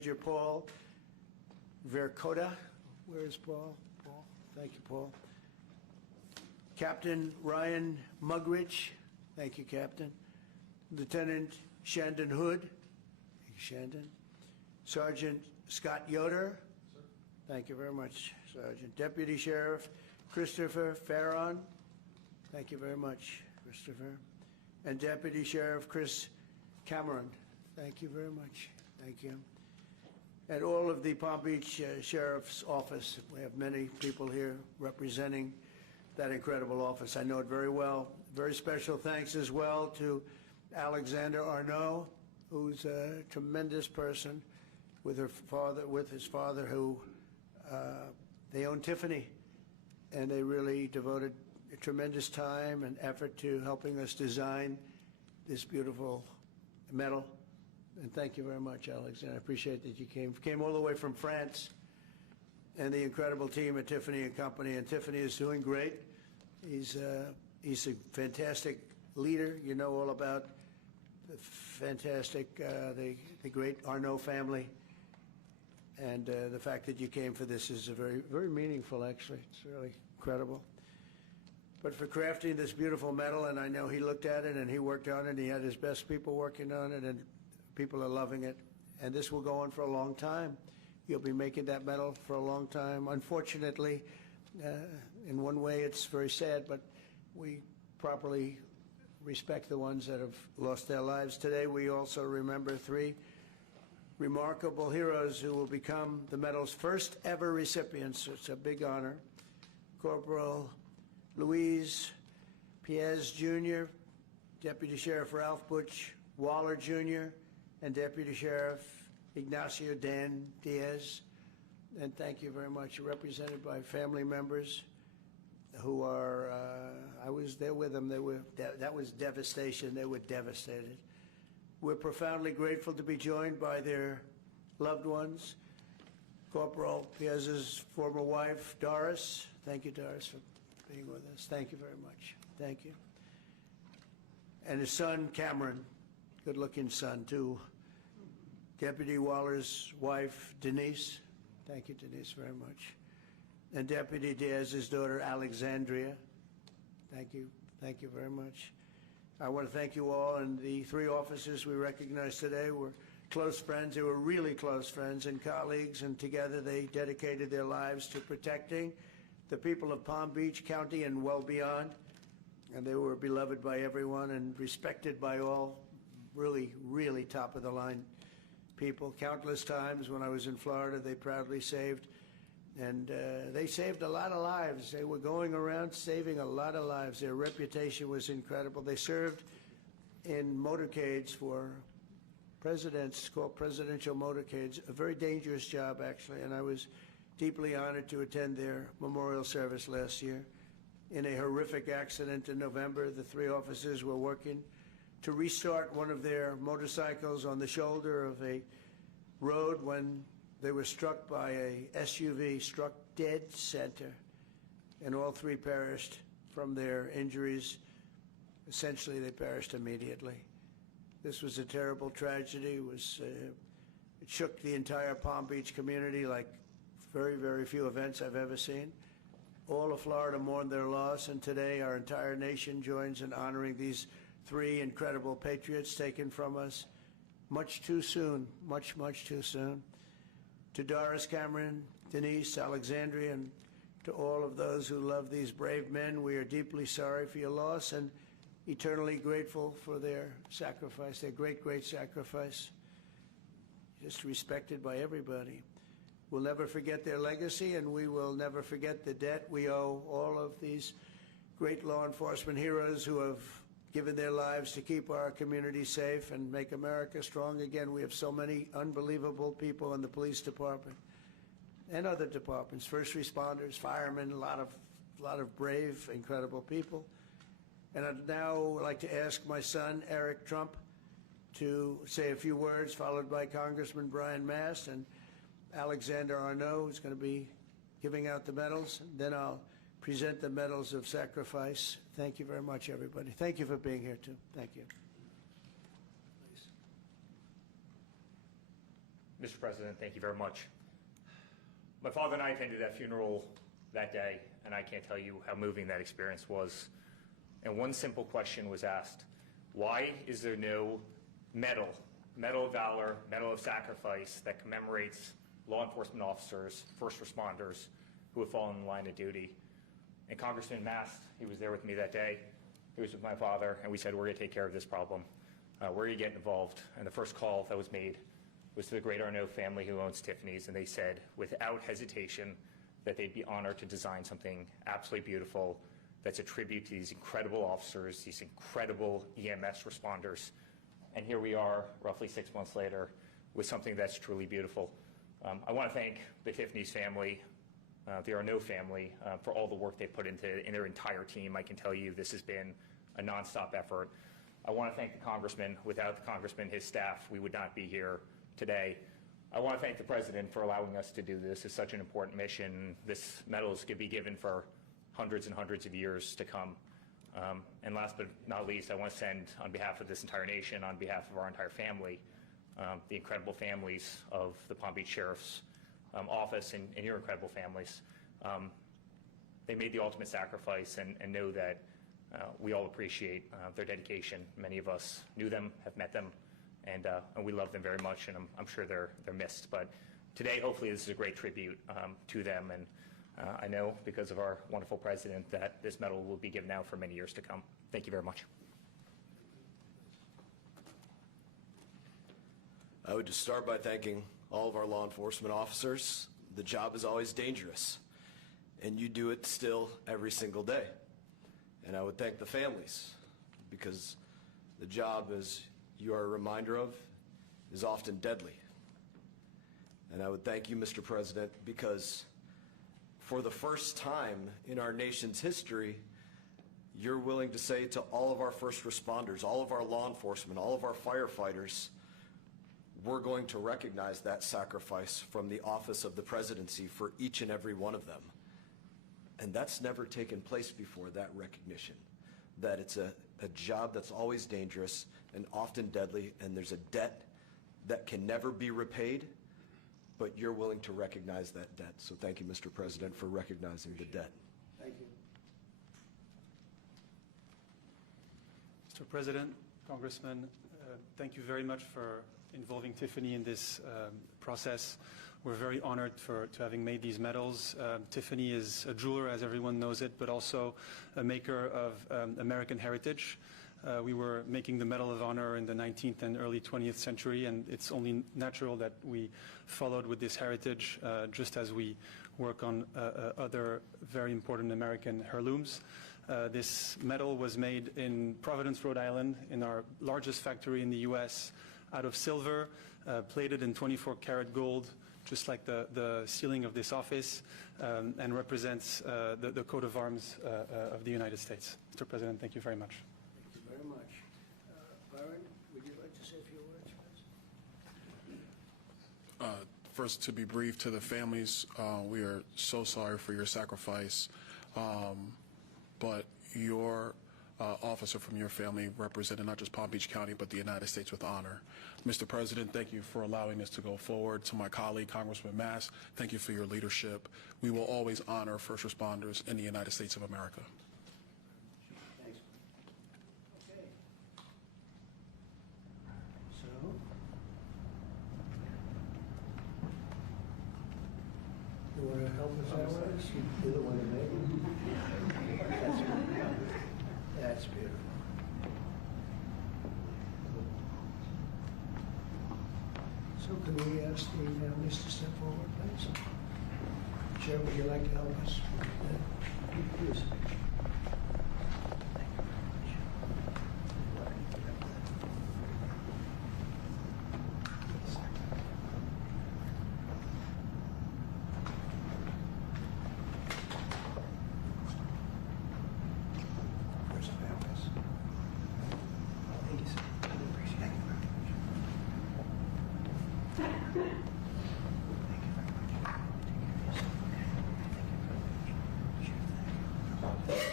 Major Paul Vercoda. Where is Paul? Paul. Thank you, Paul. Captain Ryan Mugridge. Thank you, Captain. Lieutenant Shandon Hood. Thank you, Shandon. Sergeant Scott Yoder. Sir. Thank you very much, Sergeant. Deputy Sheriff Christopher Farron. Thank you very much, Christopher. And Deputy Sheriff Chris Cameron. Thank you very much. Thank you. And all of the Palm Beach Sheriff's Office. We have many people here representing that incredible office. I know it very well. Very special thanks as well to Alexander Arnault, who's a tremendous person with his father, who they own Tiffany, and they really devoted a tremendous time and effort to helping us design this beautiful medal. And thank you very much, Alexander. I appreciate that you came all the way from France, and the incredible team at Tiffany and Company. And Tiffany is doing great. He's a fantastic leader. You know all about the fantastic, the great Arnault family. And the fact that you came for this is very, very meaningful, actually. It's really incredible. But for crafting this beautiful medal, and I know he looked at it and he worked on it, and he had his best people working on it, and people are loving it. And this will go on for a long time. You'll be making that medal for a long time. Unfortunately, in one way it's very sad, but we properly respect the ones that have lost their lives. Today we also remember 3 remarkable heroes who will become the medal's first ever recipients. It's a big honor. Corporal Luis Piez Jr., Deputy Sheriff Ralph Butch Waller Jr., and Deputy Sheriff Ignacio Dan Diaz. And thank you very much. You're represented by family members who are, I was there with them. That was devastation. They were devastated. We're profoundly grateful to be joined by their loved ones. Corporal Piez's former wife, Doris. Thank you, Doris, for being with us. Thank you very much. Thank you. And his son, Cameron, good-looking son, too. Deputy Waller's wife, Denise. Thank you, Denise, very much. And Deputy Diaz's daughter, Alexandria. Thank you. Thank you very much. I want to thank you all, and the 3 officers we recognize today were close friends. They were really close friends and colleagues, and together they dedicated their lives to protecting the people of Palm Beach County and well beyond. And they were beloved by everyone and respected by all, really, really top-of-the-line people. Countless times when I was in Florida, they proudly saved, and they saved a lot of lives. They were going around saving a lot of lives. Their reputation was incredible. They served in motorcades for presidents, called presidential motorcades, a very dangerous job, actually, and I was deeply honored to attend their memorial service last year. In a horrific accident in November, the 3 officers were working to restart one of their motorcycles on the shoulder of a road when they were struck by a SUV, struck dead center, and all 3 perished from their injuries. Essentially, they perished immediately. This was a terrible tragedy. It shook the entire Palm Beach community like very, very few events I've ever seen. All of Florida mourned their loss, and today our entire nation joins in honoring these 3 incredible patriots taken from us much too soon, much, much too soon. To Doris, Cameron, Denise, Alexandria, and to all of those who love these brave men, we are deeply sorry for your loss and eternally grateful for their sacrifice, their great, great sacrifice, just respected by everybody. We'll never forget their legacy, and we will never forget the debt we owe all of these great law enforcement heroes who have given their lives to keep our community safe and make America strong again. We have so many unbelievable people in the police department and other departments, first responders, firemen, a lot of brave, incredible people. And I'd now like to ask my son, Eric Trump, to say a few words, followed by Congressman Brian Mast and Alexander Arnault, who's going to be giving out the medals. Then I'll present the medals of sacrifice. Thank you very much, everybody. Thank you for being here, too. Thank you. Please. Mr. President, thank you very much. My father and I attended that funeral that day, and I can't tell you how moving that experience was. And one simple question was asked: why is there no medal of valor, medal of sacrifice that commemorates law enforcement officers, first responders who have fallen in the line of duty? And Congressman Mast, he was there with me that day. He was with my father, and we said, we're going to take care of this problem. We're going to get involved. And the first call that was made was to the great Arnault family who owns Tiffany's, and they said, without hesitation, that they'd be honored to design something absolutely beautiful that's a tribute to these incredible officers, these incredible EMS responders. And here we are, roughly 6 months later, with something that's truly beautiful. I want to thank the Tiffany's family, the Arnault family, for all the work they've put into their entire team. I can tell you this has been a nonstop effort. I want to thank the Congressman. Without the Congressman, his staff, we would not be here today. I want to thank the President for allowing us to do this. It's such an important mission. This medal could be given for hundreds and hundreds of years to come. And last but not least, I want to send, on behalf of this entire nation, on behalf of our entire family, the incredible families of the Palm Beach Sheriff's Office and your incredible families. They made the ultimate sacrifice, and know that we all appreciate their dedication. Many of us knew them, have met them, and we love them very much, and I'm sure they're missed. But today, hopefully, this is a great tribute to them, and I know, because of our wonderful President, that this medal will be given out for many years to come. Thank you very much. I would just start by thanking all of our law enforcement officers. The job is always dangerous, and you do it still every single day. And I would thank the families, because the job, as you are a reminder of, is often deadly. And I would thank you, Mr. President, because for the first time in our nation's history, you're willing to say to all of our first responders, all of our law enforcement, all of our firefighters, we're going to recognize that sacrifice from the office of the presidency for each and every one of them. And that's never taken place before, that recognition, that it's a job that's always dangerous and often deadly, and there's a debt that can never be repaid, but you're willing to recognize that debt. So thank you, Mr. President, for recognizing the debt. Thank you. Mr. President, Congressman, thank you very much for involving Tiffany in this process. We're very honored to having made these medals. Tiffany is a jeweler, as everyone knows it, but also a maker of American heritage. We were making the Medal of Honor in the 19th and early 20th century, and it's only natural that we followed with this heritage, just as we work on other very important American heirlooms. This medal was made in Providence, Rhode Island, in our largest factory in the U.S., out of silver, plated in 24-karat gold, just like the ceiling of this office, and represents the coat of arms of the United States. Mr. President, thank you very much. Thank you very much. Byron, would you like to say a few words, please? First, to be brief, to the families, we are so sorry for your sacrifice, but your officer from your family represented not just Palm Beach County, but the United States with honor. Mr. President, thank you for allowing us to go forward. To my colleague, Congressman Mast, thank you for your leadership. We will always honor first responders in the United States of America. Thanks. Okay. So, you want to help us out with this? You're the one who made it. That's beautiful. That's beautiful. So could we ask the families to step forward, please? Chair, would you like to help us? Please. Thank you very much.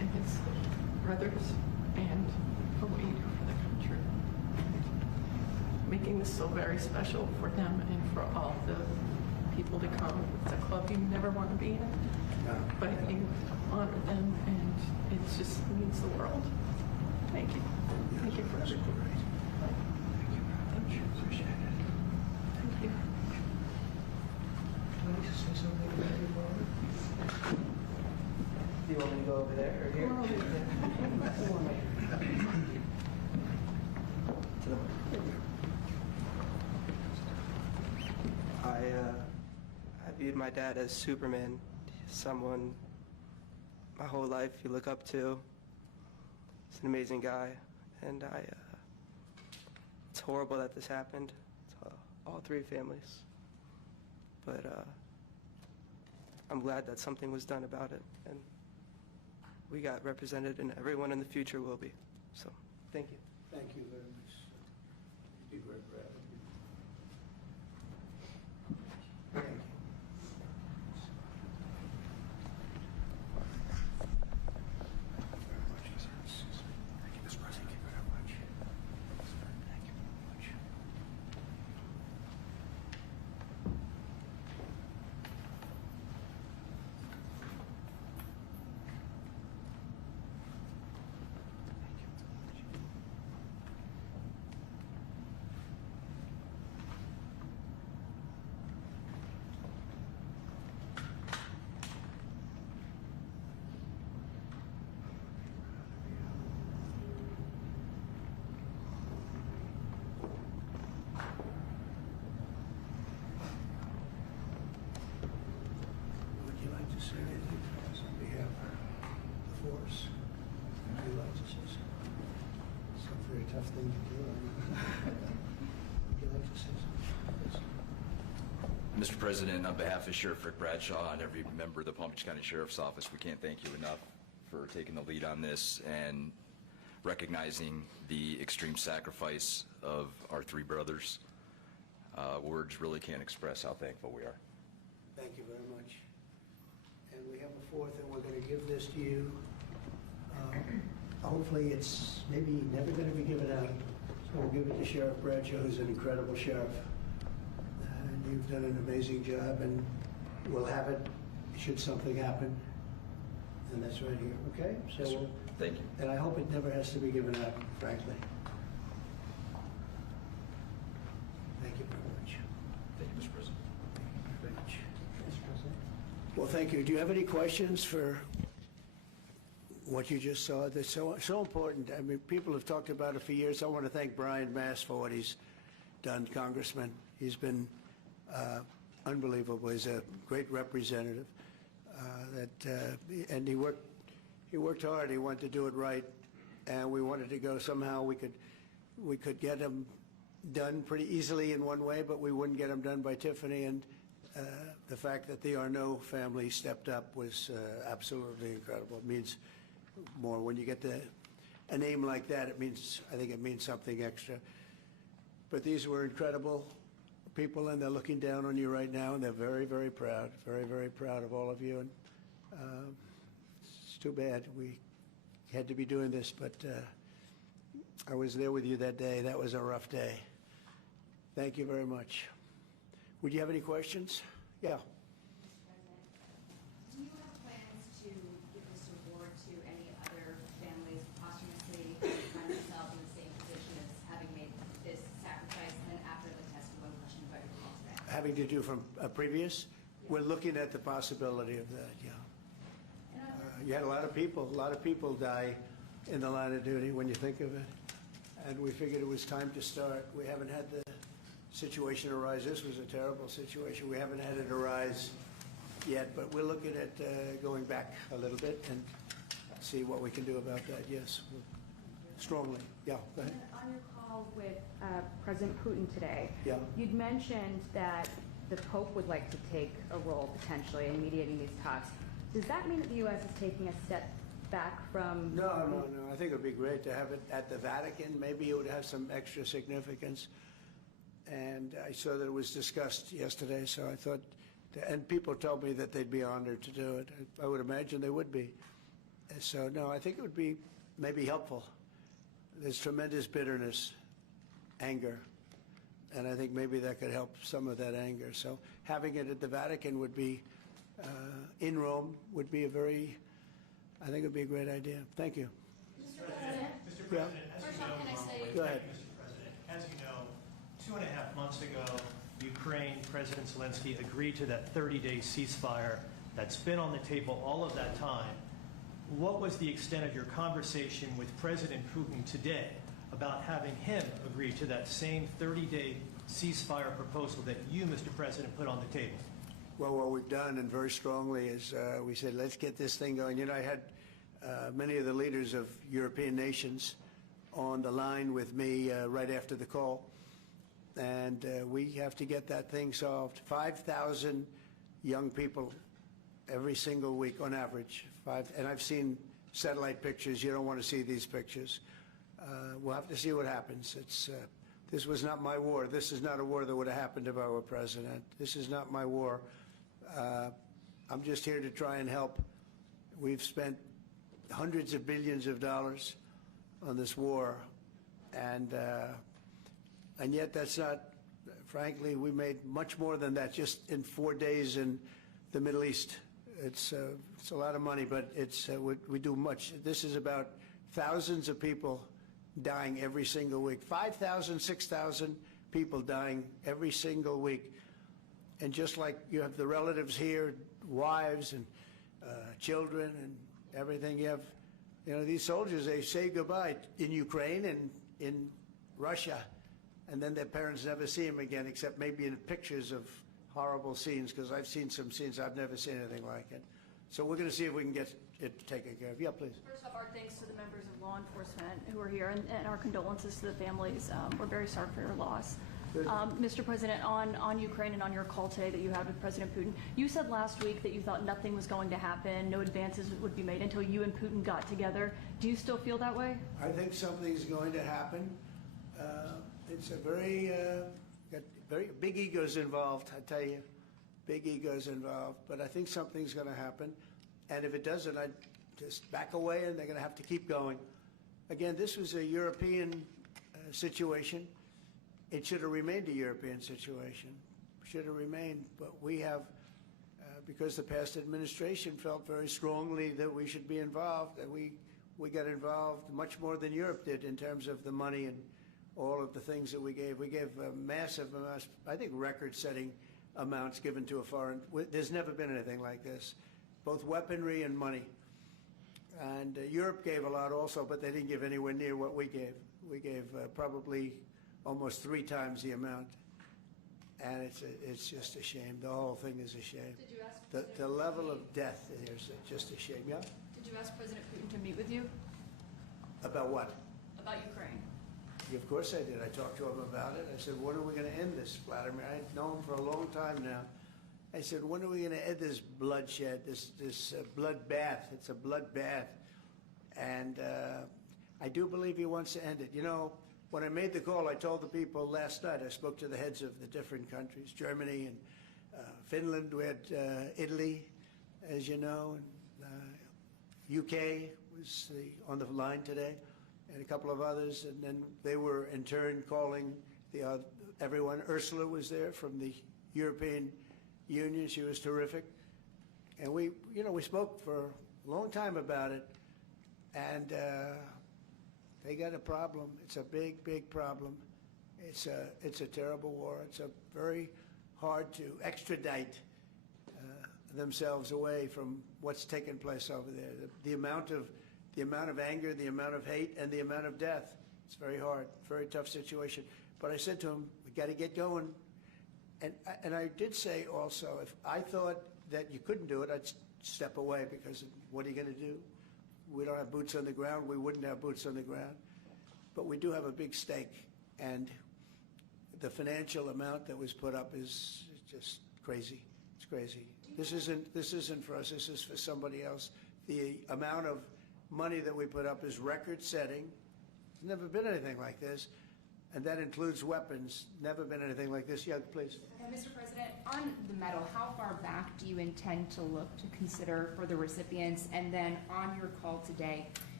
making this so very special for them and for all the people to come. It's a club you never want to be in, but you honor them, and it just means the world. Thank you. Thank you for everything. Thank you. Appreciate it. Thank you. Do I need to say something about you, Barbara? Do you want me to go over there or here? We're over there. I viewed my dad as Superman, someone my whole life you look up to. He's an amazing guy, and it's horrible that this happened to all three families. But I'm glad that something was done about it, and we got represented, and everyone in the future will be. So, thank you. Thank you very much. You did great, Brad. Thank you. Would you like to say anything to us on behalf of the force? Would you like to say something? It's a very tough thing to do. Would you like to say something? Yes. Mr. President, on behalf of Sheriff Rick Bradshaw and every member of the Palm Beach County Sheriff's Office, we can't thank you enough for taking the lead on this and recognizing the extreme sacrifice of our three brothers. Words really can't express how thankful we are. Thank you very much. And we have a fourth, and we're going to give this to you. Hopefully, it's maybe never going to be given out. So we'll give it to Sheriff Bradshaw, who's an incredible sheriff. And you've done an amazing job, and we'll have it should something happen. And that's right here, okay? So, Yes, sir. Thank you. and I hope it never has to be given out, frankly. Thank you very much. Thank you, Mr. President. Very much. Well, thank you. Do you have any questions for what you just saw? That's so important. I mean, people have talked about it for years. I want to thank Brian Mass for what he's done, Congressman. He's been unbelievable. He's a great representative. And he worked hard. He wanted to do it right, and we wanted to go somehow. We could get him done pretty easily in one way, but we wouldn't get him done by Tiffany. And the fact that the Arnault family stepped up was absolutely incredible. It means more when you get a name like that. I think it means something extra. But these were incredible people, and they're looking down on you right now, and they're very, very proud, very, very proud of all of you. And it's too bad we had to be doing this, but I was there with you that day. That was a rough day. Thank you very much. Would you have any questions? Yeah. Do you have plans to give this award to any other families posthumously who find themselves in the same position as having made this sacrifice, and then after the test, one question about your call today? Having to do from a previous? Yeah. We're looking at the possibility of that, yeah. You had a lot of people die in the line of duty when you think of it. And we figured it was time to start. We haven't had the situation arise. This was a terrible situation. We haven't had it arise yet, but we're looking at going back a little bit and see what we can do about that, yes, strongly. Yeah, go ahead. On your call with President Putin today, yeah, you'd mentioned that the Pope would like to take a role potentially in mediating these talks. Does that mean that the U.S. is taking a step back from... No. I think it would be great to have it at the Vatican. Maybe it would have some extra significance. And I saw that it was discussed yesterday, so I thought, and people told me that they'd be honored to do it. I would imagine they would be. So, no, I think it would be maybe helpful. There's tremendous bitterness, anger and I think maybe that could help some of that anger. So having it at the Vatican would be, in Rome, would be a very, I think it would be a great idea. Thank you. Mr. President, Yeah. first off, can I say... Go ahead. Mr. President, as you know, 2.5 months ago, Ukraine President Zelensky agreed to that 30-day ceasefire that's been on the table all of that time. What was the extent of your conversation with President Putin today about having him agree to that same 30-day ceasefire proposal that you, Mr. President, put on the table? Well, what we've done, and very strongly, is we said, let's get this thing going. You know, I had many of the leaders of European nations on the line with me right after the call, and we have to get that thing solved. 5,000 young people every single week on average. And I've seen satellite pictures. You don't want to see these pictures. We'll have to see what happens. This was not my war. This is not a war that would have happened if I were president. This is not my war. I'm just here to try and help. We've spent hundreds of billions of dollars on this war, and yet that's not, frankly, we made much more than that just in 4 days in the Middle East. It's a lot of money, but we do much. This is about thousands of people dying every single week. 5,000, 6,000 people dying every single week. And just like you have the relatives here, wives and children and everything, you have, these soldiers, they say goodbye in Ukraine and in Russia, and then their parents never see them again, except maybe in pictures of horrible scenes, because I've seen some scenes, I've never seen anything like it. So we're going to see if we can get it taken care of. Yeah, please. First off, our thanks to the members of law enforcement who are here, and our condolences to the families. We're very sorry for your loss. Mr. President, on Ukraine and on your call today that you had with President Putin, you said last week that you thought nothing was going to happen, no advances would be made until you and Putin got together. Do you still feel that way? I think something's going to happen. It's a very big egos involved, I tell you. Big egos involved. But I think something's going to happen. And if it doesn't, I'd just back away, and they're going to have to keep going. Again, this was a European situation. It should have remained a European situation. Should have remained. But we have, because the past administration felt very strongly that we should be involved, that we got involved much more than Europe did in terms of the money and all of the things that we gave. We gave massive amounts, I think record-setting amounts given to a foreign. There's never been anything like this, both weaponry and money. And Europe gave a lot also, but they didn't give anywhere near what we gave. We gave probably almost 3 times the amount. And it's just a shame. The whole thing is a shame. Did you ask the level of death is just a shame. Yeah? Did you ask President Putin to meet with you? About what? About Ukraine. Of course I did. I talked to him about it. I said, when are we going to end this, Vladimir? I've known him for a long time now. I said, when are we going to end this bloodshed, this bloodbath? It's a bloodbath. And I do believe he wants to end it. You know, when I made the call, I told the people last night, I spoke to the heads of the different countries, Germany and Finland. We had Italy, as you know, and UK was on the line today, and a couple of others, and then they were in turn calling everyone. Ursula was there from the European Union. She was terrific, and we spoke for a long time about it, and they got a problem. It's a big, big problem. It's a terrible war. It's very hard to extradite themselves away from what's taken place over there. The amount of anger, the amount of hate, and the amount of death. It's very hard, very tough situation. But I said to him, we got to get going. And I did say also, if I thought that you couldn't do it, I'd step away, because what are you going to do? We don't have boots on the ground. We wouldn't have boots on the ground. But we do have a big stake, and the financial amount that was put up is just crazy. It's crazy. This isn't for us. This is for somebody else. The amount of money that we put up is record-setting. There's never been anything like this, and that includes weapons. Never been anything like this. Yeah, please. Mr. President, on the medal, how far back do you intend to look to consider for the recipients? And then on your call today,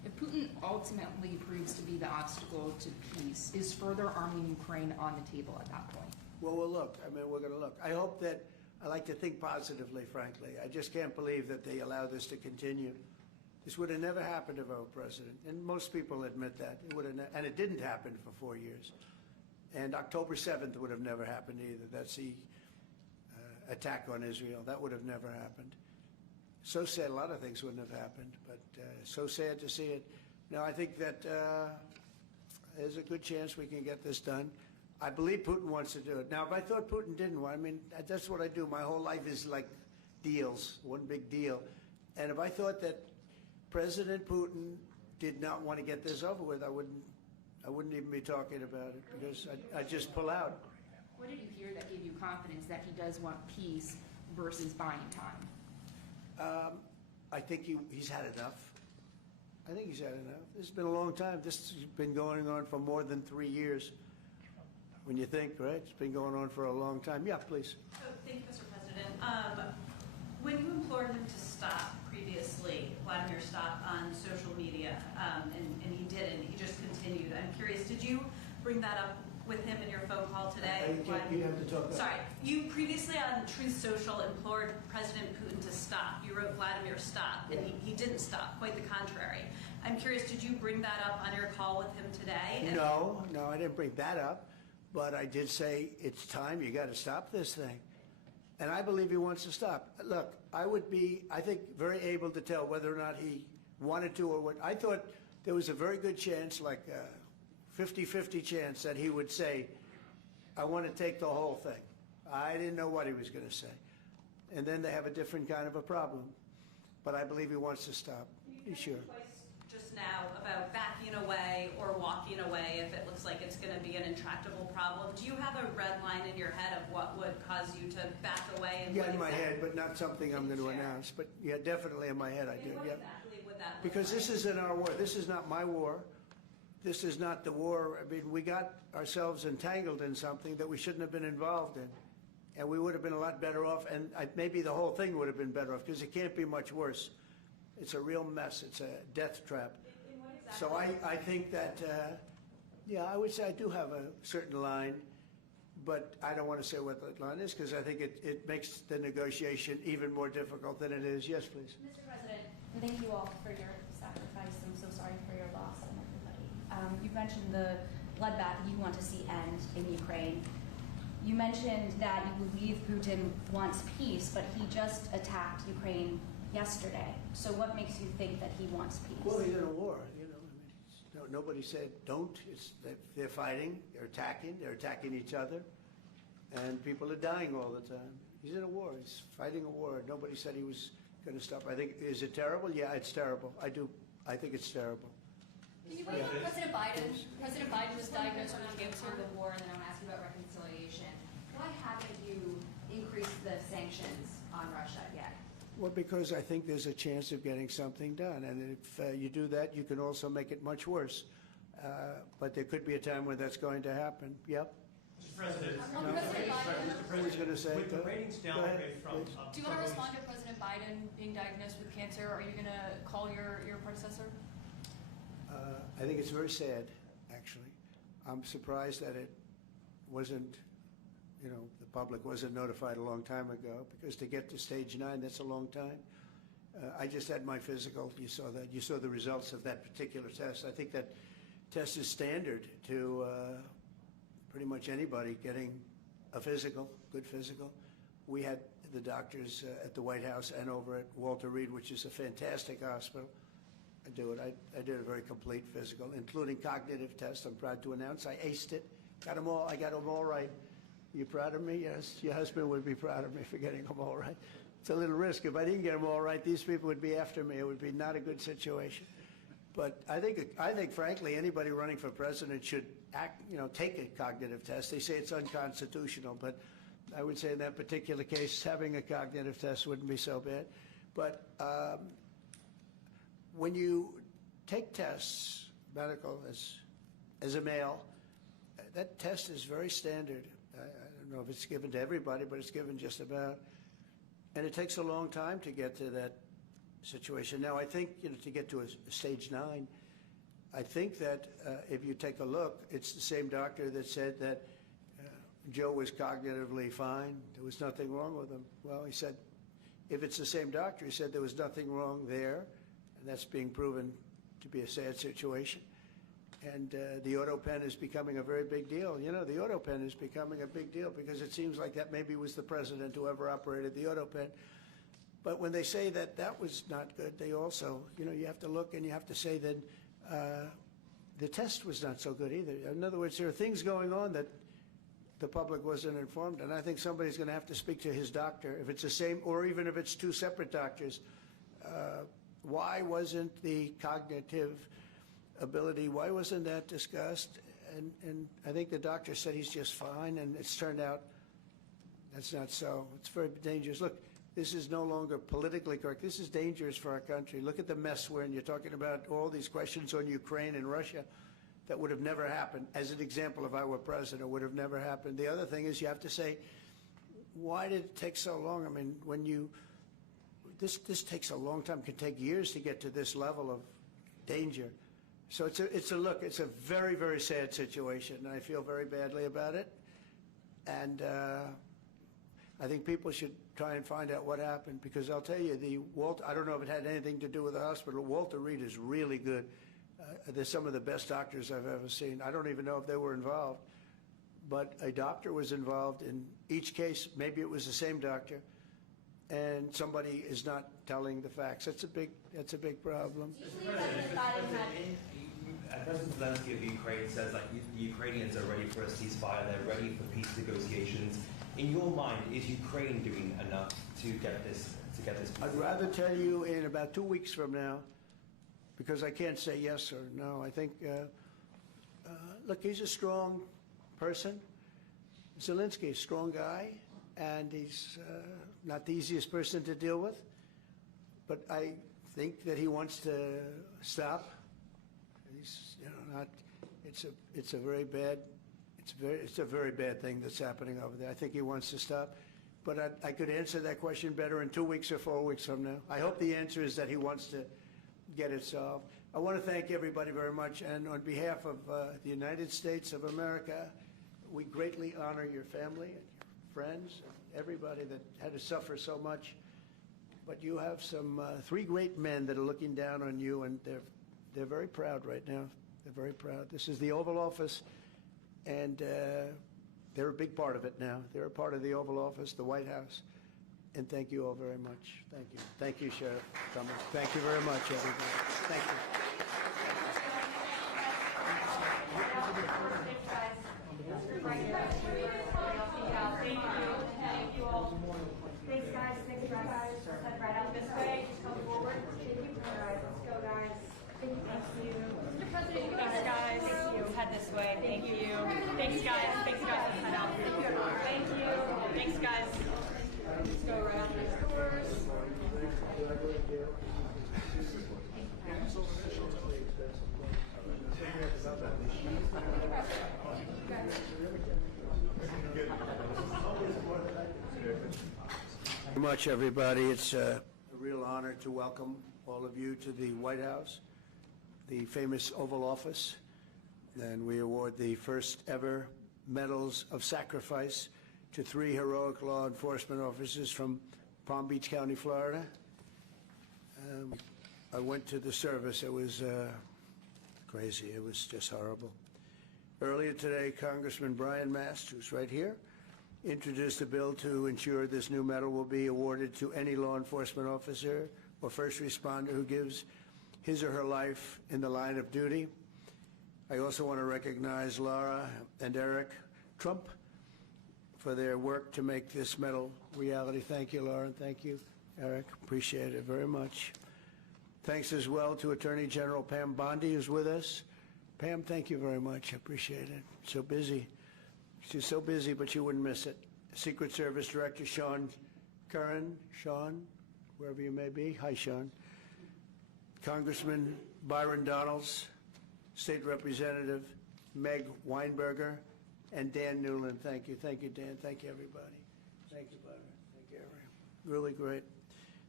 If Putin ultimately proves to be the obstacle to peace, is further arming Ukraine on the table at that point? Well, we'll look. I mean, we're going to look. I hope that, I like to think positively, frankly. I just can't believe that they allow this to continue. This would have never happened if I were president, and most people admit that. It would have, and it didn't happen for 4 years. And October 7th would have never happened either. That's the attack on Israel. That would have never happened. So sad, a lot of things wouldn't have happened, but so sad to see it. Now, I think that there's a good chance we can get this done. I believe Putin wants to do it. Now, if I thought Putin didn't want, I mean, that's what I do. My whole life is like deals, one big deal. And if I thought that President Putin did not want to get this over with, I wouldn't even be talking about it, because I'd just pull out. What did you hear that gave you confidence that he does want peace versus buying time? I think he's had enough. I think he's had enough. This has been a long time. This has been going on for more than 3 years. When you think, right? It's been going on for a long time. Yeah, please. Thank you, Mr. President. When you implored him to stop previously, Vladimir stopped on social media, and he didn't. He just continued. I'm curious, did you bring that up with him in your phone call today? You have to talk about. Sorry. You previously on Truth Social implored President Putin to stop. You wrote Vladimir stop, and he didn't stop. Quite the contrary. I'm curious, did you bring that up on your call with him today? No, I didn't bring that up. But I did say, it's time, you got to stop this thing. And I believe he wants to stop. Look, I would be, I think, very able to tell whether or not he wanted to or what. I thought there was a very good chance, like a 50-50 chance, that he would say, I want to take the whole thing. I didn't know what he was going to say. And then they have a different kind of a problem. But I believe he wants to stop. You Sure. just now about backing away or walking away if it looks like it's going to be an intractable problem. Do you have a red line in your head of what would cause you to back away? And Yeah, in my head, but not something I'm going to announce. But yeah, definitely in my head I do. What Yeah. exactly would that look Because like? this isn't our war. This is not my war. This is not the war. I mean, we got ourselves entangled in something that we shouldn't have been involved in. And we would have been a lot better off, and maybe the whole thing would have been better off, because it can't be much worse. It's a real mess. It's a death trap. So I think that, yeah, I would say I do have a certain line, but I don't want to say what that line is, because I think it makes the negotiation even more difficult than it is. Yes, please. Mr. President, thank you all for your sacrifice. I'm so sorry for your loss and everybody. You mentioned the bloodbath you want to see end in Ukraine. You mentioned that you believe Putin wants peace, but he just attacked Ukraine yesterday. So what makes you think that he wants peace? Well, he's in a war, you know. I mean, nobody said don't. They're fighting. They're attacking each other, and people are dying all the time. He's in a war. He's fighting a war. Nobody said he was going to stop. I think, is it terrible? Yeah, it's terrible. I think it's terrible. Can you bring up President Biden? President Biden was diagnosed with cancer of the war, and then I want to ask you about reconciliation. Why haven't you increased the sanctions on Russia yet? Well, because I think there's a chance of getting something done. And if you do that, you can also make it much worse. But there could be a time when that's going to happen. Yep. Mr. President, Who was going to say? with the ratings downgrade from... Do you want to respond to President Biden being diagnosed with cancer? Are you going to call your predecessor? I think it's very sad, actually. I'm surprised that it wasn't, you know, the public wasn't notified a long time ago, because to get to stage 9, that's a long time. I just had my physical. You saw that. You saw the results of that particular test. I think that test is standard to pretty much anybody getting a physical, good physical. We had the doctors at the White House and over at Walter Reed, which is a fantastic hospital. I did a very complete physical, including cognitive tests. I'm proud to announce I aced it. Got them all. I got them all right. You proud of me? Yes. Your husband would be proud of me for getting them all right. It's a little risk. If I didn't get them all right, these people would be after me. It would be not a good situation. But I think, frankly, anybody running for president should take a cognitive test. They say it's unconstitutional, but I would say in that particular case, having a cognitive test wouldn't be so bad. But when you take tests, medical, as a male, that test is very standard. I don't know if it's given to everybody, but it's given just about. And it takes a long time to get to that situation. Now, I think, to get to a stage 9, I think that if you take a look, it's the same doctor that said that Joe was cognitively fine. There was nothing wrong with him. Well, he said, if it's the same doctor, he said there was nothing wrong there, and that's being proven to be a sad situation. And the auto pen is becoming a very big deal. The auto pen is becoming a big deal because it seems like that maybe was the president who ever operated the auto pen. But when they say that that was not good, they also, you have to look and you have to say that the test was not so good either. In other words, there are things going on that the public wasn't informed, and I think somebody's going to have to speak to his doctor, if it's the same, or even if it's 2 separate doctors. Why wasn't the cognitive ability, why wasn't that discussed? And I think the doctor said he's just fine, and it's turned out that's not so. It's very dangerous. Look, this is no longer politically correct. This is dangerous for our country. Look at the mess we're in. You're talking about all these questions on Ukraine and Russia that would have never happened. As an example, if I were president, would have never happened. The other thing is you have to say, why did it take so long? I mean, this takes a long time. It can take years to get to this level of danger. So it's a very, very sad situation, and I feel very badly about it. And I think people should try and find out what happened, because I'll tell you, I don't know if it had anything to do with the hospital. Walter Reed is really good. They're some of the best doctors I've ever seen. I don't even know if they were involved, but a doctor was involved in each case. Maybe it was the same doctor, and somebody is not telling the facts. That's a big problem. President Zelensky of Ukraine says that the Ukrainians are ready for a ceasefire. They're ready for peace negotiations. In your mind, is Ukraine doing enough to get this? I'd rather tell you in about 2 weeks from now, because I can't say yes or no. I think, look, he's a strong person. Zelensky is a strong guy, and he's not the easiest person to deal with. But I think that he wants to stop. He's, not. It's a very bad thing that's happening over there. I think he wants to stop. But I could answer that question better in 2 weeks or 4 weeks from now. I hope the answer is that he wants to get it solved. I want to thank everybody very much, and on behalf of the United States of America, we greatly honor your family and your friends, and everybody that had to suffer so much. But you have some 3 great men that are looking down on you, and they're very proud right now. They're very proud. This is the Oval Office, and they're a big part of it now. They're a part of the Oval Office, the White House. And thank you all very much. Thank you. Thank you, Sheriff Cummings. Thank you very much, everybody. Thank you. Thank you all. Thanks, guys. Thanks, guys. Head right out this way. Just come forward. Thank you. All right, let's go, guys. Thank you. Mr. President, thanks, guys. Head this way. Thank you. Thanks, guys. Thanks, guys. Head out. Thank you. Thanks, guys. Let's go around these doors. Very much, everybody. It's a real honor to welcome all of you to the White House, the famous Oval Office, and we award the first ever Medals of Sacrifice to 3 heroic law enforcement officers from Palm Beach County, Florida. I went to the service. It was crazy. It was just horrible. Earlier today, Congressman Brian Mast, who's right here, introduced a bill to ensure this new medal will be awarded to any law enforcement officer or first responder who gives his or her life in the line of duty. I also want to recognize Laura and Eric Trump for their work to make this medal reality. Thank you, Laura, and thank you, Eric. Appreciate it very much. Thanks as well to Attorney General Pam Bondi, who's with us. Pam, thank you very much. I appreciate it. So busy. She's so busy, but you wouldn't miss it. Secret Service Director Sean Curran. Sean, wherever you may be. Hi, Sean. Congressman Byron Donalds, State Representative Meg Weinberger, and Dan Newland. Thank you. Thank you, Dan. Thank you, everybody. Thank you, Byron. Thank you, everyone. Really great.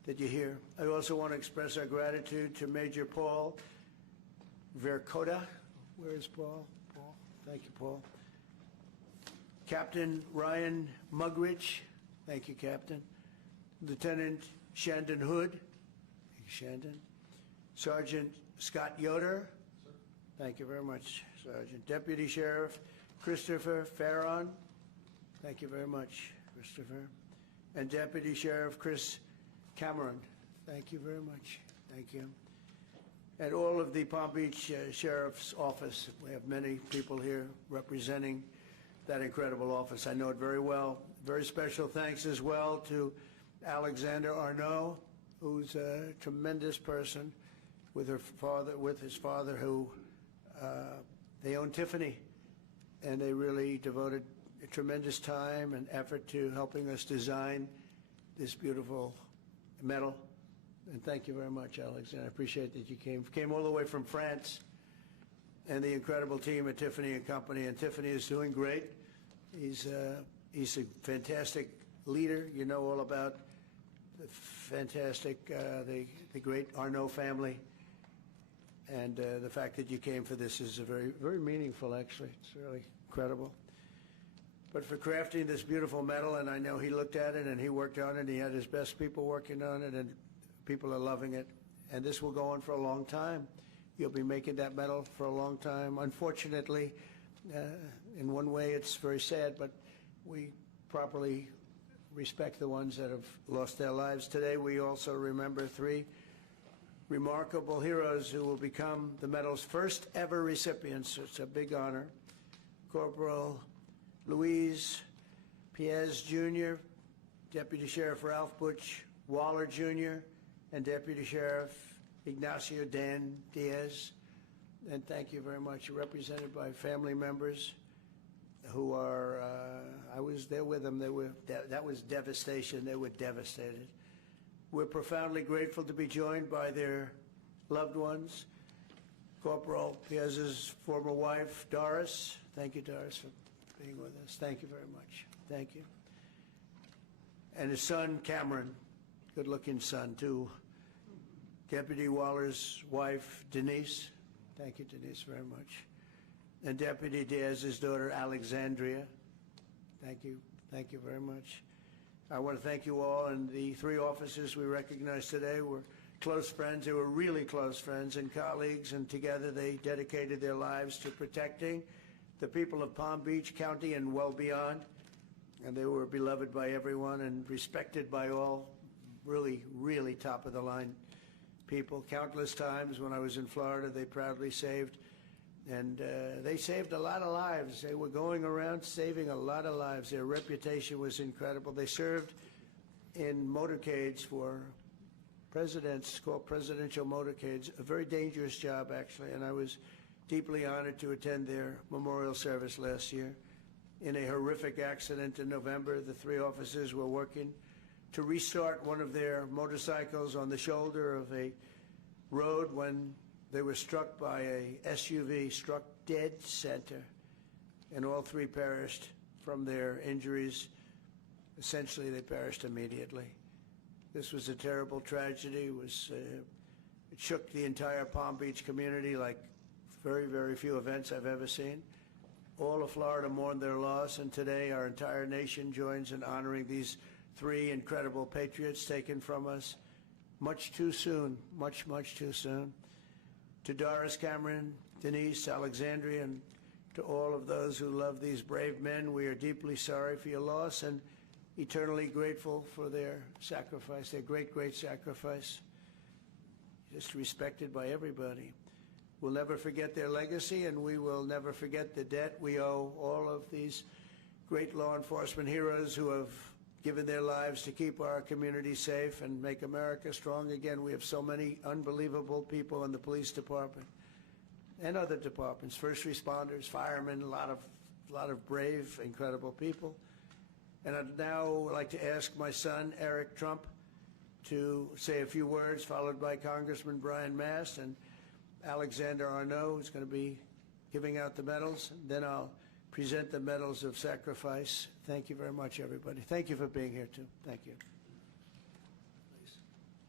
that you're here. I also want to express our gratitude to Major Paul Vercoda. Where is Paul? Paul. Thank you, Paul. Captain Ryan Mugridge. Thank you, Captain. Lieutenant Shandon Hood. Thank you, Shandon. Sergeant Scott Yoder. Thank you very much, Sergeant. Deputy Sheriff Christopher Farron. Thank you very much, Christopher. And Deputy Sheriff Chris Cameron. Thank you very much. Thank you. And all of the Palm Beach Sheriff's Office. We have many people here representing that incredible office. I know it very well. Very special thanks as well to Alexander Arnault, who's a tremendous person with his father, who they own Tiffany, and they really devoted a tremendous time and effort to helping us design this beautiful medal. And thank you very much, Alexander. I appreciate that you came all the way from France, and the incredible team at Tiffany and Company. And Tiffany is doing great. He's a fantastic leader. You know all about the fantastic, the great Arnault family. And the fact that you came for this is very, very meaningful, actually. It's really incredible. But for crafting this beautiful medal, and I know he looked at it and he worked on it, and he had his best people working on it, and people are loving it. And this will go on for a long time. You'll be making that medal for a long time. Unfortunately, in one way it's very sad, but we properly respect the ones that have lost their lives. Today we also remember 3 remarkable heroes who will become the medal's first ever recipients. It's a big honor. Corporal Luis Piez Jr., Deputy Sheriff Ralph Butch Waller Jr., and Deputy Sheriff Ignacio Dan Diaz. And thank you very much. You're represented by family members who are, I was there with them. That was devastation. They were devastated. We're profoundly grateful to be joined by their loved ones. Corporal Piez's former wife, Doris. Thank you, Doris, for being with us. Thank you very much. Thank you. And his son, Cameron, good-looking son, too. Deputy Waller's wife, Denise. Thank you, Denise, very much. And Deputy Diaz's daughter, Alexandria. Thank you. Thank you very much. I want to thank you all, and the 3 officers we recognize today were close friends. They were really close friends and colleagues, and together they dedicated their lives to protecting the people of Palm Beach County and well beyond. And they were beloved by everyone and respected by all, really, really top-of-the-line people. Countless times when I was in Florida, they proudly saved, and they saved a lot of lives. They were going around saving a lot of lives. Their reputation was incredible. They served in motorcades for presidents, called presidential motorcades, a very dangerous job, actually, and I was deeply honored to attend their memorial service last year. In a horrific accident in November, the 3 officers were working to restart one of their motorcycles on the shoulder of a road when they were struck by a SUV, struck dead center, and all 3 perished from their injuries. Essentially, they perished immediately. This was a terrible tragedy. It shook the entire Palm Beach community like very, very few events I've ever seen. All of Florida mourned their loss, and today our entire nation joins in honoring these 3 incredible patriots taken from us much too soon, much, much too soon. To Doris, Cameron, Denise, Alexandria, and to all of those who love these brave men, we are deeply sorry for your loss and eternally grateful for their sacrifice, their great, great sacrifice, just respected by everybody. We'll never forget their legacy, and we will never forget the debt we owe all of these great law enforcement heroes who have given their lives to keep our community safe and make America strong again. We have so many unbelievable people in the police department and other departments, first responders, firemen, a lot of brave, incredible people. And I'd now like to ask my son, Eric Trump, to say a few words, followed by Congressman Brian Mast and Alexander Arnault, who's going to be giving out the medals. Then I'll present the medals of sacrifice. Thank you very much, everybody. Thank you for being here, too. Thank you. Please.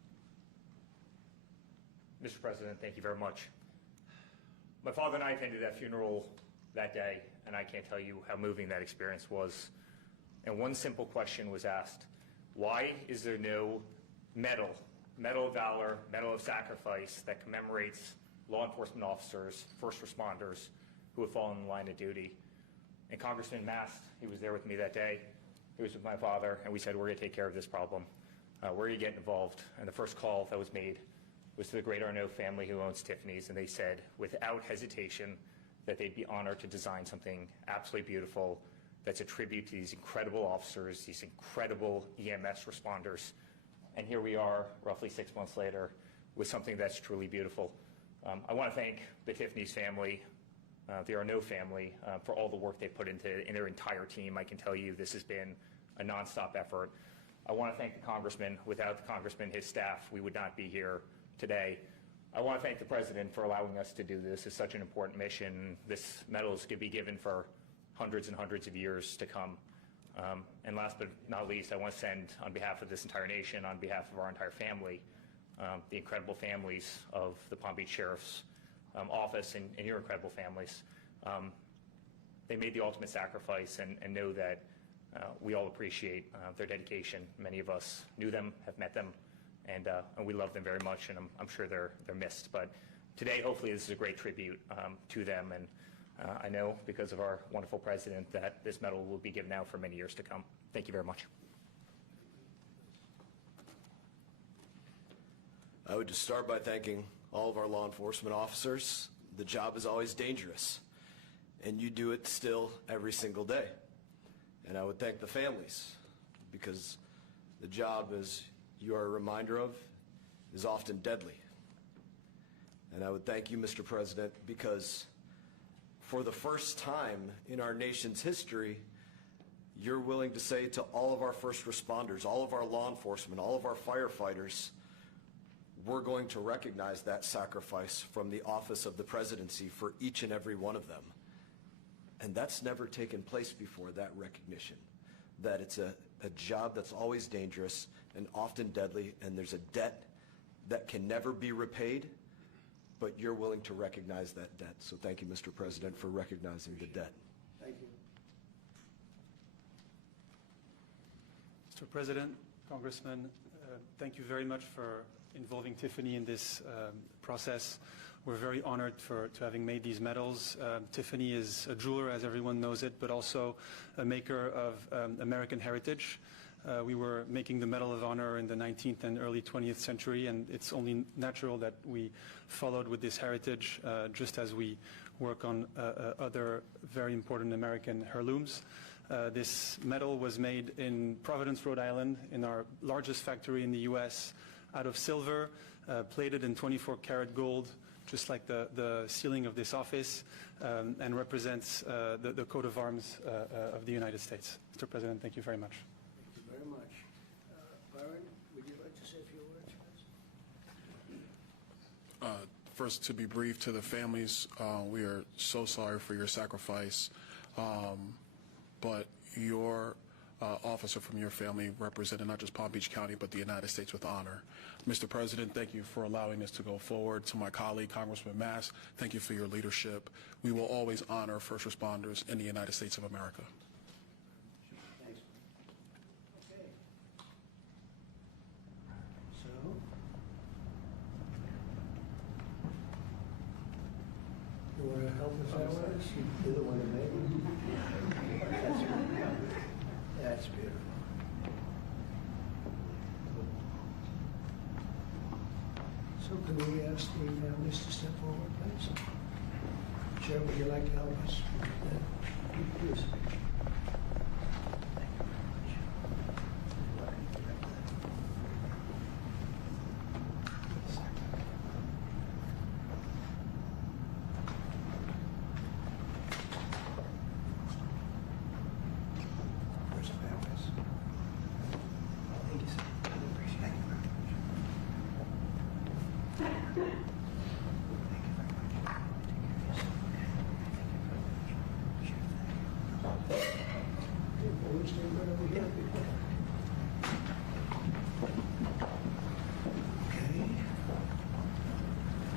Mr. President, thank you very much. My father and I attended that funeral that day, and I can't tell you how moving that experience was. And one simple question was asked: why is there no medal of valor, medal of sacrifice that commemorates law enforcement officers, first responders who have fallen in the line of duty? And Congressman Mast, he was there with me that day. He was with my father, and we said, we're going to take care of this problem. We're going to get involved. And the first call that was made was to the Great Arnault family who owns Tiffany's, and they said, without hesitation, that they'd be honored to design something absolutely beautiful that's a tribute to these incredible officers, these incredible EMS responders. And here we are, roughly 6 months later, with something that's truly beautiful. I want to thank the Tiffany's family, the Arnault family, for all the work they put into their entire team. I can tell you this has been a nonstop effort. I want to thank the Congressman. Without the Congressman, his staff, we would not be here today. I want to thank the President for allowing us to do this. It's such an important mission. This medal is going to be given for hundreds and hundreds of years to come. And last but not least, I want to send, on behalf of this entire nation, on behalf of our entire family, the incredible families of the Palm Beach Sheriff's Office and your incredible families. They made the ultimate sacrifice, and know that we all appreciate their dedication. Many of us knew them, have met them, and we love them very much, and I'm sure they're missed. But today, hopefully, this is a great tribute to them, and I know, because of our wonderful President, that this medal will be given out for many years to come. Thank you very much. I would just start by thanking all of our law enforcement officers. The job is always dangerous, and you do it still every single day. And I would thank the families, because the job, as you are a reminder of, is often deadly. And I would thank you, Mr. President, because for the first time in our nation's history, you're willing to say to all of our first responders, all of our law enforcement, all of our firefighters, we're going to recognize that sacrifice from the office of the presidency for each and every one of them. And that's never taken place before, that recognition, that it's a job that's always dangerous and often deadly, and there's a debt that can never be repaid, but you're willing to recognize that debt. So thank you, Mr. President, for recognizing the debt. Thank you. Mr. President, Congressman, thank you very much for involving Tiffany in this process. We're very honored to having made these medals. Tiffany is a jeweler, as everyone knows it, but also a maker of American heritage. We were making the Medal of Honor in the 19th and early 20th century, and it's only natural that we followed with this heritage, just as we work on other very important American heirlooms. This medal was made in Providence, Rhode Island, in our largest factory in the U.S., out of silver, plated in 24-karat gold, just like the ceiling of this office, and represents the coat of arms of the United States. Mr. President, thank you very much. Thank you very much. Byron, would you like to say a few words? First, to be brief, to the families, we are so sorry for your sacrifice, but your officer from your family represented not just Palm Beach County, but the United States with honor. Mr. President, thank you for allowing us to go forward. To my colleague, Congressman Mast, thank you for your leadership. We will always honor first responders in the United States of America. Thanks. Okay. So, you want to help us out with this? You're the one who made it. That's beautiful. So can we ask the families to step forward, please? Chair, would you like to help us? Please.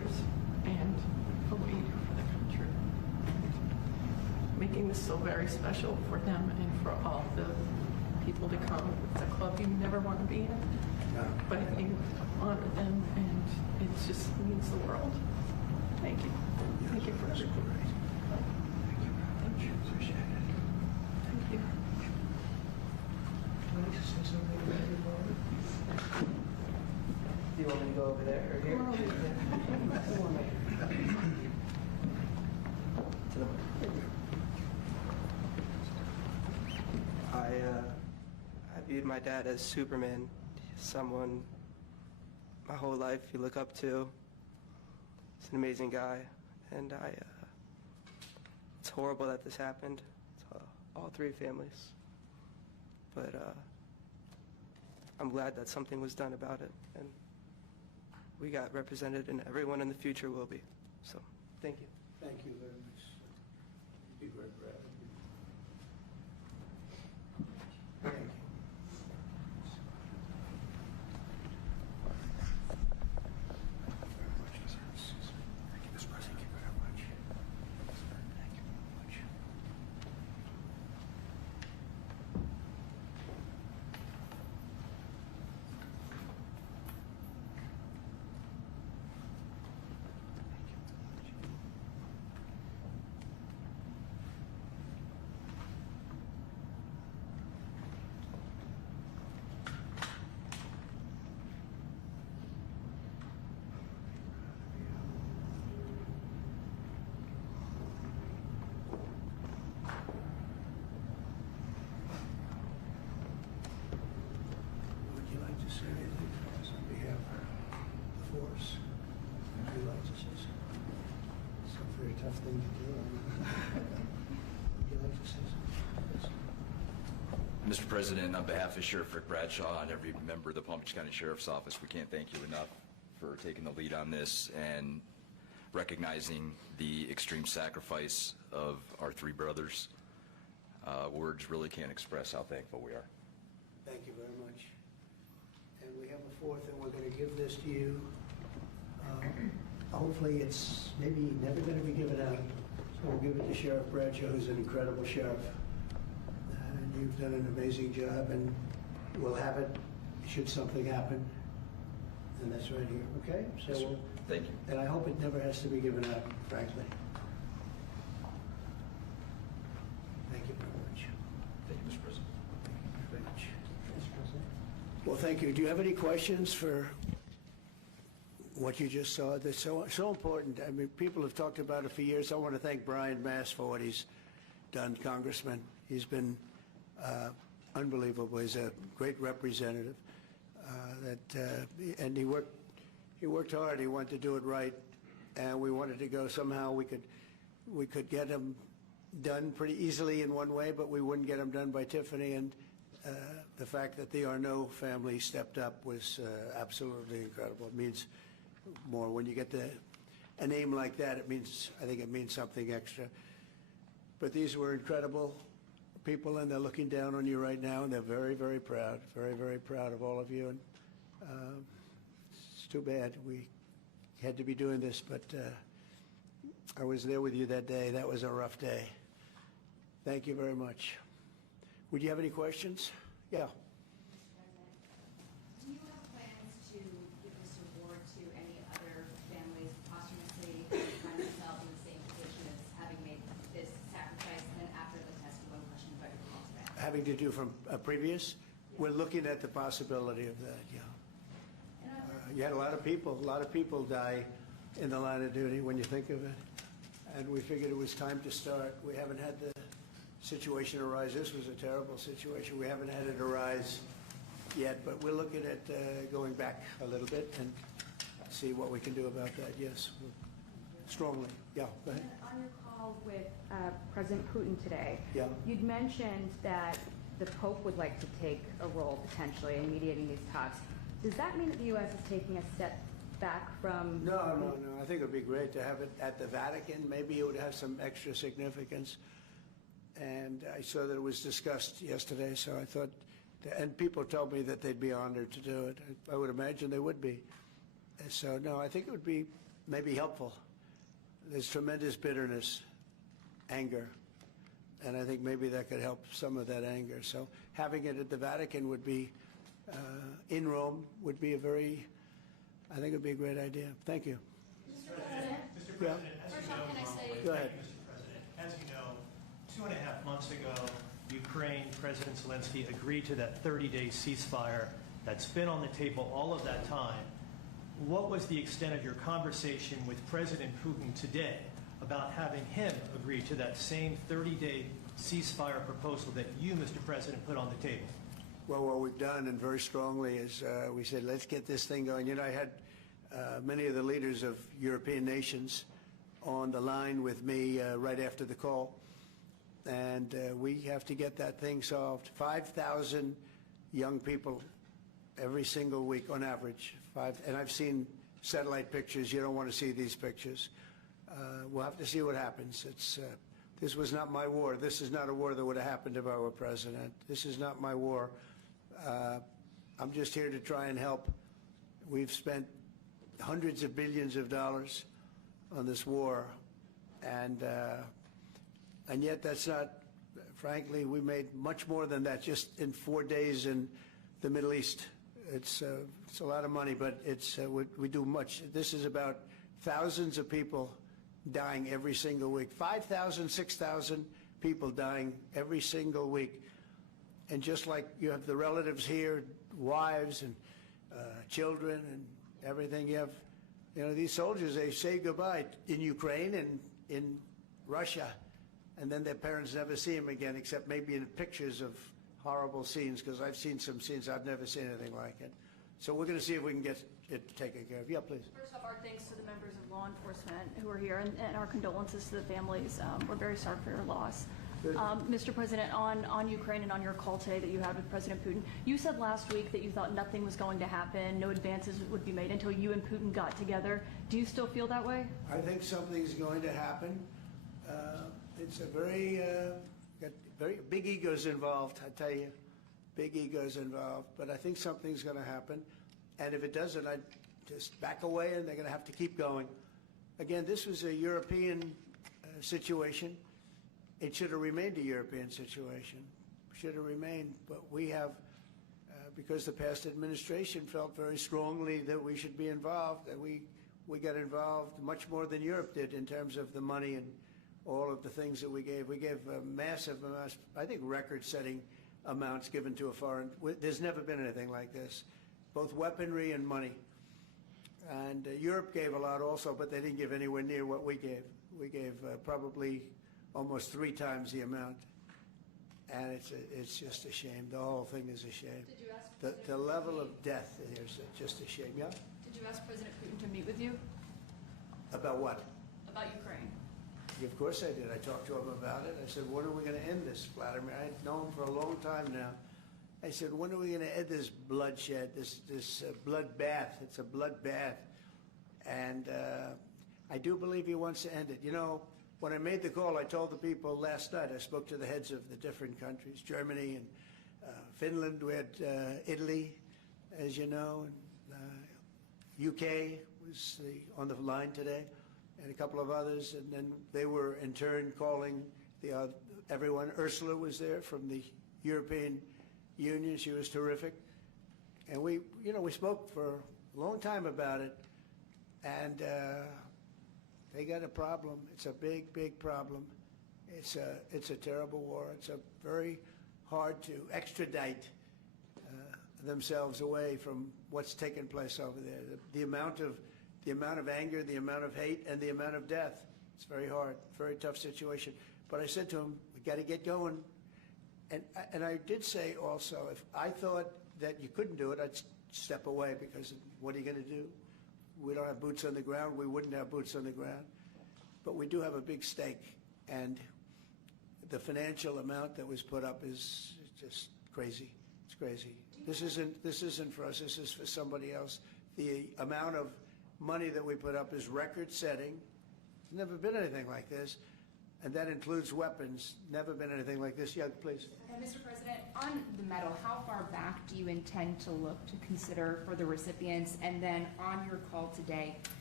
years and a leader for the country. Making this so very special for them and for all the people to come. It's a club you never want to be in, but you honor them, and it just means the world. Thank you. Thank you for everything. Thank you. Thank you. Do you want me to go over there or here? I viewed my dad as Superman, someone my whole life you look up to. He's an amazing guy, and it's horrible that this happened. It's all three families. But I'm glad that something was done about it, and we got represented, and everyone in the future will be. So, thank you. Thank you very much. You'd be very proud of you. Thank you. Would you like to say anything to us on behalf of the force? Would you like to say something? It's a very tough thing to do. Would you like to say something? Mr. President, on behalf of Sheriff Rick Bradshaw and every member of the Palm Beach County Sheriff's Office, we can't thank you enough for taking the lead on this and recognizing the extreme sacrifice of our three brothers. Words really can't express how thankful we are. Thank you very much. And we have a fourth, and we're going to give this to you. Hopefully it's maybe never going to be given out. So we'll give it to Sheriff Bradshaw, who's an incredible sheriff. And you've done an amazing job, and we'll have it should something happen. And that's right here, okay? So Yes, sir. Thank you. And I hope it never has to be given out, frankly. Thank you very much. Thank you, Mr. President. Thank you very much. Well, thank you. Do you have any questions for what you just saw? That's so important. I mean, people have talked about it for years. I want to thank Brian Mass for what he's done, Congressman. He's been unbelievable. He's a great representative. And he worked hard. He wanted to do it right, and we wanted to go somehow. We could get him done pretty easily in one way, but we wouldn't get him done by Tiffany. And the fact that the Arnault family stepped up was absolutely incredible. It means more when you get a name like that. I think it means something extra. But these were incredible people, and they're looking down on you right now, and they're very, very proud, very, very proud of all of you. And it's too bad we had to be doing this, but I was there with you that day. That was a rough day. Thank you very much. Would you have any questions? Yeah. Do you have plans to give this award to any other families posthumously who find themselves in the same position as having made this sacrifice, and then after the test, one question about your call today? Having to do from a previous? We're looking at the possibility of that, yeah. You had a lot of people die in the line of duty when you think of it. And we figured it was time to start. We haven't had the situation arise. This was a terrible situation. We haven't had it arise yet, but we're looking at going back a little bit and see what we can do about that, yes, strongly. Yeah, go ahead. On your call with President Putin today, Yeah. You'd mentioned that the Pope would like to take a role potentially in mediating these talks. Does that mean that the U.S. is taking a step back from... No. I think it would be great to have it at the Vatican. Maybe it would have some extra significance. And I saw that it was discussed yesterday, so I thought, and people told me that they'd be honored to do it. I would imagine they would be. So, no, I think it would be may be helpful. There's tremendous bitterness, anger, and I think maybe that could help some of that anger. So having it at the Vatican would be, in Rome, would be a very, I think it would be a great idea. Thank you. Mr. President, Yeah. as you know, can I say- Go ahead. Mr. President, as you know, 2.5 months ago, Ukraine President Zelensky agreed to that 30-day ceasefire that's been on the table all of that time. What was the extent of your conversation with President Putin today about having him agree to that same 30-day ceasefire proposal that you, Mr. President, put on the table? Well, what we've done, and very strongly, is we said, let's get this thing going. You know, I had many of the leaders of European nations on the line with me right after the call, and we have to get that thing solved. 5,000 young people every single week on average. And I've seen satellite pictures. You don't want to see these pictures. We'll have to see what happens. This was not my war. This is not a war that would have happened if I were president. This is not my war. I'm just here to try and help. We've spent hundreds of billions of dollars on this war, and yet that's not, frankly, we made much more than that just in 4 days in the Middle East. It's a lot of money, but we do much. This is about thousands of people dying every single week. 5,000, 6,000 people dying every single week. And just like you have the relatives here, wives and children and everything, you know, these soldiers, they say goodbye in Ukraine and in Russia, and then their parents never see them again, except maybe in pictures of horrible scenes, because I've seen some scenes, I've never seen anything like it. So we're going to see if we can get it taken care of. Yeah, please. First off, our thanks to the members of law enforcement who are here, and our condolences to the families. We're very sorry for your loss. Mr. President, on Ukraine and on your call today that you had with President Putin, you said last week that you thought nothing was going to happen, no advances would be made until you and Putin got together. Do you still feel that way? I think something's going to happen. It's a very big egos involved, I tell you. Big egos involved. But I think something's going to happen. And if it doesn't, I'd just back away, and they're going to have to keep going. Again, this was a European situation. It should have remained a European situation. Should have remained. But we have, because the past administration felt very strongly that we should be involved, that we got involved much more than Europe did in terms of the money and all of the things that we gave. We gave massive amounts, I think record-setting amounts given to a foreign. There's never been anything like this, both weaponry and money. And Europe gave a lot also, but they didn't give anywhere near what we gave. We gave probably almost 3 times the amount. And it's just a shame. The whole thing is a shame. Did you ask The level of death is just a shame. Yeah? Did you ask President Putin to meet with you? About what? About Ukraine. Of course I did. I talked to him about it. I said, when are we going to end this, Vladimir? I've known him for a long time now. I said, when are we going to end this bloodshed, this bloodbath? It's a bloodbath. And I do believe he wants to end it. You know, when I made the call, I told the people last night, I spoke to the heads of the different countries, Germany and Finland. We had Italy, as you know, and UK was on the line today, and a couple of others, and then they were in turn calling everyone. Ursula was there from the European Union. She was terrific, and we spoke for a long time about it, and they got a problem. It's a big, big problem. It's a terrible war. It's a very hard to extradite themselves away from what's taken place over there. The amount of anger, the amount of hate, and the amount of death. It's very hard, very tough situation. But I said to him, we got to get going. And I did say also, if I thought that you couldn't do it, I'd step away, because what are you going to do? We don't have boots on the ground. We wouldn't have boots on the ground. But we do have a big stake. And the financial amount that was put up is just crazy. It's crazy. This isn't for us. This is for somebody else. The amount of money that we put up is record-setting. There's never been anything like this. And that includes weapons. Never been anything like this. Yeah, please. Mr. President, on the medal, how far back do you intend to look to consider for the recipients? And then on your call today,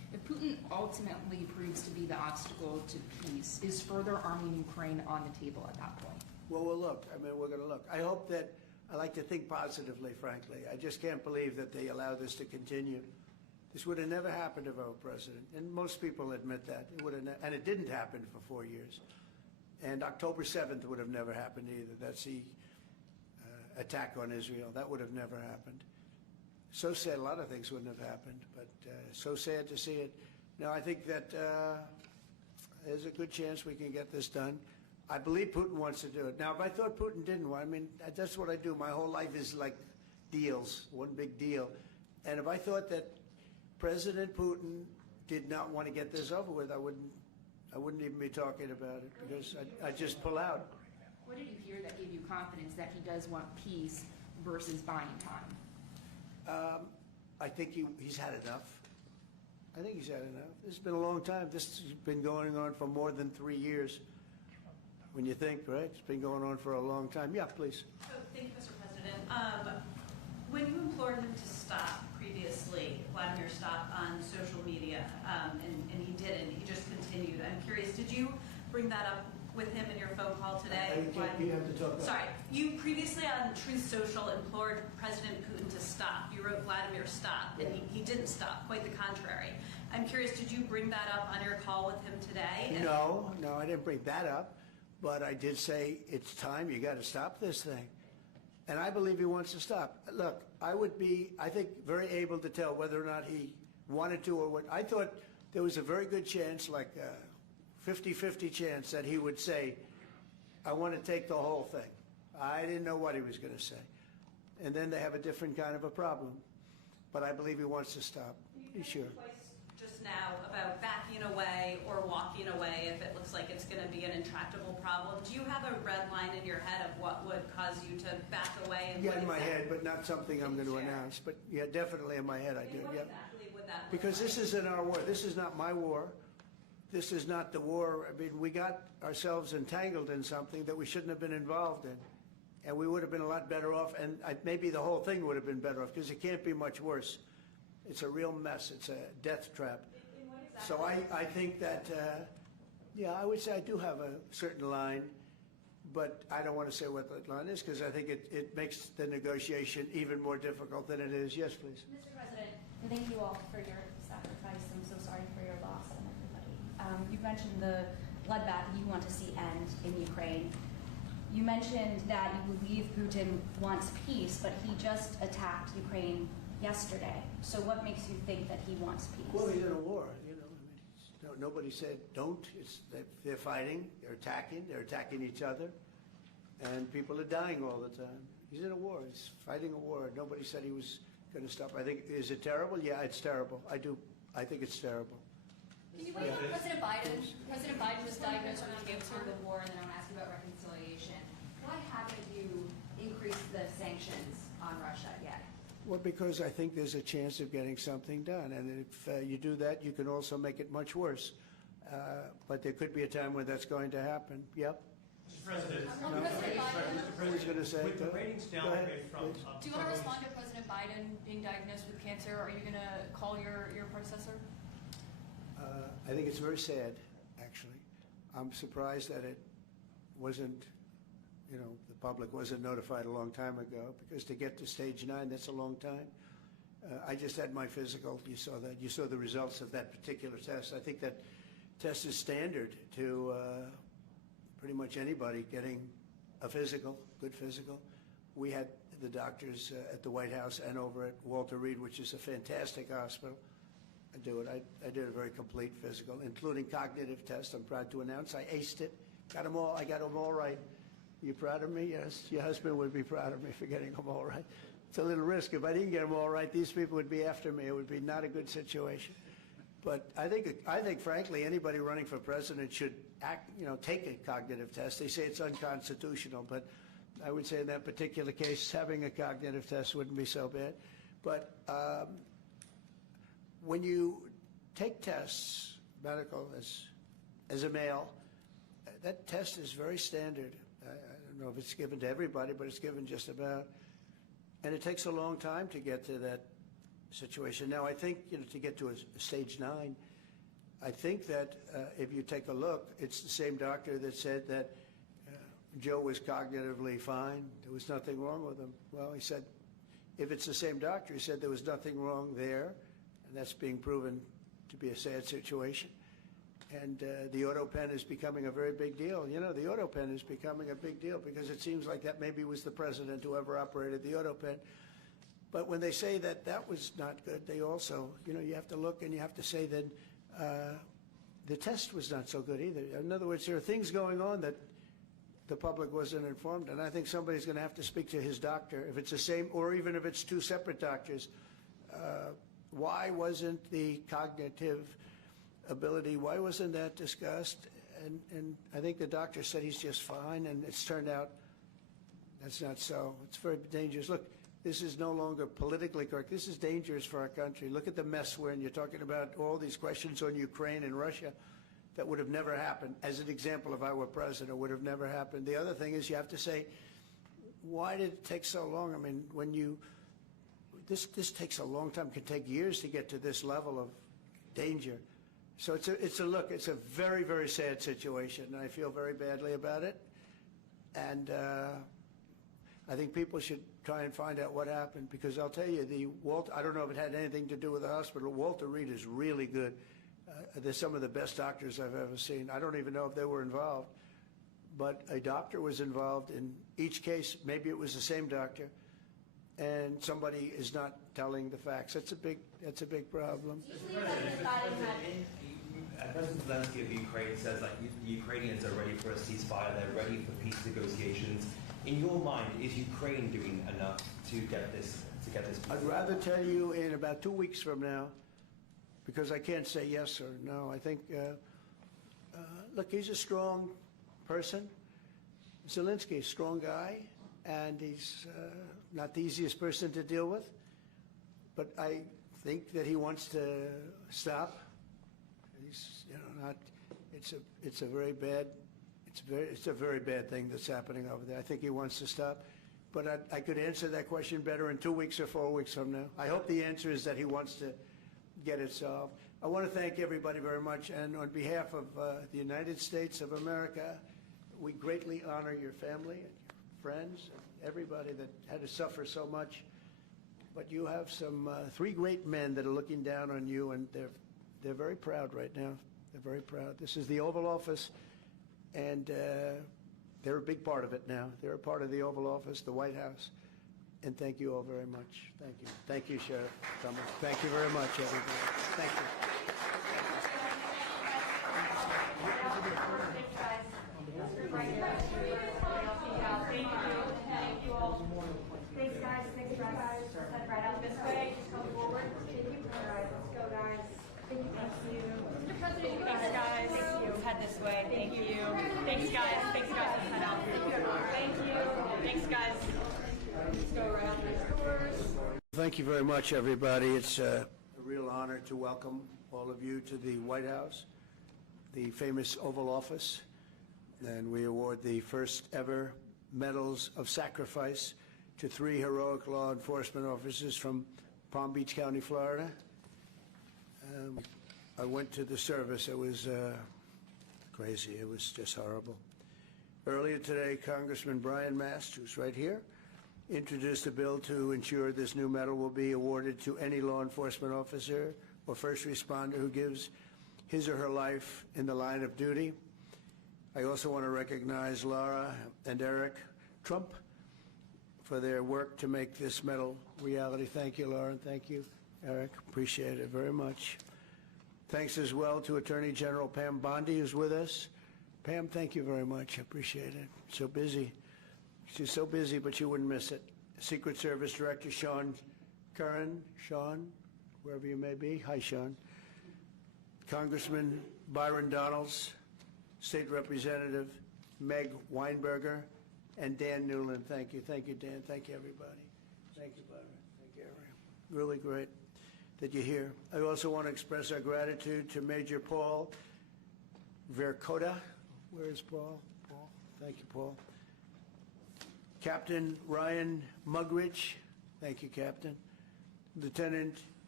If Putin ultimately proves to be the obstacle to peace, is further arming Ukraine on the table at that point? Well, we'll look. I mean, we're going to look. I hope that, I like to think positively, frankly. I just can't believe that they allow this to continue. This would have never happened if I were president, and most people admit that. It would have, and it didn't happen for 4 years. And October 7th would have never happened either. That's the attack on Israel. That would have never happened. So sad, a lot of things wouldn't have happened, but so sad to see it. Now, I think that there's a good chance we can get this done. I believe Putin wants to do it. Now, if I thought Putin didn't want, I mean, that's what I do. My whole life is like deals, one big deal. And if I thought that President Putin did not want to get this over with, I wouldn't even be talking about it, because I'd just pull out. What did you hear that gave you confidence that he does want peace versus buying time? I think he's had enough. I think he's had enough. This has been a long time. This has been going on for more than 3 years. When you think, right? It's been going on for a long time. Yeah, please. Oh, thank you, Mr. President. When you implored him to stop previously, Vladimir stopped on social media, and he didn't. He just continued. I'm curious, did you bring that up with him in your phone call today? You have to talk about. Sorry. You previously on Truth Social implored President Putin to stop. You wrote Vladimir stop, and he didn't stop. Quite the contrary. I'm curious, did you bring that up on your call with him today? No, I didn't bring that up. But I did say, it's time, you got to stop this thing. And I believe he wants to stop. Look, I would be, I think, very able to tell whether or not he wanted to or what. I thought there was a very good chance, like a 50-50 chance, that he would say, I want to take the whole thing. I didn't know what he was going to say. And then they have a different kind of a problem. But I believe he wants to stop. Be sure. Just now about backing away or walking away if it looks like it's going to be an intractable problem. Do you have a red line in your head of what would cause you to back away? And Yeah, in my head, but not something I'm going to announce. But yeah, definitely in my head I do. Yeah. Exactly would that look Because like? this isn't our war. This is not my war. This is not the war. I mean, we got ourselves entangled in something that we shouldn't have been involved in. And we would have been a lot better off, and maybe the whole thing would have been better off, because it can't be much worse. It's a real mess. It's a death trap. So I think that, yeah, I would say I do have a certain line, but I don't want to say what that line is, because I think it makes the negotiation even more difficult than it is. Yes, please. Mr. President, thank you all for your sacrifice. I'm so sorry for your loss and everybody. You mentioned the bloodbath you want to see end in Ukraine. You mentioned that you believe Putin wants peace, but he just attacked Ukraine yesterday. So what makes you think that he wants peace? Well, he's in a war, you know. I mean, nobody said don't. They're fighting. They're attacking each other, and people are dying all the time. He's in a war. He's fighting a war. Nobody said he was going to stop. I think, is it terrible? Yeah, it's terrible. I think it's terrible. Can you weigh on President Biden? President Biden was diagnosed with cancer of the war, and then I'm asking about reconciliation. Why haven't you increased the sanctions on Russia yet? Well, because I think there's a chance of getting something done, and if you do that, you can also make it much worse. But there could be a time when that's going to happen. Yep. Mr. President, Who's going to say? with the ratings downgrade from... Do you want to respond to President Biden being diagnosed with cancer? Are you going to call your predecessor? I think it's very sad, actually. I'm surprised that it wasn't, you know, the public wasn't notified a long time ago, because to get to stage 9, that's a long time. I just had my physical. You saw that. You saw the results of that particular test. I think that test is standard to pretty much anybody getting a physical, good physical. We had the doctors at the White House and over at Walter Reed, which is a fantastic hospital. I did a very complete physical, including cognitive tests. I'm proud to announce I aced it. Got them all. I got them all right. You proud of me? Yes. Your husband would be proud of me for getting them all right. It's a little risk. If I didn't get them all right, these people would be after me. It would be not a good situation. But I think, frankly, anybody running for president should take a cognitive test. They say it's unconstitutional, but I would say in that particular case, having a cognitive test wouldn't be so bad. But when you take tests, medical, as a male, that test is very standard. I don't know if it's given to everybody, but it's given just about. And it takes a long time to get to that situation. Now, I think, to get to a stage 9, I think that if you take a look, it's the same doctor that said that Joe was cognitively fine. There was nothing wrong with him. Well, he said, if it's the same doctor, he said there was nothing wrong there, and that's being proven to be a sad situation. And the auto pen is becoming a very big deal. The auto pen is becoming a big deal because it seems like that maybe was the president who ever operated the auto pen. But when they say that that was not good, they also, you have to look and you have to say that the test was not so good either. In other words, there are things going on that the public wasn't informed, and I think somebody's going to have to speak to his doctor, if it's the same, or even if it's 2 separate doctors. Why wasn't the cognitive ability, why wasn't that discussed? And I think the doctor said he's just fine, and it's turned out that's not so. It's very dangerous. Look, this is no longer politically correct. This is dangerous for our country. Look at the mess we're in. You're talking about all these questions on Ukraine and Russia that would have never happened. As an example, if I were president, it would have never happened. The other thing is you have to say, why did it take so long? I mean, this takes a long time. It can take years to get to this level of danger. So it's a very, very sad situation, and I feel very badly about it. And I think people should try and find out what happened, because I'll tell you, I don't know if it had anything to do with the hospital. Walter Reed is really good. They're some of the best doctors I've ever seen. I don't even know if they were involved, but a doctor was involved in each case. Maybe it was the same doctor, and somebody is not telling the facts. That's a big problem. President Zelensky of Ukraine says that the Ukrainians are ready for a ceasefire. They're ready for peace negotiations. In your mind, is Ukraine doing enough to get this? I'd rather tell you in about 2 weeks from now, because I can't say yes or no. I think, look, he's a strong person. Zelensky, a strong guy, and he's not the easiest person to deal with. But I think that he wants to stop. He's, not. It's a very bad thing that's happening over there. I think he wants to stop. But I could answer that question better in 2 weeks or 4 weeks from now. I hope the answer is that he wants to get it solved. I want to thank everybody very much, and on behalf of the United States of America, we greatly honor your family and your friends and everybody that had to suffer so much. But you have some 3 great men that are looking down on you, and they're very proud right now. They're very proud. This is the Oval Office, and they're a big part of it now. They're a part of the Oval Office, the White House. And thank you all very much. Thank you. Thank you, Sheriff Thomas. Thank you very much, everybody. Thank you. Thank you all. Thanks, guys. Thanks, guys. Head right out this way. Just come forward. Thank you. All right, let's go, guys. Thank you. Mr. President, you guys. Thank you. Head this way. Thank you. Thanks, guys. Thanks, guys. Let's head out. Thank you. Thanks, guys. Let's go right out these doors. Thank you very much, everybody. It's a real honor to welcome all of you to the White House, the famous Oval Office, and we award the first ever Medals of Sacrifice to 3 heroic law enforcement officers from Palm Beach County, Florida. I went to the service. It was crazy. It was just horrible. Earlier today, Congressman Brian Mast, who's right here, introduced a bill to ensure this new medal will be awarded to any law enforcement officer or first responder who gives his or her life in the line of duty. I also want to recognize Laura and Eric Trump for their work to make this medal reality. Thank you, Laura, and thank you, Eric. Appreciate it very much. Thanks as well to Attorney General Pam Bondi, who's with us. Pam, thank you very much. I appreciate it. So busy. She's so busy, but you wouldn't miss it. Secret Service Director Sean Curran. Sean, wherever you may be. Hi, Sean. Congressman Byron Donalds, State Representative Meg Weinberger, and Dan Newland. Thank you. Thank you, Dan. Thank you, everybody. Thank you, Byron. Thank you, everyone. Really great that you're here. I also want to express our gratitude to Major Paul Vercoda. Where is Paul? Paul. Thank you, Paul. Captain Ryan Mugridge. Thank you, Captain. Lieutenant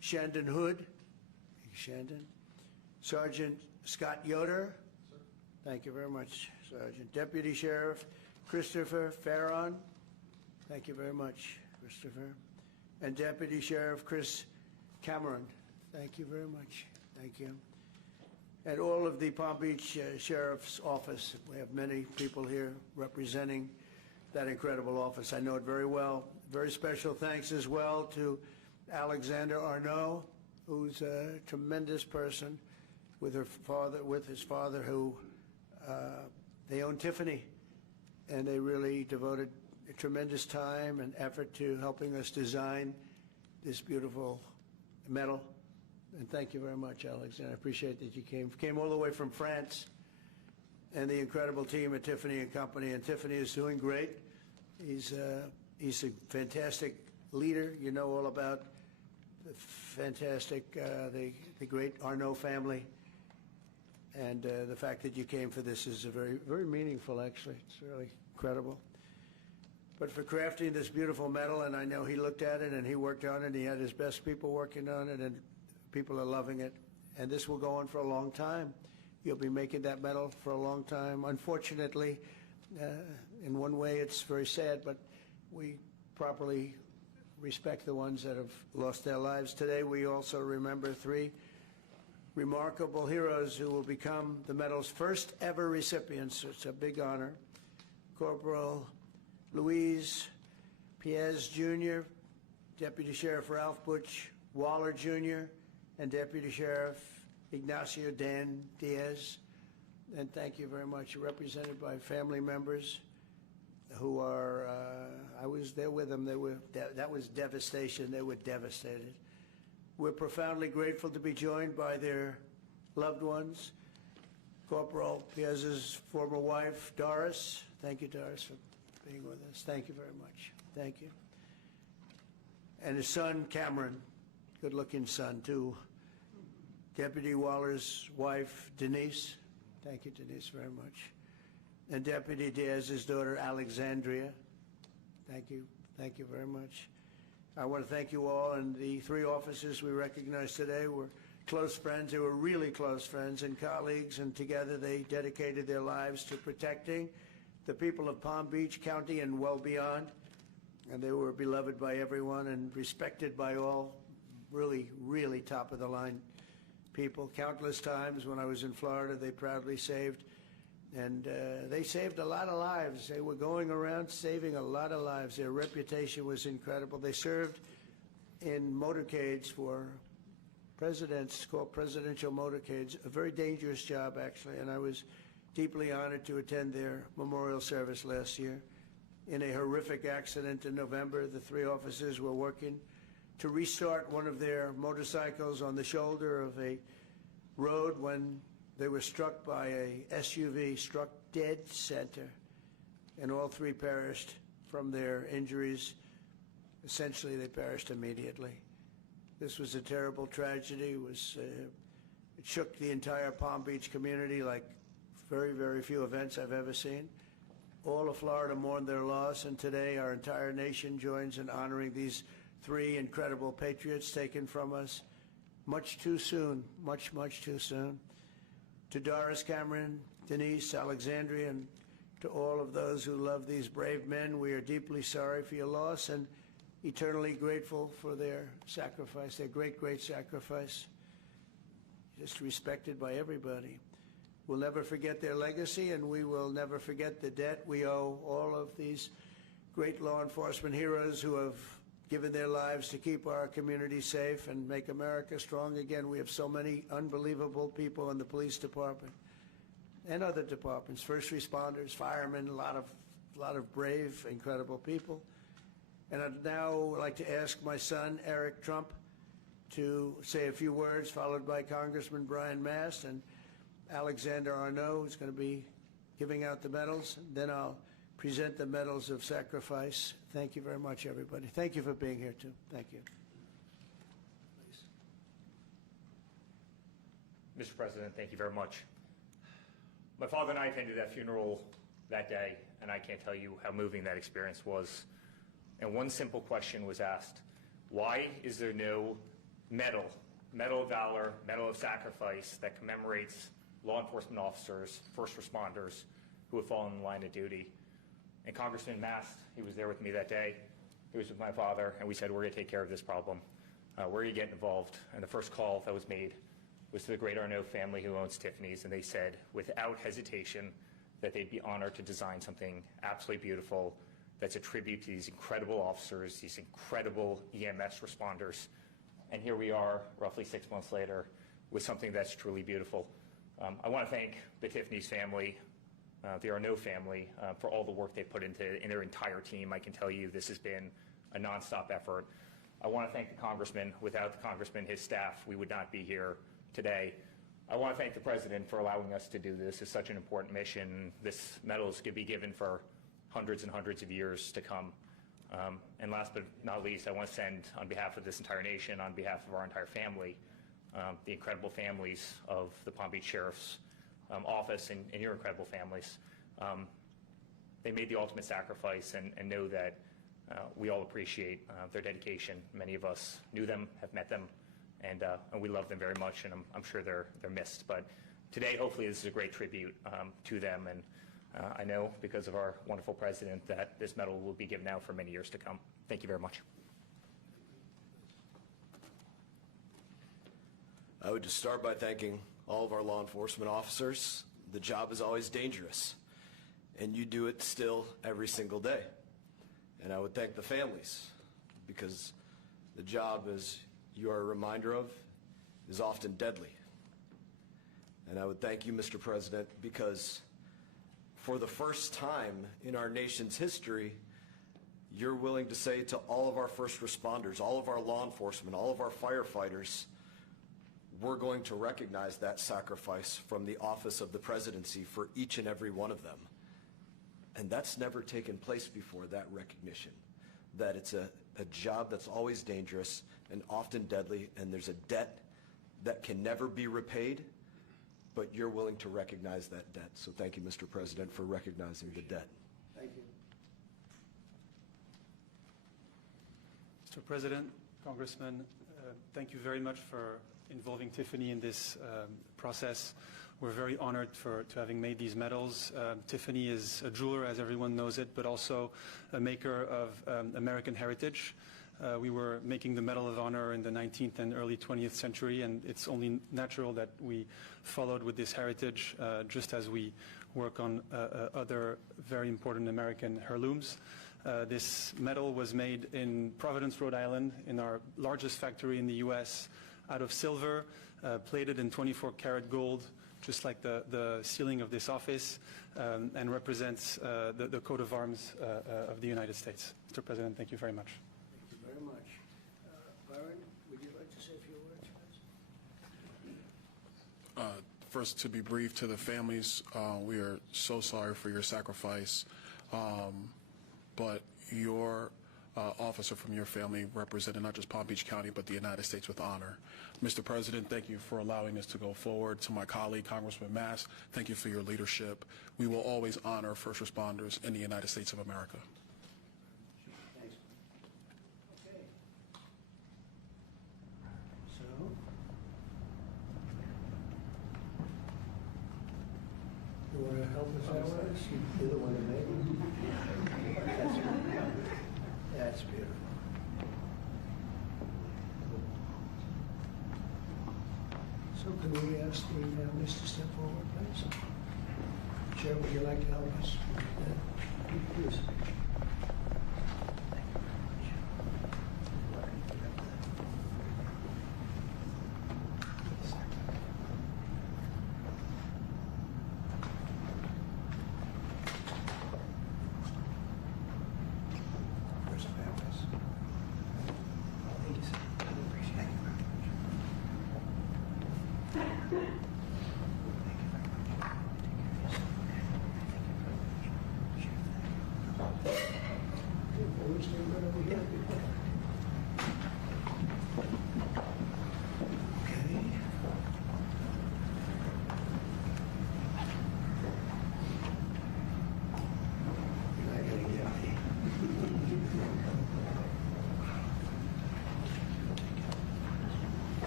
Shandon Hood. Thank you, Shandon. Sergeant Scott Yoder. Thank you very much, Sergeant. Deputy Sheriff Christopher Farron. Thank you very much, Christopher. And Deputy Sheriff Chris Cameron. Thank you very much. Thank you. And all of the Palm Beach Sheriff's Office. We have many people here representing that incredible office. I know it very well. Very special thanks as well to Alexander Arnault, who's a tremendous person with his father, who they own Tiffany, and they really devoted a tremendous time and effort to helping us design this beautiful medal. And thank you very much, Alexander. I appreciate that you came all the way from France, and the incredible team at Tiffany and Company. And Tiffany is doing great. He's a fantastic leader. You know all about the fantastic, the great Arnault family. And the fact that you came for this is very, very meaningful, actually. It's really incredible. But for crafting this beautiful medal, and I know he looked at it and he worked on it, and he had his best people working on it, and people are loving it. And this will go on for a long time. You'll be making that medal for a long time. Unfortunately, in one way it's very sad, but we properly respect the ones that have lost their lives. Today we also remember 3 remarkable heroes who will become the medal's first ever recipients. It's a big honor. Corporal Luis Piez Jr., Deputy Sheriff Ralph Butch Waller Jr., and Deputy Sheriff Ignacio Dan Diaz. And thank you very much. You're represented by family members who are, I was there with them. That was devastation. They were devastated. We're profoundly grateful to be joined by their loved ones. Corporal Piez's former wife, Doris. Thank you, Doris, for being with us. Thank you very much. Thank you. And his son, Cameron, good-looking son, too. Deputy Waller's wife, Denise. Thank you, Denise, very much. And Deputy Diaz's daughter, Alexandria. Thank you. Thank you very much. I want to thank you all, and the 3 officers we recognize today were close friends. They were really close friends and colleagues, and together they dedicated their lives to protecting the people of Palm Beach County and well beyond. And they were beloved by everyone and respected by all. Really, really top-of-the-line people. Countless times when I was in Florida, they proudly saved, and they saved a lot of lives. They were going around saving a lot of lives. Their reputation was incredible. They served in motorcades for presidents, called presidential motorcades, a very dangerous job, actually, and I was deeply honored to attend their memorial service last year. In a horrific accident in November, the 3 officers were working to restart one of their motorcycles on the shoulder of a road when they were struck by a SUV, struck dead center, and all 3 perished from their injuries. Essentially, they perished immediately. This was a terrible tragedy. It shook the entire Palm Beach community like very, very few events I've ever seen. All of Florida mourned their loss, and today our entire nation joins in honoring these 3 incredible patriots taken from us much too soon, much, much too soon. To Doris, Cameron, Denise, Alexandria, and to all of those who love these brave men, we are deeply sorry for your loss and eternally grateful for their sacrifice, their great, great sacrifice, just respected by everybody. We'll never forget their legacy, and we will never forget the debt we owe all of these great law enforcement heroes who have given their lives to keep our community safe and make America strong again. We have so many unbelievable people in the police department and other departments, first responders, firemen, a lot of brave, incredible people. And I'd now like to ask my son, Eric Trump, to say a few words, followed by Congressman Brian Mast and Alexander Arnault, who's going to be giving out the medals. Then I'll present the medals of sacrifice. Thank you very much, everybody. Thank you for being here, too. Thank you. Please. Mr. President, thank you very much. My father and I attended that funeral that day, and I can't tell you how moving that experience was. And one simple question was asked: why is there no medal of valor, medal of sacrifice that commemorates law enforcement officers, first responders who have fallen in the line of duty. And Congressman Mast, he was there with me that day. He was with my father, and we said, we're going to take care of this problem. We're going to get involved. And the first call that was made was to the great Arnault family who owns Tiffany's, and they said, without hesitation, that they'd be honored to design something absolutely beautiful that's a tribute to these incredible officers, these incredible EMS responders. And here we are, roughly 6 months later, with something that's truly beautiful. I want to thank the Tiffany's family, the Arnault family, for all the work they put in their entire team. I can tell you this has been a nonstop effort. I want to thank the Congressman. Without the Congressman, his staff, we would not be here today. I want to thank the President for allowing us to do this. It's such an important mission. This medal is going to be given for hundreds and hundreds of years to come. And last but not least, I want to send, on behalf of this entire nation, on behalf of our entire family, the incredible families of the Palm Beach Sheriff's Office and your incredible families. They made the ultimate sacrifice and know that we all appreciate their dedication. Many of us knew them, have met them, and we love them very much, and I'm sure they're missed. But today, hopefully, this is a great tribute to them, and I know, because of our wonderful President, that this medal will be given out for many years to come. Thank you very much. I would just start by thanking all of our law enforcement officers. The job is always dangerous, and you do it still every single day. And I would thank the families, because the job, as you are a reminder of, is often deadly. And I would thank you, Mr. President, because for the first time in our nation's history, you're willing to say to all of our first responders, all of our law enforcement, all of our firefighters, we're going to recognize that sacrifice from the office of the presidency for each and every one of them. And that's never taken place before, that recognition, that it's a job that's always dangerous and often deadly, and there's a debt that can never be repaid, but you're willing to recognize that debt. So thank you, Mr. President, for recognizing the debt. Thank you. Mr. President, Congressman, thank you very much for involving Tiffany in this process. We're very honored to having made these medals. Tiffany is a jeweler, as everyone knows it, but also a maker of American heritage. We were making the Medal of Honor in the 19th and early 20th century, and it's only natural that we followed with this heritage, just as we work on other very important American heirlooms. This medal was made in Providence, Rhode Island, in our largest factory in the U.S., out of silver, plated in 24-karat gold, just like the ceiling of this office, and represents the coat of arms of the United States. Mr. President, thank you very much. Thank you very much. Byron, would you like to say a few words, please? First, to be brief, to the families, we are so sorry for your sacrifice, but your officer from your family represented not just Palm Beach County, but the United States with honor. Mr. President, thank you for allowing us to go forward. To my colleague, Congressman Mast, thank you for your leadership. We will always honor first responders in the United States of America. Thanks. Okay. So, you want to help us out with this? You're the one that made it. That's beautiful. So can we ask the Mr. to step forward, please? Chair, would you like to help us? Please.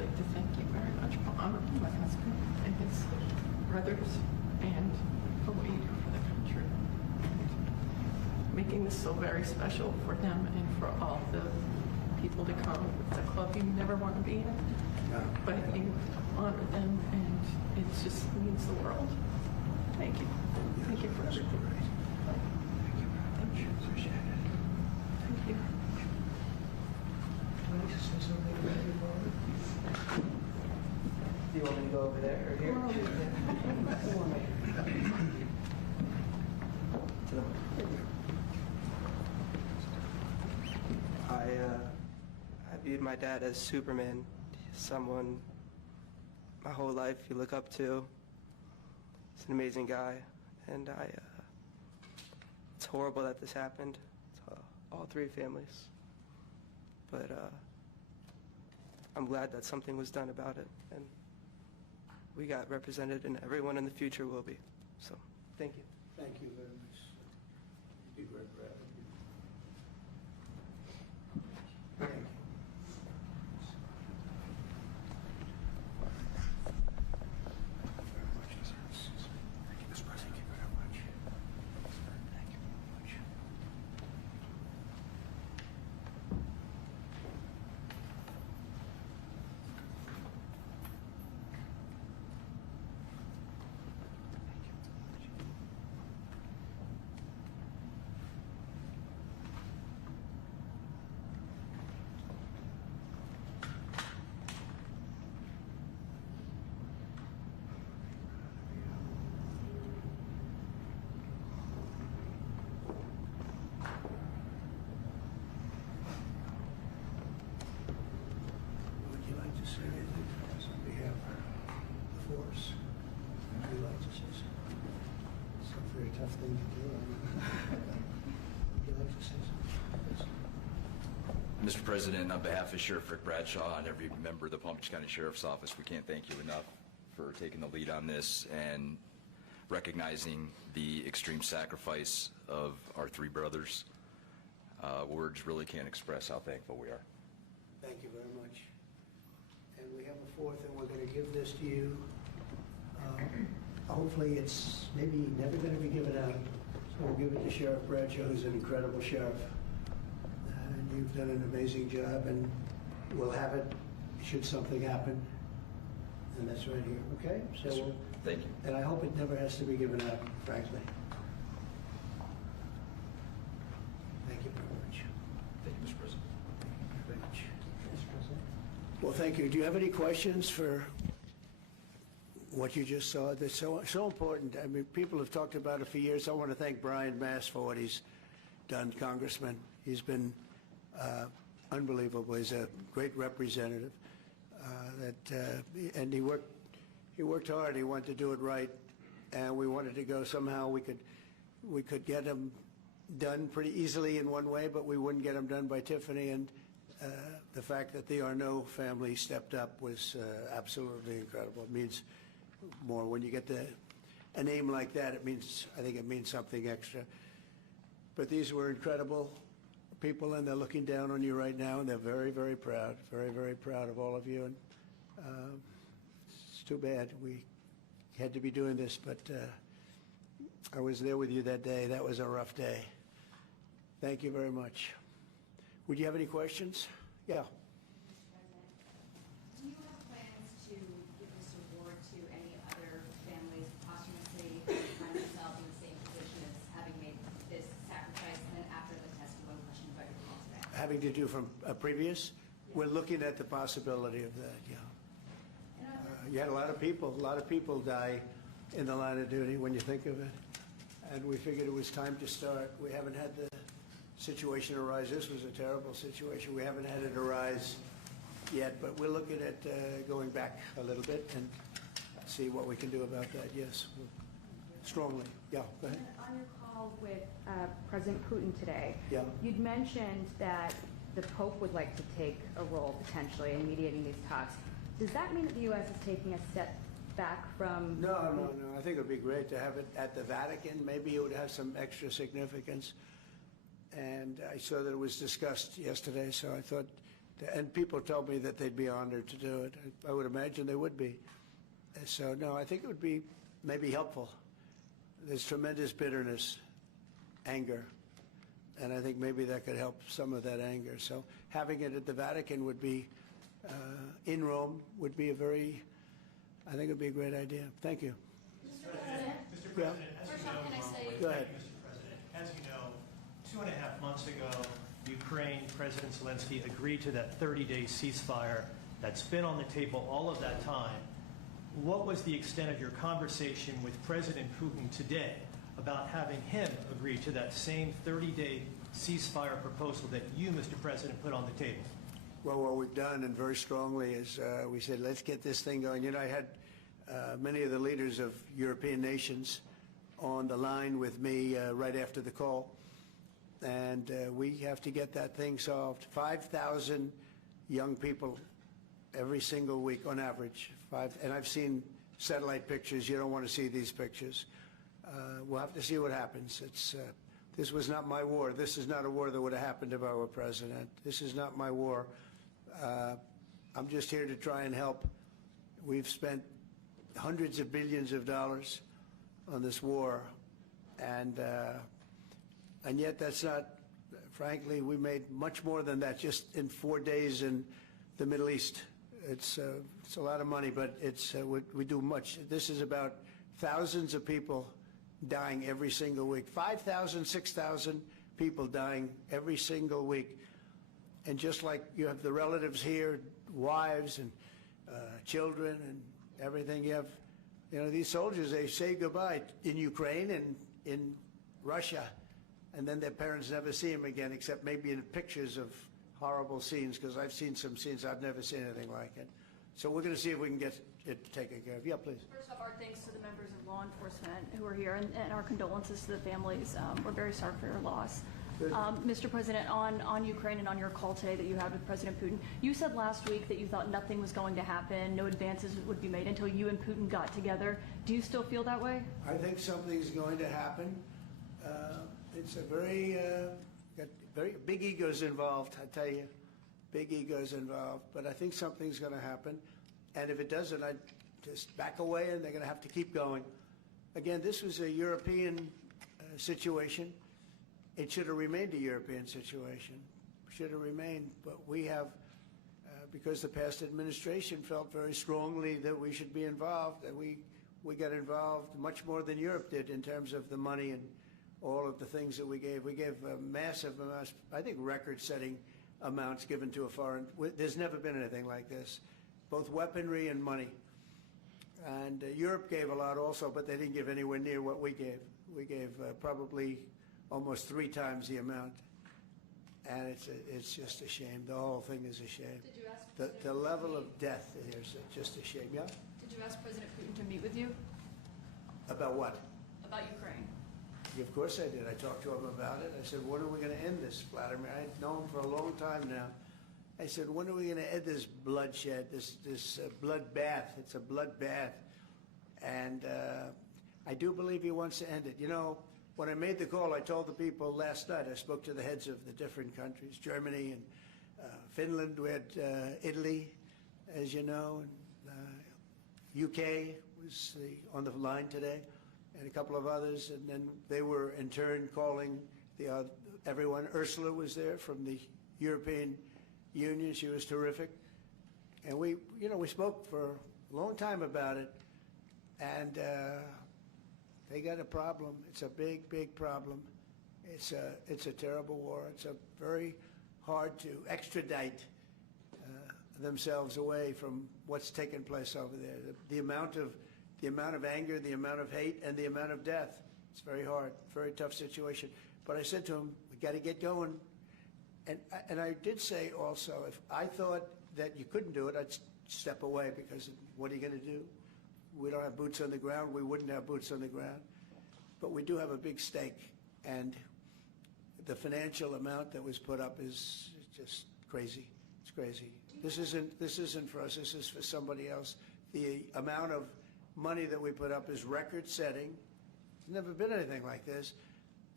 like to thank you very much for honoring my husband and his brothers and for what you do for the country. And making this so very special for them and for all the people to come. It's a club you never want to be in, but you honor them and it just means the world. Thank you. Thank you for everything. Thank you. Appreciate it. Thank you. Do you want me to go over there or here? I viewed my dad as Superman, someone my whole life you look up to. He's an amazing guy, and it's horrible that this happened to all three families. But I'm glad that something was done about it, and we got represented, and everyone in the future will be. So, thank you. Thank you very much. Be great, Brad. Thank you. Would you like to say anything for us on behalf of the force? Would you like to say something? It's a very tough thing to do. Would you like to say something? Mr. President, on behalf of Sheriff Rick Bradshaw and every member of the Palm Beach County Sheriff's Office, we can't thank you enough for taking the lead on this and recognizing the extreme sacrifice of our three brothers. Words really can't express how thankful we are. Thank you very much. And we have a fourth, and we're going to give this to you. Hopefully it's maybe never going to be given out. So we'll give it to Sheriff Bradshaw, who's an incredible sheriff. And you've done an amazing job, and we'll have it should something happen. And that's right here, okay? So Yes, sir. we'll, Thank you. and I hope it never has to be given out, frankly. Thank you very much. Thank you, Mr. President. Thank you very much. Well, thank you. Do you have any questions for what you just saw? That's so important. I mean, people have talked about it for years. I want to thank Brian Mass for what he's done, Congressman. He's been unbelievable. He's a great representative. And he worked hard. He wanted to do it right, and we wanted to go somehow. We could get him done pretty easily in one way, but we wouldn't get him done by Tiffany. And the fact that the Arnault family stepped up was absolutely incredible. It means more when you get a name like that. I think it means something extra. But these were incredible people, and they're looking down on you right now, and they're very, very proud, very, very proud of all of you. And it's too bad we had to be doing this, but I was there with you that day. That was a rough day. Thank you very much. Would you have any questions? Yeah. Do you have plans to give this award to any other families posthumously who find themselves in the same position as having made this sacrifice, and then after the test, one question about your call today? Having to do from a previous? We're looking at the possibility of that, yeah. You had a lot of people die in the line of duty when you think of it. And we figured it was time to start. We haven't had the situation arise. This was a terrible situation. We haven't had it arise yet, but we're looking at going back a little bit and see what we can do about that, yes. Strongly. Yeah, go ahead. On your call with President Putin today, Yeah. you'd mentioned that the Pope would like to take a role potentially in mediating these talks. Does that mean that the U.S. is taking a step back from... No. I think it would be great to have it at the Vatican. Maybe it would have some extra significance. And I saw that it was discussed yesterday, so I thought And people told me that they'd be honored to do it. I would imagine they would be. So, no, I think it would be maybe helpful. There's tremendous bitterness, anger, and I think maybe that could help some of that anger. So having it at the Vatican would be, in Rome, would be a very, I think it would be a great idea. Thank you. Mr. President, as you know, Go ahead. Mr. President, as you know, 2.5 months ago, Ukraine President Zelensky agreed to that 30-day ceasefire that's been on the table all of that time. What was the extent of your conversation with President Putin today about having him agree to that same 30-day ceasefire proposal that you, Mr. President, put on the table? Well, what we've done, and very strongly, is we said, let's get this thing going. You know, I had many of the leaders of European nations on the line with me right after the call, and we have to get that thing solved. 5,000 young people every single week on average. And I've seen satellite pictures. You don't want to see these pictures. We'll have to see what happens. This was not my war. This is not a war that would have happened if I were president. This is not my war. I'm just here to try and help. We've spent hundreds of billions of dollars on this war, and yet that's not, frankly, we made much more than that just in 4 days in the Middle East. It's a lot of money, but we do much. This is about thousands of people dying every single week. 5,000, 6,000 people dying every single week. And just like you have the relatives here, wives and children and everything, you have, these soldiers, they say goodbye in Ukraine and in Russia, and then their parents never see them again, except maybe in pictures of horrible scenes, because I've seen some scenes, I've never seen anything like it. So we're going to see if we can get it taken care of. Yeah, please. First off, our thanks to the members of law enforcement who are here, and our condolences to the families. We're very sorry for your loss. Mr. President, on Ukraine and on your call today that you had with President Putin, you said last week that you thought nothing was going to happen, no advances would be made until you and Putin got together. Do you still feel that way? I think something's going to happen. It's a very big egos involved, I tell you. Big egos involved. But I think something's going to happen. And if it doesn't, I'd just back away, and they're going to have to keep going. Again, this was a European situation. It should have remained a European situation. Should have remained. But we have, because the past administration felt very strongly that we should be involved, and we got involved much more than Europe did in terms of the money and all of the things that we gave. We gave massive amounts, I think record-setting amounts given to a foreign. There's never been anything like this, both weaponry and money. And Europe gave a lot also, but they didn't give anywhere near what we gave. We gave probably almost 3 times the amount. And it's just a shame. The whole thing is a shame. Did you ask The level of death here is just a shame. Yeah? Did you ask President Putin to meet with you? About what? About Ukraine. Of course I did. I talked to him about it. I said, when are we going to end this, Vladimir? I've known him for a long time now. I said, when are we going to end this bloodshed, this bloodbath? It's a bloodbath. And I do believe he wants to end it. You know, when I made the call, I told the people last night, I spoke to the heads of the different countries, Germany and Finland. We had Italy, as you know, and UK was on the line today, and a couple of others. And then they were, in turn, calling everyone. Ursula was there from the European Union. She was terrific. And we spoke for a long time about it. And they got a problem. It's a big, big problem. It's a terrible war. It's a very hard to extradite themselves away from what's taken place over there. The amount of anger, the amount of hate, and the amount of death. It's very hard, very tough situation. But I said to him, we got to get going. And I did say also, if I thought that you couldn't do it, I'd step away, because what are you going to do? We don't have boots on the ground. We wouldn't have boots on the ground. But we do have a big stake, and the financial amount that was put up is just crazy. It's crazy. This isn't for us. This is for somebody else. The amount of money that we put up is record-setting. There's never been anything like this.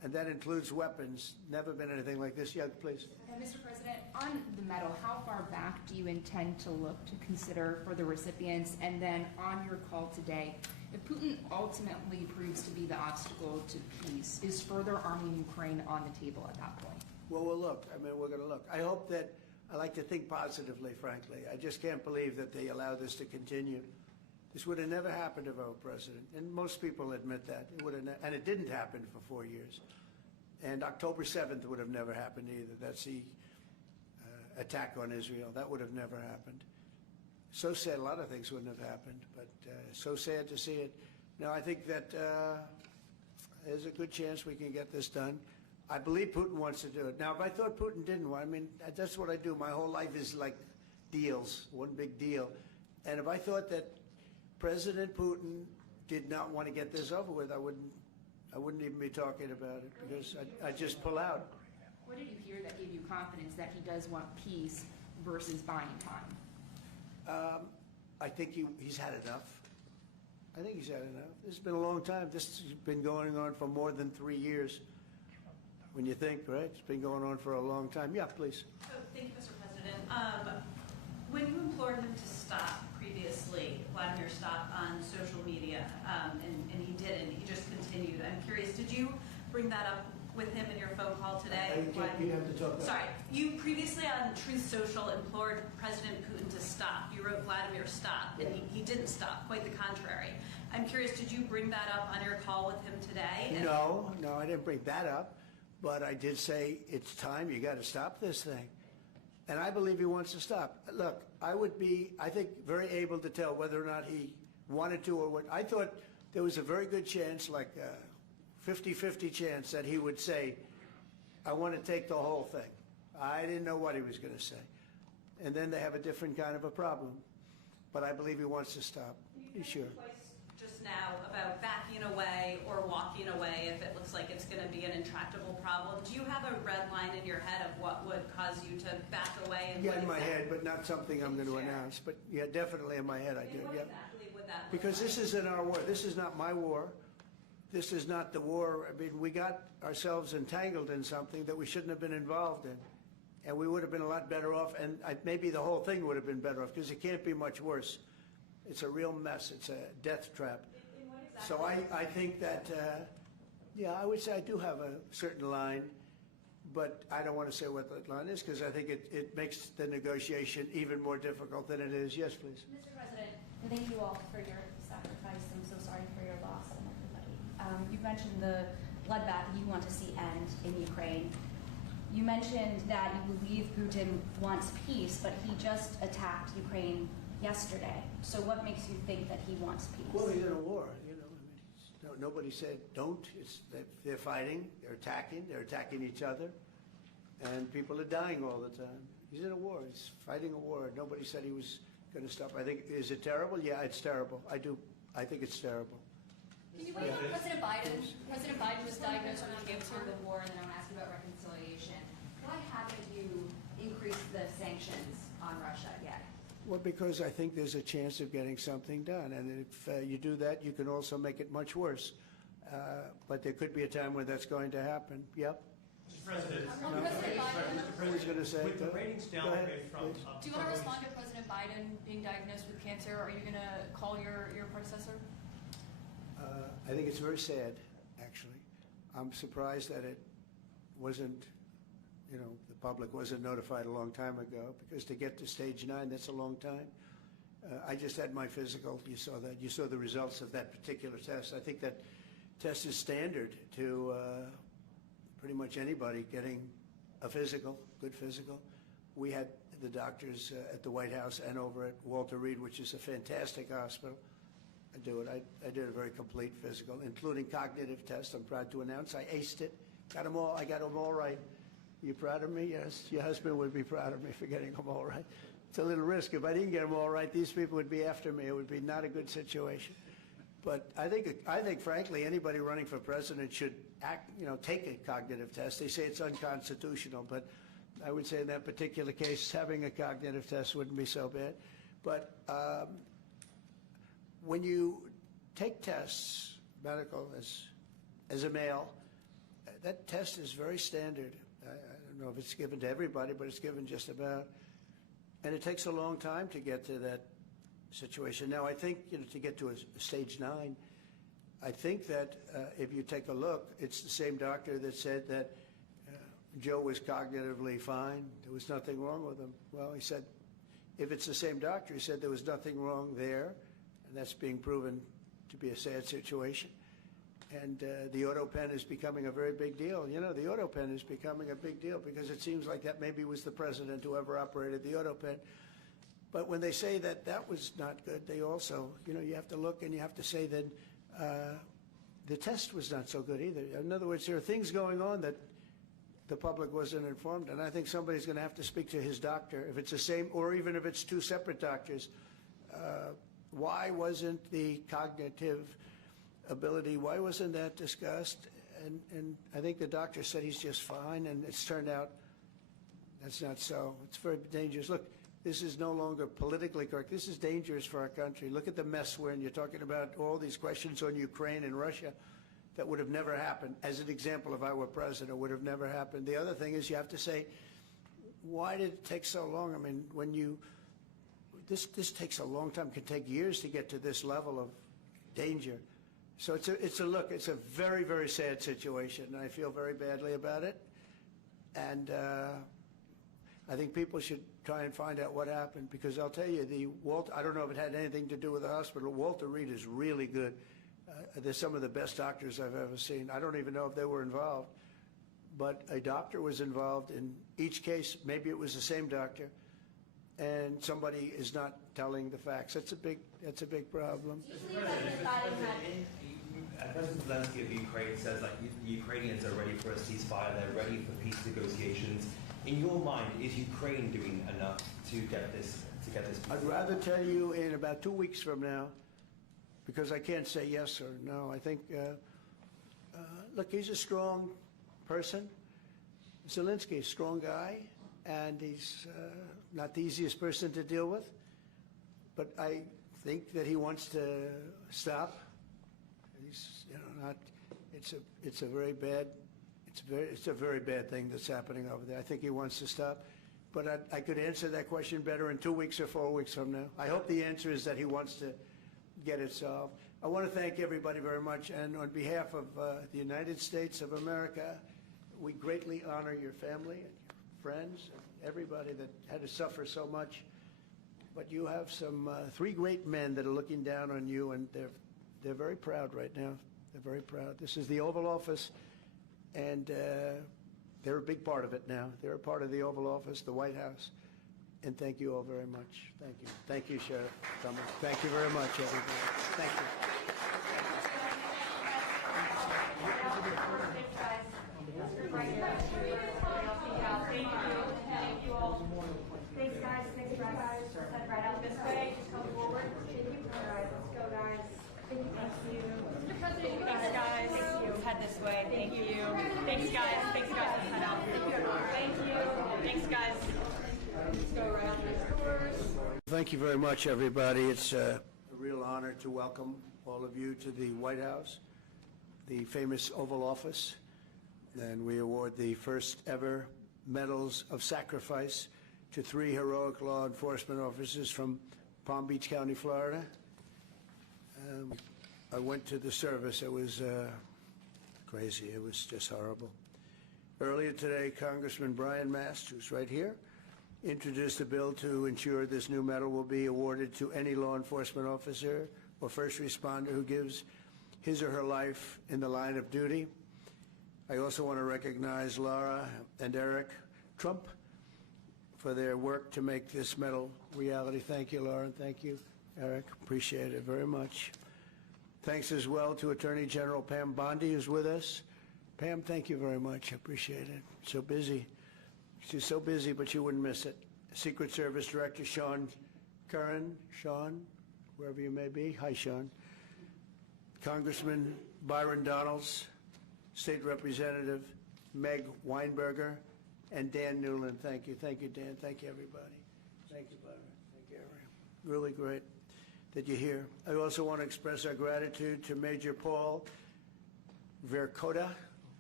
and that includes weapons. Never been anything like this. Yeah, please. Mr. President, on the medal, how far back do you intend to look to consider for the recipients? And then on your call today, if Putin ultimately proves to be the obstacle to peace, is further arming Ukraine on the table at that point? Well, we'll look. I mean, we're going to look. I hope that, I like to think positively, frankly. I just can't believe that they allow this to continue. This would have never happened if I were president, and most people admit that. It would have, and it didn't happen for 4 years. And October 7th would have never happened either. That's the attack on Israel. That would have never happened. So sad, a lot of things wouldn't have happened, but so sad to see it. No, I think that there's a good chance we can get this done. I believe Putin wants to do it. Now, if I thought Putin didn't want, I mean, that's what I do. My whole life is like deals, one big deal. And if I thought that President Putin did not want to get this over with, I wouldn't even be talking about it, because I'd just pull out. What did you hear that gave you confidence that he does want peace versus buying time? I think he's had enough. I think he's had enough. This has been a long time. This has been going on for more than 3 years. When you think, right? It's been going on for a long time. Yeah, please. Oh, thank you, Mr. President. When you implored him to stop previously, Vladimir stopped on social media, and he didn't. He just continued. I'm curious, did you bring that up with him in your phone call today? You have to talk about. Sorry. You previously on Truth Social implored President Putin to stop. You wrote Vladimir stop, and he didn't stop. Quite the contrary. I'm curious, did you bring that up on your call with him today? No, I didn't bring that up. But I did say, it's time, you got to stop this thing. And I believe he wants to stop. Look, I would be, I think, very able to tell whether or not he wanted to or what. I thought there was a very good chance, like a 50-50 chance, that he would say, I want to take the whole thing. I didn't know what he was going to say. And then they have a different kind of a problem. But I believe he wants to stop. Sure. Just now about backing away or walking away if it looks like it's going to be an intractable problem. Do you have a red line in your head of what would cause you to back away? And yeah, in my head, but not something I'm going to announce. But yeah, definitely in my head I do. What yeah. exactly would that look Because like? this isn't our war. This is not my war. This is not the war. I mean, we got ourselves entangled in something that we shouldn't have been involved in. And we would have been a lot better off, and maybe the whole thing would have been better off, because it can't be much worse. It's a real mess. It's a death trap. So I think that, yeah, I would say I do have a certain line, but I don't want to say what that line is, because I think it makes the negotiation even more difficult than it is. Yes, please. Mr. President, thank you all for your sacrifice. I'm so sorry for your loss and everybody. You mentioned the bloodbath you want to see end in Ukraine. You mentioned that you believe Putin wants peace, but he just attacked Ukraine yesterday. So what makes you think that he wants peace? Well, he's in a war, you know. I mean, nobody said don't. They're fighting. They're attacking each other, and people are dying all the time. He's in a war. He's fighting a war. Nobody said he was going to stop. I think, is it terrible? Yeah, it's terrible. I think it's terrible. Can you wait on President Biden? President Biden was diagnosed with cancer of the war, and then I want to ask you about reconciliation. Why haven't you increased the sanctions on Russia yet? Well, because I think there's a chance of getting something done, and if you do that, you can also make it much worse. But there could be a time when that's going to happen. Yep. Mr. President, President Biden, Who's going to say with the ratings downgrade from... Do you want to respond to President Biden being diagnosed with cancer? Are you going to call your predecessor? I think it's very sad, actually. I'm surprised that it wasn't, you know, the public wasn't notified a long time ago, because to get to stage 9, that's a long time. I just had my physical. You saw that. You saw the results of that particular test. I think that test is standard to pretty much anybody getting a physical, good physical. We had the doctors at the White House and over at Walter Reed, which is a fantastic hospital, do it. I did a very complete physical, including cognitive tests. I'm proud to announce I aced it. Got them all. I got them all right. You proud of me? Yes. Your husband would be proud of me for getting them all right. It's a little risk. If I didn't get them all right, these people would be after me. It would be not a good situation. But I think, frankly, anybody running for president should take a cognitive test. They say it's unconstitutional, but I would say in that particular case, having a cognitive test wouldn't be so bad. But when you take tests, medical, as a male, that test is very standard. I don't know if it's given to everybody, but it's given just about. And it takes a long time to get to that situation. Now, I think, to get to a stage 9, I think that if you take a look, it's the same doctor that said that Joe was cognitively fine. There was nothing wrong with him. Well, he said, if it's the same doctor, he said there was nothing wrong there, and that's being proven to be a sad situation. And the auto pen is becoming a very big deal. The auto pen is becoming a big deal because it seems like that maybe was the president who ever operated the auto pen. But when they say that that was not good, they also, you have to look and you have to say that the test was not so good either. In other words, there are things going on that the public wasn't informed, and I think somebody's going to have to speak to his doctor, if it's the same, or even if it's 2 separate doctors. Why wasn't the cognitive ability, why wasn't that discussed? And I think the doctor said he's just fine, and it's turned out that's not so. It's very dangerous. Look, this is no longer politically correct. This is dangerous for our country. Look at the mess we're in. You're talking about all these questions on Ukraine and Russia that would have never happened. As an example, if I were president, would have never happened. The other thing is you have to say, why did it take so long? I mean, this takes a long time. It can take years to get to this level of danger. So it's a very, very sad situation, and I feel very badly about it. And I think people should try and find out what happened, because I'll tell you, I don't know if it had anything to do with the hospital. Walter Reed is really good. They're some of the best doctors I've ever seen. I don't even know if they were involved, but a doctor was involved in each case. Maybe it was the same doctor, and somebody is not telling the facts. That's a big problem. President Zelensky of Ukraine says the Ukrainians are ready for a ceasefire. They're ready for peace negotiations. In your mind, is Ukraine doing enough to get this? I'd rather tell you in about 2 weeks from now, because I can't say yes or no. I think, look, he's a strong person. Zelensky, a strong guy, and he's not the easiest person to deal with. But I think that he wants to stop. He's, not. It's a very bad thing that's happening over there. I think he wants to stop. But I could answer that question better in 2 weeks or 4 weeks from now. I hope the answer is that he wants to get it solved. I want to thank everybody very much, and on behalf of the United States of America, we greatly honor your family and your friends and everybody that had to suffer so much. But you have some 3 great men that are looking down on you, and they're very proud right now. They're very proud. This is the Oval Office, and they're a big part of it now. They're a part of the Oval Office, the White House. And thank you all very much. Thank you. Thank you, Sheriff Thomas. Thank you very much, everybody. Thank you. Thank you all. Thanks, guys. Thanks, guys. Head right out this way. Just come forward. Thank you. All right, let's go, guys. Thank you. Mr. President, thanks, guys. Thank you. Head this way. Thank you. Thanks, guys. Thanks, guys. Head out. Thank you. Thanks, guys. Let's go right out these doors. Thank you very much, everybody. It's a real honor to welcome all of you to the White House, the famous Oval Office. And we award the first ever Medals of Sacrifice to 3 heroic law enforcement officers from Palm Beach County, Florida. I went to the service. It was crazy. It was just horrible. Earlier today, Congressman Brian Mast, who's right here, introduced a bill to ensure this new medal will be awarded to any law enforcement officer or first responder who gives his or her life in the line of duty. I also want to recognize Laura and Eric Trump for their work to make this medal reality. Thank you, Laura, and thank you, Eric. Appreciate it very much. Thanks as well to Attorney General Pam Bondi, who's with us. Pam, thank you very much. I appreciate it. So busy. She's so busy, but you wouldn't miss it. Secret Service Director Sean Curran. Sean, wherever you may be. Hi, Sean. Congressman Byron Donalds, State Representative Meg Weinberger, and Dan Newland. Thank you. Thank you, Dan. Thank you, everybody. Thank you, Byron. Thank you, everyone. Really great that you're here. I also want to express our gratitude to Major Paul Vercoda,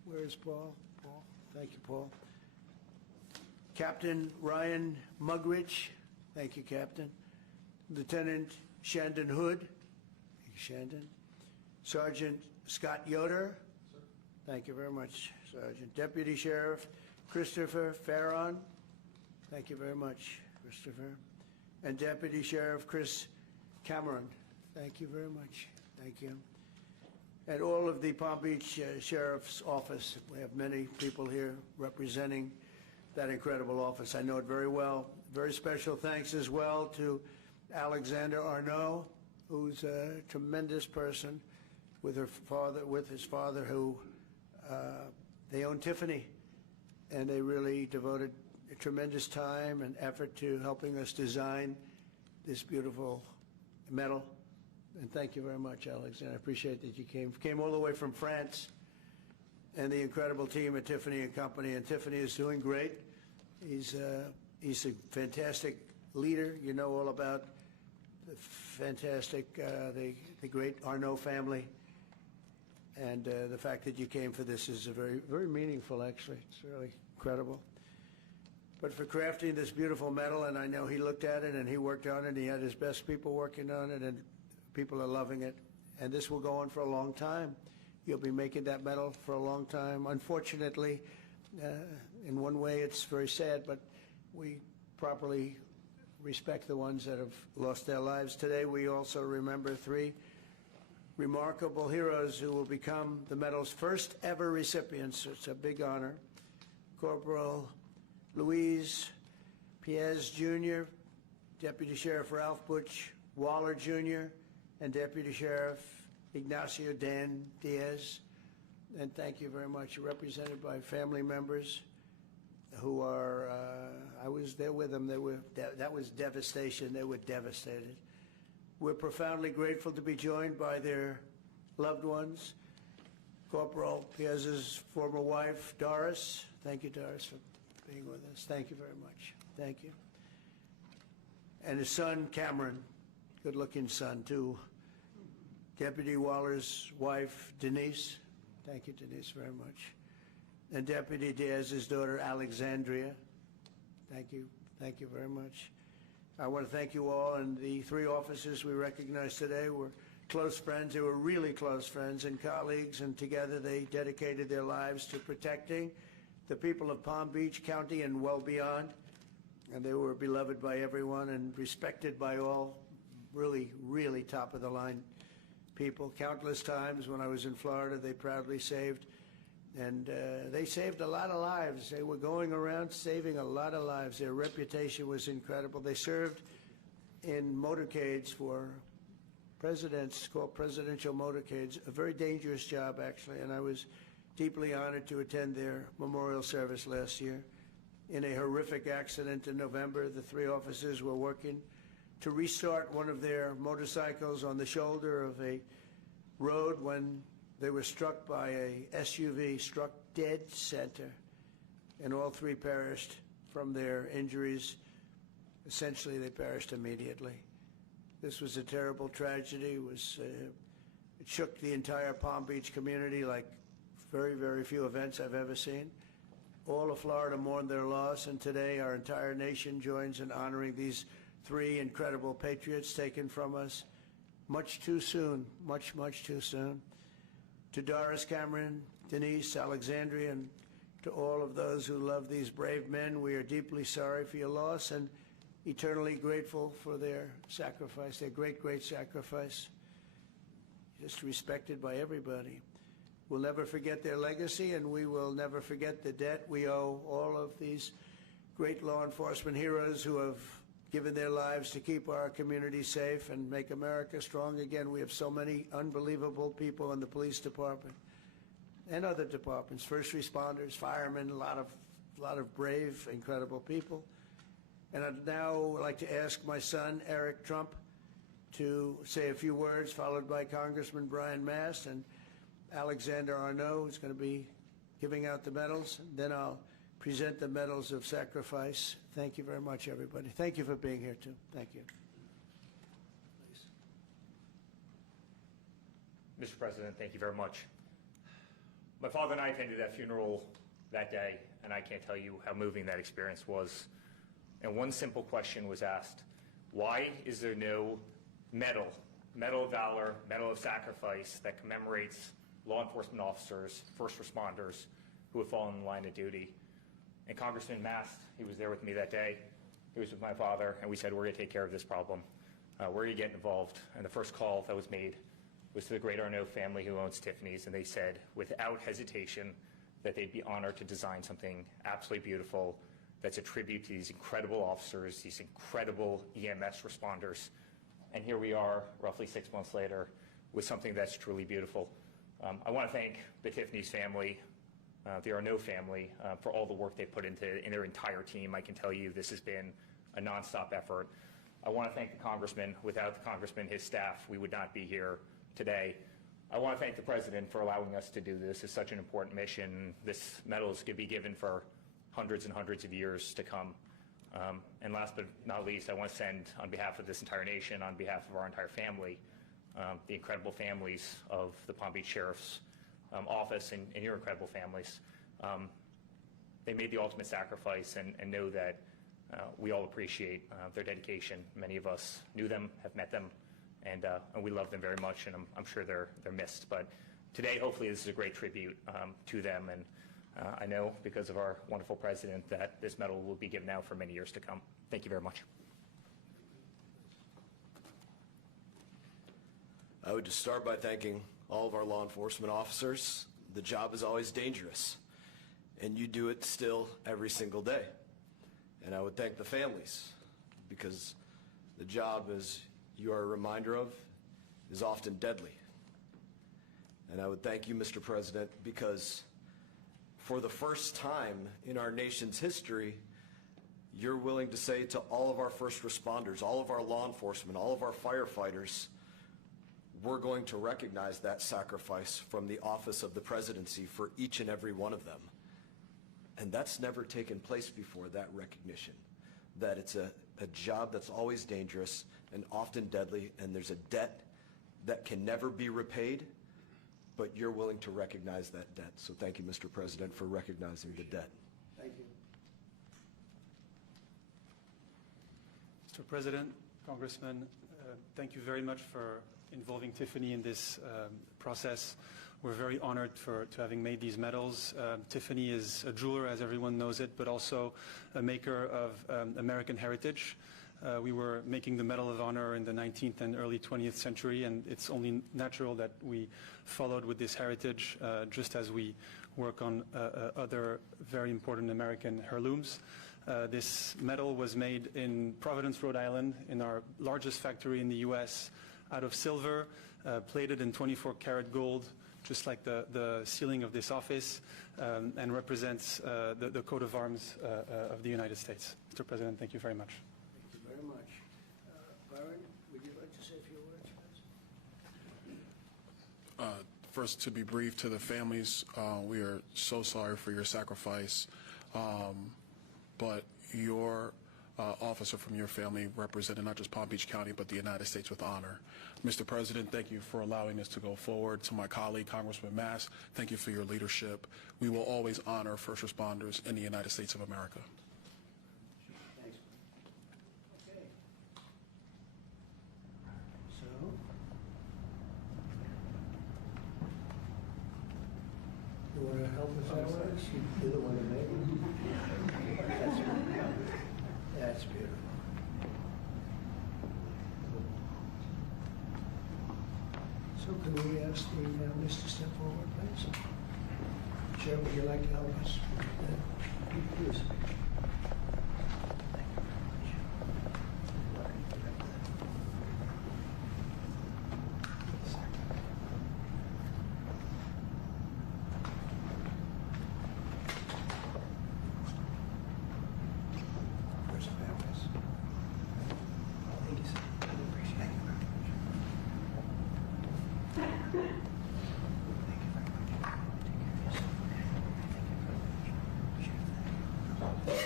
Where's Paul? Paul, thank you, Paul. Captain Ryan Mugridge, thank you, Captain. Lieutenant Shandon Hood, thank you, Shandon. Sergeant Scott Yoder, thank you very much, Sergeant. Deputy Sheriff Christopher Farron, thank you very much, Christopher. And Deputy Sheriff Chris Cameron, thank you very much, thank you. And all of the Palm Beach Sheriff's Office, we have many people here representing that incredible office. I know it very well. Very special thanks as well to Alexander Arnault, who's a tremendous person with his father, who they own Tiffany, and they really devoted a tremendous time and effort to helping us design this beautiful medal. And thank you very much, Alexander. I appreciate that you came all the way from France, and the incredible team at Tiffany and Company. And Tiffany is doing great. He's a fantastic leader. You know all about the fantastic, the great Arnault family. And the fact that you came for this is very, very meaningful, actually. It's really incredible. But for crafting this beautiful medal, and I know he looked at it and he worked on it, and he had his best people working on it, and people are loving it. And this will go on for a long time. You'll be making that medal for a long time. Unfortunately, in one way it's very sad, but we properly respect the ones that have lost their lives. Today we also remember 3 remarkable heroes who will become the medal's first ever recipients. It's a big honor. Corporal Luis Piez Jr., Deputy Sheriff Ralph Butch Waller Jr., and Deputy Sheriff Ignacio Dan Diaz. And thank you very much. You're represented by family members who are, I was there with them. That was devastation. They were devastated. We're profoundly grateful to be joined by their loved ones. Corporal Piez's former wife, Doris. Thank you, Doris, for being with us. Thank you very much. Thank you. And his son, Cameron, good-looking son, too. Deputy Waller's wife, Denise. Thank you, Denise, very much. And Deputy Diaz's daughter, Alexandria. Thank you. Thank you very much. I want to thank you all, and the 3 officers we recognize today were close friends. They were really close friends and colleagues, and together they dedicated their lives to protecting the people of Palm Beach County and well beyond. And they were beloved by everyone and respected by all, really, really top-of-the-line people. Countless times when I was in Florida, they proudly saved, and they saved a lot of lives. They were going around saving a lot of lives. Their reputation was incredible. They served in motorcades for presidents, called presidential motorcades, a very dangerous job, actually, and I was deeply honored to attend their memorial service last year. In a horrific accident in November, the 3 officers were working to restart one of their motorcycles on the shoulder of a road when they were struck by a SUV, struck dead center, and all 3 perished from their injuries. Essentially, they perished immediately. This was a terrible tragedy. It shook the entire Palm Beach community like very, very few events I've ever seen. All of Florida mourned their loss, and today our entire nation joins in honoring these 3 incredible patriots taken from us much too soon, much, much too soon. To Doris, Cameron, Denise, Alexandria, and to all of those who love these brave men, we are deeply sorry for your loss and eternally grateful for their sacrifice, their great, great sacrifice, just respected by everybody. We'll never forget their legacy, and we will never forget the debt we owe all of these great law enforcement heroes who have given their lives to keep our community safe and make America strong again. We have so many unbelievable people in the police department and other departments, first responders, firemen, a lot of brave, incredible people. And I'd now like to ask my son, Eric Trump, to say a few words, followed by Congressman Brian Mast and Alexander Arnault, who's going to be giving out the medals. Then I'll present the medals of sacrifice. Thank you very much, everybody. Thank you for being here, too. Thank you. Mr. President, thank you very much. My father and I attended that funeral that day, and I can't tell you how moving that experience was. And one simple question was asked: why is there no medal of valor, medal of sacrifice that commemorates law enforcement officers, first responders who have fallen in the line of duty? And Congressman Mast, he was there with me that day. He was with my father, and we said, we're going to take care of this problem. We're going to get involved. And the first call that was made was to the great Arnault family who owns Tiffany's, and they said, without hesitation, that they'd be honored to design something absolutely beautiful that's a tribute to these incredible officers, these incredible EMS responders. And here we are, roughly 6 months later, with something that's truly beautiful. I want to thank the Tiffany's family, the Arnault family, for all the work they put in their entire team. I can tell you this has been a nonstop effort. I want to thank the Congressman. Without the Congressman, his staff, we would not be here today. I want to thank the President for allowing us to do this. It's such an important mission. This medal is going to be given for hundreds and hundreds of years to come. And last but not least, I want to send, on behalf of this entire nation, on behalf of our entire family, the incredible families of the Palm Beach Sheriff's Office and your incredible families. They made the ultimate sacrifice, and know that we all appreciate their dedication. Many of us knew them, have met them, and we love them very much, and I'm sure they're missed. But today, hopefully, this is a great tribute to them, and I know, because of our wonderful President, that this medal will be given out for many years to come. Thank you very much. I would just start by thanking all of our law enforcement officers. The job is always dangerous, and you do it still every single day. And I would thank the families, because the job, as you are a reminder of, is often deadly. And I would thank you, Mr. President, because for the first time in our nation's history, you're willing to say to all of our first responders, all of our law enforcement, all of our firefighters, we're going to recognize that sacrifice from the office of the presidency for each and every one of them. And that's never taken place before, that recognition, that it's a job that's always dangerous and often deadly, and there's a debt that can never be repaid, but you're willing to recognize that debt. So thank you, Mr. President, for recognizing the debt. Thank you. Mr. President, Congressman, thank you very much for involving Tiffany in this process. We're very honored to having made these medals. Tiffany is a jeweler, as everyone knows it, but also a maker of American heritage. We were making the Medal of Honor in the 19th and early 20th century, and it's only natural that we followed with this heritage, just as we work on other very important American heirlooms. This medal was made in Providence, Rhode Island, in our largest factory in the U.S., out of silver, plated in 24-karat gold, just like the ceiling of this office, and represents the coat of arms of the United States. Mr. President, thank you very much. Thank you very much. Byron, would you like to say a few words, please? First, to be brief, to the families, we are so sorry for your sacrifice, but your officer from your family represented not just Palm Beach County, but the United States with honor. Mr. President, thank you for allowing us to go forward. To my colleague, Congressman Mast, thank you for your leadership. We will always honor first responders in the United States of America. Thanks. Okay. So, you want to help us out with this? You're the one that made it. That's beautiful. So can we ask the Mr. to step forward, please? Chair, would you like to help us? Please.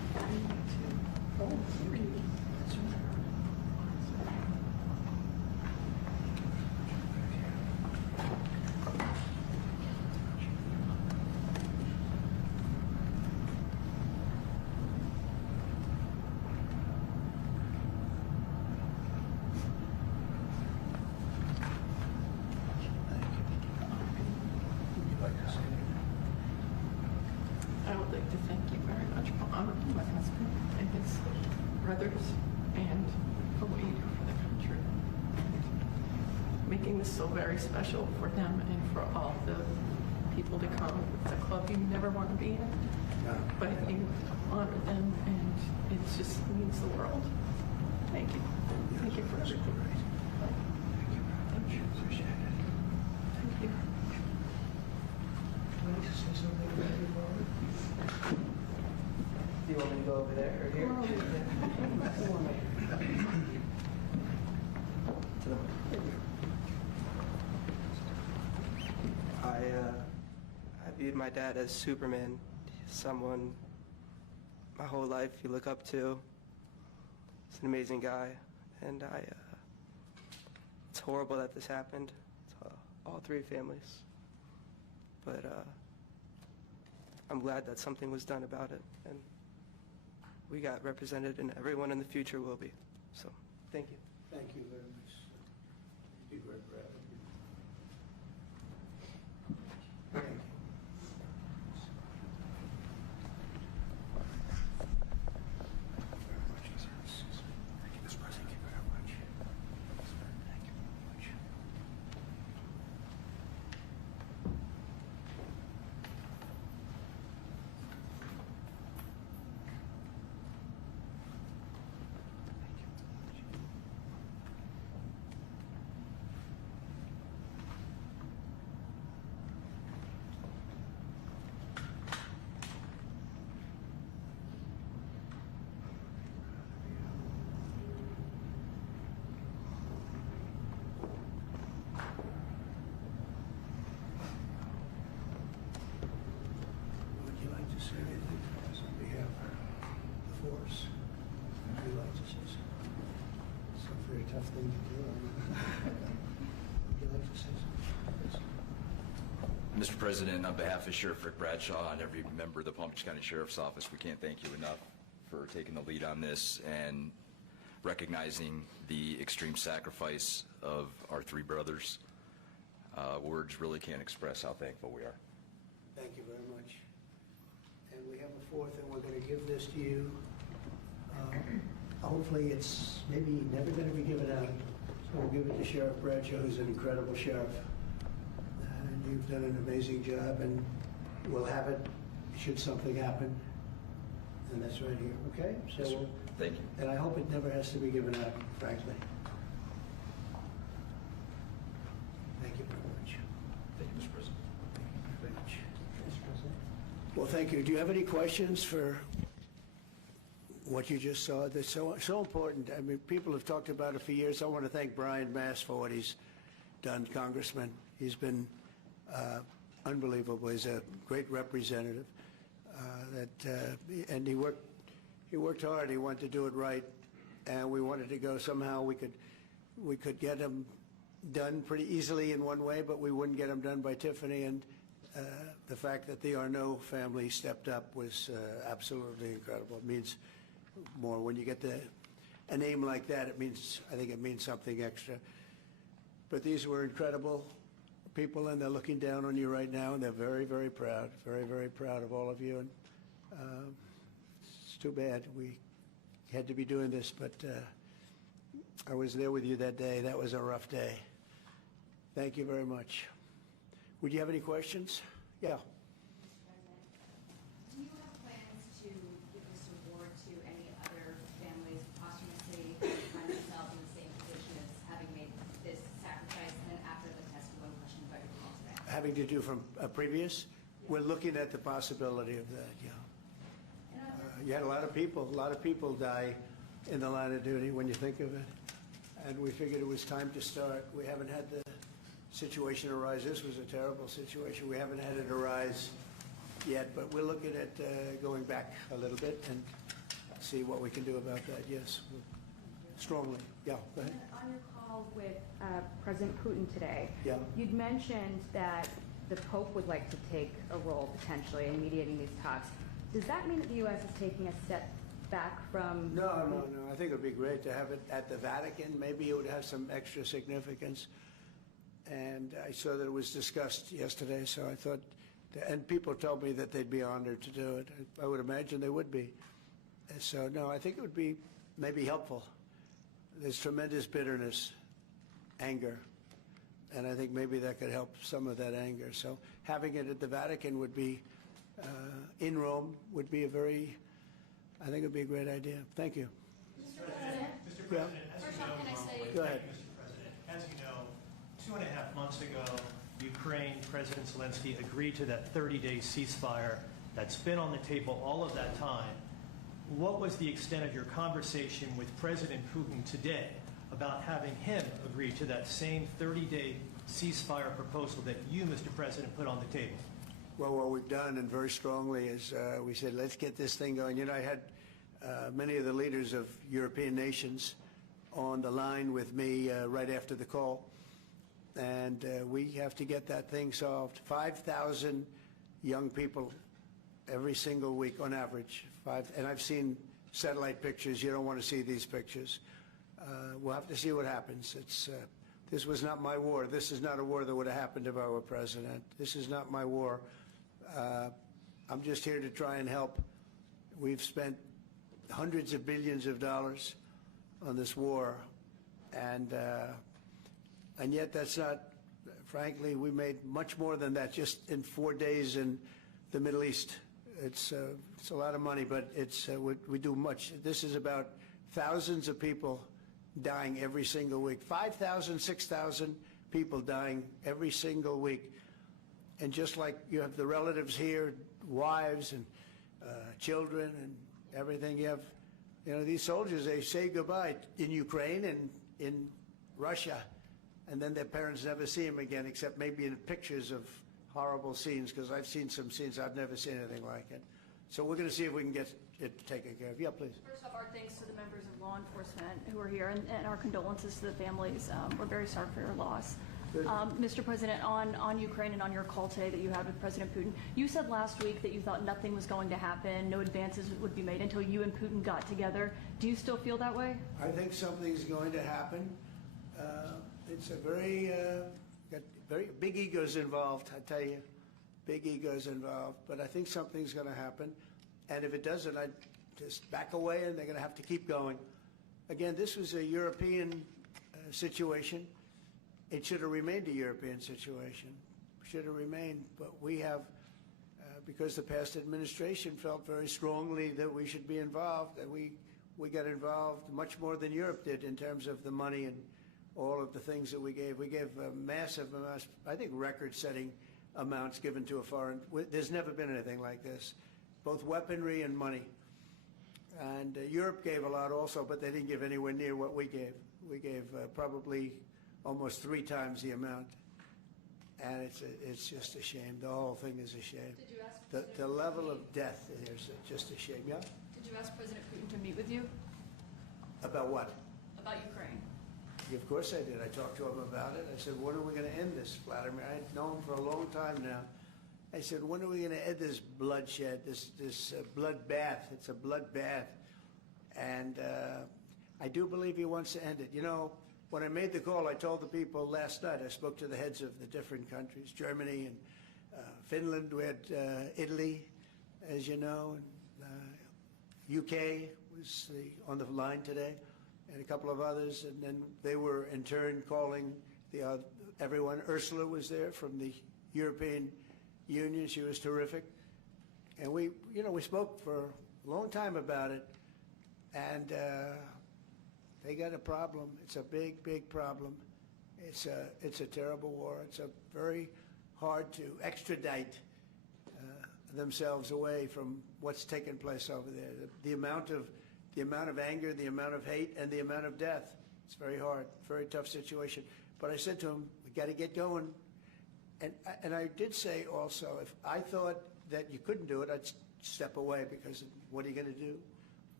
I would like to thank you very much for honoring my husband and his brothers and for what you do for the country. Making this so very special for them and for all the people to come. It's a club you never want to be in, but you honor them and it just means the world. Thank you. Thank you for everything. Thank you. Appreciate it. Thank you. Do you want me to go over there or here? I viewed my dad as Superman, someone my whole life you look up to. He's an amazing guy, and it's horrible that this happened to all three families. But I'm glad that something was done about it, and we got represented, and everyone in the future will be. So, thank you. Thank you very much. Be great, Brad. Thank you. Would you like to say anything for us on behalf of the force? Would you like to say something? It's a very tough thing to do. Would you like to say something? Mr. President, on behalf of Sheriff Rick Bradshaw and every member of the Palm Beach County Sheriff's Office, we can't thank you enough for taking the lead on this and recognizing the extreme sacrifice of our three brothers. Words really can't express how thankful we are. Thank you very much. And we have a fourth, and we're going to give this to you. Hopefully it's maybe never going to be given out. So we'll give it to Sheriff Bradshaw, who's an incredible sheriff. And you've done an amazing job, and we'll have it should something happen. And that's right here, okay? So Yes, sir. Thank you. And I hope it never has to be given out, frankly. Thank you very much. Thank you, Mr. President. Very much. Mr. President. Well, thank you. Do you have any questions for what you just saw? That's so important. I mean, people have talked about it for years. I want to thank Brian Mass for what he's done, Congressman. He's been unbelievable. He's a great representative. And he worked hard. He wanted to do it right, and we wanted to go somehow. We could get him done pretty easily in one way, but we wouldn't get him done by Tiffany. And the fact that the Arnault family stepped up was absolutely incredible. It means more when you get a name like that. I think it means something extra. But these were incredible people, and they're looking down on you right now, and they're very, very proud, very, very proud of all of you. And it's too bad we had to be doing this, but I was there with you that day. That was a rough day. Thank you very much. Would you have any questions? Yeah. Do you have plans to give this award to any other families posthumously who find themselves in the same position as having made this sacrifice and then after the test one question about your call today? Having to do from a previous? We're looking at the possibility of that, yeah. You had a lot of people die in the line of duty when you think of it. And we figured it was time to start. We haven't had the situation arise. This was a terrible situation. We haven't had it arise yet, but we're looking at going back a little bit. And see what we can do about that, yes, strongly. Yeah, go ahead. On your call with President Putin today, Yeah. you'd mentioned that the Pope would like to take a role potentially in mediating these talks. Does that mean that the U.S. is taking a step back from... No. I think it would be great to have it at the Vatican. Maybe it would have some extra significance. And I saw that it was discussed yesterday, so I thought, and people told me that they'd be honored to do it. I would imagine they would be. And so, no, I think it would be maybe helpful. There's tremendous bitterness, anger, and I think maybe that could help some of that anger. So having it at the Vatican would be, in Rome, would be I think it would be a great idea. Thank you. Mr. President, First off, can I say... Go ahead. Mr. President, as you know, 2.5 months ago, Ukraine President Zelensky agreed to that 30-day ceasefire that's been on the table all of that time. What was the extent of your conversation with President Putin today about having him agree to that same 30-day ceasefire proposal that you, Mr. President, put on the table? Well, what we've done, and very strongly, is we said, let's get this thing going. You know, I had many of the leaders of European nations on the line with me right after the call, and we have to get that thing solved. 5,000 young people every single week on average. And I've seen satellite pictures. You don't want to see these pictures. We'll have to see what happens. This was not my war. This is not a war that would have happened if I were president. This is not my war. I'm just here to try and help. We've spent hundreds of billions of dollars on this war, and yet that's not, frankly, we made much more than that just in 4 days in the Middle East. It's a lot of money, but we do much. This is about thousands of people dying every single week. 5,000, 6,000 people dying every single week. And just like you have the relatives here, wives and children and everything, you have, these soldiers, they say goodbye in Ukraine and in Russia, and then their parents never see them again, except maybe in pictures of horrible scenes, because I've seen some scenes, I've never seen anything like it. So we're going to see if we can get it taken care of. Yeah, please. First off, our thanks to the members of law enforcement who are here, and our condolences to the families. We're very sorry for your loss. Mr. President, on Ukraine and on your call today that you had with President Putin, you said last week that you thought nothing was going to happen, no advances would be made until you and Putin got together. Do you still feel that way? I think something's going to happen. It's a very big egos involved, I tell you. Big egos involved. But I think something's going to happen. And if it doesn't, I'd just back away, and they're going to have to keep going. Again, this was a European situation. It should have remained a European situation. Should have remained. But we have, because the past administration felt very strongly that we should be involved, and we got involved much more than Europe did in terms of the money and all of the things that we gave. We gave massive amounts, I think record-setting amounts given to a foreign. There's never been anything like this, both weaponry and money. And Europe gave a lot also, but they didn't give anywhere near what we gave. We gave probably almost 3 times the amount. And it's just a shame. The whole thing is a shame. Did you ask The level of death is just a shame. Yeah? Did you ask President Putin to meet with you? About what? About Ukraine. Of course I did. I talked to him about it. I said, when are we going to end this, Vladimir? I'd known him for a long time now. I said, when are we going to end this bloodshed, this bloodbath? It's a bloodbath. And I do believe he wants to end it. You know, when I made the call, I told the people last night, I spoke to the heads of the different countries, Germany and Finland. We had Italy, as you know, and UK was on the line today, and a couple of others. And then they were, in turn, calling everyone. Ursula was there from the European Union. She was terrific. And we spoke for a long time about it. And they got a problem. It's a big, big problem. It's a terrible war. It's a very hard to extradite themselves away from what's taken place over there. The amount of anger, the amount of hate, and the amount of death. It's very hard, very tough situation. But I said to him, we got to get going. And I did say also, if I thought that you couldn't do it, I'd step away, because what are you going to do?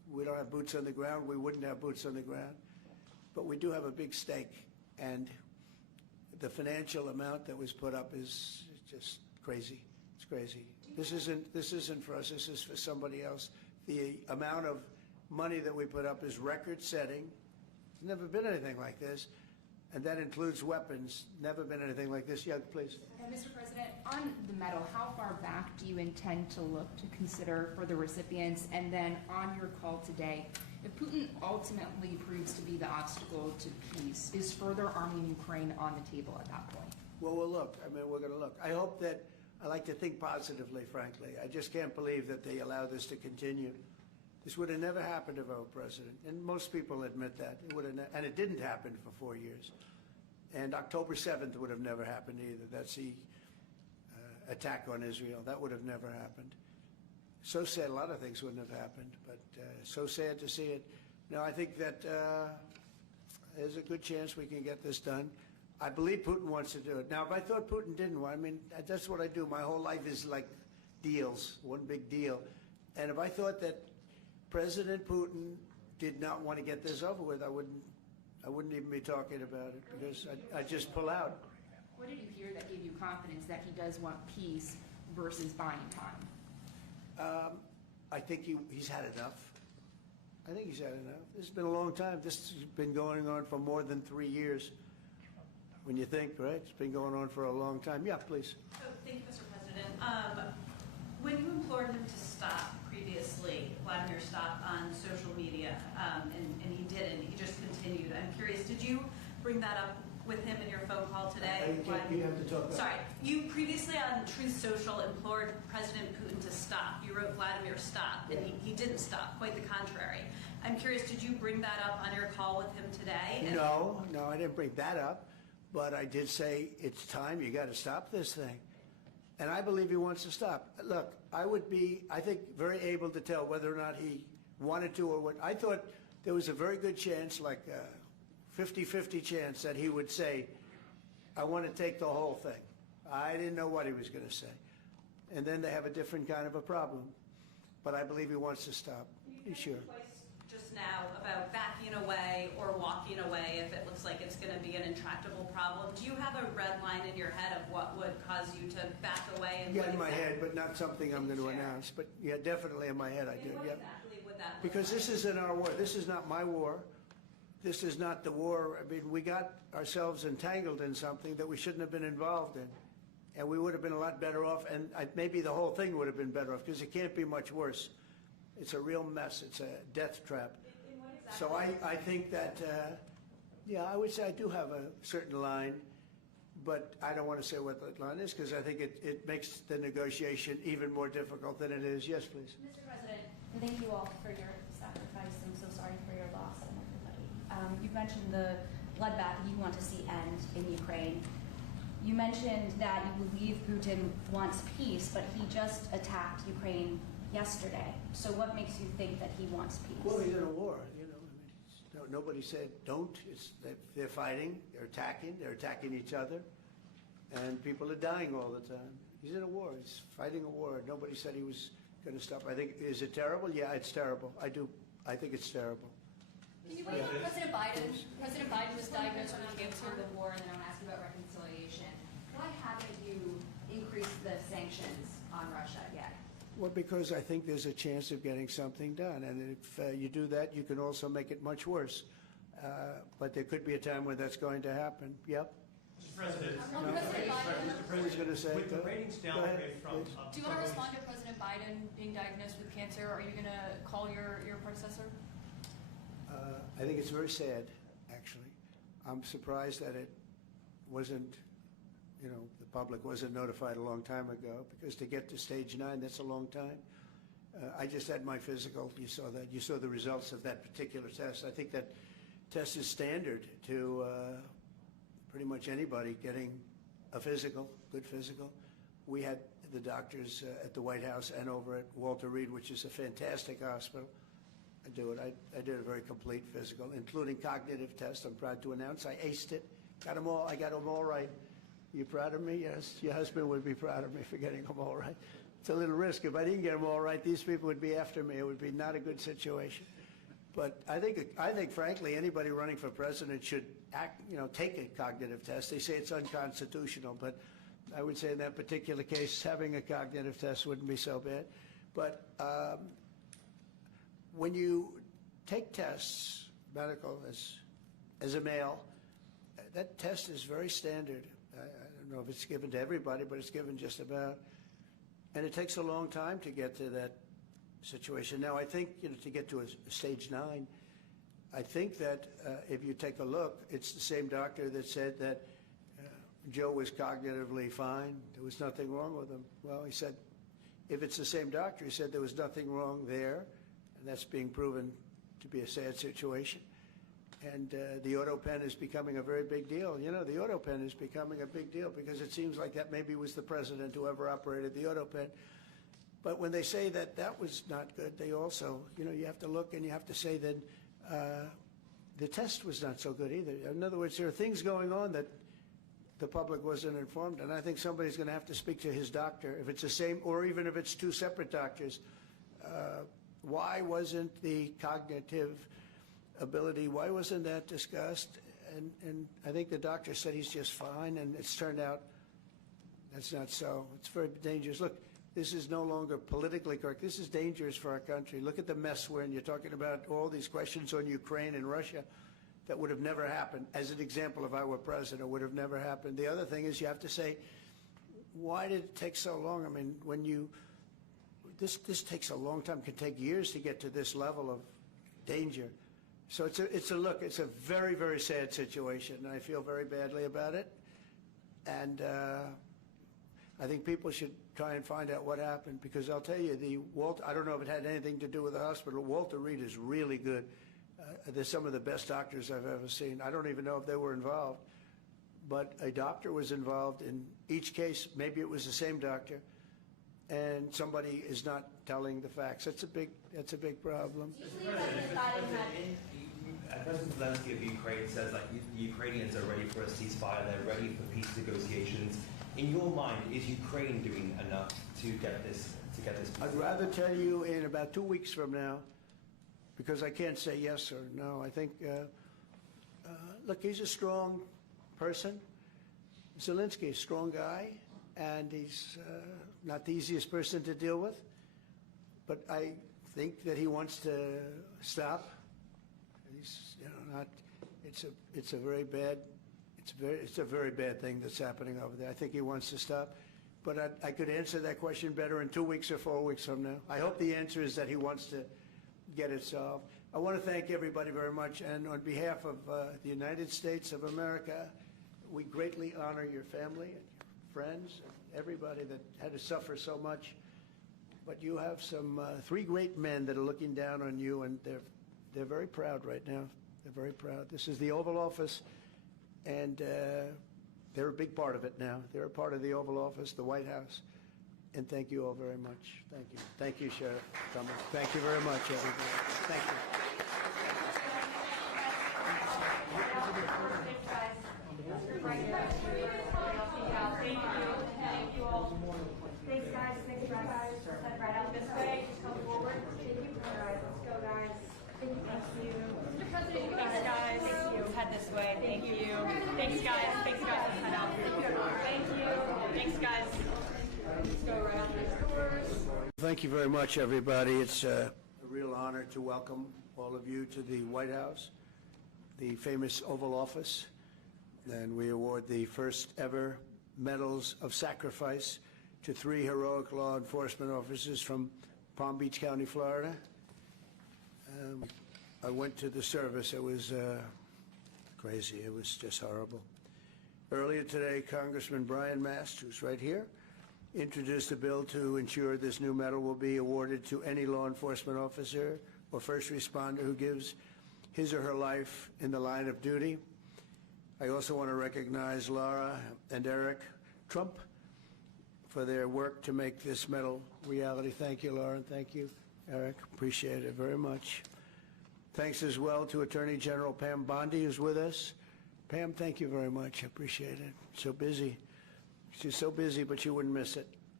we don't have boots on the ground. We wouldn't have boots on the ground. But we do have a big stake, and the financial amount that was put up is just crazy. It's crazy. This isn't for us. This is for somebody else. The amount of money that we put up is record-setting. There's never been anything like this, and that includes weapons. Never been anything like this. Yeah, please. Mr. President, on the medal, how far back do you intend to look to consider for the recipients? And then on your call today, if Putin ultimately proves to be the obstacle to peace, is further arming Ukraine on the table at that point? Well, we'll look. I mean, we're going to look. I hope that, I like to think positively, frankly. I just can't believe that they allow this to continue. This would have never happened if I were president, and most people admit that. It would have, and it didn't happen for 4 years. And October 7th would have never happened either. That's the attack on Israel. That would have never happened. So sad, a lot of things wouldn't have happened, but so sad to see it. No, I think that there's a good chance we can get this done. I believe Putin wants to do it. Now, if I thought Putin didn't want, I mean, that's what I do. My whole life is like deals, one big deal. And if I thought that President Putin did not want to get this over with, I wouldn't even be talking about it, because I'd just pull out. What did you hear that gave you confidence that he does want peace versus buying time? I think he's had enough. I think he's had enough. This has been a long time. This has been going on for more than 3 years. When you think, right? It's been going on for a long time. Yeah, please. Oh, thank you, Mr. President. When you implored him to stop previously, Vladimir stopped on social media, and he didn't. He just continued. I'm curious, did you bring that up with him in your phone call today? You have to talk about. Sorry. You previously on Truth Social implored President Putin to stop. You wrote Vladimir stop, and he didn't stop. Quite the contrary. I'm curious, did you bring that up on your call with him today? No, I didn't bring that up. But I did say, it's time, you got to stop this thing. And I believe he wants to stop. Look, I would be, I think, very able to tell whether or not he wanted to or what. I thought there was a very good chance, like a 50-50 chance, that he would say, I want to take the whole thing. I didn't know what he was going to say. And then they have a different kind of a problem. But I believe he wants to stop. Sure. Just now about backing away or walking away if it looks like it's going to be an intractable problem. Do you have a red line in your head of what would cause you to back away? And yeah, in my head, but not something I'm going to announce. But yeah, definitely in my head I do. What yeah. exactly would that look Because like? this isn't our war. This is not my war. This is not the war. I mean, we got ourselves entangled in something that we shouldn't have been involved in. And we would have been a lot better off, and maybe the whole thing would have been better off, because it can't be much worse. It's a real mess. It's a death trap. So I think that, yeah, I would say I do have a certain line, but I don't want to say what that line is, because I think it makes the negotiation even more difficult than it is. Yes, please. Mr. President, thank you all for your sacrifice. I'm so sorry for your loss and everybody. You mentioned the bloodbath you want to see end in Ukraine. You mentioned that you believe Putin wants peace, but he just attacked Ukraine yesterday. So what makes you think that he wants peace? Well, he's in a war, you know. I mean, nobody said don't. They're fighting. They're attacking each other, and people are dying all the time. He's in a war. He's fighting a war. Nobody said he was going to stop. I think, is it terrible? Yeah, it's terrible. I think it's terrible. Can you wait on President Biden? President Biden was diagnosed with cancer in the war, and then I'll ask you about reconciliation. Why haven't you increased the sanctions on Russia yet? Well, because I think there's a chance of getting something done, and if you do that, you can also make it much worse. But there could be a time when that's going to happen. Yep. Mr. President, Who's going to say with the ratings downgrade from... Do you want to respond to President Biden being diagnosed with cancer? Are you going to call your predecessor? I think it's very sad, actually. I'm surprised that it wasn't, you know, the public wasn't notified a long time ago, because to get to stage 9, that's a long time. I just had my physical. You saw that. You saw the results of that particular test. I think that test is standard to pretty much anybody getting a physical, good physical. We had the doctors at the White House and over at Walter Reed, which is a fantastic hospital, do it. I did a very complete physical, including cognitive tests. I'm proud to announce I aced it. Got them all. I got them all right. You proud of me? Yes. Your husband would be proud of me for getting them all right. it's a little risk. If I didn't get them all right, these people would be after me. It would be not a good situation. But I think, frankly, anybody running for president should take a cognitive test. They say it's unconstitutional, but I would say in that particular case, having a cognitive test wouldn't be so bad. But when you take tests, medical, as a male, that test is very standard. I don't know if it's given to everybody, but it's given just about. And it takes a long time to get to that situation. Now, I think, to get to a stage 9, I think that if you take a look, it's the same doctor that said that Joe was cognitively fine. There was nothing wrong with him. Well, he said, if it's the same doctor, he said there was nothing wrong there, and that's being proven to be a sad situation. And the auto pen is becoming a very big deal. The auto pen is becoming a big deal because it seems like that maybe was the president who ever operated the auto pen. But when they say that that was not good, they also, you have to look and you have to say that the test was not so good either. In other words, there are things going on that the public wasn't informed, and I think somebody's going to have to speak to his doctor, if it's the same, or even if it's 2 separate doctors. Why wasn't the cognitive ability, why wasn't that discussed? And I think the doctor said he's just fine, and it's turned out that's not so. It's very dangerous. Look, this is no longer politically correct. This is dangerous for our country. Look at the mess we're in. You're talking about all these questions on Ukraine and Russia that would have never happened. As an example, if I were president, would have never happened. The other thing is you have to say, why did it take so long? I mean, this takes a long time. It can take years to get to this level of danger. So it's a very, very sad situation, and I feel very badly about it. And I think people should try and find out what happened, because I'll tell you, I don't know if it had anything to do with the hospital. Walter Reed is really good. They're some of the best doctors I've ever seen. I don't even know if they were involved, but a doctor was involved in each case. Maybe it was the same doctor, and somebody is not telling the facts. That's a big problem. President Zelensky of Ukraine says the Ukrainians are ready for a ceasefire. They're ready for peace negotiations. In your mind, is Ukraine doing enough to get this? I'd rather tell you in about 2 weeks from now, because I can't say yes or no. I think, look, he's a strong person. Zelensky, a strong guy, and he's not the easiest person to deal with. But I think that he wants to stop. He's, not. It's a very bad thing that's happening over there. I think he wants to stop. But I could answer that question better in 2 weeks or 4 weeks from now. I hope the answer is that he wants to get it solved. I want to thank everybody very much, and on behalf of the United States of America, we greatly honor your family and your friends and everybody that had to suffer so much. But you have some 3 great men that are looking down on you, and they're very proud right now. They're very proud. This is the Oval Office, and they're a big part of it now. They're a part of the Oval Office, the White House. And thank you all very much. Thank you. Thank you, Sheriff Thomas. Thank you very much, everybody. Thank you. Thank you all. Thanks, guys. Thanks, guys. Head right out this way. Just come forward. Thank you. All right, let's go, guys. Thank you. Mr. President, you guys, guys. Thank you. Head this way. Thank you. Thanks, guys. Thanks, guys. Head out. Thank you. Thanks, guys. Let's go right out these doors. Thank you very much, everybody. It's a real honor to welcome all of you to the White House, the famous Oval Office. And we award the first ever Medals of Sacrifice to 3 heroic law enforcement officers from Palm Beach County, Florida. I went to the service. It was crazy. It was just horrible. Earlier today, Congressman Brian Mast, who's right here, introduced a bill to ensure this new medal will be awarded to any law enforcement officer or first responder who gives his or her life in the line of duty. I also want to recognize Laura and Eric Trump for their work to make this medal reality. Thank you, Laura, and thank you, Eric. Appreciate it very much. Thanks as well to Attorney General Pam Bondi, who's with us. Pam, thank you very much. I appreciate it. So busy. She's so busy, but you wouldn't miss it.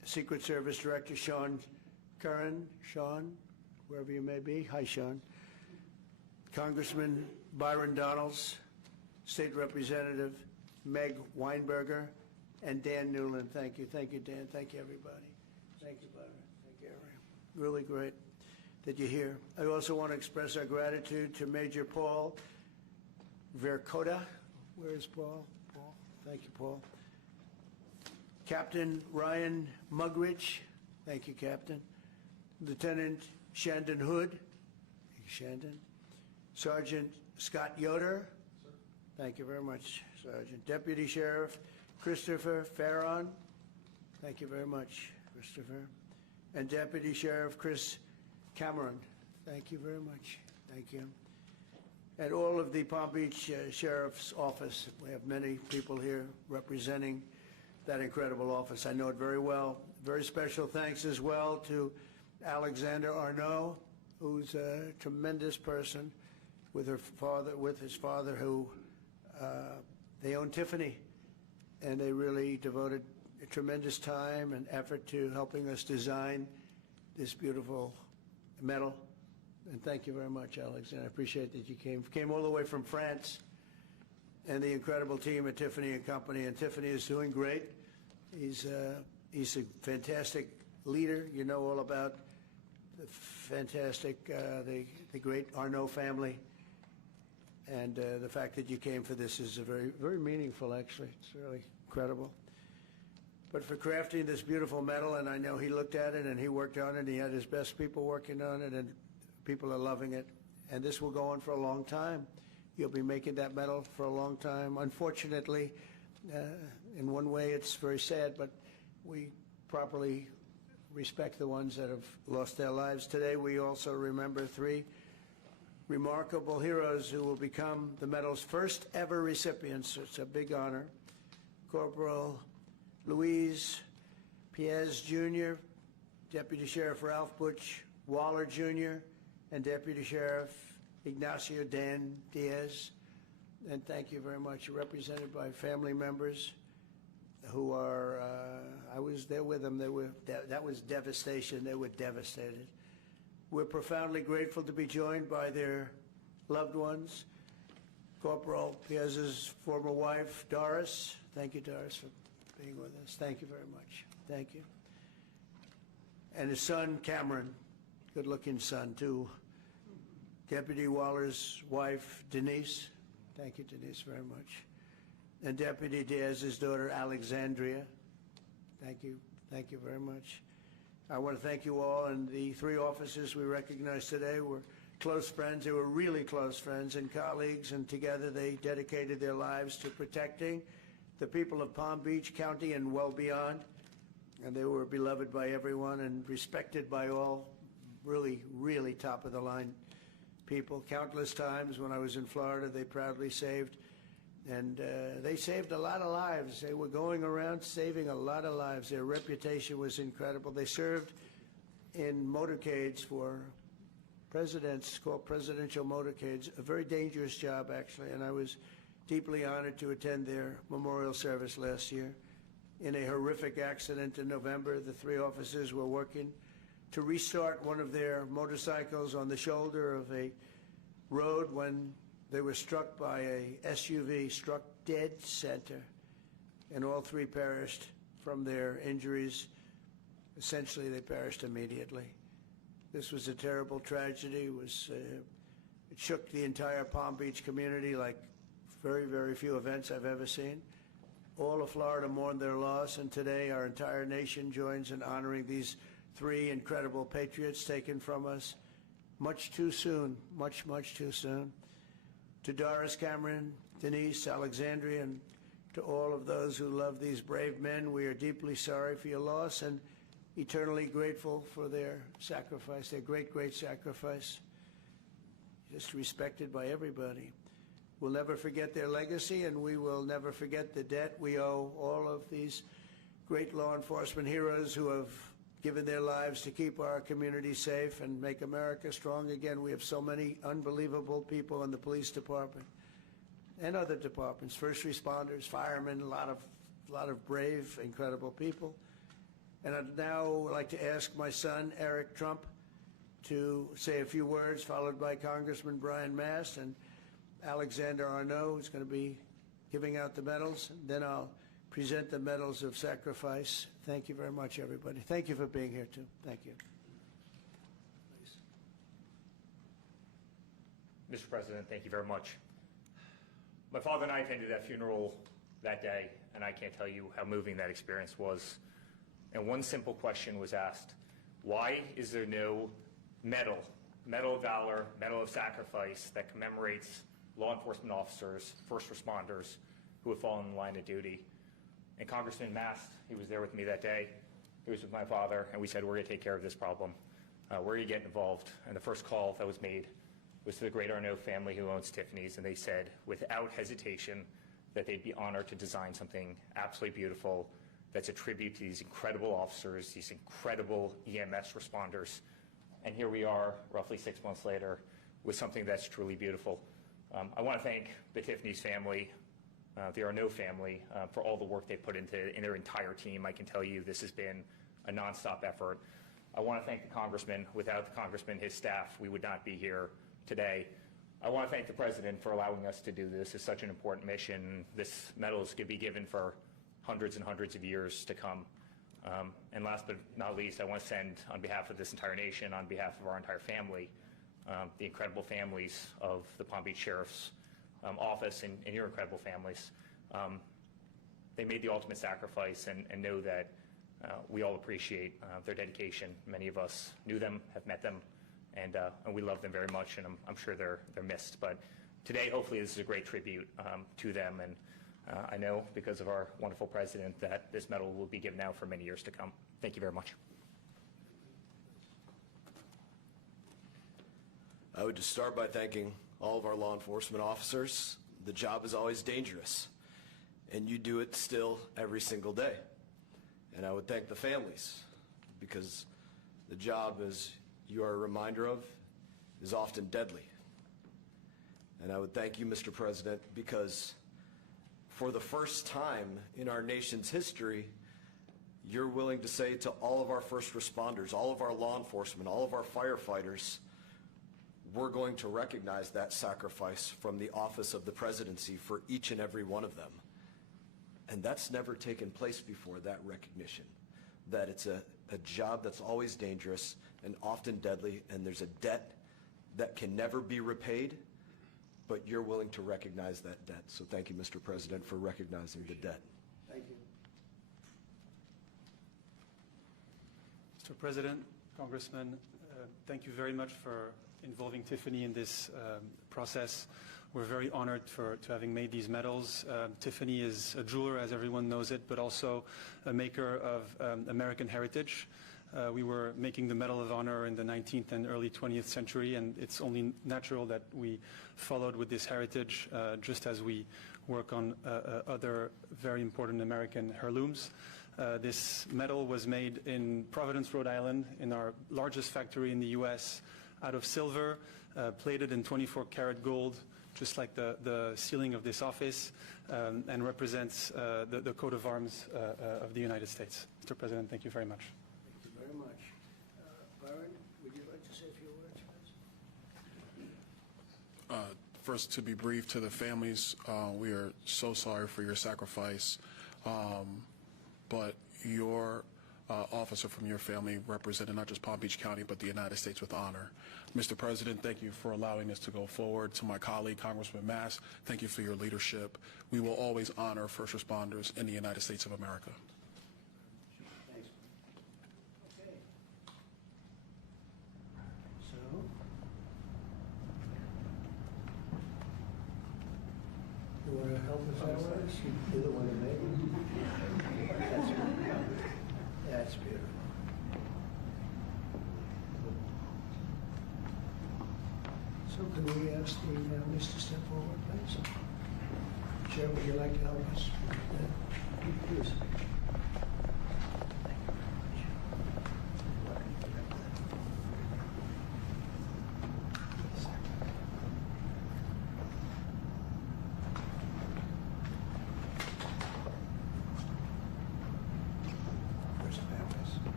Secret Service Director Sean Curran. Sean, wherever you may be. Hi, Sean. Congressman Byron Donalds, State Representative Meg Weinberger, and Dan Newland. Thank you. Thank you, Dan. Thank you, everybody. Thank you, Byron. Thank you, everyone. Really great that you're here. I also want to express our gratitude to Major Paul Vercoda. Where is Paul? Paul. Thank you, Paul. Captain Ryan Mugridge. Thank you, Captain. Lieutenant Shandon Hood. Thank you, Shandon. Sergeant Scott Yoder. Thank you very much, Sergeant. Deputy Sheriff Christopher Farron. Thank you very much, Christopher. And Deputy Sheriff Chris Cameron. Thank you very much. Thank you. And all of the Palm Beach Sheriff's Office. We have many people here representing that incredible office. I know it very well. Very special thanks as well to Alexander Arnault, who's a tremendous person with his father, who they own Tiffany, and they really devoted a tremendous time and effort to helping us design this beautiful medal. And thank you very much, Alexander. I appreciate that you came all the way from France, and the incredible team at Tiffany and Company. And Tiffany is doing great. He's a fantastic leader. You know all about the fantastic, the great Arnault family. And the fact that you came for this is very, very meaningful, actually. It's really incredible. But for crafting this beautiful medal, and I know he looked at it and he worked on it, and he had his best people working on it, and people are loving it. And this will go on for a long time. You'll be making that medal for a long time. Unfortunately, in one way it's very sad, but we properly respect the ones that have lost their lives. Today we also remember 3 remarkable heroes who will become the medal's first ever recipients. It's a big honor. Corporal Luis Piez Jr., Deputy Sheriff Ralph Butch Waller Jr., and Deputy Sheriff Ignacio Dan Diaz. And thank you very much. You're represented by family members who are, I was there with them. That was devastation. They were devastated. We're profoundly grateful to be joined by their loved ones. Corporal Piez's former wife, Doris. Thank you, Doris, for being with us. Thank you very much. Thank you. And his son, Cameron, good-looking son, too. Deputy Waller's wife, Denise. Thank you, Denise, very much. And Deputy Diaz's daughter, Alexandria. Thank you. Thank you very much. I want to thank you all, and the 3 officers we recognize today were close friends. They were really close friends and colleagues, and together they dedicated their lives to protecting the people of Palm Beach County and well beyond. And they were beloved by everyone and respected by all, really, really top-of-the-line people. Countless times when I was in Florida, they proudly saved, and they saved a lot of lives. They were going around saving a lot of lives. Their reputation was incredible. They served in motorcades for presidents, called presidential motorcades, a very dangerous job, actually, and I was deeply honored to attend their memorial service last year. In a horrific accident in November, the 3 officers were working to restart one of their motorcycles on the shoulder of a road when they were struck by a SUV, struck dead center, and all 3 perished from their injuries. Essentially, they perished immediately. This was a terrible tragedy. It shook the entire Palm Beach community like very, very few events I've ever seen. All of Florida mourned their loss, and today our entire nation joins in honoring these 3 incredible patriots taken from us much too soon, much, much too soon. To Doris, Cameron, Denise, Alexandria, and to all of those who love these brave men, we are deeply sorry for your loss and eternally grateful for their sacrifice, their great, great sacrifice, just respected by everybody. We'll never forget their legacy, and we will never forget the debt we owe all of these great law enforcement heroes who have given their lives to keep our community safe and make America strong again. We have so many unbelievable people in the police department and other departments, first responders, firemen, a lot of brave, incredible people. And I'd now like to ask my son, Eric Trump, to say a few words, followed by Congressman Brian Mast and Alexander Arnault, who's going to be giving out the medals. Then I'll present the medals of sacrifice. Thank you very much, everybody. Thank you for being here, too. Thank you. Mr. President, thank you very much. My father and I attended that funeral that day, and I can't tell you how moving that experience was. And one simple question was asked: why is there no medal of valor, medal of sacrifice that commemorates law enforcement officers, first responders who have fallen in the line of duty? And Congressman Mast, he was there with me that day. He was with my father, and we said, we're going to take care of this problem. We're going to get involved. And the first call that was made was to the great Arnault family who owns Tiffany's, and they said, without hesitation, that they'd be honored to design something absolutely beautiful that's a tribute to these incredible officers, these incredible EMS responders. And here we are, roughly 6 months later, with something that's truly beautiful. I want to thank the Tiffany's family, the Arnault family, for all the work they put in their entire team. I can tell you this has been a nonstop effort. I want to thank the Congressman. Without the Congressman, his staff, we would not be here today. I want to thank the President for allowing us to do this. It's such an important mission. This medal is going to be given for hundreds and hundreds of years to come. And last but not least, I want to send, on behalf of this entire nation, on behalf of our entire family, the incredible families of the Palm Beach Sheriff's Office and your incredible families. They made the ultimate sacrifice, and know that we all appreciate their dedication. Many of us knew them, have met them, and we love them very much, and I'm sure they're missed. But today, hopefully, this is a great tribute to them, and I know, because of our wonderful President, that this medal will be given out for many years to come. Thank you very much. I would just start by thanking all of our law enforcement officers. The job is always dangerous, and you do it still every single day. And I would thank the families, because the job, as you are a reminder of, is often deadly. And I would thank you, Mr. President, because for the first time in our nation's history, you're willing to say to all of our first responders, all of our law enforcement, all of our firefighters, we're going to recognize that sacrifice from the office of the presidency for each and every one of them. And that's never taken place before, that recognition, that it's a job that's always dangerous and often deadly, and there's a debt that can never be repaid, but you're willing to recognize that debt. So thank you, Mr. President, for recognizing the debt. Thank you. Mr. President, Congressman, thank you very much for involving Tiffany in this process. We're very honored to having made these medals. Tiffany is a jeweler, as everyone knows it, but also a maker of American heritage. We were making the Medal of Honor in the 19th and early 20th century, and it's only natural that we followed with this heritage, just as we work on other very important American heirlooms. This medal was made in Providence, Rhode Island, in our largest factory in the U.S., out of silver, plated in 24-karat gold, just like the ceiling of this office, and represents the coat of arms of the United States. Mr. President, thank you very much. Thank you very much. Byron, would you like to say a few words, please? First, to be brief, to the families, we are so sorry for your sacrifice, but your officer from your family represented not just Palm Beach County, but the United States with honor. Mr. President, thank you for allowing us to go forward. To my colleague, Congressman Mast, thank you for your leadership. We will always honor first responders in the United States of America. Thanks. Okay. So, you want to help us out with this? You're the one that made it. That's beautiful. That's beautiful. So can we ask the Mr. to step forward, please? Chair, would you like to help us? Please. Where's the families?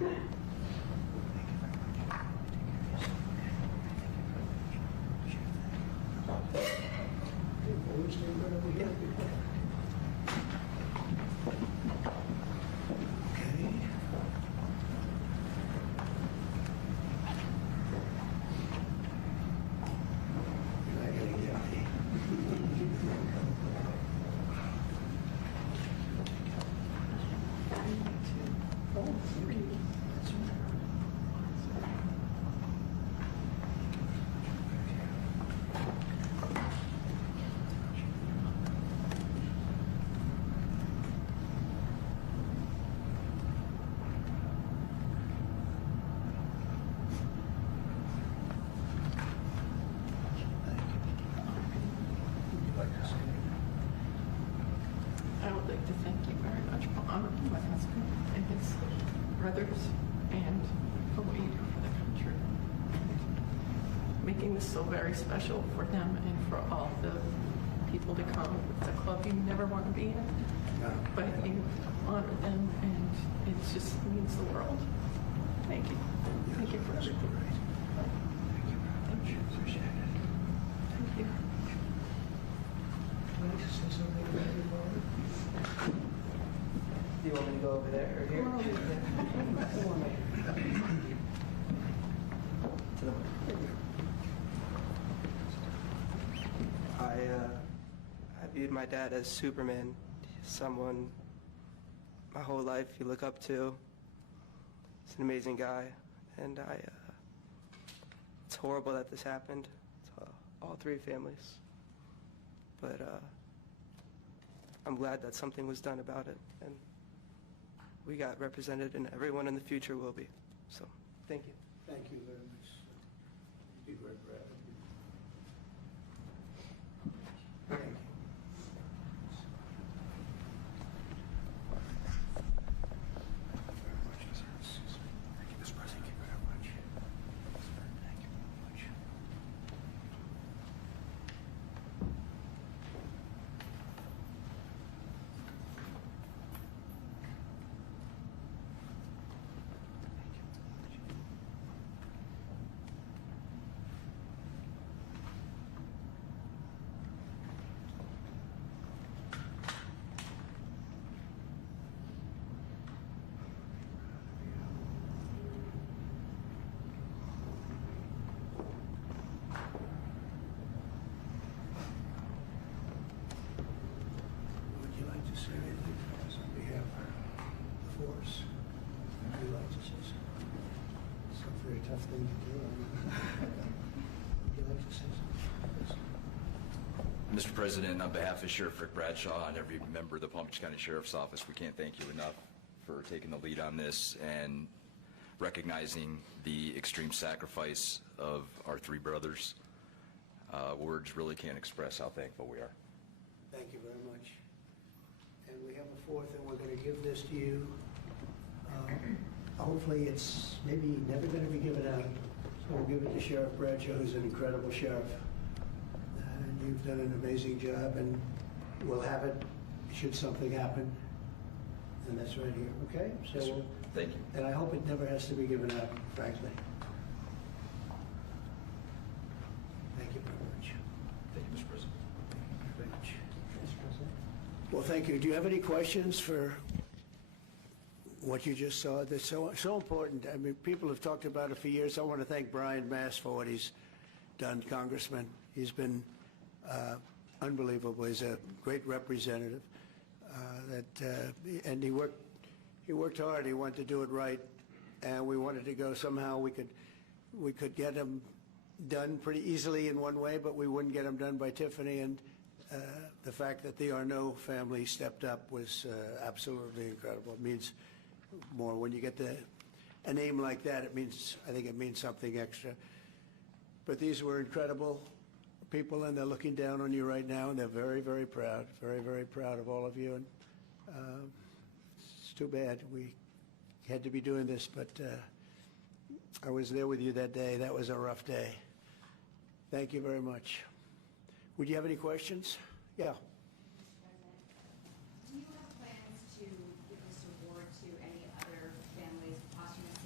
I would like to thank you very much for honoring my husband and his brothers and for what you do for the country. Making this so very special for them and for all the people to come. It's a club you never want to be in, but you honor them and it just means the world. Thank you. Thank you for everything. Thank you. Appreciate it. Thank you. Do you want me to go over there or here? I viewed my dad as Superman, someone my whole life you look up to. He's an amazing guy, and it's horrible that this happened to all three families. But I'm glad that something was done about it, and we got represented, and everyone in the future will be. So, thank you. Thank you very much. Be very proud of you. Thank you. Would you like to say anything for us on behalf of the force? Would you like to say something? It's a very tough thing to do. Would you like to say something? Mr. President, on behalf of Sheriff Rick Bradshaw and every member of the Palm Beach County Sheriff's Office, we can't thank you enough for taking the lead on this and recognizing the extreme sacrifice of our three brothers. Words really can't express how thankful we are. Thank you very much. And we have a fourth, and we're going to give this to you. Hopefully it's maybe never going to be given out. So we'll give it to Sheriff Bradshaw, who's an incredible sheriff. And you've done an amazing job, and we'll have it should something happen. And that's right here, okay? So Yes, sir. Thank you. And I hope it never has to be given out, frankly. Thank you very much. Thank you, Mr. President. Very much. Well, thank you. Do you have any questions for what you just saw? That's so important. I mean, people have talked about it for years. I want to thank Brian Mass for what he's done, Congressman. He's been unbelievable. He's a great representative. And he worked hard. He wanted to do it right, and we wanted to go somehow. We could get him done pretty easily in one way, but we wouldn't get him done by Tiffany. And the fact that the Arnault family stepped up was absolutely incredible. It means more when you get a name like that. I think it means something extra. But these were incredible people, and they're looking down on you right now, and they're very, very proud, very, very proud of all of you. And it's too bad we had to be doing this, but I was there with you that day. That was a rough day. Thank you very much. Would you have any questions? Yeah. Do you have plans to give this award to any other families posthumously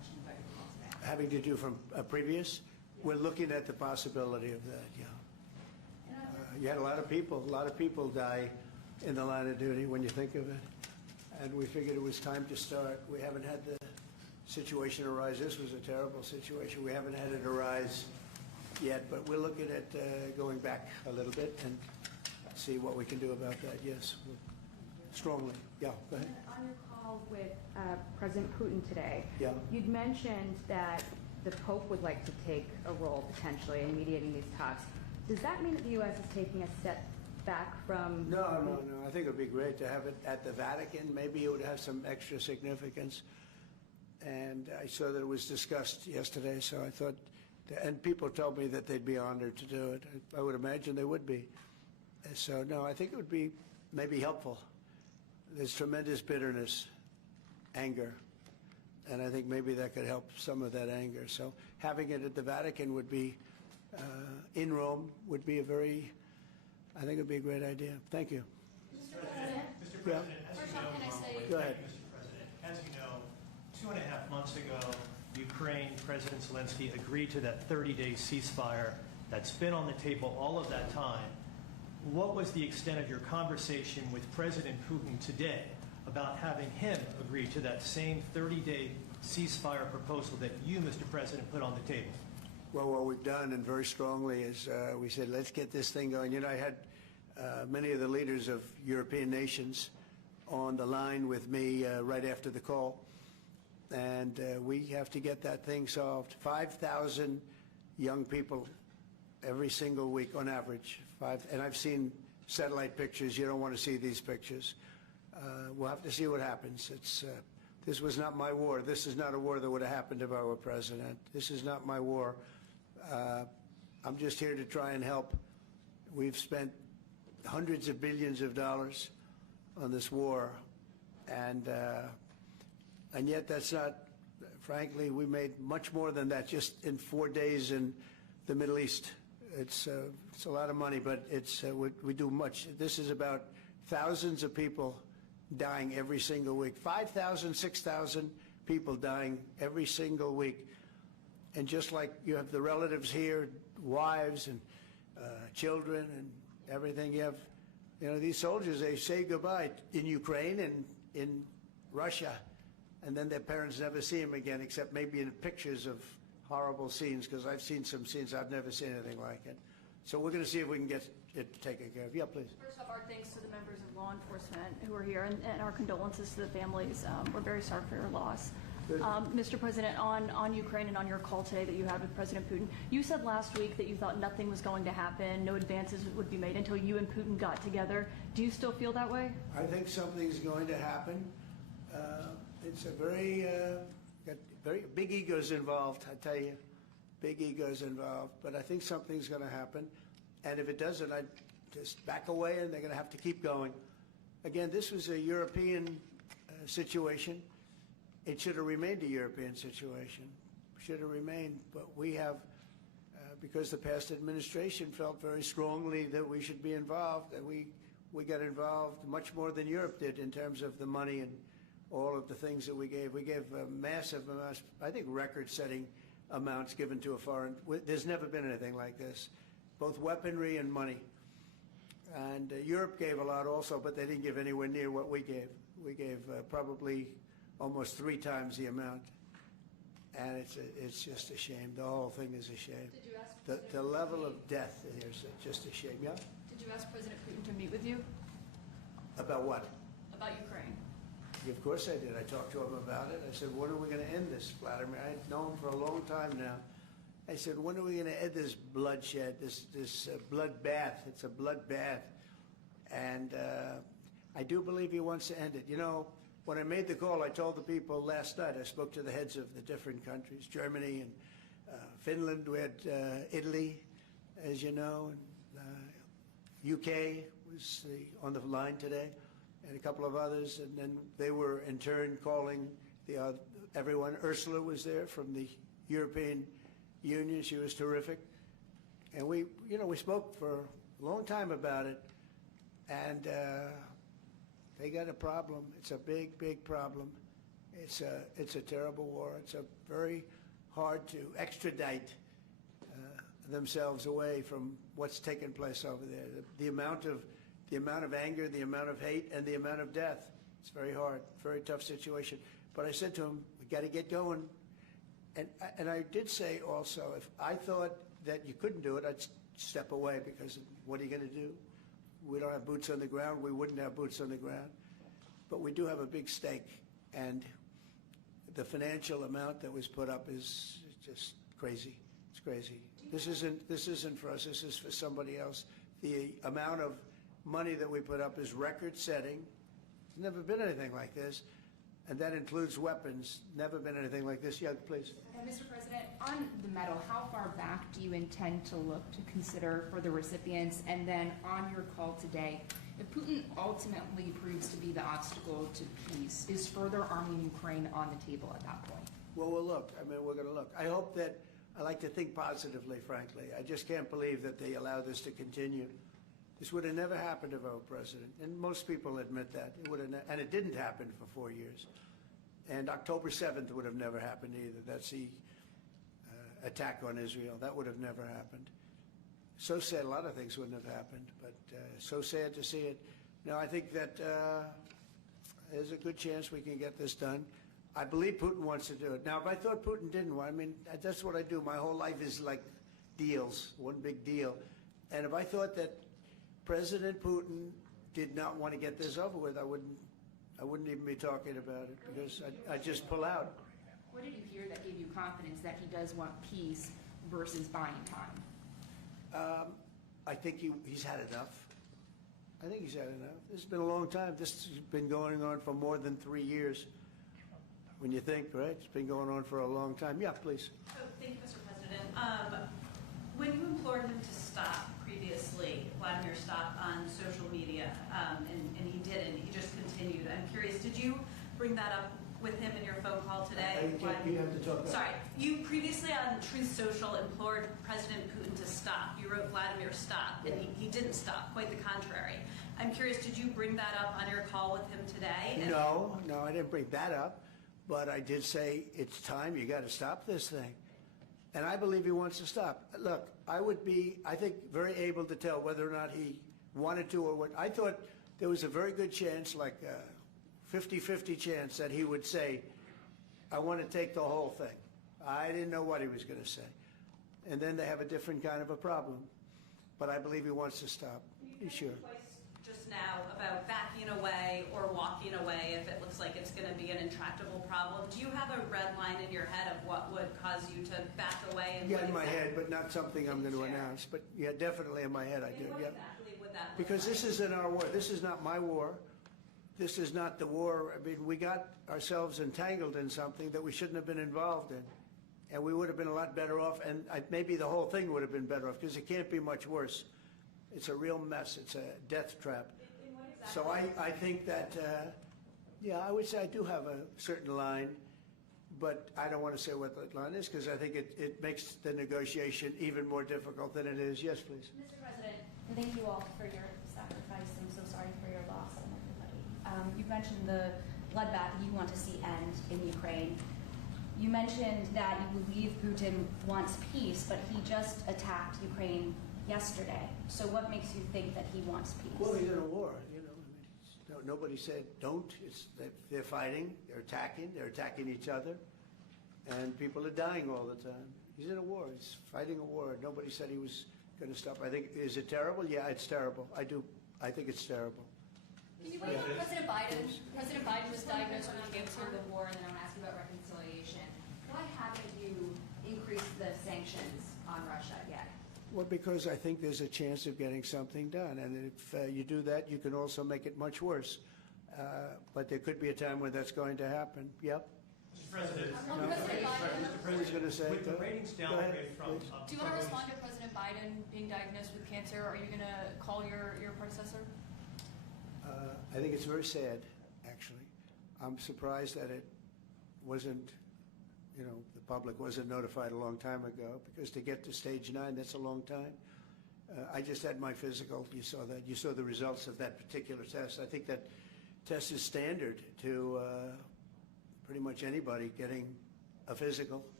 having to do from a previous, we're looking at the possibility of that, yeah. You had a lot of people die in the line of duty when you think of it. And we figured it was time to start. We haven't had the situation arise. This was a terrible situation. We haven't had it arise yet, but we're looking at going back a little bit and see what we can do about that, yes, strongly. Yeah, go ahead. On your call with President Putin today, Yeah. you'd mentioned that the Pope would like to take a role potentially in mediating these talks. Does that mean that the U.S. is taking a step back from... No. I think it would be great to have it at the Vatican. Maybe it would have some extra significance. And I saw that it was discussed yesterday, so I thought, and people told me that they'd be honored to do it. I would imagine they would be. So, no, I think it would be maybe helpful. There's tremendous bitterness, anger, and I think maybe that could help some of that anger. So having it at the Vatican would be, in Rome, would be I think it would be a great idea. Thank you. Mr. President, as you know, Go ahead. Mr. President, as you know, 2.5 months ago, Ukraine, President Zelensky agreed to that 30-day ceasefire that's been on the table all of that time. What was the extent of your conversation with President Putin today about having him agree to that same 30-day ceasefire proposal that you, Mr. President, put on the table? Well, what we've done, and very strongly, is we said, let's get this thing going. You know, I had many of the leaders of European nations on the line with me right after the call, and we have to get that thing solved. 5,000 young people every single week on average. And I've seen satellite pictures. You don't want to see these pictures. We'll have to see what happens. This was not my war. This is not a war that would have happened if I were president. This is not my war. I'm just here to try and help. We've spent hundreds of billions of dollars on this war, and yet that's not, frankly, we made much more than that just in 4 days in the Middle East. It's a lot of money, but we do much. This is about thousands of people dying every single week. 5,000, 6,000 people dying every single week. And just like you have the relatives here, wives and children and everything, you have, these soldiers, they say goodbye in Ukraine and in Russia, and then their parents never see them again, except maybe in pictures of horrible scenes, because I've seen some scenes, I've never seen anything like it. So we're going to see if we can get it taken care of. Yeah, please. First off, our thanks to the members of law enforcement who are here, and our condolences to the families. We're very sorry for your loss. Mr. President, on Ukraine and on your call today that you had with President Putin, you said last week that you thought nothing was going to happen, no advances would be made until you and Putin got together. Do you still feel that way? I think something's going to happen. It's a very big egos involved, I tell you. Big egos involved. But I think something's going to happen. And if it doesn't, I'd just back away, and they're going to have to keep going. Again, this was a European situation. It should have remained a European situation. Should have remained. But we have, because the past administration felt very strongly that we should be involved, and we got involved much more than Europe did in terms of the money and all of the things that we gave. We gave massive amounts, I think record-setting amounts given to a foreign. There's never been anything like this, both weaponry and money. And Europe gave a lot also, but they didn't give anywhere near what we gave. We gave probably almost 3 times the amount. And it's just a shame. The whole thing is a shame. Did you ask The level of death here is just a shame. Yeah? Did you ask President Putin to meet with you? About what? About Ukraine. Of course I did. I talked to him about it. I said, when are we going to end this, Vladimir? I've known him for a long time now. I said, when are we going to end this bloodshed, this bloodbath? It's a bloodbath. And I do believe he wants to end it. You know, when I made the call, I told the people last night, I spoke to the heads of the different countries, Germany and Finland. We had Italy, as you know, and UK was on the line today, and a couple of others. And then they were, in turn, calling everyone. Ursula was there from the European Union. She was terrific. And we spoke for a long time about it. And they got a problem. It's a big, big problem. It's a terrible war. It's a very hard to extradite themselves away from what's taken place over there. The amount of anger, the amount of hate, and the amount of death. It's very hard, very tough situation. But I said to him, we got to get going. And I did say also, if I thought that you couldn't do it, I'd step away, because what are you going to do? We don't have boots on the ground. We wouldn't have boots on the ground. But we do have a big stake, and the financial amount that was put up is just crazy. It's crazy. This isn't for us. This is for somebody else. The amount of money that we put up is record-setting. There's never been anything like this, and that includes weapons. Never been anything like this. Yeah, please. Mr. President, on the medal, how far back do you intend to look to consider for the recipients? And then on your call today, if Putin ultimately proves to be the obstacle to peace, is further arming Ukraine on the table at that point? Well, we'll look. I mean, we're going to look. I hope that, I like to think positively, frankly. I just can't believe that they allow this to continue. This would have never happened if I were president, and most people admit that. It would have, and it didn't happen for 4 years. And October 7th would have never happened either. That's the attack on Israel. That would have never happened. So sad, a lot of things wouldn't have happened, but so sad to see it. No, I think that there's a good chance we can get this done. I believe Putin wants to do it. Now, if I thought Putin didn't want, I mean, that's what I do. My whole life is like deals, one big deal. And if I thought that President Putin did not want to get this over with, I wouldn't even be talking about it, because I'd just pull out. What did you hear that gave you confidence that he does want peace versus buying time? I think he's had enough. I think he's had enough. This has been a long time. This has been going on for more than 3 years. When you think, right? It's been going on for a long time. Yeah, please. Oh, thank you, Mr. President. When you implored him to stop previously, Vladimir stopped on social media, and he didn't. He just continued. I'm curious, did you bring that up with him in your phone call today? You have to talk about. Sorry. You previously on Truth Social implored President Putin to stop. You wrote Vladimir stop, and he didn't stop, quite the contrary. I'm curious, did you bring that up on your call with him today? No, I didn't bring that up. But I did say, it's time, you got to stop this thing. And I believe he wants to stop. Look, I would be, I think, very able to tell whether or not he wanted to or what. I thought there was a very good chance, like a 50-50 chance, that he would say, I want to take the whole thing. I didn't know what he was going to say. And then they have a different kind of a problem. But I believe he wants to stop. Sure. Just now about backing away or walking away if it looks like it's going to be an intractable problem. Do you have a red line in your head of what would cause you to back away? And yeah, in my head, but not something I'm going to announce. But yeah, definitely in my head I do. What yeah. exactly would that look Because like? this isn't our war. This is not my war. This is not the war. I mean, we got ourselves entangled in something that we shouldn't have been involved in. And we would have been a lot better off, and maybe the whole thing would have been better off, because it can't be much worse. It's a real mess. It's a death trap. So I think that, yeah, I would say I do have a certain line, but I don't want to say what that line is, because I think it makes the negotiation even more difficult than it is. Yes, please. Mr. President, thank you all for your sacrifice. I'm so sorry for your loss and everybody. You mentioned the bloodbath you want to see end in Ukraine. You mentioned that you believe Putin wants peace, but he just attacked Ukraine yesterday. So what makes you think that he wants peace? Well, he's in a war, you know. I mean, nobody said don't. They're fighting. They're attacking each other, and people are dying all the time. He's in a war. He's fighting a war. Nobody said he was going to stop. I think, is it terrible? Yeah, it's terrible. I think it's terrible. Can you wait on President Biden? President Biden was diagnosed with cancer of the war, and then I want to ask you about reconciliation. Why haven't you increased the sanctions on Russia yet? Well, because I think there's a chance of getting something done, and if you do that, you can also make it much worse. But there could be a time when that's going to happen. Yep. Mr. President, President Biden. Who's going to say? with the ratings downgrade from... Do you want to respond to President Biden being diagnosed with cancer? Are you going to call your predecessor? I think it's very sad, actually. I'm surprised that it wasn't, you know, the public wasn't notified a long time ago, because to get to stage 9, that's a long time. I just had my physical. You saw that. You saw the results of that particular test. I think that test is standard to pretty much anybody getting a physical,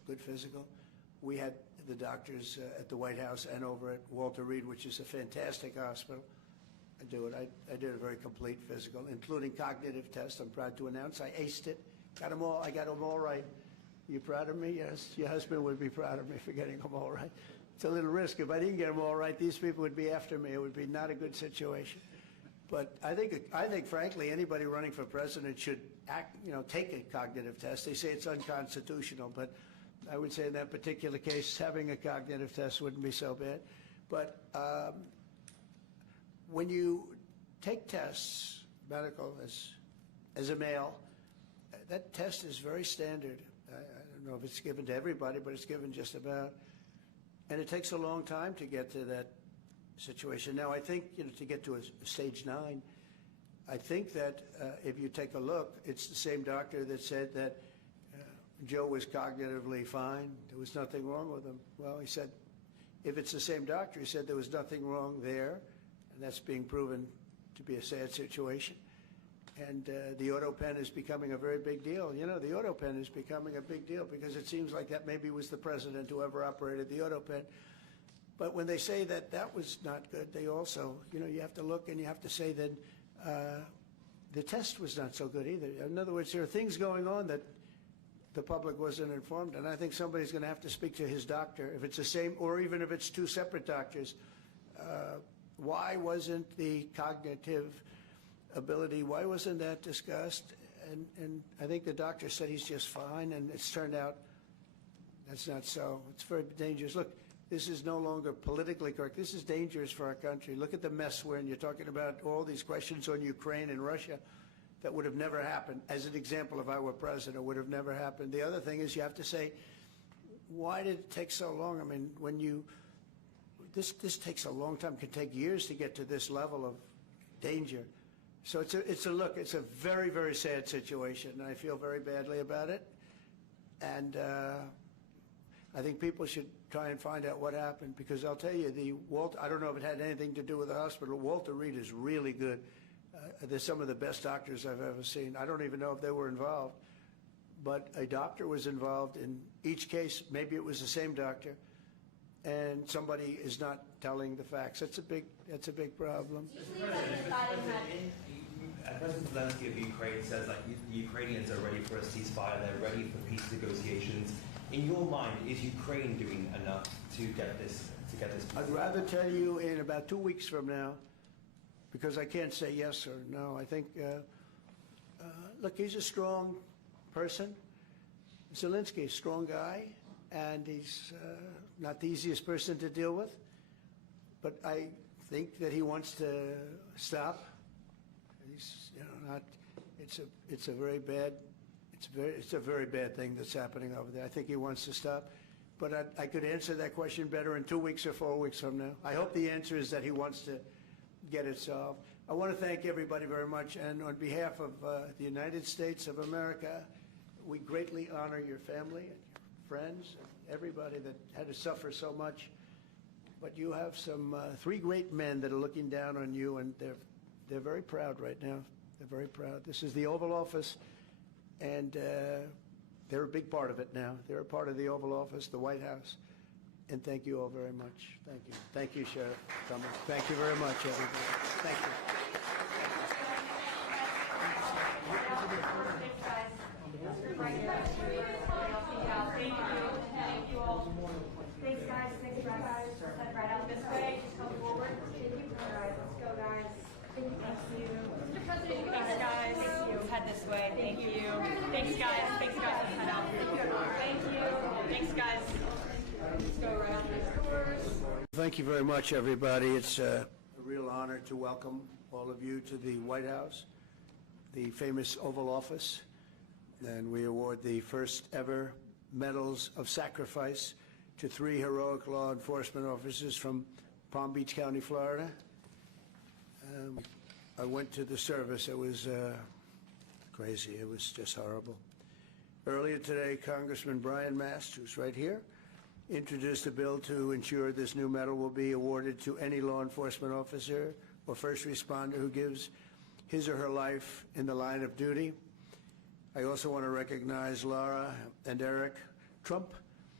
good physical. We had the doctors at the White House and over at Walter Reed, which is a fantastic hospital, do it. I did a very complete physical, including cognitive tests. I'm proud to announce I aced it. Got them all. I got them all right. You proud of me? Yes. Your husband would be proud of me for getting them all right. It's a little risk. If I didn't get them all right, these people would be after me. It would be not a good situation. But I think, frankly, anybody running for president should take a cognitive test. They say it's unconstitutional, but I would say in that particular case, having a cognitive test wouldn't be so bad. But when you take tests, medical, as a male, that test is very standard. I don't know if it's given to everybody, but it's given just about. And it takes a long time to get to that situation. Now, I think, to get to a stage 9, I think that if you take a look, it's the same doctor that said that Joe was cognitively fine. There was nothing wrong with him. Well, he said, if it's the same doctor, he said there was nothing wrong there, and that's being proven to be a sad situation. And the auto pen is becoming a very big deal. The auto pen is becoming a big deal because it seems like that maybe was the president who ever operated the auto pen. But when they say that that was not good, they also, you have to look and you have to say that the test was not so good either. In other words, there are things going on that the public wasn't informed, and I think somebody's going to have to speak to his doctor, if it's the same, or even if it's 2 separate doctors. Why wasn't the cognitive ability, why wasn't that discussed? And I think the doctor said he's just fine, and it's turned out that's not so. It's very dangerous. Look, this is no longer politically correct. This is dangerous for our country. Look at the mess we're in. You're talking about all these questions on Ukraine and Russia that would have never happened. As an example, if I were president, would have never happened. The other thing is you have to say, why did it take so long? I mean, this takes a long time. It can take years to get to this level of danger. So it's a very, very sad situation, and I feel very badly about it. And I think people should try and find out what happened, because I'll tell you, I don't know if it had anything to do with the hospital. Walter Reed is really good. They're some of the best doctors I've ever seen. I don't even know if they were involved, but a doctor was involved in each case. Maybe it was the same doctor, and somebody is not telling the facts. That's a big problem. President Zelensky of Ukraine says the Ukrainians are ready for a ceasefire. They're ready for peace negotiations. In your mind, is Ukraine doing enough to get this? I'd rather tell you in about 2 weeks from now, because I can't say yes or no. I think, look, he's a strong person. Zelensky, a strong guy, and he's not the easiest person to deal with. But I think that he wants to stop. He's, not. It's a very bad thing that's happening over there. I think he wants to stop. But I could answer that question better in 2 weeks or 4 weeks from now. I hope the answer is that he wants to get it solved. I want to thank everybody very much, and on behalf of the United States of America, we greatly honor your family and your friends and everybody that had to suffer so much. But you have some 3 great men that are looking down on you, and they're very proud right now. They're very proud. This is the Oval Office, and they're a big part of it now. They're a part of the Oval Office, the White House. And thank you all very much. Thank you. Thank you, Sheriff Thomas. Thank you very much, everybody. Thank you. Thank you all. Thanks, guys. Thanks, guys. Head right out this way. Just come forward. Thank you. All right, let's go, guys. Thank you. Mr. President, you guys, guys. Thank you. Head this way. Thank you. Thanks, guys. Thanks, guys. Head out. Thank you. Thanks, guys. Let's go right out these doors. Thank you very much, everybody. It's a real honor to welcome all of you to the White House, the famous Oval Office, and we award the first ever Medals of Sacrifice to 3 heroic law enforcement officers from Palm Beach County, Florida. I went to the service. It was crazy. It was just horrible. Earlier today, Congressman Brian Mast, who's right here, introduced a bill to ensure this new medal will be awarded to any law enforcement officer or first responder who gives his or her life in the line of duty. I also want to recognize Laura and Eric Trump,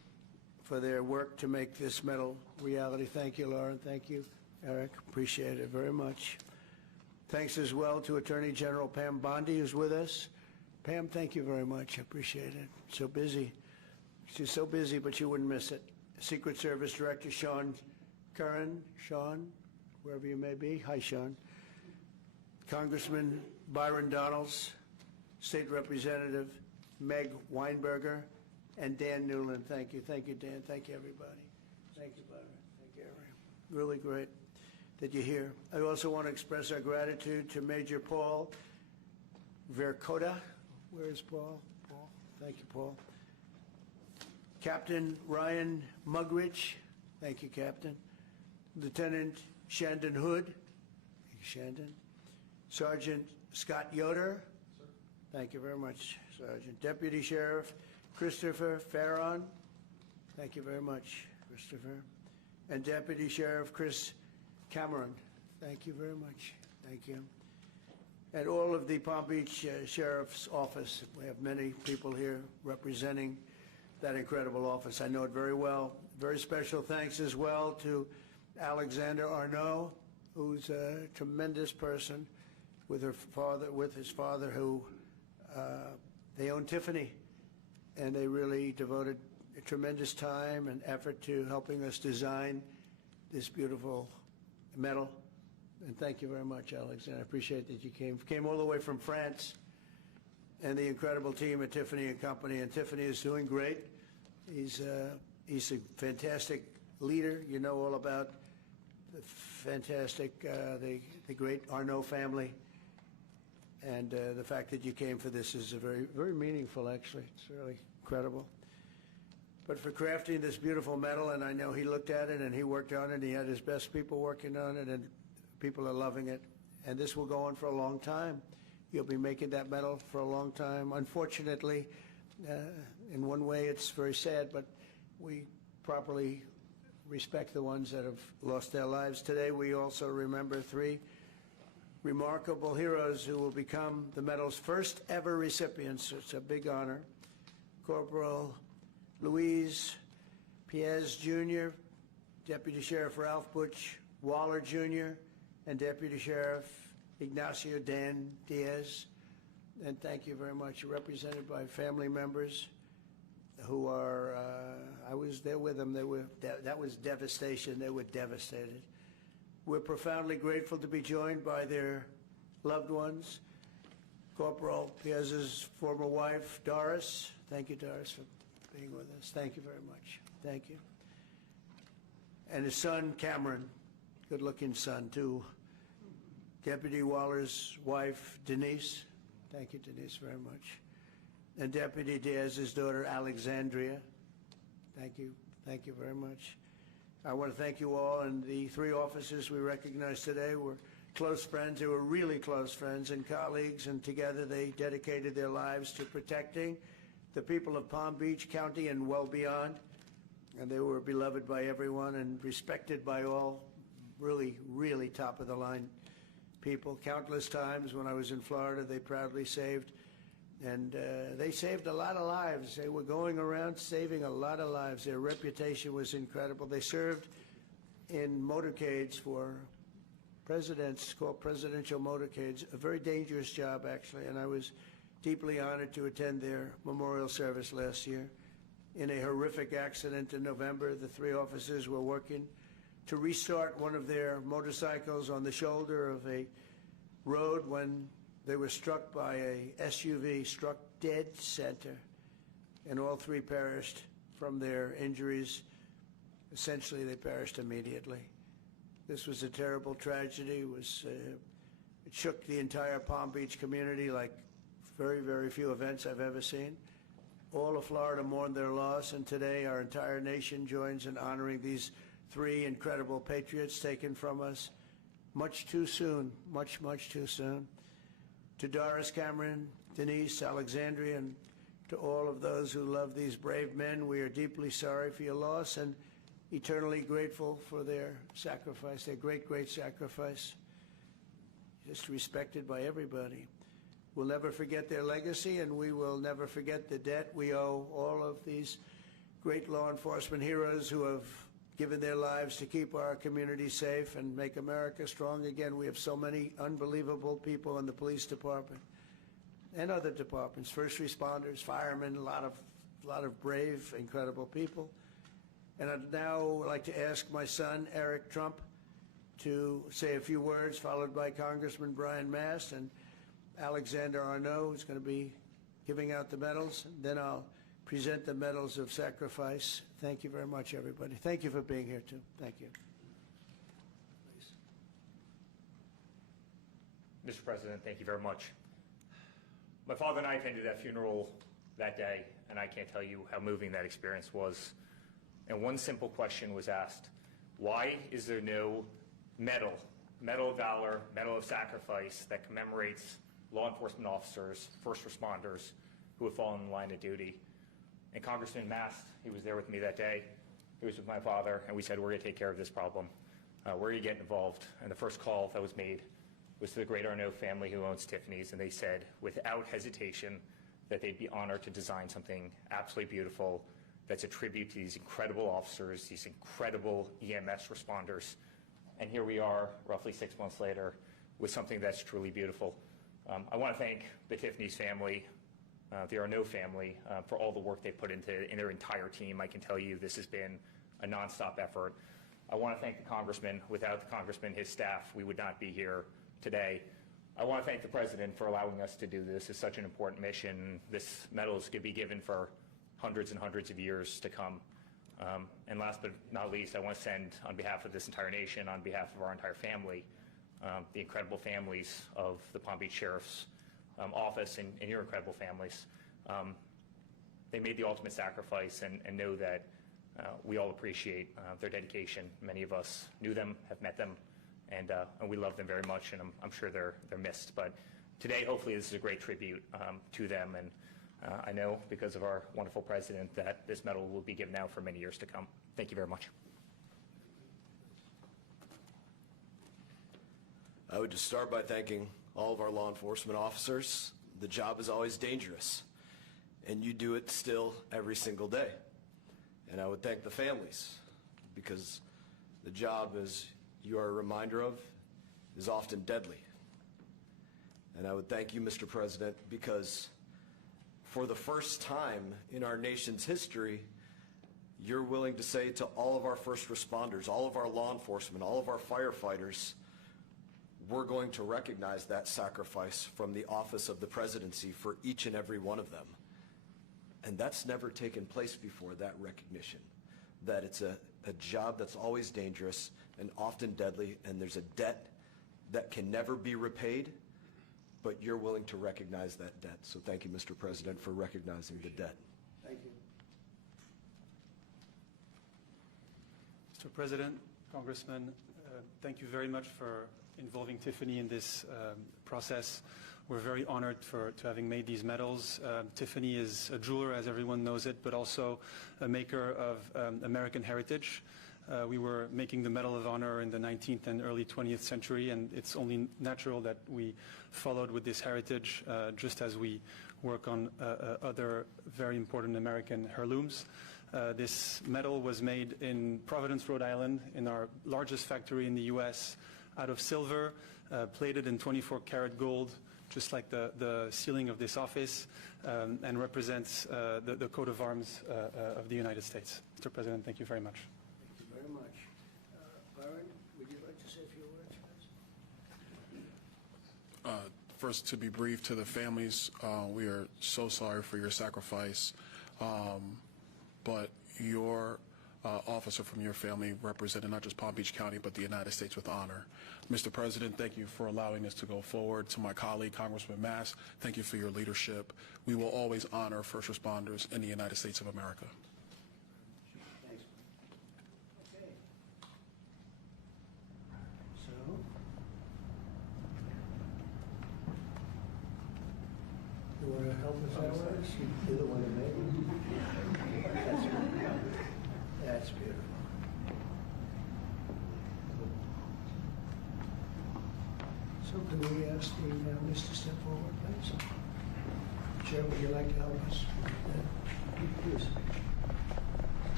for their work to make this medal reality. Thank you, Lauren. Thank you, Eric. Appreciate it very much. Thanks as well to Attorney General Pam Bondi, who's with us. Pam, thank you very much. I appreciate it. So busy. She's so busy, but you wouldn't miss it. Secret Service Director Sean Curran. Sean, wherever you may be. Hi, Sean. Congressman Byron Donalds, State Representative Meg Weinberger, and Dan Newland. Thank you. Thank you, Dan. Thank you, everybody. Thank you, Byron. Thank you, everyone. Really great that you're here. I also want to express our gratitude to Major Paul Vercoda. Where's Paul? Paul. Thank you, Paul. Captain Ryan Mugridge. Thank you, Captain. Lieutenant Shandon Hood. Thank you, Shandon. Sergeant Scott Yoder. Sir. Thank you very much, Sergeant. Deputy Sheriff Christopher Farron. Thank you very much, Christopher. And Deputy Sheriff Chris Cameron. Thank you very much. Thank you. And all of the Palm Beach Sheriff's Office. We have many people here representing that incredible office. I know it very well. Very special thanks as well to Alexander Arnault, who's a tremendous person with his father, who they own Tiffany, and they really devoted a tremendous time and effort to helping us design this beautiful medal. And thank you very much, Alexander. I appreciate that you came all the way from France, and the incredible team at Tiffany and Company. And Tiffany is doing great. He's a fantastic leader. You know all about the fantastic, the great Arnault family. And the fact that you came for this is very, very meaningful, actually. It's really incredible. But for crafting this beautiful medal, and I know he looked at it and he worked on it, and he had his best people working on it, and people are loving it. And this will go on for a long time. You'll be making that medal for a long time. Unfortunately, in one way it's very sad, but we properly respect the ones that have lost their lives. Today we also remember 3 remarkable heroes who will become the medal's first ever recipients. It's a big honor. Corporal Luis Piez Jr., Deputy Sheriff Ralph Butch Waller Jr., and Deputy Sheriff Ignacio Dan Diaz. And thank you very much. You're represented by family members who are, I was there with them. That was devastation. They were devastated. We're profoundly grateful to be joined by their loved ones. Corporal Piez's former wife, Doris. Thank you, Doris, for being with us. Thank you very much. Thank you. And his son, Cameron, good-looking son, too. Deputy Waller's wife, Denise. Thank you, Denise, very much. And Deputy Diaz's daughter, Alexandria. Thank you. Thank you very much. I want to thank you all, and the 3 officers we recognize today were close friends. They were really close friends and colleagues, and together they dedicated their lives to protecting the people of Palm Beach County and well beyond. And they were beloved by everyone and respected by all, really, really top-of-the-line people. Countless times when I was in Florida, they proudly saved, and they saved a lot of lives. They were going around saving a lot of lives. Their reputation was incredible. They served in motorcades for presidents, called presidential motorcades, a very dangerous job, actually, and I was deeply honored to attend their memorial service last year. In a horrific accident in November, the 3 officers were working to restart one of their motorcycles on the shoulder of a road when they were struck by a SUV, struck dead center, and all 3 perished from their injuries. Essentially, they perished immediately. This was a terrible tragedy. It shook the entire Palm Beach community like very, very few events I've ever seen. All of Florida mourned their loss, and today our entire nation joins in honoring these 3 incredible patriots taken from us much too soon, much, much too soon. To Doris, Cameron, Denise, Alexandria, and to all of those who love these brave men, we are deeply sorry for your loss and eternally grateful for their sacrifice, their great, great sacrifice, just respected by everybody. We'll never forget their legacy, and we will never forget the debt we owe all of these great law enforcement heroes who have given their lives to keep our community safe and make America strong again. We have so many unbelievable people in the police department and other departments, first responders, firemen, a lot of brave, incredible people. And I'd now like to ask my son, Eric Trump, to say a few words, followed by Congressman Brian Mast and Alexander Arnault, who's going to be giving out the medals. Then I'll present the medals of sacrifice. Thank you very much, everybody. Thank you for being here, too. Thank you. Mr. President, thank you very much. My father and I attended that funeral that day, and I can't tell you how moving that experience was. And one simple question was asked: why is there no medal of valor, medal of sacrifice that commemorates law enforcement officers, first responders who have fallen in the line of duty? And Congressman Mast, he was there with me that day. He was with my father, and we said, we're going to take care of this problem. We're going to get involved. And the first call that was made was to the great Arnault family who owns Tiffany's, and they said, without hesitation, that they'd be honored to design something absolutely beautiful that's a tribute to these incredible officers, these incredible EMS responders. And here we are, roughly 6 months later, with something that's truly beautiful. I want to thank the Tiffany's family, the Arnault family, for all the work they put into their entire team. I can tell you this has been a nonstop effort. I want to thank the Congressman. Without the Congressman, his staff, we would not be here today. I want to thank the President for allowing us to do this. It's such an important mission. This medal is going to be given for hundreds and hundreds of years to come. And last but not least, I want to send, on behalf of this entire nation, on behalf of our entire family, the incredible families of the Palm Beach Sheriff's Office and your incredible families. They made the ultimate sacrifice, and know that we all appreciate their dedication. Many of us knew them, have met them, and we love them very much, and I'm sure they're missed. But today, hopefully, this is a great tribute to them, and I know, because of our wonderful President, that this medal will be given out for many years to come. Thank you very much. I would just start by thanking all of our law enforcement officers. The job is always dangerous, and you do it still every single day. And I would thank the families, because the job, as you are a reminder of, is often deadly. And I would thank you, Mr. President, because for the first time in our nation's history, you're willing to say to all of our first responders, all of our law enforcement, all of our firefighters, we're going to recognize that sacrifice from the office of the presidency for each and every one of them. And that's never taken place before, that recognition, that it's a job that's always dangerous and often deadly, and there's a debt that can never be repaid, but you're willing to recognize that debt. So thank you, Mr. President, for recognizing the debt. Thank you. Mr. President, Congressman, thank you very much for involving Tiffany in this process. We're very honored to having made these medals. Tiffany is a jeweler, as everyone knows it, but also a maker of American heritage. We were making the Medal of Honor in the 19th and early 20th century, and it's only natural that we followed with this heritage, just as we work on other very important American heirlooms. This medal was made in Providence, Rhode Island, in our largest factory in the U.S., out of silver, plated in 24-karat gold, just like the ceiling of this office, and represents the coat of arms of the United States. Mr. President, thank you very much. Thank you very much. Byron, would you like to say a few words, please? First, to be brief, to the families, we are so sorry for your sacrifice, but your officer from your family represented not just Palm Beach County, but the United States with honor. Mr. President, thank you for allowing us to go forward. To my colleague, Congressman Mast, thank you for your leadership. We will always honor first responders in the United States of America. Thanks. Okay. So, you want to help us out with this? You're the one that made it. That's beautiful. That's beautiful. So can we ask the Mr. to step forward, please? Chair, would you like to help us? Please.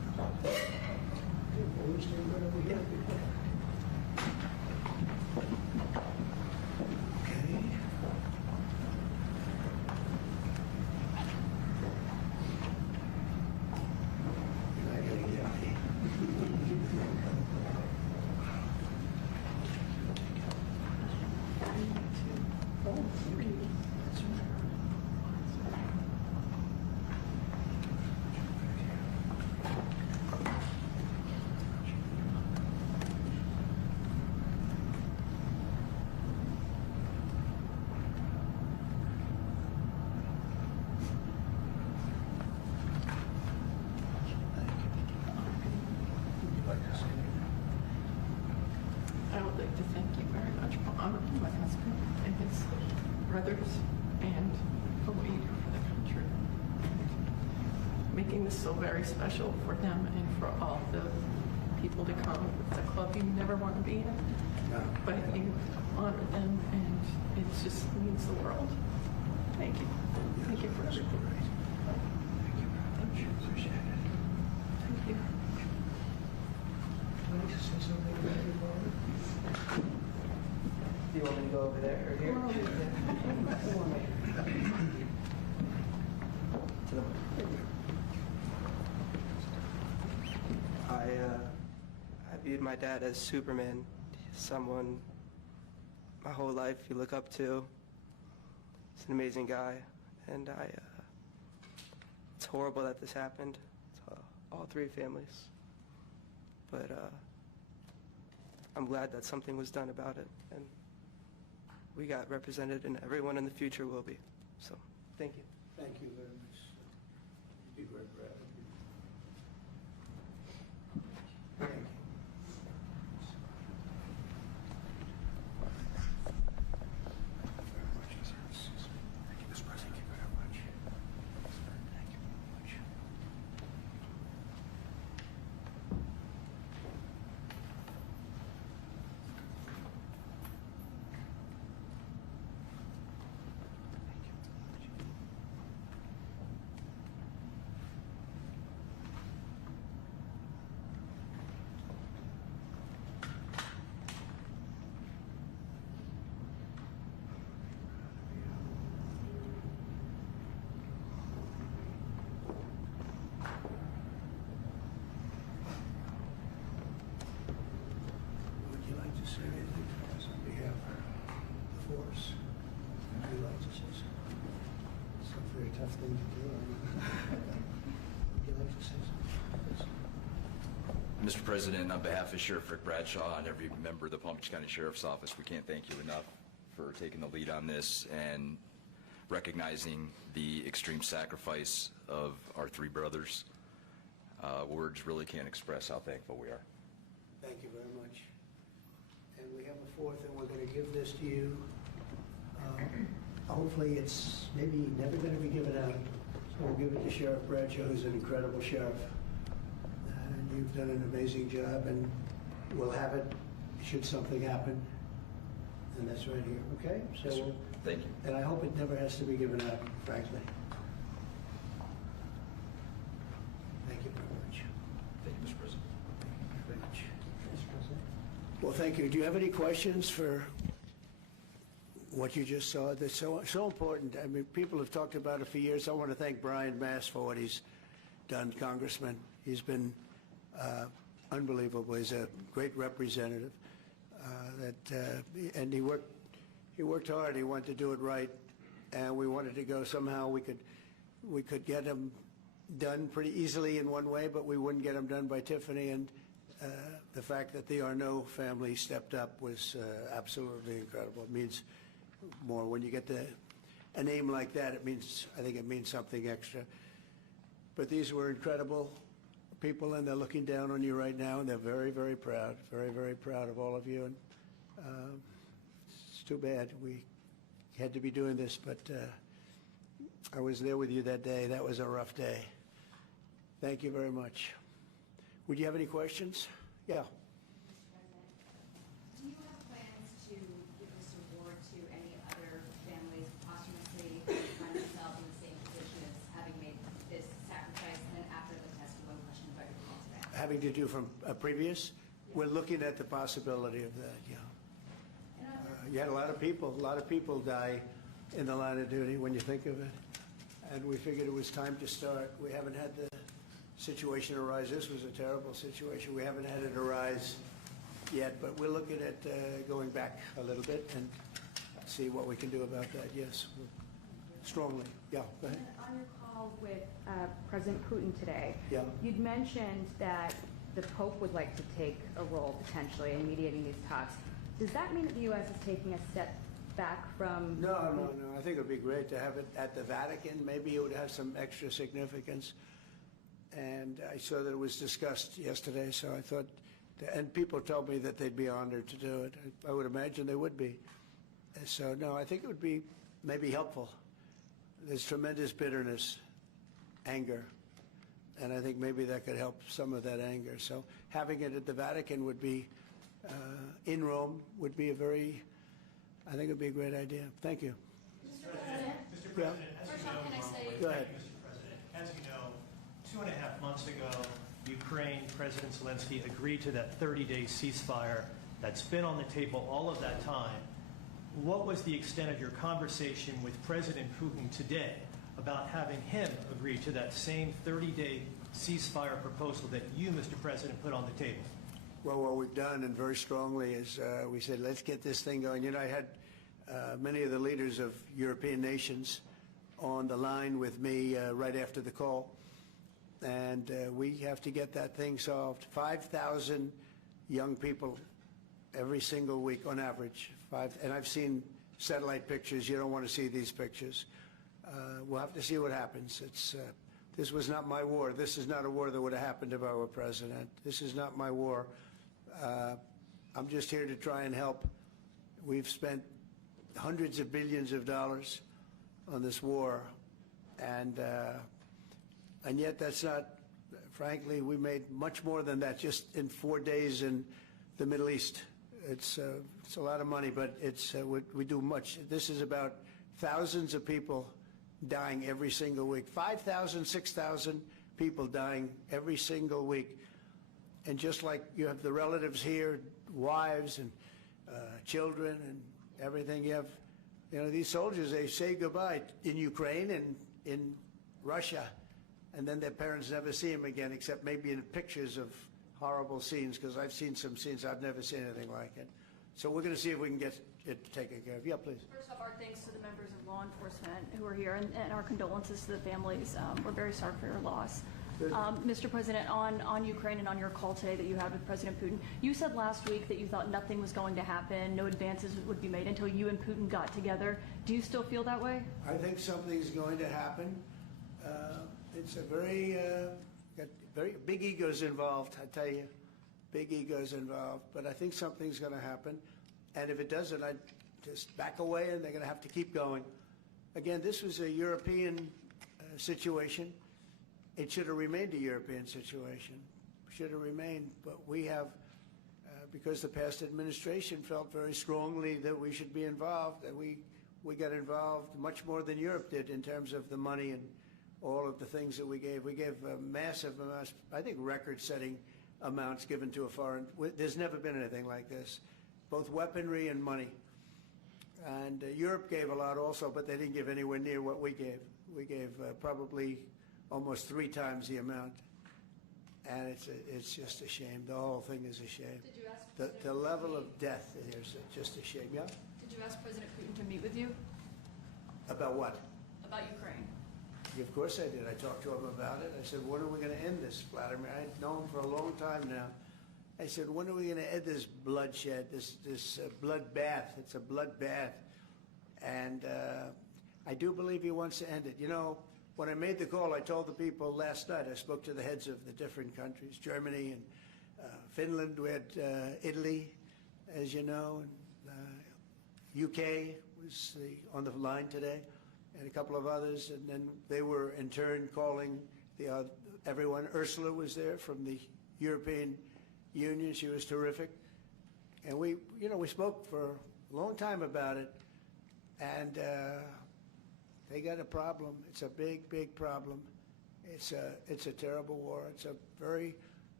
I would like to thank you very much for honoring my husband and his brothers and a leader for the country. Making this so very special for them and for all the people to come. It's a club you never want to be in, but you honor them and it just means the world. Thank you. Thank you for everything. Thank you. Appreciate it. Thank you. Do you want me to go over there or here? I viewed my dad as Superman, someone my whole life you look up to. He's an amazing guy, and it's horrible that this happened to all three families. But I'm glad that something was done about it, and we got represented, and everyone in the future will be. So, thank you. Thank you very much. Be very proud of you. Thank you. Would you like to say anything to us on behalf of the force? Would you like to say something? It's a very tough thing to do. Would you like to say something? Mr. President, on behalf of Sheriff Rick Bradshaw and every member of the Palm Beach County Sheriff's Office, we can't thank you enough for taking the lead on this and recognizing the extreme sacrifice of our three brothers. Words really can't express how thankful we are. Thank you very much. And we have a fourth, and we're going to give this to you. Hopefully it's maybe never going to be given out. So we'll give it to Sheriff Bradshaw, who's an incredible sheriff. And you've done an amazing job, and we'll have it should something happen. And that's right here, okay? So Yes, sir. Thank you. And I hope it never has to be given out, frankly. Thank you very much. Thank you, Mr. President. Very much. Well, thank you. Do you have any questions for what you just saw? That's so important. I mean, people have talked about it for years. I want to thank Brian Mass for what he's done, Congressman. He's been unbelievable. He's a great representative. And he worked hard. He wanted to do it right, and we wanted to go somehow. We could get him done pretty easily in one way, but we wouldn't get him done by Tiffany. And the fact that the Arnault family stepped up was absolutely incredible. It means more when you get a name like that. I think it means something extra. But these were incredible people, and they're looking down on you right now, and they're very, very proud, very, very proud of all of you. And it's too bad we had to be doing this, but I was there with you that day. That was a rough day. Thank you very much. Would you have any questions? Yeah. Do you have plans to give this award to any other families posthumously who find themselves in the same position as having made this sacrifice and then after the test, one question about your call today? having to do from a previous, we're looking at the possibility of that, yeah. You had a lot of people die in the line of duty when you think of it. And we figured it was time to start. We haven't had the situation arise. This was a terrible situation. We haven't had it arise yet, but we're looking at going back a little bit and see what we can do about that, yes, strongly. Yeah, go ahead. On your call with President Putin today, Yeah. you'd mentioned that the Pope would like to take a role potentially in mediating these talks. Does that mean that the U.S. is taking a step back from... No. I think it would be great to have it at the Vatican. Maybe it would have some extra significance. And I saw that it was discussed yesterday, so I thought, and people told me that they'd be honored to do it. I would imagine they would be. So, no, I think it would be maybe helpful. There's tremendous bitterness, anger, and I think maybe that could help some of that anger. So having it at the Vatican would be, in Rome, would be I think it would be a great idea. Thank you. Mr. President, as you know, Go ahead. Mr. President, as you know, 2.5 months ago, Ukraine President Zelensky agreed to that 30-day ceasefire that's been on the table all of that time. What was the extent of your conversation with President Putin today about having him agree to that same 30-day ceasefire proposal that you, Mr. President, put on the table? Well, what we've done, and very strongly, is we said, let's get this thing going. You know, I had many of the leaders of European nations on the line with me right after the call, and we have to get that thing solved. 5,000 young people every single week on average. And I've seen satellite pictures. You don't want to see these pictures. We'll have to see what happens. This was not my war. This is not a war that would have happened if I were president. This is not my war. I'm just here to try and help. We've spent hundreds of billions of dollars on this war, and yet that's not, frankly, we made much more than that just in 4 days in the Middle East. It's a lot of money, but we do much. This is about thousands of people dying every single week. 5,000, 6,000 people dying every single week. And just like you have the relatives here, wives and children and everything, you have, these soldiers, they say goodbye in Ukraine and in Russia, and then their parents never see them again, except maybe in pictures of horrible scenes, because I've seen some scenes, I've never seen anything like it. So we're going to see if we can get it taken care of. Yeah, please. First off, our thanks to the members of law enforcement who are here, and our condolences to the families. We're very sorry for your loss. Mr. President, on Ukraine and on your call today that you had with President Putin, you said last week that you thought nothing was going to happen, no advances would be made until you and Putin got together. Do you still feel that way? I think something's going to happen. It's a very big egos involved, I tell you. Big egos involved. But I think something's going to happen. And if it doesn't, I'd just back away, and they're going to have to keep going. Again, this was a European situation. It should have remained a European situation. Should have remained. But we have, because the past administration felt very strongly that we should be involved, and we got involved much more than Europe did in terms of the money and all of the things that we gave. We gave massive amounts, I think record-setting amounts given to a foreign. There's never been anything like this, both weaponry and money. And Europe gave a lot also, but they didn't give anywhere near what we gave. We gave probably almost 3 times the amount. And it's just a shame. The whole thing is a shame. Did you ask The level of death is just a shame. Yeah? Did you ask President Putin to meet with you? About what? About Ukraine. Of course I did. I talked to him about it. I said, when are we going to end this, Vladimir? I've known him for a long time now. I said, when are we going to end this bloodshed, this bloodbath? It's a bloodbath. And I do believe he wants to end it. You know, when I made the call, I told the people last night, I spoke to the heads of the different countries, Germany and Finland. We had Italy, as you know, and UK was on the line today, and a couple of others. And then they were, in turn, calling everyone. Ursula was there from the European Union. She was terrific. And we spoke for a long time about it. And they got a problem. It's a big, big problem. It's a terrible war. It's a very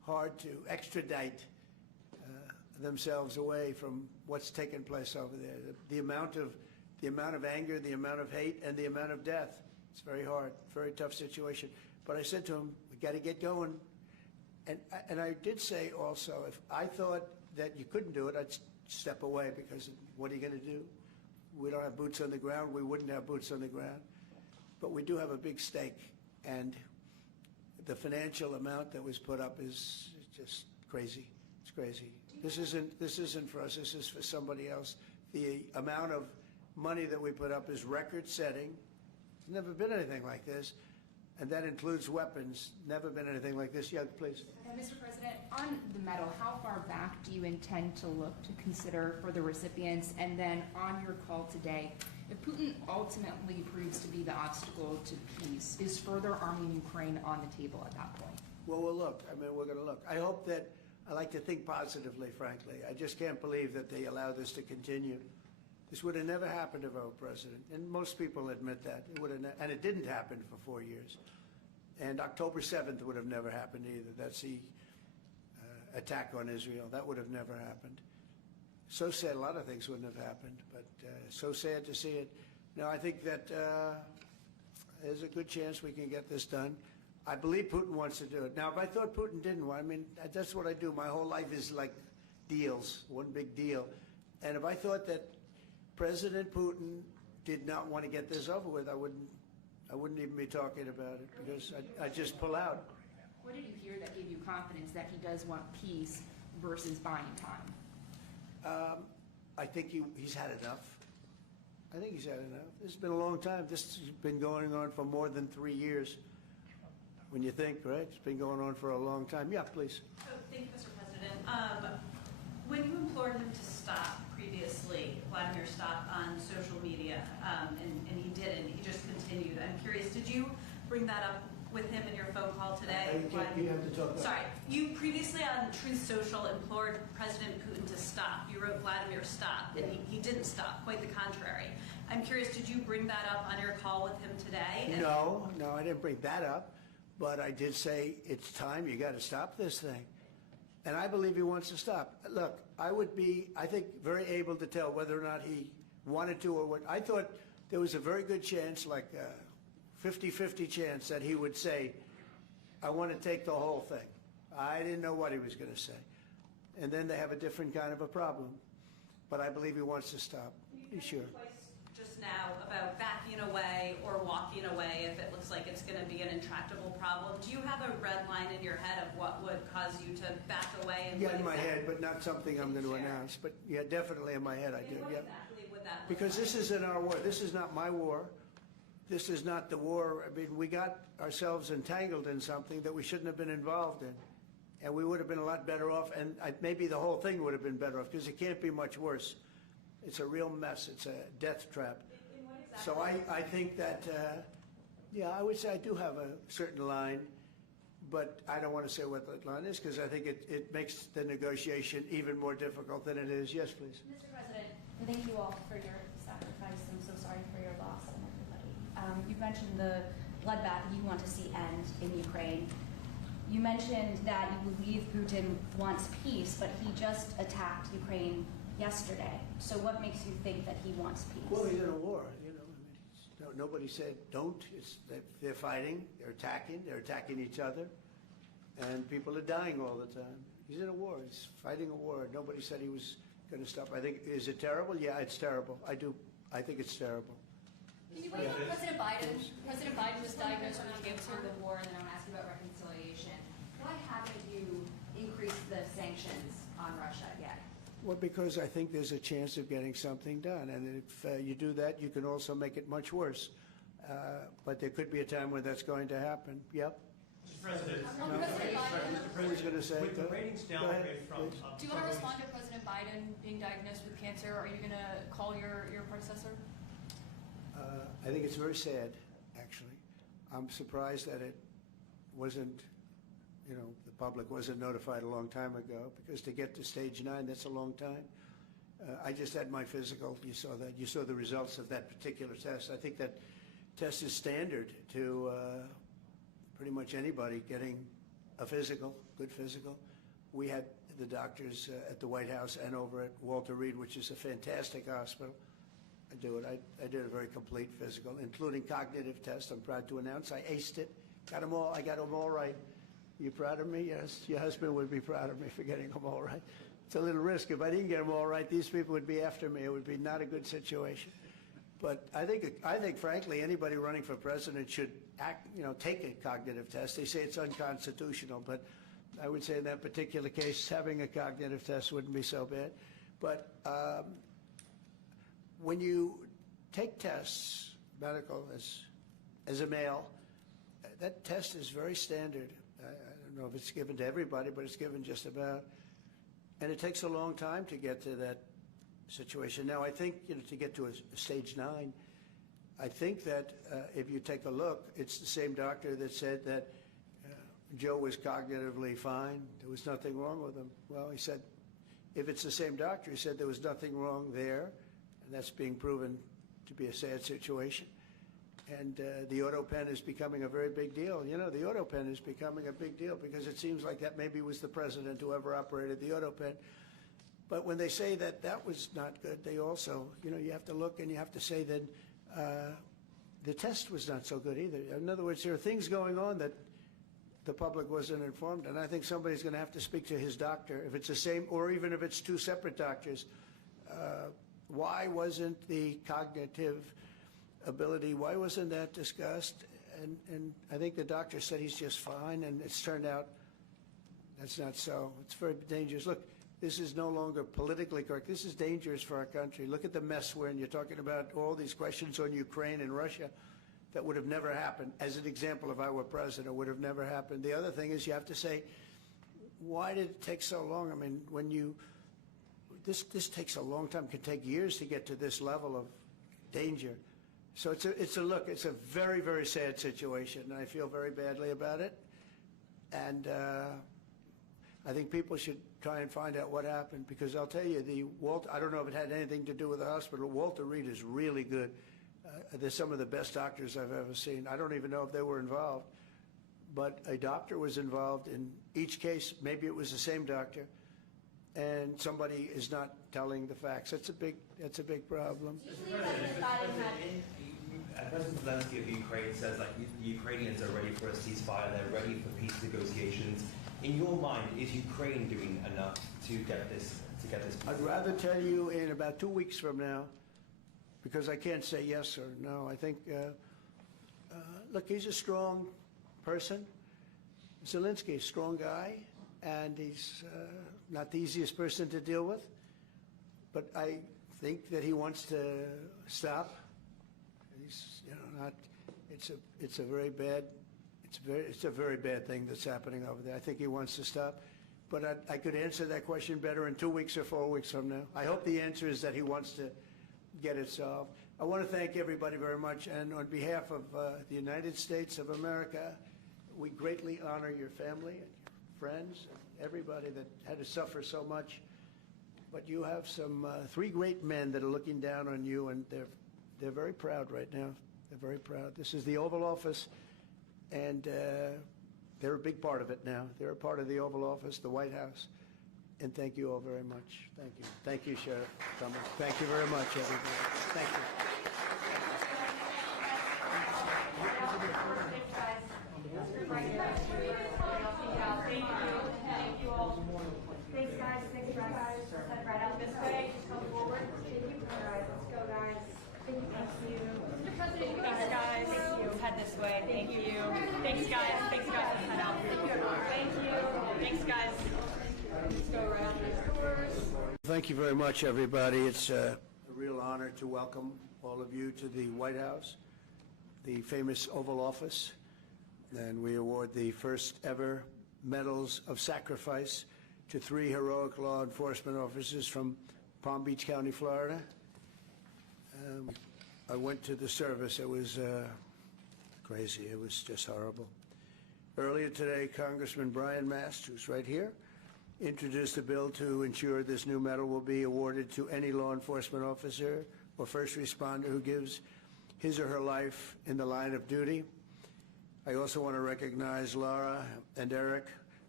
hard to extradite themselves away from what's taken place over there. The amount of anger, the amount of hate, and the amount of death. It's very hard, very tough situation. But I said to him, we got to get going. And I did say also, if I thought that you couldn't do it, I'd step away, because what are you going to do? We don't have boots on the ground. We wouldn't have boots on the ground. But we do have a big stake, and the financial amount that was put up is just crazy. It's crazy. This isn't for us. This is for somebody else. The amount of money that we put up is record-setting. There's never been anything like this. And that includes weapons. Never been anything like this. Yeah, please. Mr. President, on the medal, how far back do you intend to look to consider for the recipients? And then on your call today, if Putin ultimately proves to be the obstacle to peace, is further arming Ukraine on the table at that point? Well, we'll look. I mean, we're going to look. I hope that, I like to think positively, frankly. I just can't believe that they allow this to continue. This would have never happened if I were president, and most people admit that. It would have, and it didn't happen for 4 years. And October 7th would have never happened either. That's the attack on Israel. That would have never happened. So sad, a lot of things wouldn't have happened, but so sad to see it. No, I think that there's a good chance we can get this done. I believe Putin wants to do it. Now, if I thought Putin didn't want, I mean, that's what I do. My whole life is like deals, one big deal. And if I thought that President Putin did not want to get this over with, I wouldn't even be talking about it, because I'd just pull out. What did you hear that gave you confidence that he does want peace versus buying time? I think he's had enough. I think he's had enough. This has been a long time. This has been going on for more than 3 years. When you think, right? It's been going on for a long time. Yeah, please. Oh, thank you, Mr. President. When you implored him to stop previously, Vladimir stopped on social media, and he didn't. He just continued. I'm curious, did you bring that up with him in your phone call today? You have to talk about. Sorry. You previously on Truth Social implored President Putin to stop. You wrote Vladimir stop, and he didn't stop, quite the contrary. I'm curious, did you bring that up on your call with him today? No, I didn't bring that up. But I did say, it's time, you got to stop this thing. And I believe he wants to stop. Look, I would be, I think, very able to tell whether or not he wanted to or what. I thought there was a very good chance, like a 50-50 chance, that he would say, I want to take the whole thing. I didn't know what he was going to say. And then they have a different kind of a problem. But I believe he wants to stop. Sure. Just now about backing away or walking away if it looks like it's going to be an intractable problem. Do you have a red line in your head of what would cause you to back away? And yeah, in my head, but not something I'm going to announce. But yeah, definitely in my head I do. What yeah. exactly would that look Because like? this isn't our war. This is not my war. This is not the war. I mean, we got ourselves entangled in something that we shouldn't have been involved in. And we would have been a lot better off, and maybe the whole thing would have been better off, because it can't be much worse. It's a real mess. It's a death trap. So I think that, yeah, I would say I do have a certain line, but I don't want to say what that line is, because I think it makes the negotiation even more difficult than it is. Yes, please. Mr. President, thank you all for your sacrifice. I'm so sorry for your loss and everybody. You mentioned the bloodbath you want to see end in Ukraine. You mentioned that you believe Putin wants peace, but he just attacked Ukraine yesterday. So what makes you think that he wants peace? Well, he's in a war, you know. I mean, nobody said don't. They're fighting. They're attacking each other, and people are dying all the time. He's in a war. He's fighting a war. Nobody said he was going to stop. I think, is it terrible? Yeah, it's terrible. I think it's terrible. Can you wait on President Biden? President Biden was diagnosed with cancer of the war, and then I'm asking about reconciliation. Why haven't you increased the sanctions on Russia yet? Well, because I think there's a chance of getting something done, and if you do that, you can also make it much worse. But there could be a time when that's going to happen. Yep. Mr. President, Who's going to say? with the ratings downgrade from... Do you want to respond to President Biden being diagnosed with cancer? Are you going to call your predecessor? I think it's very sad, actually. I'm surprised that it wasn't, you know, the public wasn't notified a long time ago, because to get to stage 9, that's a long time. I just had my physical. You saw that. You saw the results of that particular test. I think that test is standard to pretty much anybody getting a physical, good physical. We had the doctors at the White House and over at Walter Reed, which is a fantastic hospital. I did a very complete physical, including cognitive tests. I'm proud to announce I aced it. Got them all. I got them all right. You proud of me? Yes. Your husband would be proud of me for getting them all right. It's a little risk. If I didn't get them all right, these people would be after me. It would be not a good situation. But I think, frankly, anybody running for president should take a cognitive test. They say it's unconstitutional, but I would say in that particular case, having a cognitive test wouldn't be so bad. But when you take tests, medical, as a male, that test is very standard. I don't know if it's given to everybody, but it's given just about. And it takes a long time to get to that situation. Now, I think, to get to a stage 9, I think that if you take a look, it's the same doctor that said that Joe was cognitively fine. There was nothing wrong with him. Well, he said, if it's the same doctor, he said there was nothing wrong there, and that's being proven to be a sad situation. And the auto pen is becoming a very big deal. The auto pen is becoming a big deal because it seems like that maybe was the president who ever operated the auto pen. But when they say that that was not good, they also, you have to look and you have to say that the test was not so good either. In other words, there are things going on that the public wasn't informed, and I think somebody's going to have to speak to his doctor, if it's the same, or even if it's 2 separate doctors. Why wasn't the cognitive ability, why wasn't that discussed? And I think the doctor said he's just fine, and it's turned out that's not so. It's very dangerous. Look, this is no longer politically correct. This is dangerous for our country. Look at the mess we're in. You're talking about all these questions on Ukraine and Russia that would have never happened. As an example, if I were president, would have never happened. The other thing is you have to say, why did it take so long? I mean, this takes a long time. It can take years to get to this level of danger. So it's a very, very sad situation, and I feel very badly about it. And I think people should try and find out what happened, because I'll tell you, I don't know if it had anything to do with the hospital. Walter Reed is really good. They're some of the best doctors I've ever seen. I don't even know if they were involved, but a doctor was involved in each case. Maybe it was the same doctor, and somebody is not telling the facts. That's a big problem. President Zelensky of Ukraine says the Ukrainians are ready for a ceasefire. They're ready for peace negotiations. In your mind, is Ukraine doing enough to get this? I'd rather tell you in about 2 weeks from now, because I can't say yes or no. I think, look, he's a strong person. Zelensky, a strong guy, and he's not the easiest person to deal with. But I think that he wants to stop. He's, not. It's a very bad thing that's happening over there. I think he wants to stop. But I could answer that question better in 2 weeks or 4 weeks from now. I hope the answer is that he wants to get it solved. I want to thank everybody very much, and on behalf of the United States of America, we greatly honor your family and your friends and everybody that had to suffer so much. But you have some 3 great men that are looking down on you, and they're very proud right now. They're very proud. This is the Oval Office, and they're a big part of it now. They're a part of the Oval Office, the White House. And thank you all very much. Thank you. Thank you, Sheriff Thomas. Thank you very much, everybody. Thank you. Thank you all. Thanks, guys. Thanks, guys. Head right out this way. Just come forward. Thank you. All right, let's go, guys. Thank you. Mr. President, thanks, guys. Thank you. Head this way. Thank you. Thanks, guys. Thanks, guys. Head out. Thank you. Thanks, guys. Let's go right out these doors. Thank you very much, everybody. It's a real honor to welcome all of you to the White House, the famous Oval Office, and we award the first ever Medals of Sacrifice to 3 heroic law enforcement officers from Palm Beach County, Florida. I went to the service. It was crazy. It was just horrible. Earlier today, Congressman Brian Mast, who's right here, introduced a bill to ensure this new medal will be awarded to any law enforcement officer or first responder who gives his or her life in the line of duty. I also want to recognize Laura and Eric,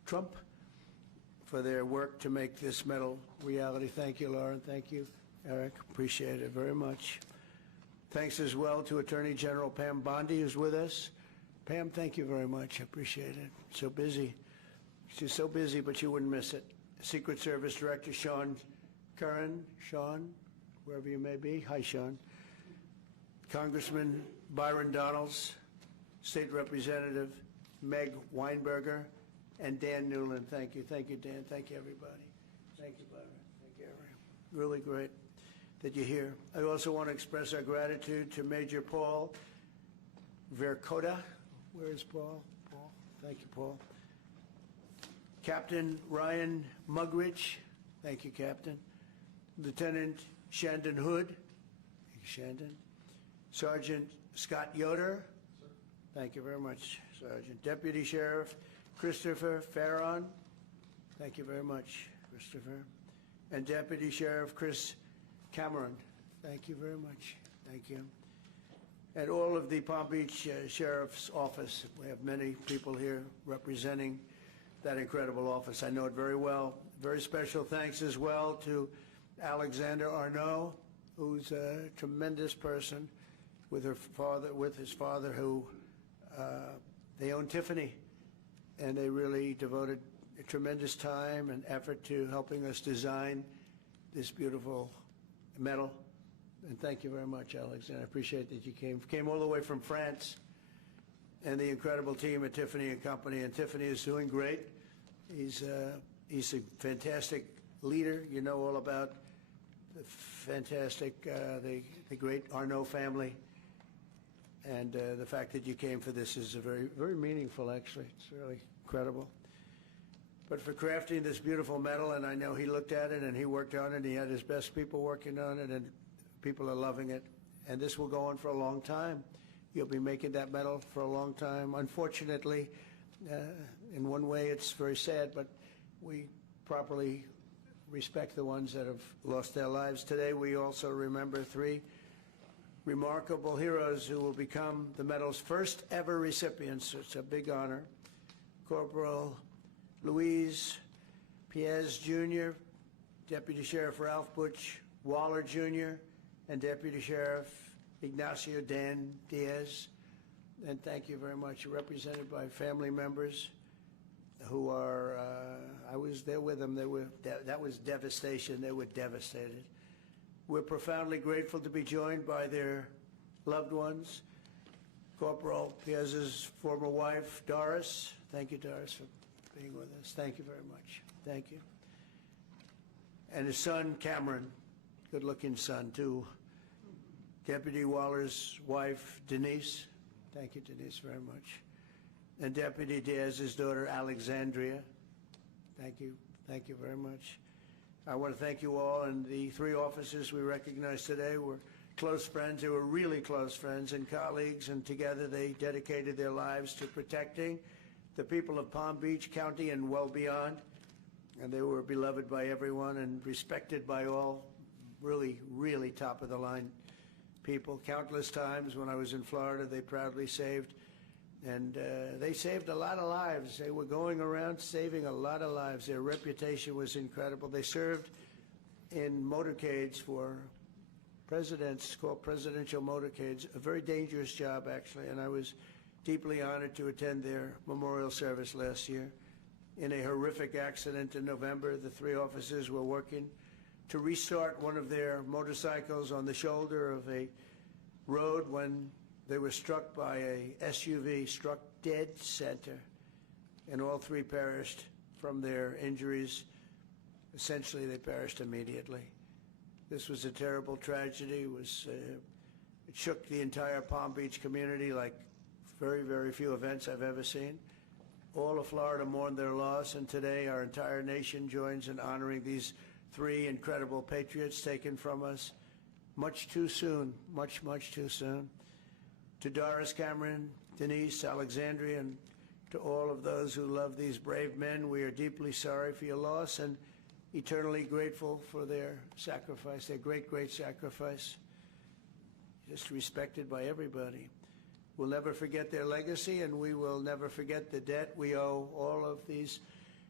Trump for their work to make this medal reality. Thank you, Lauren. Thank you, Eric. Appreciate it very much. Thanks as well to Attorney General Pam Bondi, who's with us. Pam, thank you very much. I appreciate it. So busy. She's so busy, but you wouldn't miss it. Secret Service Director Sean Curran. Sean, wherever you may be. Hi, Sean. Congressman Byron Donalds, State Representative Meg Weinberger, and Dan Newland. Thank you. Thank you, Dan. Thank you, everybody. Thank you, Byron. Thank you, everyone. Really great that you're here. I also want to express our gratitude to Major Paul Vercoda. Where is Paul? Paul. Thank you, Paul. Captain Ryan Mugridge. Thank you, Captain. Lieutenant Shandon Hood. Thank you, Shandon. Sergeant Scott Yoder. Thank you very much, Sergeant. Deputy Sheriff Christopher Farron. Thank you very much, Christopher. And Deputy Sheriff Chris Cameron. Thank you very much. Thank you. And all of the Palm Beach Sheriff's Office. We have many people here representing that incredible office. I know it very well. Very special thanks as well to Alexander Arnault, who's a tremendous person with his father, who they own Tiffany, and they really devoted a tremendous time and effort to helping us design this beautiful medal. And thank you very much, Alexander. I appreciate that you came all the way from France, and the incredible team at Tiffany and Company. And Tiffany is doing great. He's a fantastic leader. You know all about the fantastic, the great Arnault family. And the fact that you came for this is very, very meaningful, actually. It's really incredible. But for crafting this beautiful medal, and I know he looked at it and he worked on it, and he had his best people working on it, and people are loving it. And this will go on for a long time. You'll be making that medal for a long time. Unfortunately, in one way it's very sad, but we properly respect the ones that have lost their lives. Today we also remember 3 remarkable heroes who will become the medal's first ever recipients. It's a big honor. Corporal Luis Piez Jr., Deputy Sheriff Ralph Butch Waller Jr., and Deputy Sheriff Ignacio Dan Diaz. And thank you very much. You're represented by family members who are, I was there with them. That was devastation. They were devastated. We're profoundly grateful to be joined by their loved ones. Corporal Piez's former wife, Doris. Thank you, Doris, for being with us. Thank you very much. Thank you. And his son, Cameron, good-looking son, too. Deputy Waller's wife, Denise. Thank you, Denise, very much. And Deputy Diaz's daughter, Alexandria. Thank you. Thank you very much. I want to thank you all, and the 3 officers we recognize today were close friends. They were really close friends and colleagues, and together they dedicated their lives to protecting the people of Palm Beach County and well beyond. And they were beloved by everyone and respected by all, really, really top-of-the-line people. Countless times when I was in Florida, they proudly saved, and they saved a lot of lives. They were going around saving a lot of lives. Their reputation was incredible. They served in motorcades for presidents, called presidential motorcades, a very dangerous job, actually, and I was deeply honored to attend their memorial service last year. In a horrific accident in November, the 3 officers were working to restart one of their motorcycles on the shoulder of a road when they were struck by a SUV, struck dead center, and all 3 perished from their injuries. Essentially, they perished immediately. This was a terrible tragedy. It shook the entire Palm Beach community like very, very few events I've ever seen. All of Florida mourned their loss, and today our entire nation joins in honoring these 3 incredible patriots taken from us much too soon, much, much too soon. To Doris, Cameron, Denise, Alexandria, and to all of those who love these brave men, we are deeply sorry for your loss and eternally grateful for their sacrifice, their great, great sacrifice, just respected by everybody. We'll never forget their legacy, and we will never forget the debt we owe all of these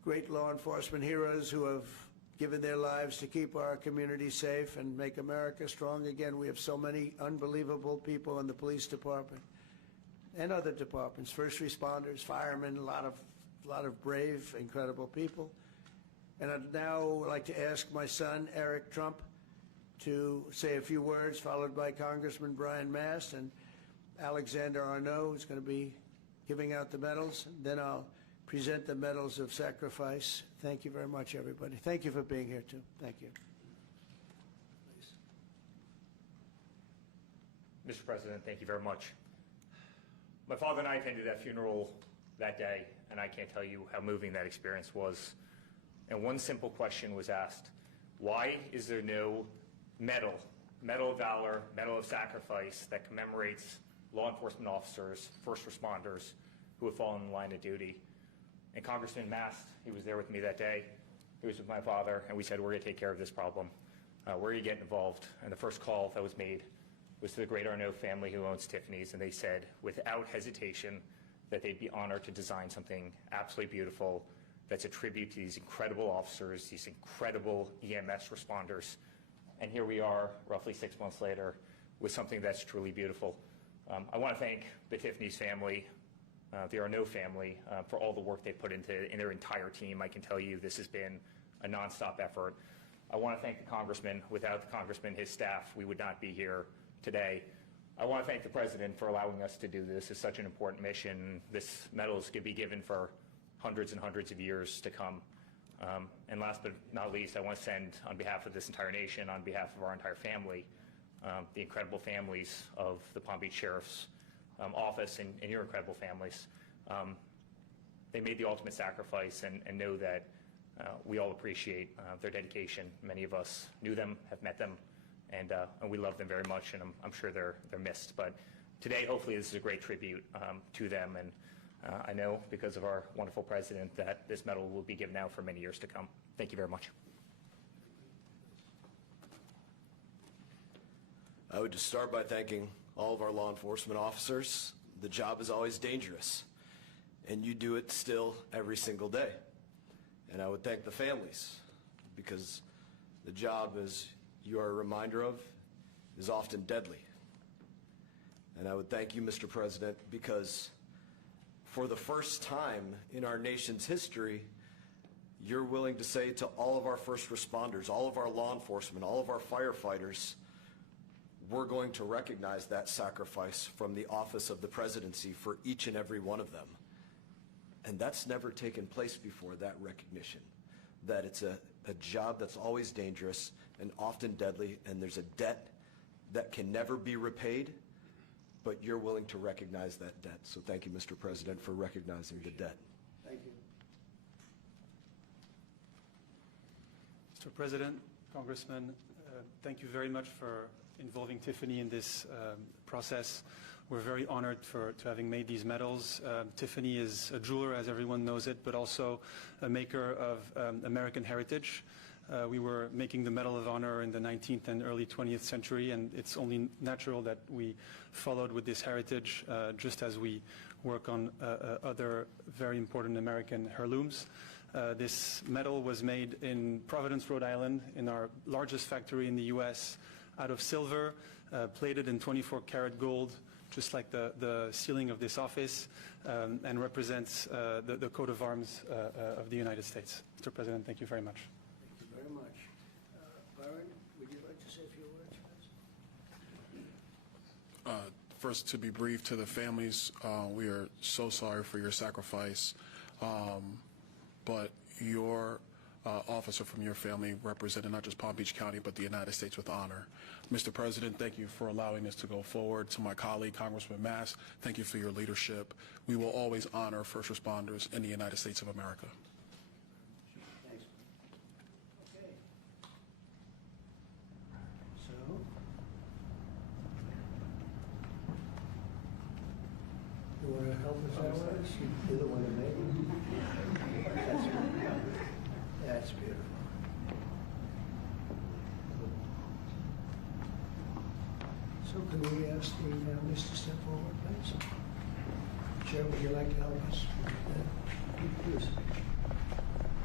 great law enforcement heroes who have given their lives to keep our community safe and make America strong again. We have so many unbelievable people in the police department and other departments, first responders, firemen, a lot of brave, incredible people. And I'd now like to ask my son, Eric Trump, to say a few words, followed by Congressman Brian Mast and Alexander Arnault, who's going to be giving out the medals. Then I'll present the medals of sacrifice. Thank you very much, everybody. Thank you for being here, too. Thank you. Mr. President, thank you very much. My father and I attended that funeral that day, and I can't tell you how moving that experience was. And one simple question was asked: why is there no medal of valor, medal of sacrifice that commemorates law enforcement officers, first responders who have fallen in the line of duty? And Congressman Mast, he was there with me that day. He was with my father, and we said, we're going to take care of this problem. We're going to get involved. And the first call that was made was to the great Arnault family who owns Tiffany's, and they said, without hesitation, that they'd be honored to design something absolutely beautiful that's a tribute to these incredible officers, these incredible EMS responders. And here we are, roughly 6 months later, with something that's truly beautiful. I want to thank the Tiffany's family, the Arnault family, for all the work they put in their entire team. I can tell you this has been a nonstop effort. I want to thank the Congressman. Without the Congressman, his staff, we would not be here today. I want to thank the President for allowing us to do this. It's such an important mission. This medal is going to be given for hundreds and hundreds of years to come. And last but not least, I want to send, on behalf of this entire nation, on behalf of our entire family, the incredible families of the Palm Beach Sheriff's Office and your incredible families. They made the ultimate sacrifice, and know that we all appreciate their dedication. Many of us knew them, have met them, and we love them very much, and I'm sure they're missed. But today, hopefully, this is a great tribute to them, and I know, because of our wonderful President, that this medal will be given out for many years to come. Thank you very much. I would just start by thanking all of our law enforcement officers. The job is always dangerous, and you do it still every single day. And I would thank the families, because the job, as you are a reminder of, is often deadly. And I would thank you, Mr. President, because for the first time in our nation's history, you're willing to say to all of our first responders, all of our law enforcement, all of our firefighters, we're going to recognize that sacrifice from the office of the presidency for each and every one of them. And that's never taken place before, that recognition, that it's a job that's always dangerous and often deadly, and there's a debt that can never be repaid, but you're willing to recognize that debt. So thank you, Mr. President, for recognizing the debt. Thank you. Mr. President, Congressman, thank you very much for involving Tiffany in this process. We're very honored to having made these medals. Tiffany is a jeweler, as everyone knows it, but also a maker of American heritage. We were making the Medal of Honor in the 19th and early 20th century, and it's only natural that we followed with this heritage, just as we work on other very important American heirlooms. This medal was made in Providence, Rhode Island, in our largest factory in the U.S., out of silver, plated in 24-karat gold, just like the ceiling of this office, and represents the coat of arms of the United States. Mr. President, thank you very much. Thank you very much. Byron, would you like to say a few words, please? First, to be brief, to the families, we are so sorry for your sacrifice, but your officer from your family represented not just Palm Beach County, but the United States with honor. Mr. President, thank you for allowing us to go forward. To my colleague, Congressman Mast, thank you for your leadership. We will always honor first responders in the United States of America. Thanks. Okay. So, you want to help us out with this? You're the one that made it. That's beautiful. So can we ask the families to step forward, please? Chair, would you like to help us? Please.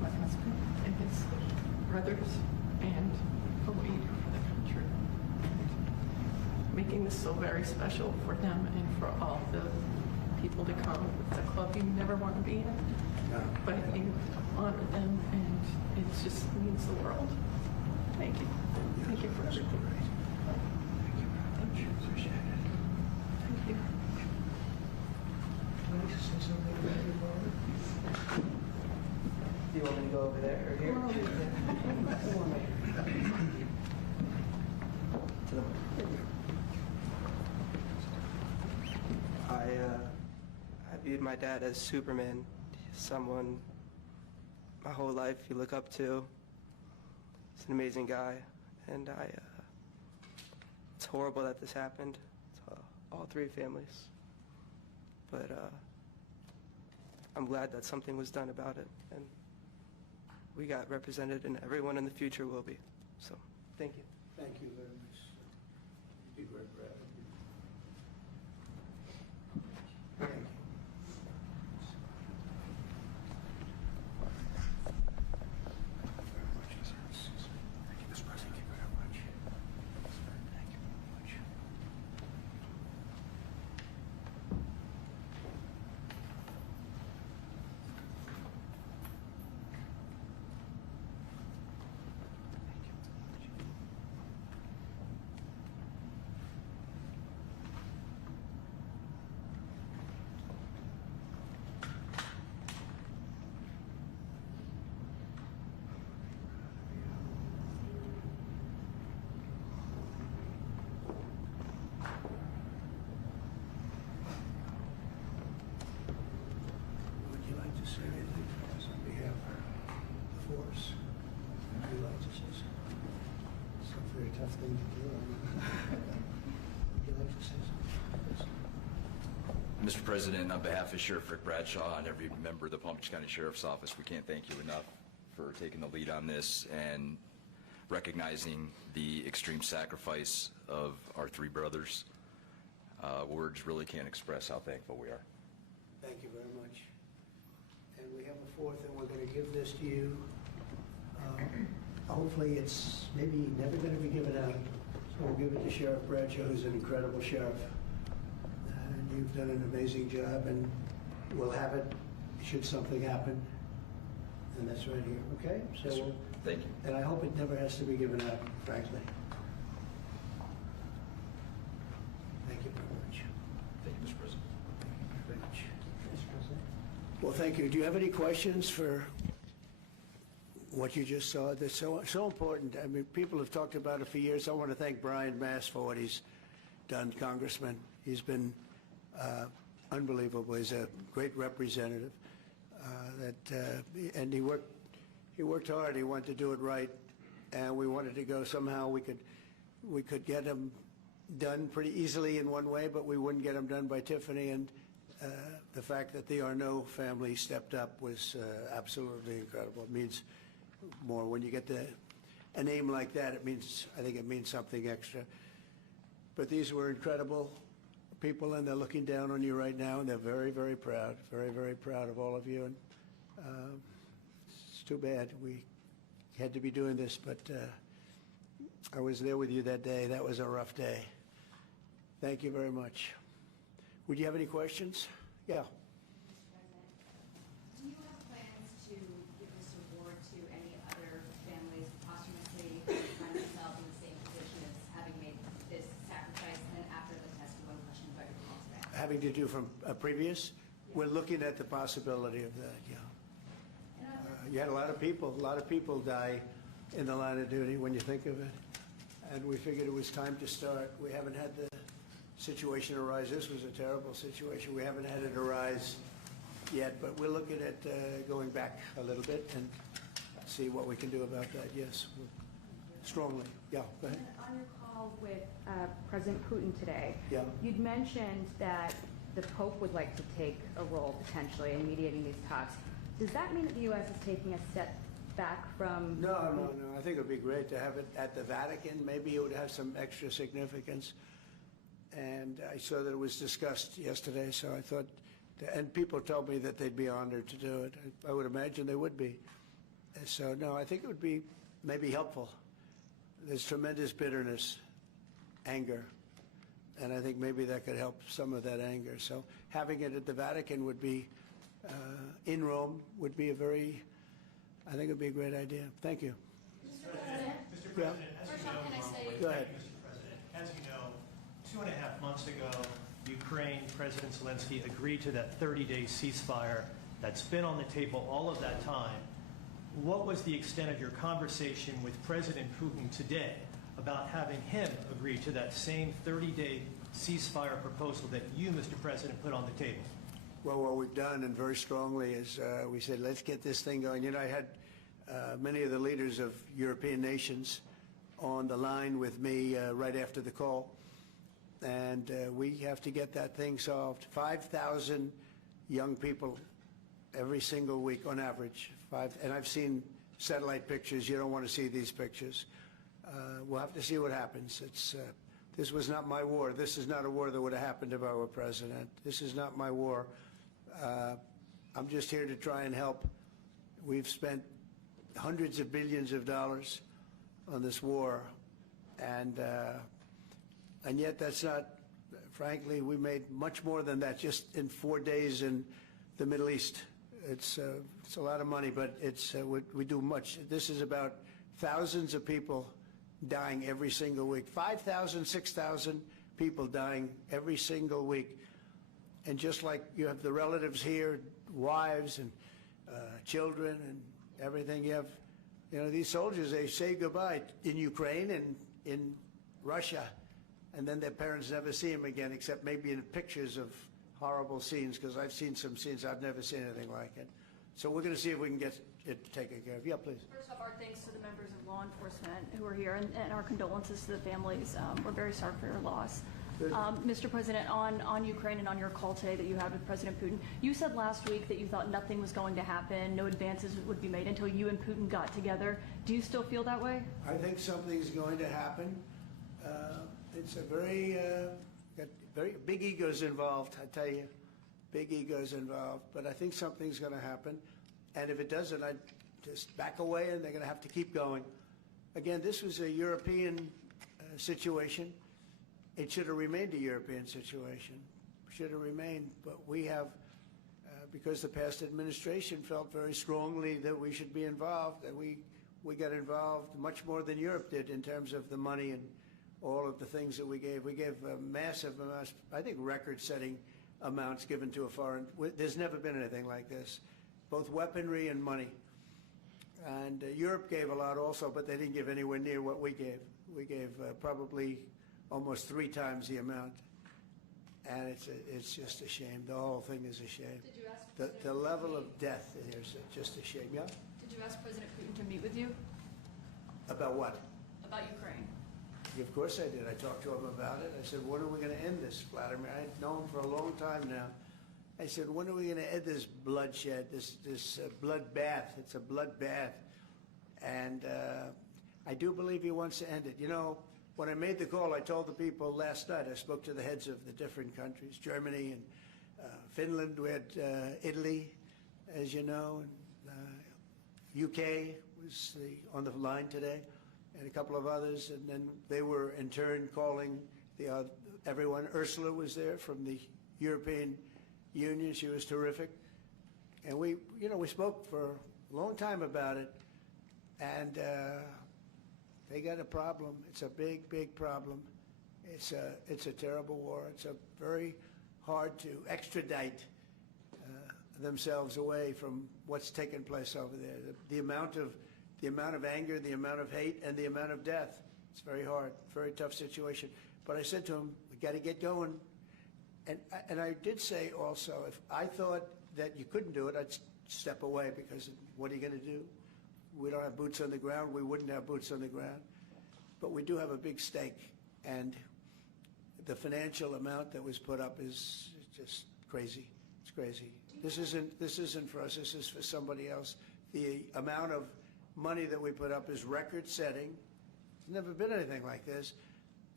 my husband and his brothers and a leader for the country. Making this so very special for them and for all the people to come. It's a club you never want to be in, but you honor them, and it just means the world. Thank you. Thank you for everything. Thank you. Appreciate it. Thank you. Can I just say something about your father? Do you want me to go over there or here? To the I viewed my dad as Superman, someone my whole life you look up to. He's an amazing guy, and it's horrible that this happened to all three families. But I'm glad that something was done about it, and we got represented, and everyone in the future will be. So, thank you. Thank you very much. You did great, Brad. Thank you. Would you like to say anything for us on behalf of the force? Would you like to say something? It's a very tough thing to do. Would you like to say something? Mr. President, on behalf of Sheriff Rick Bradshaw and every member of the Palm Beach County Sheriff's Office, we can't thank you enough for taking the lead on this and recognizing the extreme sacrifice of our three brothers. Words really can't express how thankful we are. Thank you very much. And we have a fourth, and we're going to give this to you. Hopefully it's maybe never going to be given out. So we'll give it to Sheriff Bradshaw, who's an incredible sheriff. And you've done an amazing job, and we'll have it should something happen. And that's right here, okay? So Yes, sir. Thank you. And I hope it never has to be given out, frankly. Thank you very much. Thank you, Mr. President. Very much. Mr. President. Well, thank you. Do you have any questions for what you just saw? That's so important. I mean, people have talked about it for years. I want to thank Brian Mass for what he's done, Congressman. He's been unbelievable. He's a great representative. And he worked hard. He wanted to do it right, and we wanted to go somehow. We could get him done pretty easily in one way, but we wouldn't get him done by Tiffany. And the fact that the Arnault family stepped up was absolutely incredible. It means more when you get a name like that. I think it means something extra. But these were incredible people, and they're looking down on you right now, and they're very, very proud, very, very proud of all of you. And it's too bad we had to be doing this, but I was there with you that day. That was a rough day. Thank you very much. Would you have any questions? Yeah. Do you have plans to give this award to any other families posthumously who find themselves in the same position as having made this sacrifice, and then after the test, one question about your call today? Having to do from a previous? We're looking at the possibility of that, yeah. You had a lot of people die in the line of duty when you think of it. And we figured it was time to start. We haven't had the situation arise. This was a terrible situation. We haven't had it arise yet, but we're looking at going back a little bit and see what we can do about that, yes, strongly. Yeah, go ahead. On your call with President Putin today, Yeah. you'd mentioned that the Pope would like to take a role potentially in mediating these talks. Does that mean that the U.S. is taking a step back from... No. I think it would be great to have it at the Vatican. Maybe it would have some extra significance. And I saw that it was discussed yesterday, so I thought, and people told me that they'd be honored to do it. I would imagine they would be. So, no, I think it would be maybe helpful. There's tremendous bitterness, anger, and I think maybe that could help some of that anger. So having it at the Vatican would be, in Rome, would be a very, I think it would be a great idea. Thank you. Mr. President, as you know, Go ahead. Mr. President, as you know, 2.5 months ago, Ukraine President Zelensky agreed to that 30-day ceasefire that's been on the table all of that time. What was the extent of your conversation with President Putin today about having him agree to that same 30-day ceasefire proposal that you, Mr. President, put on the table? Well, what we've done, and very strongly, is we said, let's get this thing going. You know, I had many of the leaders of European nations on the line with me right after the call, and we have to get that thing solved. 5,000 young people every single week on average. And I've seen satellite pictures. You don't want to see these pictures. We'll have to see what happens. This was not my war. This is not a war that would have happened if I were president. This is not my war. I'm just here to try and help. We've spent hundreds of billions of dollars on this war, and yet that's not, frankly, we made much more than that just in 4 days in the Middle East. It's a lot of money, but we do much. This is about thousands of people dying every single week. 5,000, 6,000 people dying every single week. And just like you have the relatives here, wives and children and everything, you have, these soldiers, they say goodbye in Ukraine and in Russia, and then their parents never see them again, except maybe in pictures of horrible scenes, because I've seen some scenes, I've never seen anything like it. So we're going to see if we can get it taken care of. Yeah, please. First off, our thanks to the members of law enforcement who are here, and our condolences to the families. We're very sorry for your loss. Mr. President, on Ukraine and on your call today that you had with President Putin, you said last week that you thought nothing was going to happen, no advances would be made until you and Putin got together. Do you still feel that way? I think something's going to happen. It's a very big egos involved, I tell you. Big egos involved. But I think something's going to happen. And if it doesn't, I'd just back away, and they're going to have to keep going. Again, this was a European situation. It should have remained a European situation. Should have remained. But we have, because the past administration felt very strongly that we should be involved, and we got involved much more than Europe did in terms of the money and all of the things that we gave. We gave massive amounts, I think record-setting amounts given to a foreign. There's never been anything like this, both weaponry and money. And Europe gave a lot also, but they didn't give anywhere near what we gave. We gave probably almost 3 times the amount. And it's just a shame. The whole thing is a shame. Did you ask The level of death is just a shame. Yeah? Did you ask President Putin to meet with you? About what? About Ukraine. Of course I did. I talked to him about it. I said, when are we going to end this, Vladimir? I've known him for a long time now. I said, when are we going to end this bloodshed, this bloodbath? It's a bloodbath. And I do believe he wants to end it. You know, when I made the call, I told the people last night, I spoke to the heads of the different countries, Germany and Finland. We had Italy, as you know, and UK was on the line today, and a couple of others. And then they were, in turn, calling everyone. Ursula was there from the European Union. She was terrific. And we spoke for a long time about it. And they got a problem. It's a big, big problem. It's a terrible war. It's very hard to extradite themselves away from what's taken place over there. The amount of anger, the amount of hate, and the amount of death. It's very hard, very tough situation. But I said to him, we got to get going. And I did say also, if I thought that you couldn't do it, I'd step away, because what are you going to do? We don't have boots on the ground. We wouldn't have boots on the ground. But we do have a big stake, and the financial amount that was put up is just crazy. It's crazy. This isn't for us. This is for somebody else. The amount of money that we put up is record-setting. There's never been anything like this.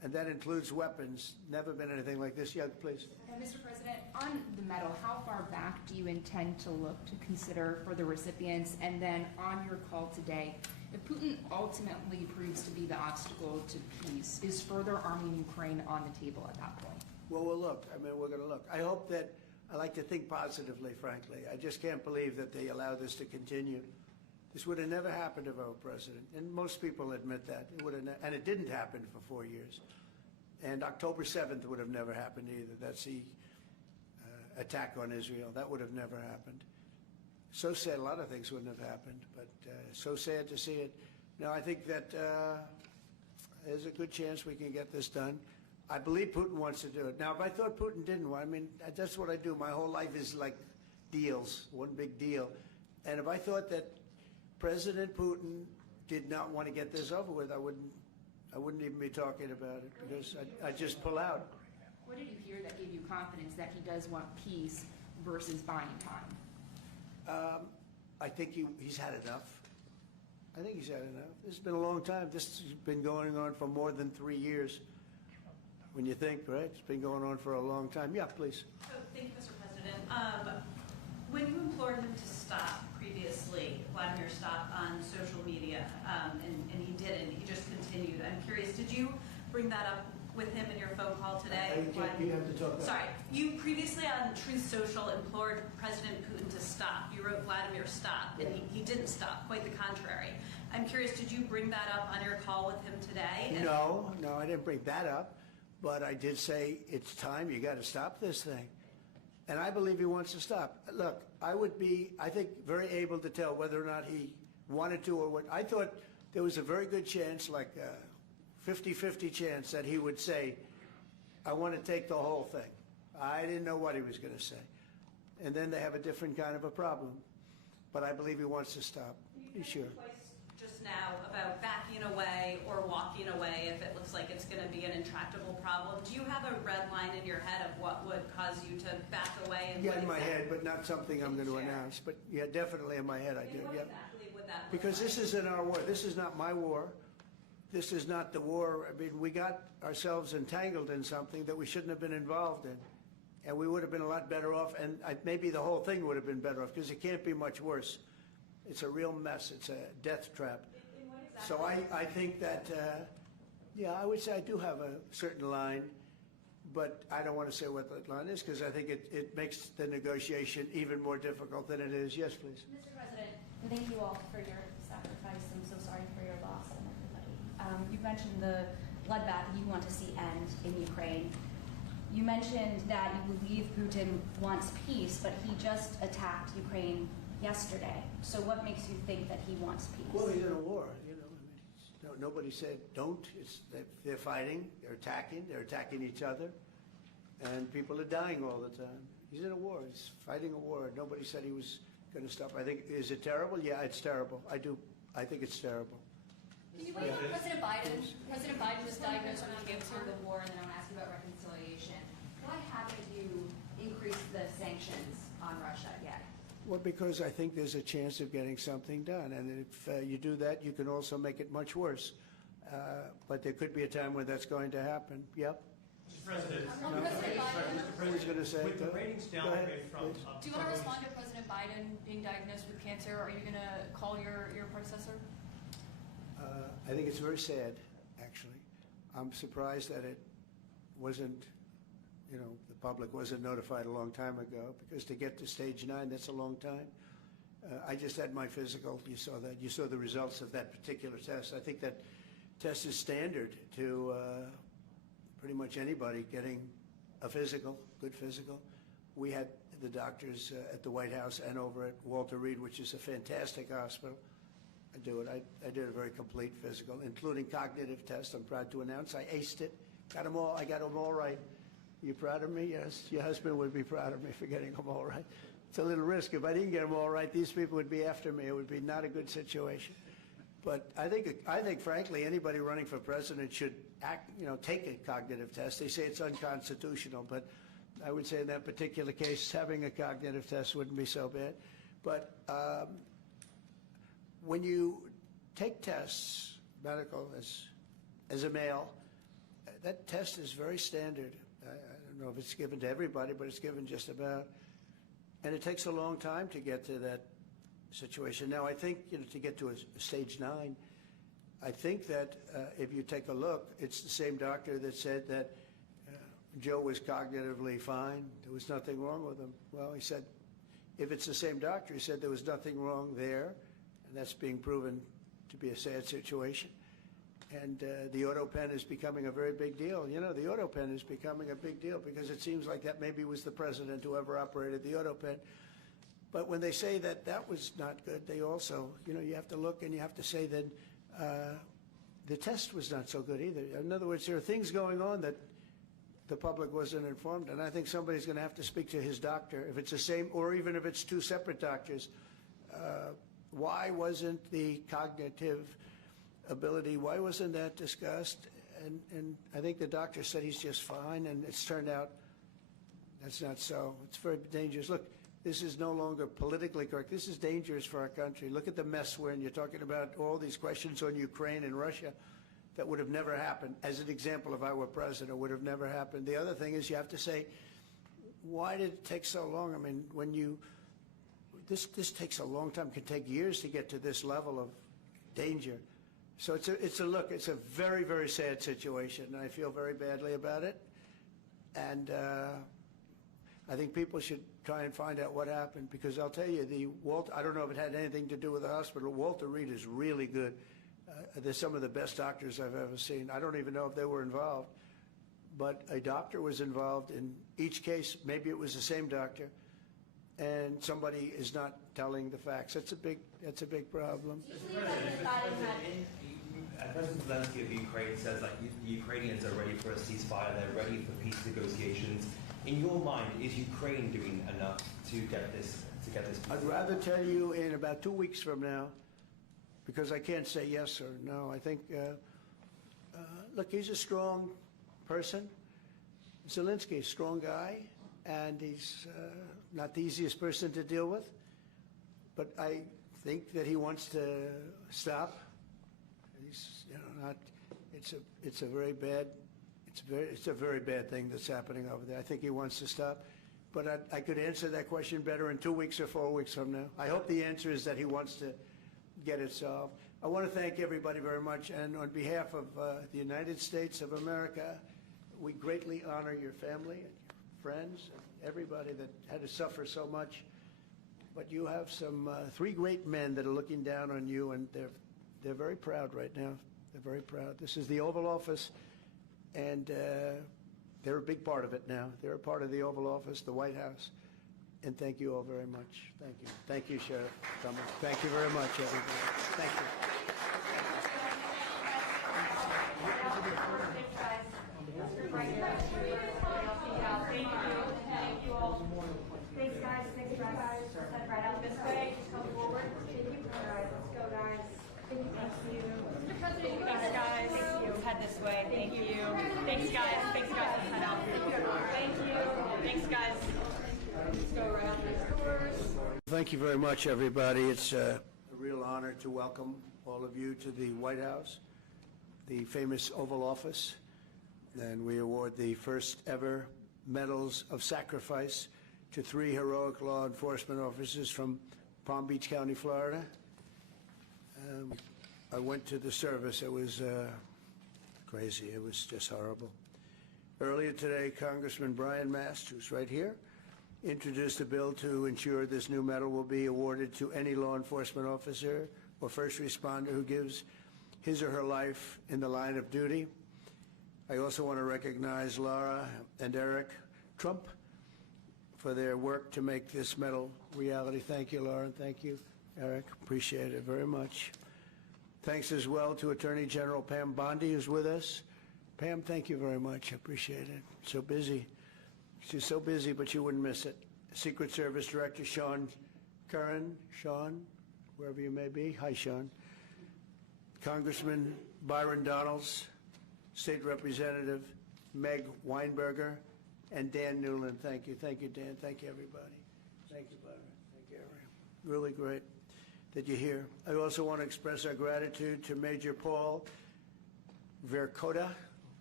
and that includes weapons. Never been anything like this. Yeah, please. Mr. President, on the medal, how far back do you intend to look to consider for the recipients? And then on your call today, if Putin ultimately proves to be the obstacle to peace, is further arming Ukraine on the table at that point? Well, we'll look. I mean, we're going to look. I hope that, I like to think positively, frankly. I just can't believe that they allow this to continue. This would have never happened if I were president, and most people admit that. It would have, and it didn't happen for 4 years. And October 7th would have never happened either. That's the attack on Israel. That would have never happened. So sad, a lot of things wouldn't have happened, but so sad to see it. No, I think that there's a good chance we can get this done. I believe Putin wants to do it. Now, if I thought Putin didn't want, I mean, that's what I do. My whole life is like deals, one big deal. And if I thought that President Putin did not want to get this over with, I wouldn't even be talking about it, because I'd just pull out. What did you hear that gave you confidence that he does want peace versus buying time? I think he's had enough. I think he's had enough. This has been a long time. This has been going on for more than 3 years. When you think, right? It's been going on for a long time. Yeah, please. So, thank you, Mr. President. When you implored him to stop previously, Vladimir stopped on social media, and he didn't. He just continued. I'm curious, did you bring that up with him in your phone call today? You have to talk about. Sorry. You previously on Truth Social implored President Putin to stop. You wrote Vladimir stop, and he didn't stop. Quite the contrary. I'm curious, did you bring that up on your call with him today? No, I didn't bring that up. But I did say, it's time, you got to stop this thing. And I believe he wants to stop. Look, I would be, I think, very able to tell whether or not he wanted to or what. I thought there was a very good chance, like a 50-50 chance, that he would say, I want to take the whole thing. I didn't know what he was going to say. And then they have a different kind of a problem. But I believe he wants to stop. You Sure. Just now about backing away or walking away if it looks like it's going to be an intractable problem. Do you have a red line in your head of what would cause you to back away? And Yeah, in my head, but not something I'm going to announce. But yeah, definitely in my head I do. What Yeah. exactly would that look Because like? this isn't our war. This is not my war. This is not the war. I mean, we got ourselves entangled in something that we shouldn't have been involved in. And we would have been a lot better off, and maybe the whole thing would have been better off, because it can't be much worse. It's a real mess. It's a death trap. So I think that, yeah, I would say I do have a certain line, but I don't want to say what that line is, because I think it makes the negotiation even more difficult than it is. Yes, please. Mr. President, thank you all for your sacrifice. I'm so sorry for your loss and everybody. You mentioned the bloodbath you want to see end in Ukraine. You mentioned that you believe Putin wants peace, but he just attacked Ukraine yesterday. So what makes you think that he wants peace? Well, he's in a war, you know. I mean, nobody said don't. They're fighting. They're attacking each other, and people are dying all the time. He's in a war. He's fighting a war. Nobody said he was going to stop. I think, is it terrible? Yeah, it's terrible. I think it's terrible. Can you wait on President Biden? President Biden was diagnosed with cancer, the war, and then I want to ask you about reconciliation. Why haven't you increased the sanctions on Russia yet? Well, because I think there's a chance of getting something done, and if you do that, you can also make it much worse. But there could be a time when that's going to happen. Yep. Mr. President, President Biden. Who's going to say with the it? ratings Go ahead, downgrade from... please. Do you want to respond to President Biden being diagnosed with cancer? Are you going to call your predecessor? I think it's very sad, actually. I'm surprised that it wasn't, you know, the public wasn't notified a long time ago, because to get to stage 9, that's a long time. I just had my physical. You saw that. You saw the results of that particular test. I think that test is standard to pretty much anybody getting a physical, good physical. We had the doctors at the White House and over at Walter Reed, which is a fantastic hospital. I did a very complete physical, including cognitive tests. I'm proud to announce I aced it. Got them all. I got them all right. You proud of me? Yes. Your husband would be proud of me for getting them all right. It's a little risk. If I didn't get them all right, these people would be after me. It would be not a good situation. But I think, frankly, anybody running for president should take a cognitive test. They say it's unconstitutional, but I would say in that particular case, having a cognitive test wouldn't be so bad. But when you take tests, medical, as a male, that test is very standard. I don't know if it's given to everybody, but it's given just about. And it takes a long time to get to that situation. Now, I think, to get to a stage 9, I think that if you take a look, it's the same doctor that said that Joe was cognitively fine. There was nothing wrong with him. Well, he said, if it's the same doctor, he said there was nothing wrong there, and that's being proven to be a sad situation. And the auto pen is becoming a very big deal. The auto pen is becoming a big deal because it seems like that maybe was the president who ever operated the auto pen. But when they say that that was not good, they also, you have to look and you have to say that the test was not so good either. In other words, there are things going on that the public wasn't informed, and I think somebody's going to have to speak to his doctor, if it's the same, or even if it's 2 separate doctors. Why wasn't the cognitive ability, why wasn't that discussed? And I think the doctor said he's just fine, and it's turned out that's not so. It's very dangerous. Look, this is no longer politically correct. This is dangerous for our country. Look at the mess we're in. You're talking about all these questions on Ukraine and Russia that would have never happened. As an example, if I were president, would have never happened. The other thing is you have to say, why did it take so long? I mean, this takes a long time. It can take years to get to this level of danger. So it's a very, very sad situation, and I feel very badly about it. And I think people should try and find out what happened, because I'll tell you, I don't know if it had anything to do with the hospital. Walter Reed is really good. They're some of the best doctors I've ever seen. I don't even know if they were involved, but a doctor was involved in each case. Maybe it was the same doctor, and somebody is not telling the facts. That's a big problem. President Zelensky of Ukraine says the Ukrainians are ready for a ceasefire. They're ready for peace negotiations. In your mind, is Ukraine doing enough to get this? I'd rather tell you in about 2 weeks from now, because I can't say yes or no. I think, look, he's a strong person. Zelensky, a strong guy, and he's not the easiest person to deal with. But I think that he wants to stop. He's, not. It's a very bad thing that's happening over there. I think he wants to stop. But I could answer that question better in 2 weeks or 4 weeks from now. I hope the answer is that he wants to get it solved. I want to thank everybody very much, and on behalf of the United States of America, we greatly honor your family and your friends and everybody that had to suffer so much. But you have some 3 great men that are looking down on you, and they're very proud right now. They're very proud. This is the Oval Office, and they're a big part of it now. They're a part of the Oval Office, the White House. And thank you all very much. Thank you. Thank you, Sheriff Thomas. Thank you very much, everybody. Thank you. Thank you all. Thanks, guys. Thanks, guys. Head right out this way. Just come forward. Thank you. All right, let's go, guys. Thank you. Mr. President, you guys, guys. Thank you. Head this way. Thank you. Thanks, guys. Thanks, guys. Head out. Thank you. Thanks, guys. Let's go right out these doors. Thank you very much, everybody. It's a real honor to welcome all of you to the White House, the famous Oval Office. And we award the first ever Medals of Sacrifice to 3 heroic law enforcement officers from Palm Beach County, Florida. I went to the service. It was crazy. It was just horrible. Earlier today, Congressman Brian Mast, who's right here, introduced a bill to ensure this new medal will be awarded to any law enforcement officer or first responder who gives his or her life in the line of duty. I also want to recognize Laura and Eric Trump for their work to make this medal reality. Thank you, Laura, and thank you, Eric. Appreciate it very much. Thanks as well to Attorney General Pam Bondi, who's with us. Pam, thank you very much. I appreciate it. So busy. She's so busy, but you wouldn't miss it. Secret Service Director Sean Curran. Sean, wherever you may be. Hi, Sean. Congressman Byron Donalds, State Representative Meg Weinberger, and Dan Newland. Thank you. Thank you, Dan. Thank you, everybody. Thank you, Byron. Thank you, everyone. Really great that you're here. I also want to express our gratitude to Major Paul Vercoda,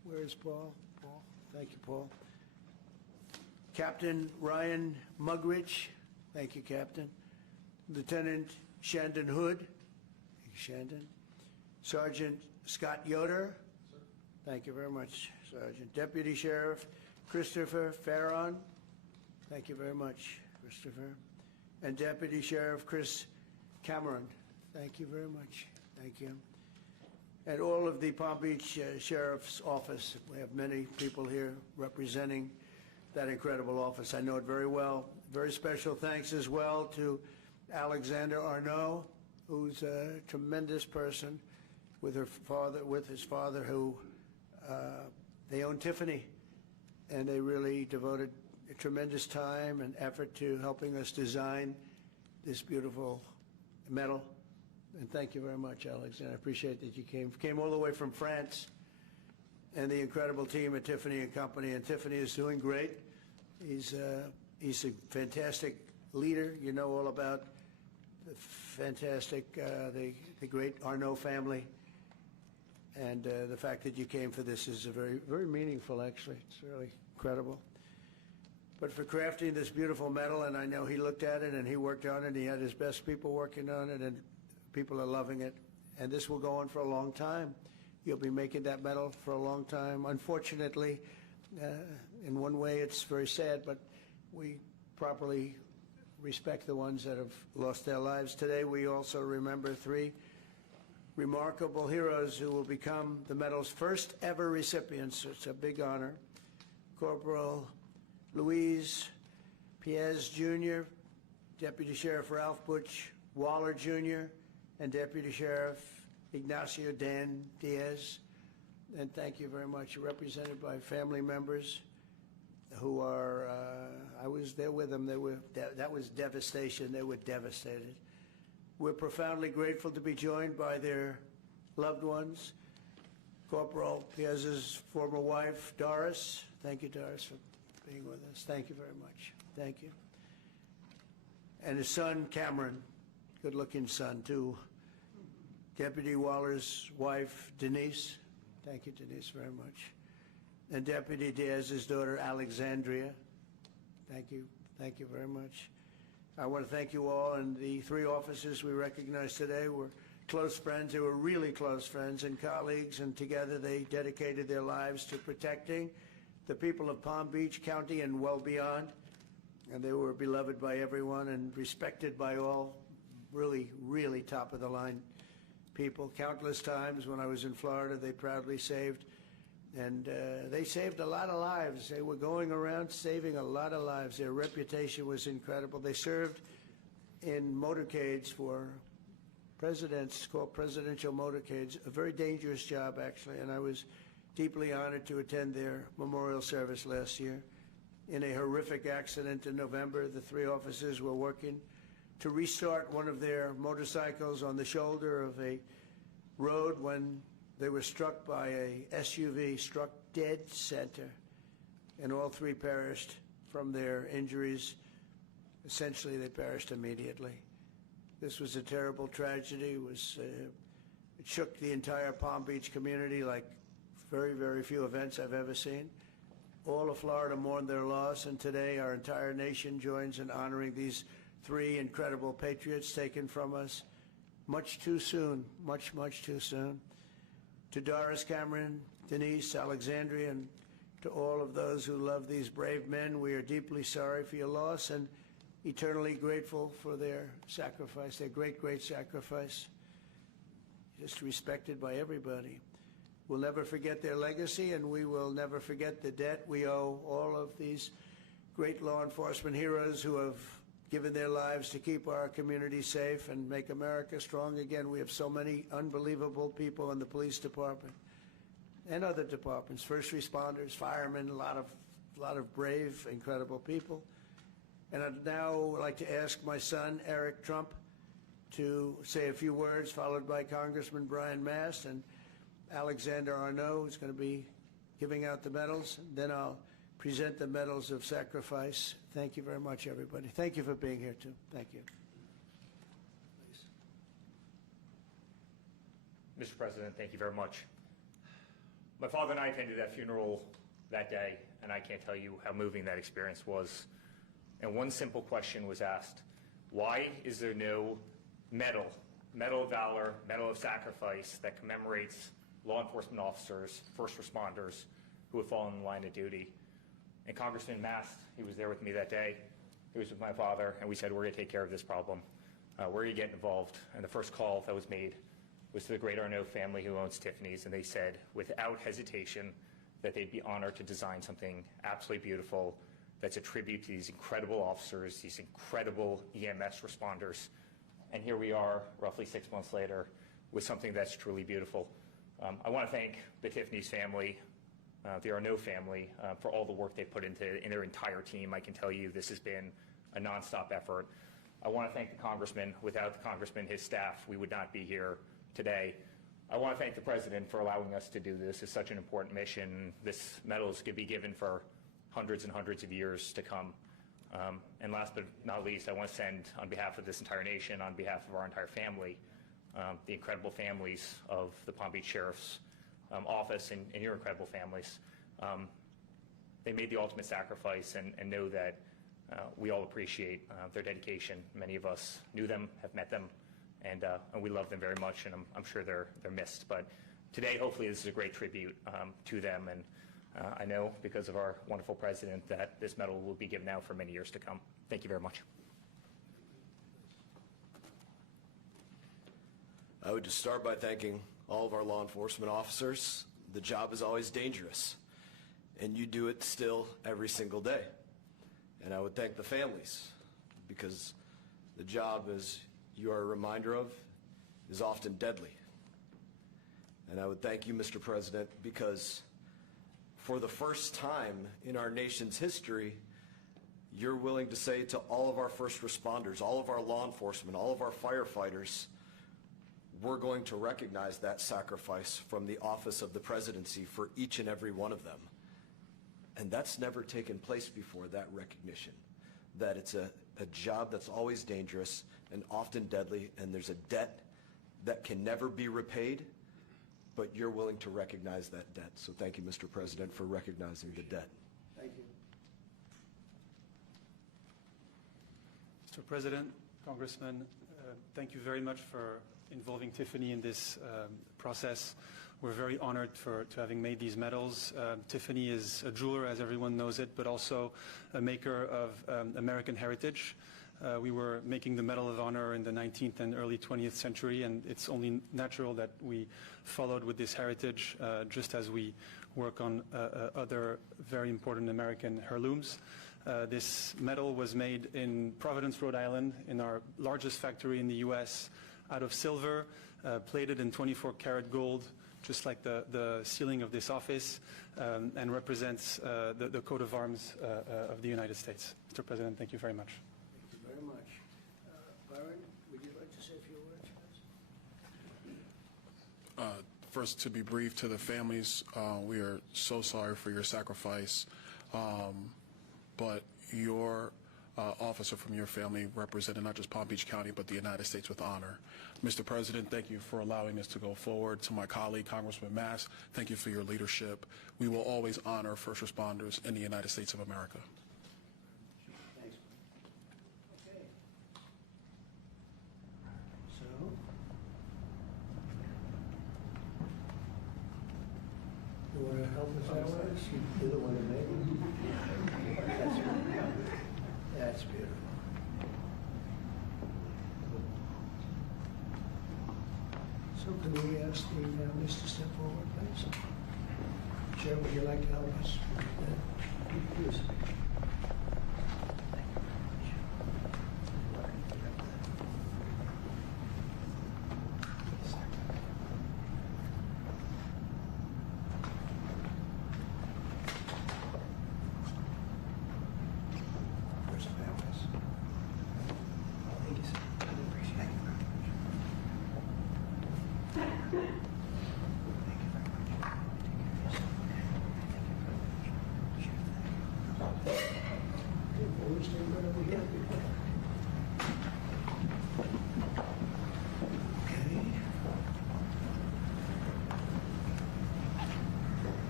Where's Paul? Paul, thank you, Paul. Captain Ryan Mugridge, thank you, Captain. Lieutenant Shandon Hood, thank you, Shandon. Sergeant Scott Yoder, thank you very much, Sergeant. Deputy Sheriff Christopher Farron, thank you very much, Christopher. And Deputy Sheriff Chris Cameron, thank you very much, thank you. And all of the Palm Beach Sheriff's Office, we have many people here representing that incredible office. I know it very well. Very special thanks as well to Alexander Arnault, who's a tremendous person with his father, who they own Tiffany, and they really devoted a tremendous time and effort to helping us design this beautiful medal. And thank you very much, Alexander. I appreciate that you came all the way from France, and the incredible team at Tiffany and Company. And Tiffany is doing great. He's a fantastic leader. You know all about the fantastic, the great Arnault family. And the fact that you came for this is very, very meaningful, actually. It's really incredible. But for crafting this beautiful medal, and I know he looked at it and he worked on it, and he had his best people working on it, and people are loving it. And this will go on for a long time. You'll be making that medal for a long time. Unfortunately, in one way it's very sad, but we properly respect the ones that have lost their lives. Today we also remember 3 remarkable heroes who will become the medal's first ever recipients. It's a big honor. Corporal Luis Piez Jr., Deputy Sheriff Ralph Butch Waller Jr., and Deputy Sheriff Ignacio Dan Diaz. And thank you very much. You're represented by family members who are, I was there with them. That was devastation. They were devastated. We're profoundly grateful to be joined by their loved ones. Corporal Piez's former wife, Doris. Thank you, Doris, for being with us. Thank you very much. Thank you. And his son, Cameron, good-looking son, too. Deputy Waller's wife, Denise. Thank you, Denise, very much. And Deputy Diaz's daughter, Alexandria. Thank you. Thank you very much. I want to thank you all, and the 3 officers we recognize today were close friends. They were really close friends and colleagues, and together they dedicated their lives to protecting the people of Palm Beach County and well beyond. And they were beloved by everyone and respected by all, really, really top-of-the-line people. Countless times when I was in Florida, they proudly saved, and they saved a lot of lives. They were going around saving a lot of lives. Their reputation was incredible. They served in motorcades for presidents, called presidential motorcades, a very dangerous job, actually, and I was deeply honored to attend their memorial service last year. In a horrific accident in November, the 3 officers were working to restart one of their motorcycles on the shoulder of a road when they were struck by a SUV, struck dead center, and all 3 perished from their injuries. Essentially, they perished immediately. This was a terrible tragedy. It shook the entire Palm Beach community like very, very few events I've ever seen. All of Florida mourned their loss, and today our entire nation joins in honoring these 3 incredible patriots taken from us much too soon, much, much too soon. To Doris, Cameron, Denise, Alexandria, and to all of those who love these brave men, we are deeply sorry for your loss and eternally grateful for their sacrifice, their great, great sacrifice, just respected by everybody. We'll never forget their legacy, and we will never forget the debt we owe all of these great law enforcement heroes who have given their lives to keep our community safe and make America strong again. We have so many unbelievable people in the police department and other departments, first responders, firemen, a lot of brave, incredible people. And I'd now like to ask my son, Eric Trump, to say a few words, followed by Congressman Brian Mast and Alexander Arnault, who's going to be giving out the medals. Then I'll present the medals of sacrifice. Thank you very much, everybody. Thank you for being here, too. Thank you. Mr. President, thank you very much. My father and I attended that funeral that day, and I can't tell you how moving that experience was. And one simple question was asked: why is there no medal of valor, medal of sacrifice that commemorates law enforcement officers, first responders who have fallen in the line of duty? And Congressman Mast, he was there with me that day. He was with my father, and we said, we're going to take care of this problem. We're going to get involved. And the first call that was made was to the great Arnault family who owns Tiffany's, and they said, without hesitation, that they'd be honored to design something absolutely beautiful that's a tribute to these incredible officers, these incredible EMS responders. And here we are, roughly 6 months later, with something that's truly beautiful. I want to thank the Tiffany's family, the Arnault family, for all the work they put in their entire team. I can tell you this has been a nonstop effort. I want to thank the Congressman. Without the Congressman, his staff, we would not be here today. I want to thank the President for allowing us to do this. It's such an important mission. This medal is going to be given for hundreds and hundreds of years to come. And last but not least, I want to send, on behalf of this entire nation, on behalf of our entire family, the incredible families of the Palm Beach Sheriff's Office and your incredible families. They made the ultimate sacrifice, and know that we all appreciate their dedication. Many of us knew them, have met them, and we love them very much, and I'm sure they're missed. But today, hopefully, this is a great tribute to them, and I know, because of our wonderful President, that this medal will be given out for many years to come. Thank you very much. I would just start by thanking all of our law enforcement officers. The job is always dangerous, and you do it still every single day. And I would thank the families, because the job, as you are a reminder of, is often deadly. And I would thank you, Mr. President, because for the first time in our nation's history, you're willing to say to all of our first responders, all of our law enforcement, all of our firefighters, we're going to recognize that sacrifice from the office of the presidency for each and every one of them. And that's never taken place before, that recognition, that it's a job that's always dangerous and often deadly, and there's a debt that can never be repaid, but you're willing to recognize that debt. So thank you, Mr. President, for recognizing the debt. Thank you. Mr. President, Congressman, thank you very much for involving Tiffany in this process. We're very honored to having made these medals. Tiffany is a jeweler, as everyone knows it, but also a maker of American heritage. We were making the Medal of Honor in the 19th and early 20th century, and it's only natural that we followed with this heritage, just as we work on other very important American heirlooms. This medal was made in Providence, Rhode Island, in our largest factory in the U.S., out of silver, plated in 24-karat gold, just like the ceiling of this office, and represents the coat of arms of the United States. Mr. President, thank you very much. Thank you very much. Byron, would you like to say a few words? First, to be brief, to the families, we are so sorry for your sacrifice, but your officer from your family represented not just Palm Beach County, but the United States with honor. Mr. President, thank you for allowing us to go forward. To my colleague, Congressman Mast, thank you for your leadership. We will always honor first responders in the United States of America. Thanks. Okay. So, you want to help us out with this? You're the one that made it. That's beautiful. So can we ask the Mr. to step forward, please? Chair, would you like to help us with that? Please.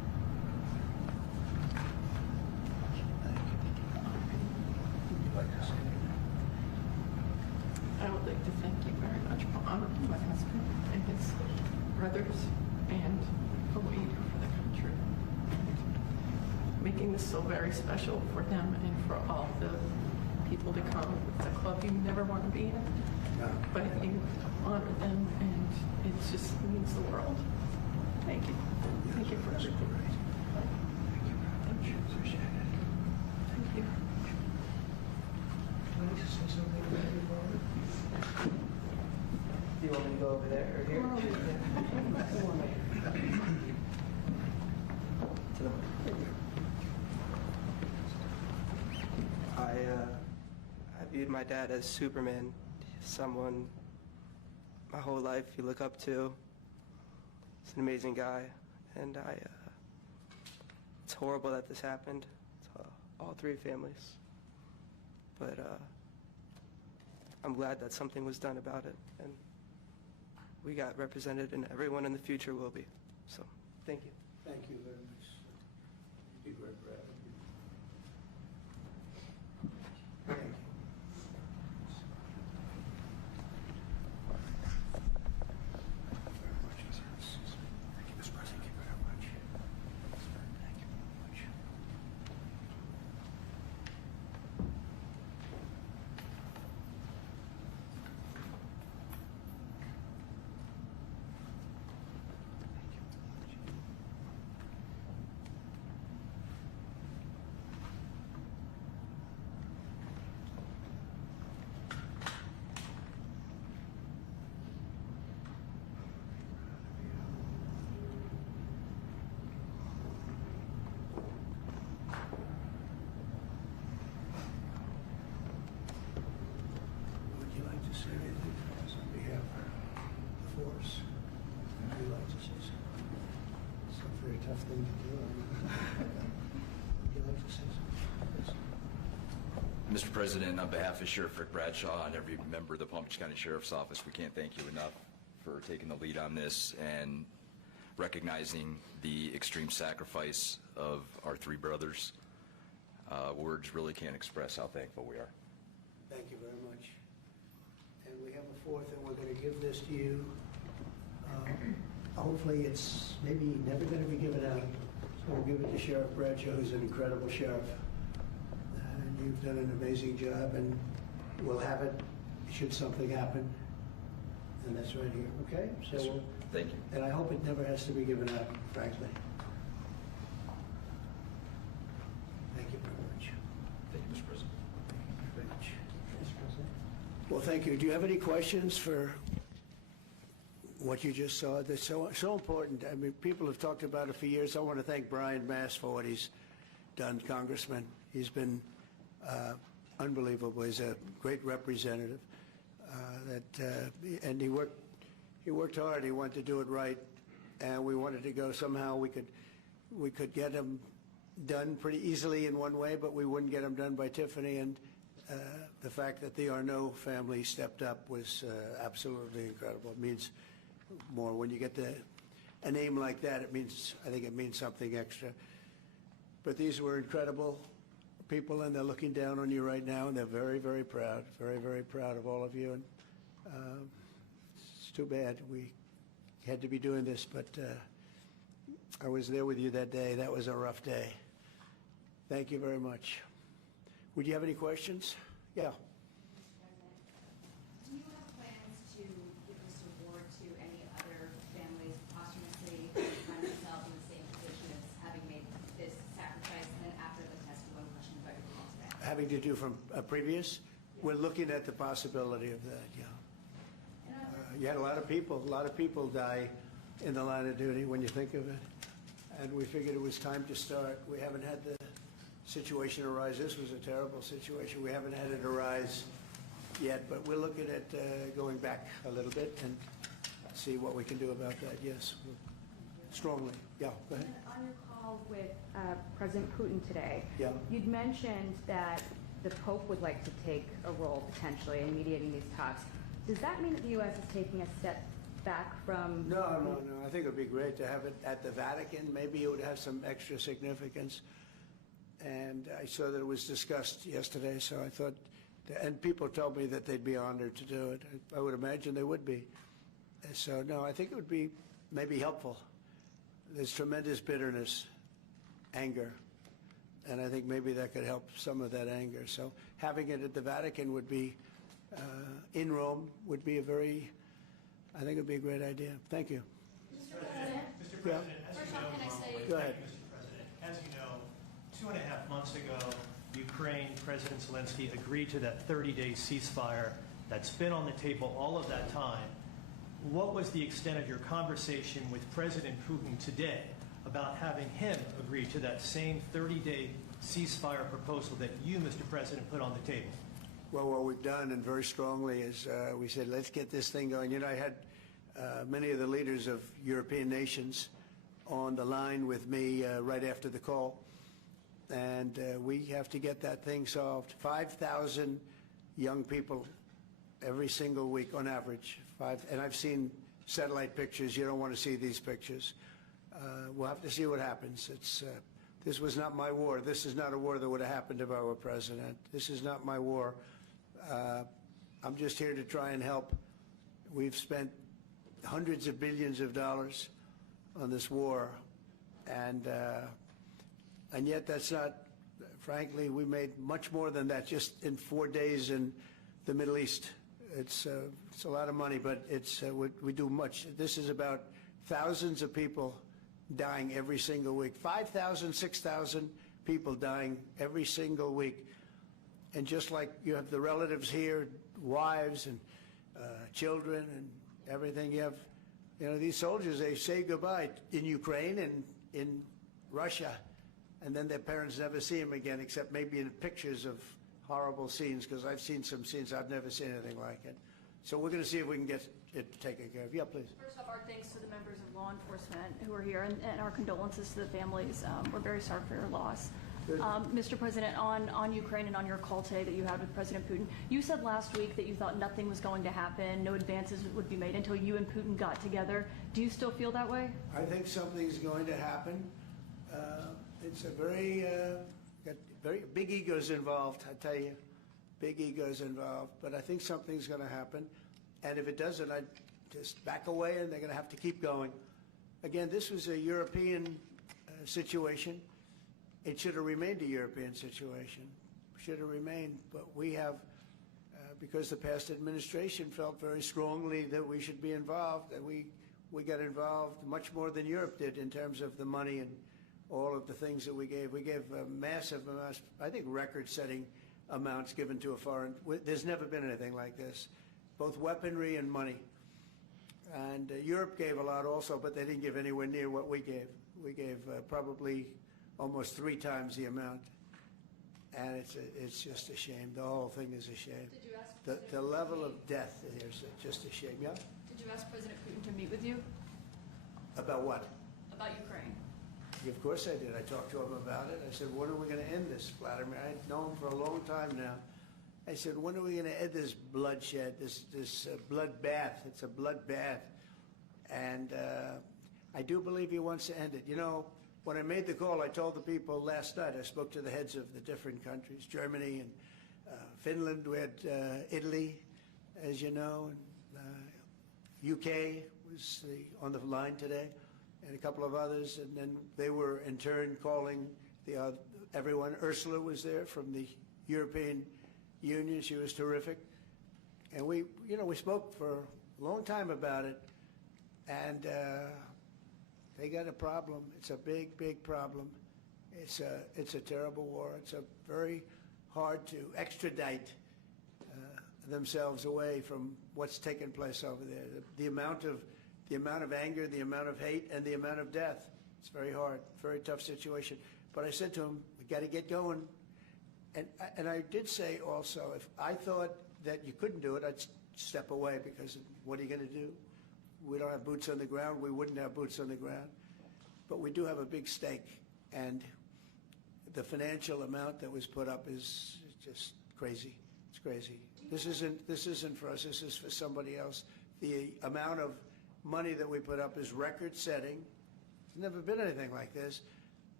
to thank you very much for honoring my husband and his brothers and for what you do for the country. Making this so very special for them and for all the people to come. It's a club you never want to be in, but you honor them and it just means the world. Thank you. Thank you for everything. Thank you. Appreciate it. Thank you. Do you want me to go over there or here? To the I viewed my dad as Superman, someone my whole life you look up to. He's an amazing guy, and it's horrible that this happened to all three families. But I'm glad that something was done about it, and we got represented, and everyone in the future will be. So, thank you. Thank you very much. You did great, Brad. Thank you. Would you like to say anything for us on behalf of the force? Would you like to say something? It's a very tough thing to do. Would you like to say something? Mr. President, on behalf of Sheriff Rick Bradshaw and every member of the Palm Beach County Sheriff's Office, we can't thank you enough for taking the lead on this and recognizing the extreme sacrifice of our three brothers. Words really can't express how thankful we are. Thank you very much. And we have a fourth, and we're going to give this to you. Hopefully it's maybe never going to be given out. So we'll give it to Sheriff Bradshaw, who's an incredible sheriff. And you've done an amazing job, and we'll have it should something happen. And that's right here, okay? So Yes, sir. Thank you. And I hope it never has to be given out, frankly. Thank you very much. Thank you, Mr. President. Thank you very much. Well, thank you. Do you have any questions for what you just saw? That's so important. I mean, people have talked about it for years. I want to thank Brian Mass for what he's done, Congressman. He's been unbelievable. He's a great representative. And he worked hard. He wanted to do it right, and we wanted to go somehow. We could get him done pretty easily in one way, but we wouldn't get him done by Tiffany. And the fact that the Arnault family stepped up was absolutely incredible. It means more when you get a name like that. I think it means something extra. But these were incredible people, and they're looking down on you right now, and they're very, very proud, very, very proud of all of you. And it's too bad we had to be doing this, but I was there with you that day. That was a rough day. Thank you very much. Would you have any questions? Yeah. Do you have plans to give this award to any other families posthumously who find themselves in the same position as having made this sacrifice, and then after the test, one question about your call today? Having to do from a previous? We're looking at the possibility of that, yeah. You had a lot of people die in the line of duty when you think of it. And we figured it was time to start. We haven't had the situation arise. This was a terrible situation. We haven't had it arise yet, but we're looking at going back a little bit and see what we can do about that, yes, strongly. Yeah, go ahead. On your call with President Putin today, Yeah. you'd mentioned that the Pope would like to take a role potentially in mediating these talks. Does that mean that the U.S. is taking a step back from... No. I think it would be great to have it at the Vatican. Maybe it would have some extra significance. And I saw that it was discussed yesterday, so I thought And people told me that they'd be honored to do it. I would imagine they would be. So, no, I think it would be maybe helpful. There's tremendous bitterness, anger, and I think maybe that could help some of that anger. So having it at the Vatican would be, in Rome, would be a very, I think it would be a great idea. Thank you. Mr. President, as you know, Go ahead. Mr. President, as you know, 2.5 months ago, Ukraine President Zelensky agreed to that 30-day ceasefire that's been on the table all of that time. What was the extent of your conversation with President Putin today about having him agree to that same 30-day ceasefire proposal that you, Mr. President, put on the table? Well, what we've done, and very strongly, is we said, let's get this thing going. You know, I had many of the leaders of European nations on the line with me right after the call, and we have to get that thing solved. 5,000 young people every single week on average. And I've seen satellite pictures. You don't want to see these pictures. We'll have to see what happens. This was not my war. This is not a war that would have happened if I were president. This is not my war. I'm just here to try and help. We've spent hundreds of billions of dollars on this war, and yet that's not, frankly, we made much more than that just in 4 days in the Middle East. It's a lot of money, but we do much. This is about thousands of people dying every single week. 5,000, 6,000 people dying every single week. And just like you have the relatives here, wives and children and everything, you have, these soldiers, they say goodbye in Ukraine and in Russia, and then their parents never see them again, except maybe in pictures of horrible scenes, because I've seen some scenes, I've never seen anything like it. So we're going to see if we can get it taken care of. Yeah, please. First off, our thanks to the members of law enforcement who are here, and our condolences to the families. We're very sorry for your loss. Mr. President, on Ukraine and on your call today that you had with President Putin, you said last week that you thought nothing was going to happen, no advances would be made until you and Putin got together. Do you still feel that way? I think something's going to happen. It's a very big egos involved, I tell you. Big egos involved. But I think something's going to happen. And if it doesn't, I'd just back away, and they're going to have to keep going. Again, this was a European situation. It should have remained a European situation. Should have remained. But we have, because the past administration felt very strongly that we should be involved, and we got involved much more than Europe did in terms of the money and all of the things that we gave. We gave massive amounts, I think record-setting amounts given to a foreign. There's never been anything like this, both weaponry and money. And Europe gave a lot also, but they didn't give anywhere near what we gave. We gave probably almost 3 times the amount. And it's just a shame. The whole thing is a shame. Did you ask The level of death is just a shame. Yeah? Did you ask President Putin to meet with you? About what? About Ukraine. Of course I did. I talked to him about it. I said, when are we going to end this, Vladimir? I've known him for a long time now. I said, when are we going to end this bloodshed, this bloodbath? It's a bloodbath. And I do believe he wants to end it. You know, when I made the call, I told the people last night, I spoke to the heads of the different countries, Germany and Finland. We had Italy, as you know, and UK was on the line today, and a couple of others. And then they were, in turn, calling everyone. Ursula was there from the European Union. She was terrific. And we spoke for a long time about it. And they got a problem. It's a big, big problem. It's a terrible war. It's a very hard to extradite themselves away from what's taken place over there. The amount of anger, the amount of hate, and the amount of death. It's very hard, very tough situation. But I said to him, we got to get going. And I did say also, if I thought that you couldn't do it, I'd step away, because what are you going to do? We don't have boots on the ground. We wouldn't have boots on the ground. But we do have a big stake. And the financial amount that was put up is just crazy. It's crazy. This isn't for us. This is for somebody else. The amount of money that we put up is record-setting. There's never been anything like this.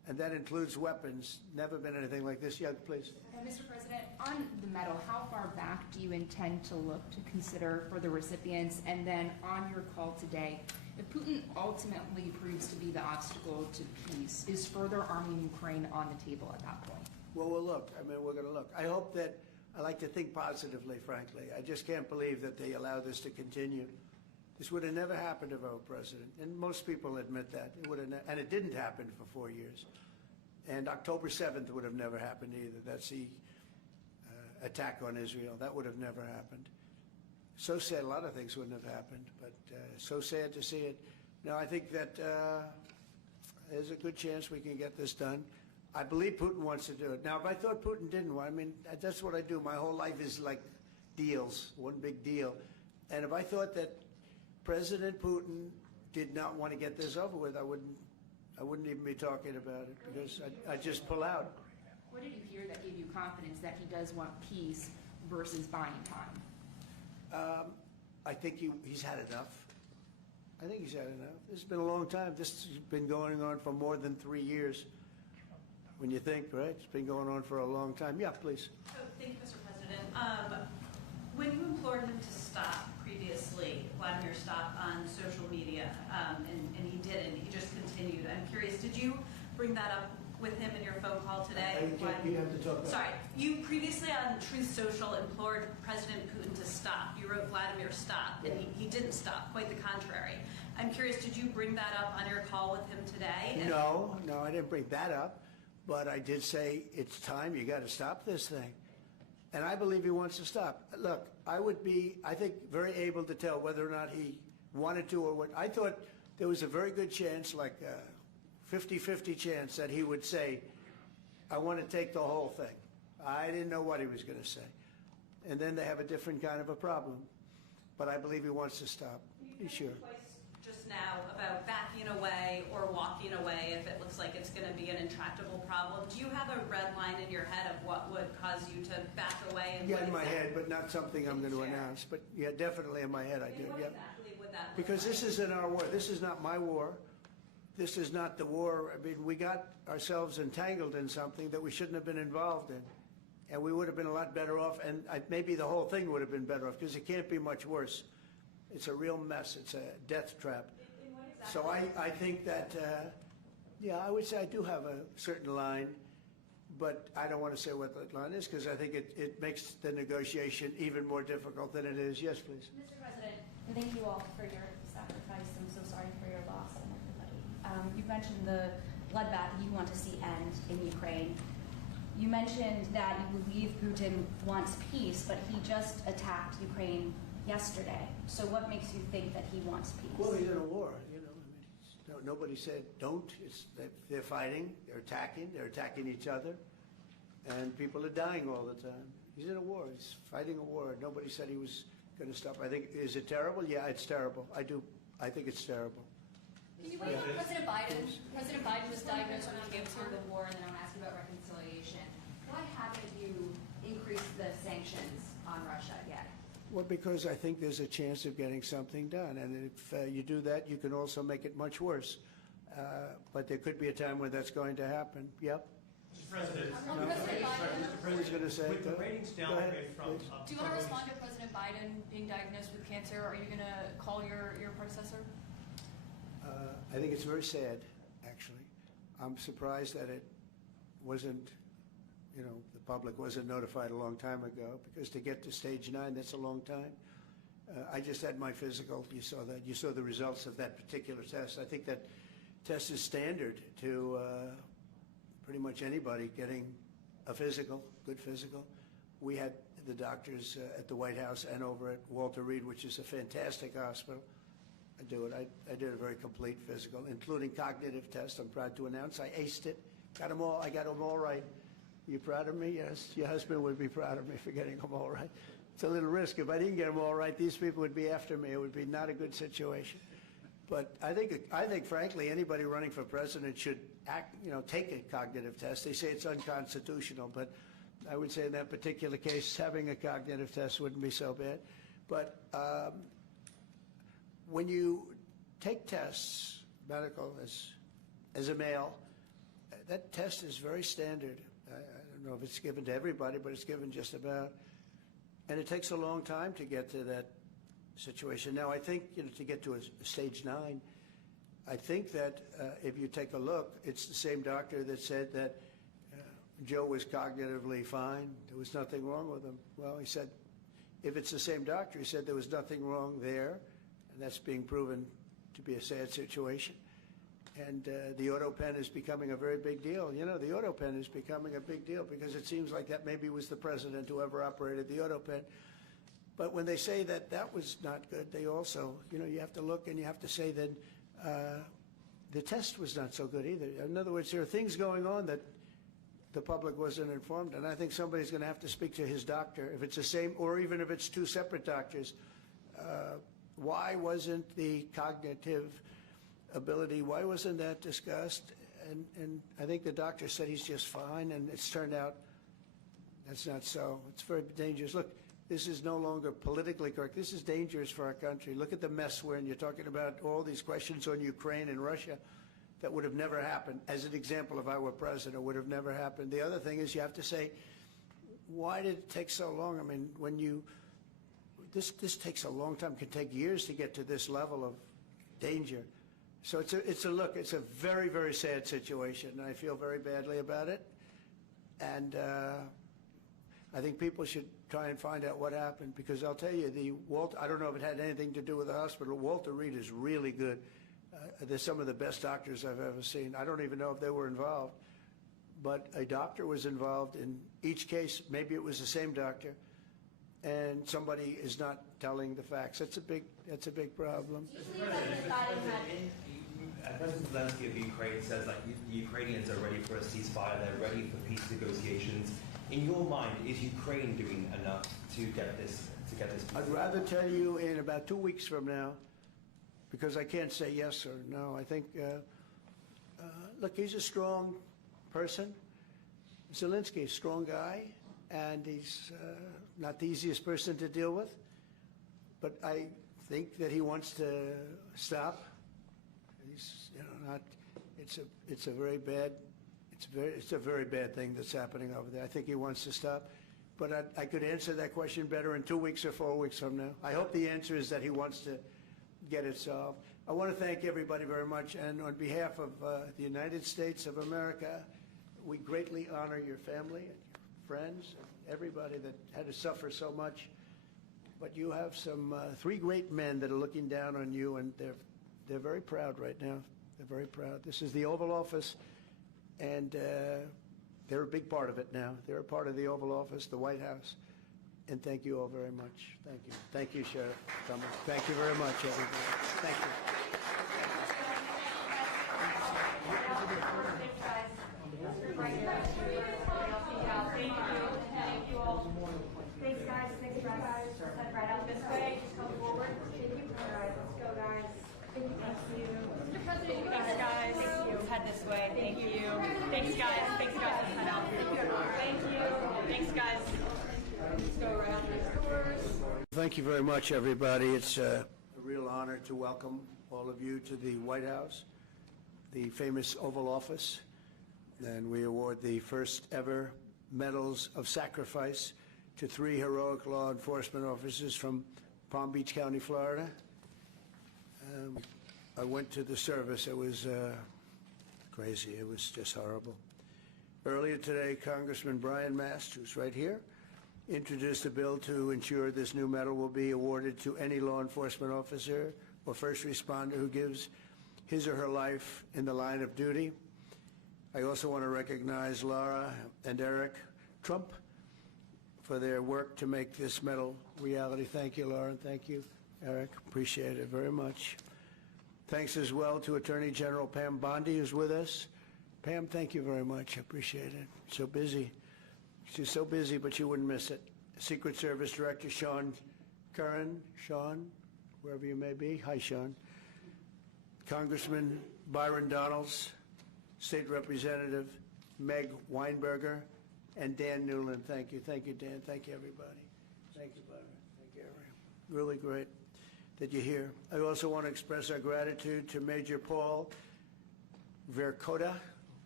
and that includes weapons. Never been anything like this. Yeah, please. Mr. President, on the medal, how far back do you intend to look to consider for the recipients? And then on your call today, if Putin ultimately proves to be the obstacle to peace, is further arming Ukraine on the table at that point? Well, we'll look. I mean, we're going to look. I hope that, I like to think positively, frankly. I just can't believe that they allow this to continue. This would have never happened if I were president, and most people admit that. It would have, and it didn't happen for 4 years. And October 7th would have never happened either. That's the attack on Israel. That would have never happened. So sad, a lot of things wouldn't have happened, but so sad to see it. No, I think that there's a good chance we can get this done. I believe Putin wants to do it. Now, if I thought Putin didn't want, I mean, that's what I do. My whole life is like deals, one big deal. And if I thought that President Putin did not want to get this over with, I wouldn't even be talking about it, because I'd just pull out. What did you hear that gave you confidence that he does want peace versus buying time? I think he's had enough. I think he's had enough. This has been a long time. This has been going on for more than 3 years. When you think, right? It's been going on for a long time. Yeah, please. Oh, thank you, Mr. President. When you implored him to stop previously, Vladimir stopped on social media, and he didn't. He just continued. I'm curious, did you bring that up with him in your phone call today? You have to talk about. Sorry. You previously on Truth Social implored President Putin to stop. You wrote Vladimir stop, and he didn't stop. Quite the contrary. I'm curious, did you bring that up on your call with him today? No, I didn't bring that up. But I did say, it's time, you got to stop this thing. And I believe he wants to stop. Look, I would be, I think, very able to tell whether or not he wanted to or what. I thought there was a very good chance, like a 50-50 chance, that he would say, I want to take the whole thing. I didn't know what he was going to say. And then they have a different kind of a problem. But I believe he wants to stop. Sure. Just now about backing away or walking away if it looks like it's going to be an intractable problem. Do you have a red line in your head of what would cause you to back away? And yeah, in my head, but not something I'm going to announce. But yeah, definitely in my head I do. What yeah. exactly would that look Because like? this isn't our war. This is not my war. This is not the war. I mean, we got ourselves entangled in something that we shouldn't have been involved in. And we would have been a lot better off, and maybe the whole thing would have been better off, because it can't be much worse. It's a real mess. It's a death trap. So I think that, yeah, I would say I do have a certain line, but I don't want to say what that line is, because I think it makes the negotiation even more difficult than it is. Yes, please. Mr. President, thank you all for your sacrifice. I'm so sorry for your loss and everybody. You mentioned the bloodbath you want to see end in Ukraine. You mentioned that you believe Putin wants peace, but he just attacked Ukraine yesterday. So what makes you think that he wants peace? Well, he's in a war, you know. I mean, nobody said don't. They're fighting. They're attacking each other, and people are dying all the time. He's in a war. He's fighting a war. Nobody said he was going to stop. I think, is it terrible? Yeah, it's terrible. I think it's terrible. Can you wait on President Biden? President Biden was diagnosed with cancer, the war, and then I'm asking about reconciliation. Why haven't you increased the sanctions on Russia yet? Well, because I think there's a chance of getting something done. And if you do that, you can also make it much worse. But there could be a time when that's going to happen. Yep. Mr. President, President Biden. Who's going to say with the ratings downgrade from... Do you want to respond to President Biden being diagnosed with cancer? Are you going to call your predecessor? I think it's very sad, actually. I'm surprised that it wasn't, you know, the public wasn't notified a long time ago, because to get to stage 9, that's a long time. I just had my physical. You saw that. You saw the results of that particular test. I think that test is standard to pretty much anybody getting a physical, good physical. We had the doctors at the White House and over at Walter Reed, which is a fantastic hospital. I did a very complete physical, including cognitive tests. I'm proud to announce I aced it. Got them all. I got them all right. You proud of me? Yes. Your husband would be proud of me for getting them all right. It's a little risk. If I didn't get them all right, these people would be after me. It would be not a good situation. But I think, frankly, anybody running for president should take a cognitive test. They say it's unconstitutional, but I would say in that particular case, having a cognitive test wouldn't be so bad. But when you take tests, medical, as a male, that test is very standard. I don't know if it's given to everybody, but it's given just about. And it takes a long time to get to that situation. Now, I think, to get to a stage 9, I think that if you take a look, it's the same doctor that said that Joe was cognitively fine. There was nothing wrong with him. Well, he said, if it's the same doctor, he said there was nothing wrong there, and that's being proven to be a sad situation. And the auto pen is becoming a very big deal. The auto pen is becoming a big deal because it seems like that maybe was the president who ever operated the auto pen. But when they say that that was not good, they also, you have to look and you have to say that the test was not so good either. In other words, there are things going on that the public wasn't informed, and I think somebody's going to have to speak to his doctor, if it's the same, or even if it's 2 separate doctors. Why wasn't the cognitive ability, why wasn't that discussed? And I think the doctor said he's just fine, and it's turned out that's not so. It's very dangerous. Look, this is no longer politically correct. This is dangerous for our country. Look at the mess we're in. You're talking about all these questions on Ukraine and Russia that would have never happened. As an example, if I were president, would have never happened. The other thing is you have to say, why did it take so long? I mean, this takes a long time. It can take years to get to this level of danger. So it's a very, very sad situation, and I feel very badly about it. And I think people should try and find out what happened, because I'll tell you, I don't know if it had anything to do with the hospital. Walter Reed is really good. They're some of the best doctors I've ever seen. I don't even know if they were involved, but a doctor was involved in each case. Maybe it was the same doctor, and somebody is not telling the facts. That's a big problem. President Zelensky of Ukraine says the Ukrainians are ready for a ceasefire. They're ready for peace negotiations. In your mind, is Ukraine doing enough to get this? I'd rather tell you in about 2 weeks from now, because I can't say yes or no. I think, look, he's a strong person. Zelensky, a strong guy, and he's not the easiest person to deal with. But I think that he wants to stop. He's, not. It's a very bad thing that's happening over there. I think he wants to stop. But I could answer that question better in 2 weeks or 4 weeks from now. I hope the answer is that he wants to get it solved. I want to thank everybody very much, and on behalf of the United States of America, we greatly honor your family and your friends and everybody that had to suffer so much. But you have some 3 great men that are looking down on you, and they're very proud right now. They're very proud. This is the Oval Office, and they're a big part of it now. They're a part of the Oval Office, the White House. And thank you all very much. Thank you. Thank you, Sheriff Thomas. Thank you very much, everybody. Thank you. Thank you all. Thanks, guys. Thanks, guys. Head right out this way. Just come forward. Thank you. All right, let's go, guys. Thank you. Mr. President, you guys. Thank you. Head this way. Thank you. Thanks, guys. Thanks, guys. Head out. Thank you. Thanks, guys. Let's go right out these doors. Thank you very much, everybody. It's a real honor to welcome all of you to the White House, the famous Oval Office. And we award the first ever Medals of Sacrifice to 3 heroic law enforcement officers from Palm Beach County, Florida. I went to the service. It was crazy. It was just horrible. Earlier today, Congressman Brian Mast, who's right here, introduced a bill to ensure this new medal will be awarded to any law enforcement officer or first responder who gives his or her life in the line of duty. I also want to recognize Laura and Eric Trump for their work to make this medal reality. Thank you, Laura, and thank you, Eric. Appreciate it very much. Thanks as well to Attorney General Pam Bondi, who's with us. Pam, thank you very much. I appreciate it. So busy. She's so busy, but you wouldn't miss it. Secret Service Director Sean Curran. Sean, wherever you may be. Hi, Sean. Congressman Byron Donalds, State Representative Meg Weinberger, and Dan Newland. Thank you. Thank you, Dan. Thank you, everybody. Thank you, Byron. Thank you, everyone. Really great that you're here. I also want to express our gratitude to Major Paul Vercoda,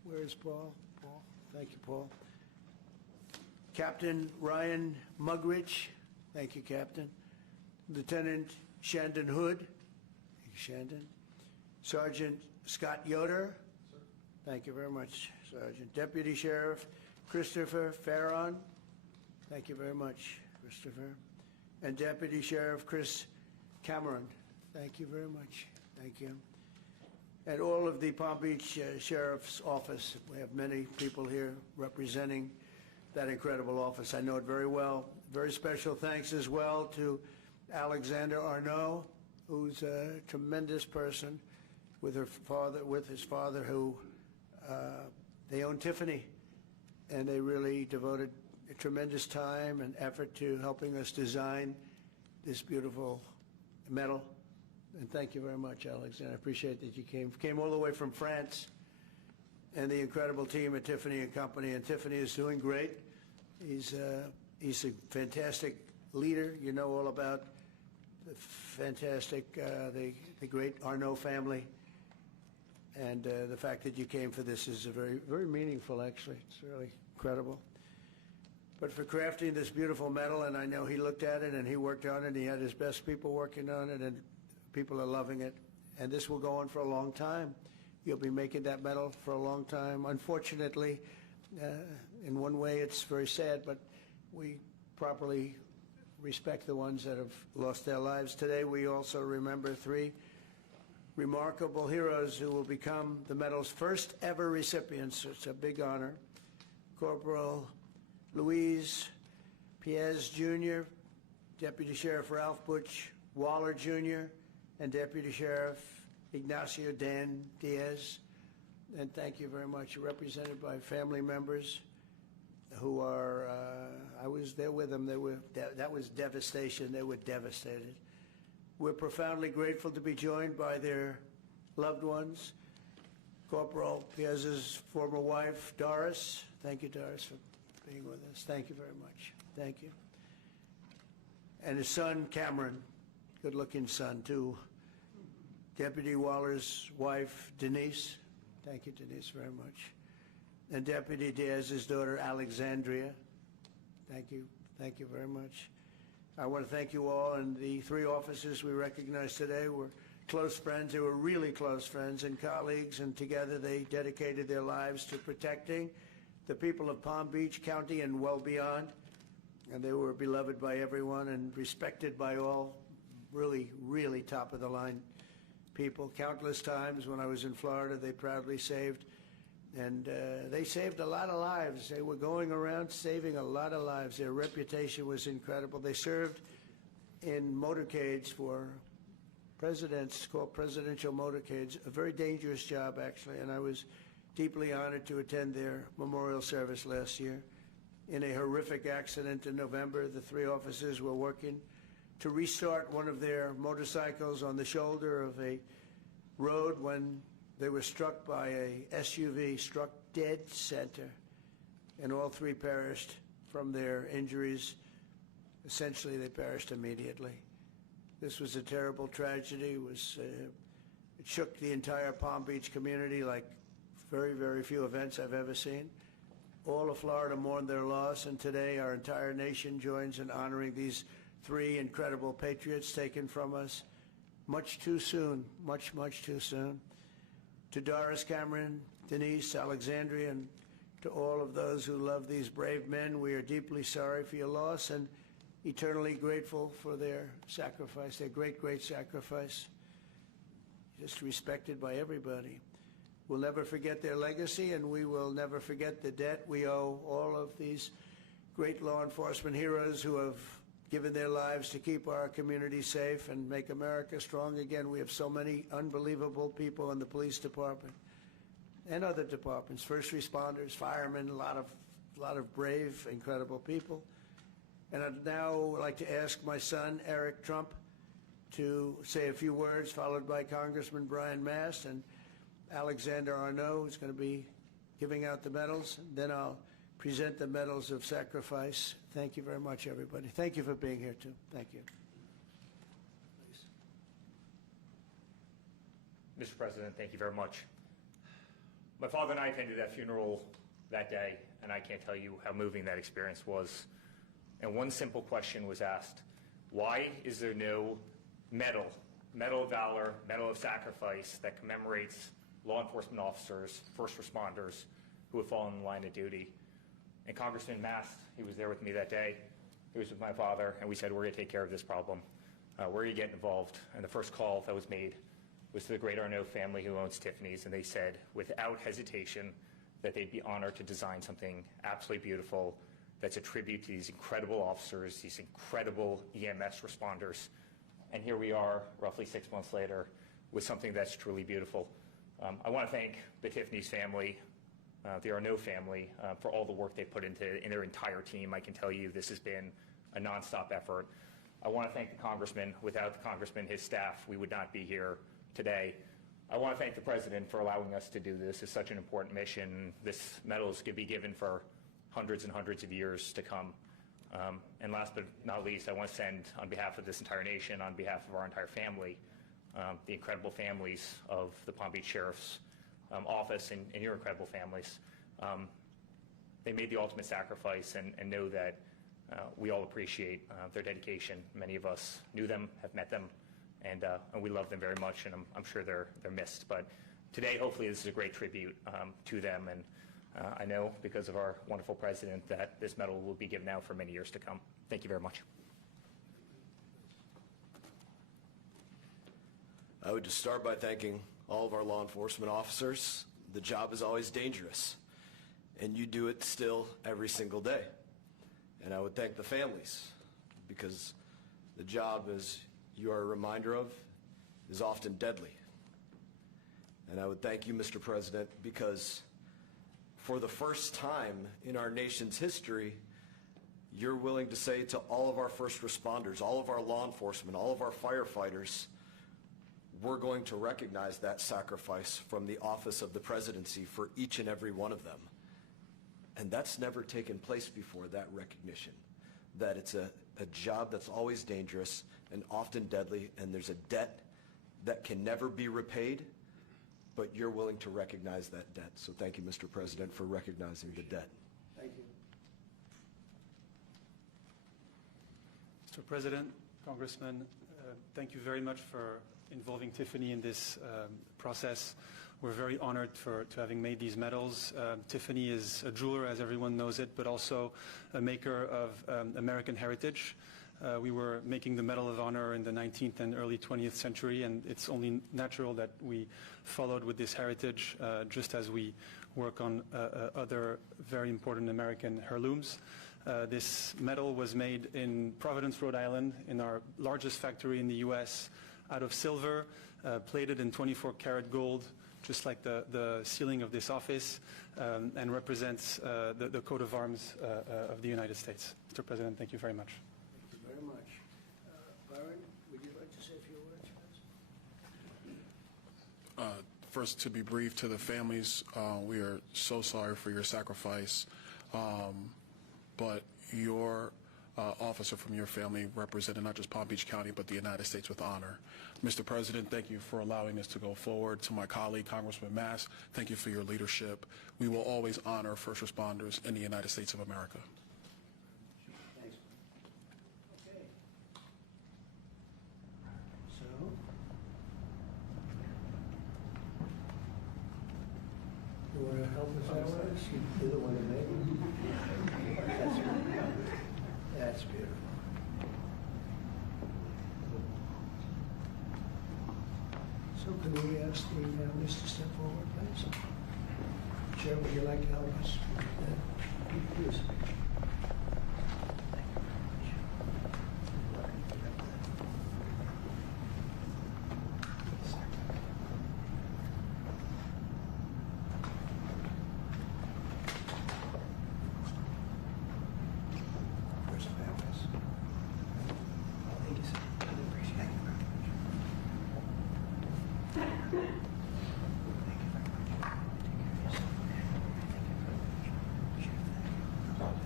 Where's Paul? Paul, thank you, Paul. Captain Ryan Mugridge, thank you, Captain. Lieutenant Shandon Hood, thank you, Shandon. Sergeant Scott Yoder, thank you very much, Sergeant. Deputy Sheriff Christopher Farron, thank you very much, Christopher. And Deputy Sheriff Chris Cameron, thank you very much, thank you. And all of the Palm Beach Sheriff's Office, we have many people here representing that incredible office. I know it very well. Very special thanks as well to Alexander Arnault, who's a tremendous person with his father, who they own Tiffany, and they really devoted a tremendous time and effort to helping us design this beautiful medal. And thank you very much, Alexander. I appreciate that you came all the way from France, and the incredible team at Tiffany and Company. And Tiffany is doing great. He's a fantastic leader. You know all about the fantastic, the great Arnault family. And the fact that you came for this is very, very meaningful, actually. It's really incredible. But for crafting this beautiful medal, and I know he looked at it and he worked on it, and he had his best people working on it, and people are loving it. And this will go on for a long time. You'll be making that medal for a long time. Unfortunately, in one way it's very sad, but we properly respect the ones that have lost their lives. Today we also remember 3 remarkable heroes who will become the medal's first ever recipients. It's a big honor. Corporal Luis Piez Jr., Deputy Sheriff Ralph Butch Waller Jr., and Deputy Sheriff Ignacio Dan Diaz. And thank you very much. You're represented by family members who are, I was there with them. That was devastation. They were devastated. We're profoundly grateful to be joined by their loved ones. Corporal Piez's former wife, Doris. Thank you, Doris, for being with us. Thank you very much. Thank you. And his son, Cameron, good-looking son, too. Deputy Waller's wife, Denise. Thank you, Denise, very much. And Deputy Diaz's daughter, Alexandria. Thank you. Thank you very much. I want to thank you all, and the 3 officers we recognize today were close friends. They were really close friends and colleagues, and together they dedicated their lives to protecting the people of Palm Beach County and well beyond. And they were beloved by everyone and respected by all, really, really top-of-the-line people. Countless times when I was in Florida, they proudly saved, and they saved a lot of lives. They were going around saving a lot of lives. Their reputation was incredible. They served in motorcades for presidents, called presidential motorcades, a very dangerous job, actually, and I was deeply honored to attend their memorial service last year. In a horrific accident in November, the 3 officers were working to restart one of their motorcycles on the shoulder of a road when they were struck by a SUV, struck dead center, and all 3 perished from their injuries. Essentially, they perished immediately. This was a terrible tragedy. It shook the entire Palm Beach community like very, very few events I've ever seen. All of Florida mourned their loss, and today our entire nation joins in honoring these 3 incredible patriots taken from us much too soon, much, much too soon. To Doris, Cameron, Denise, Alexandria, and to all of those who love these brave men, we are deeply sorry for your loss and eternally grateful for their sacrifice, their great, great sacrifice, just respected by everybody. We'll never forget their legacy, and we will never forget the debt we owe all of these great law enforcement heroes who have given their lives to keep our community safe and make America strong again. We have so many unbelievable people in the police department and other departments, first responders, firemen, a lot of brave, incredible people. And I'd now like to ask my son, Eric Trump, to say a few words, followed by Congressman Brian Mast and Alexander Arnault, who's going to be giving out the medals. Then I'll present the medals of sacrifice. Thank you very much, everybody. Thank you for being here, too. Thank you. Mr. President, thank you very much. My father and I attended that funeral that day, and I can't tell you how moving that experience was. And one simple question was asked: why is there no medal of valor, medal of sacrifice that commemorates law enforcement officers, first responders who have fallen in the line of duty? And Congressman Mast, he was there with me that day. He was with my father, and we said, we're going to take care of this problem. We're going to get involved. And the first call that was made was to the great Arnault family who owns Tiffany's, and they said, without hesitation, that they'd be honored to design something absolutely beautiful that's a tribute to these incredible officers, these incredible EMS responders. And here we are, roughly 6 months later, with something that's truly beautiful. I want to thank the Tiffany's family, the Arnault family, for all the work they put in their entire team. I can tell you this has been a nonstop effort. I want to thank the Congressman. Without the Congressman, his staff, we would not be here today. I want to thank the President for allowing us to do this. It's such an important mission. This medal is going to be given for hundreds and hundreds of years to come. And last but not least, I want to send, on behalf of this entire nation, on behalf of our entire family, the incredible families of the Palm Beach Sheriff's Office and your incredible families. They made the ultimate sacrifice, and know that we all appreciate their dedication. Many of us knew them, have met them, and we love them very much, and I'm sure they're missed. But today, hopefully, this is a great tribute to them, and I know, because of our wonderful President, that this medal will be given out for many years to come. Thank you very much. I would just start by thanking all of our law enforcement officers. The job is always dangerous, and you do it still every single day. And I would thank the families, because the job, as you are a reminder of, is often deadly. And I would thank you, Mr. President, because for the first time in our nation's history, you're willing to say to all of our first responders, all of our law enforcement, all of our firefighters, we're going to recognize that sacrifice from the office of the presidency for each and every one of them. And that's never taken place before, that recognition, that it's a job that's always dangerous and often deadly, and there's a debt that can never be repaid, but you're willing to recognize that debt. So thank you, Mr. President, for recognizing the debt. Thank you. Mr. President, Congressman, thank you very much for involving Tiffany in this process. We're very honored to having made these medals. Tiffany is a jeweler, as everyone knows it, but also a maker of American heritage. We were making the Medal of Honor in the 19th and early 20th century, and it's only natural that we followed with this heritage, just as we work on other very important American heirlooms. This medal was made in Providence, Rhode Island, in our largest factory in the U.S., out of silver, plated in 24-karat gold, just like the ceiling of this office, and represents the coat of arms of the United States. Mr. President, thank you very much. Thank you very much. Byron, would you like to say a few words? First, to be brief, to the families, we are so sorry for your sacrifice, but your officer from your family represented not just Palm Beach County, but the United States with honor. Mr. President, thank you for allowing us to go forward. To my colleague, Congressman Mast, thank you for your leadership. We will always honor first responders in the United States of America. Thanks. Okay. So, you want to help us out with this? You're the one that made it. That's beautiful. So can we ask the witness to step forward, please? Chair, would you like to help us? Please.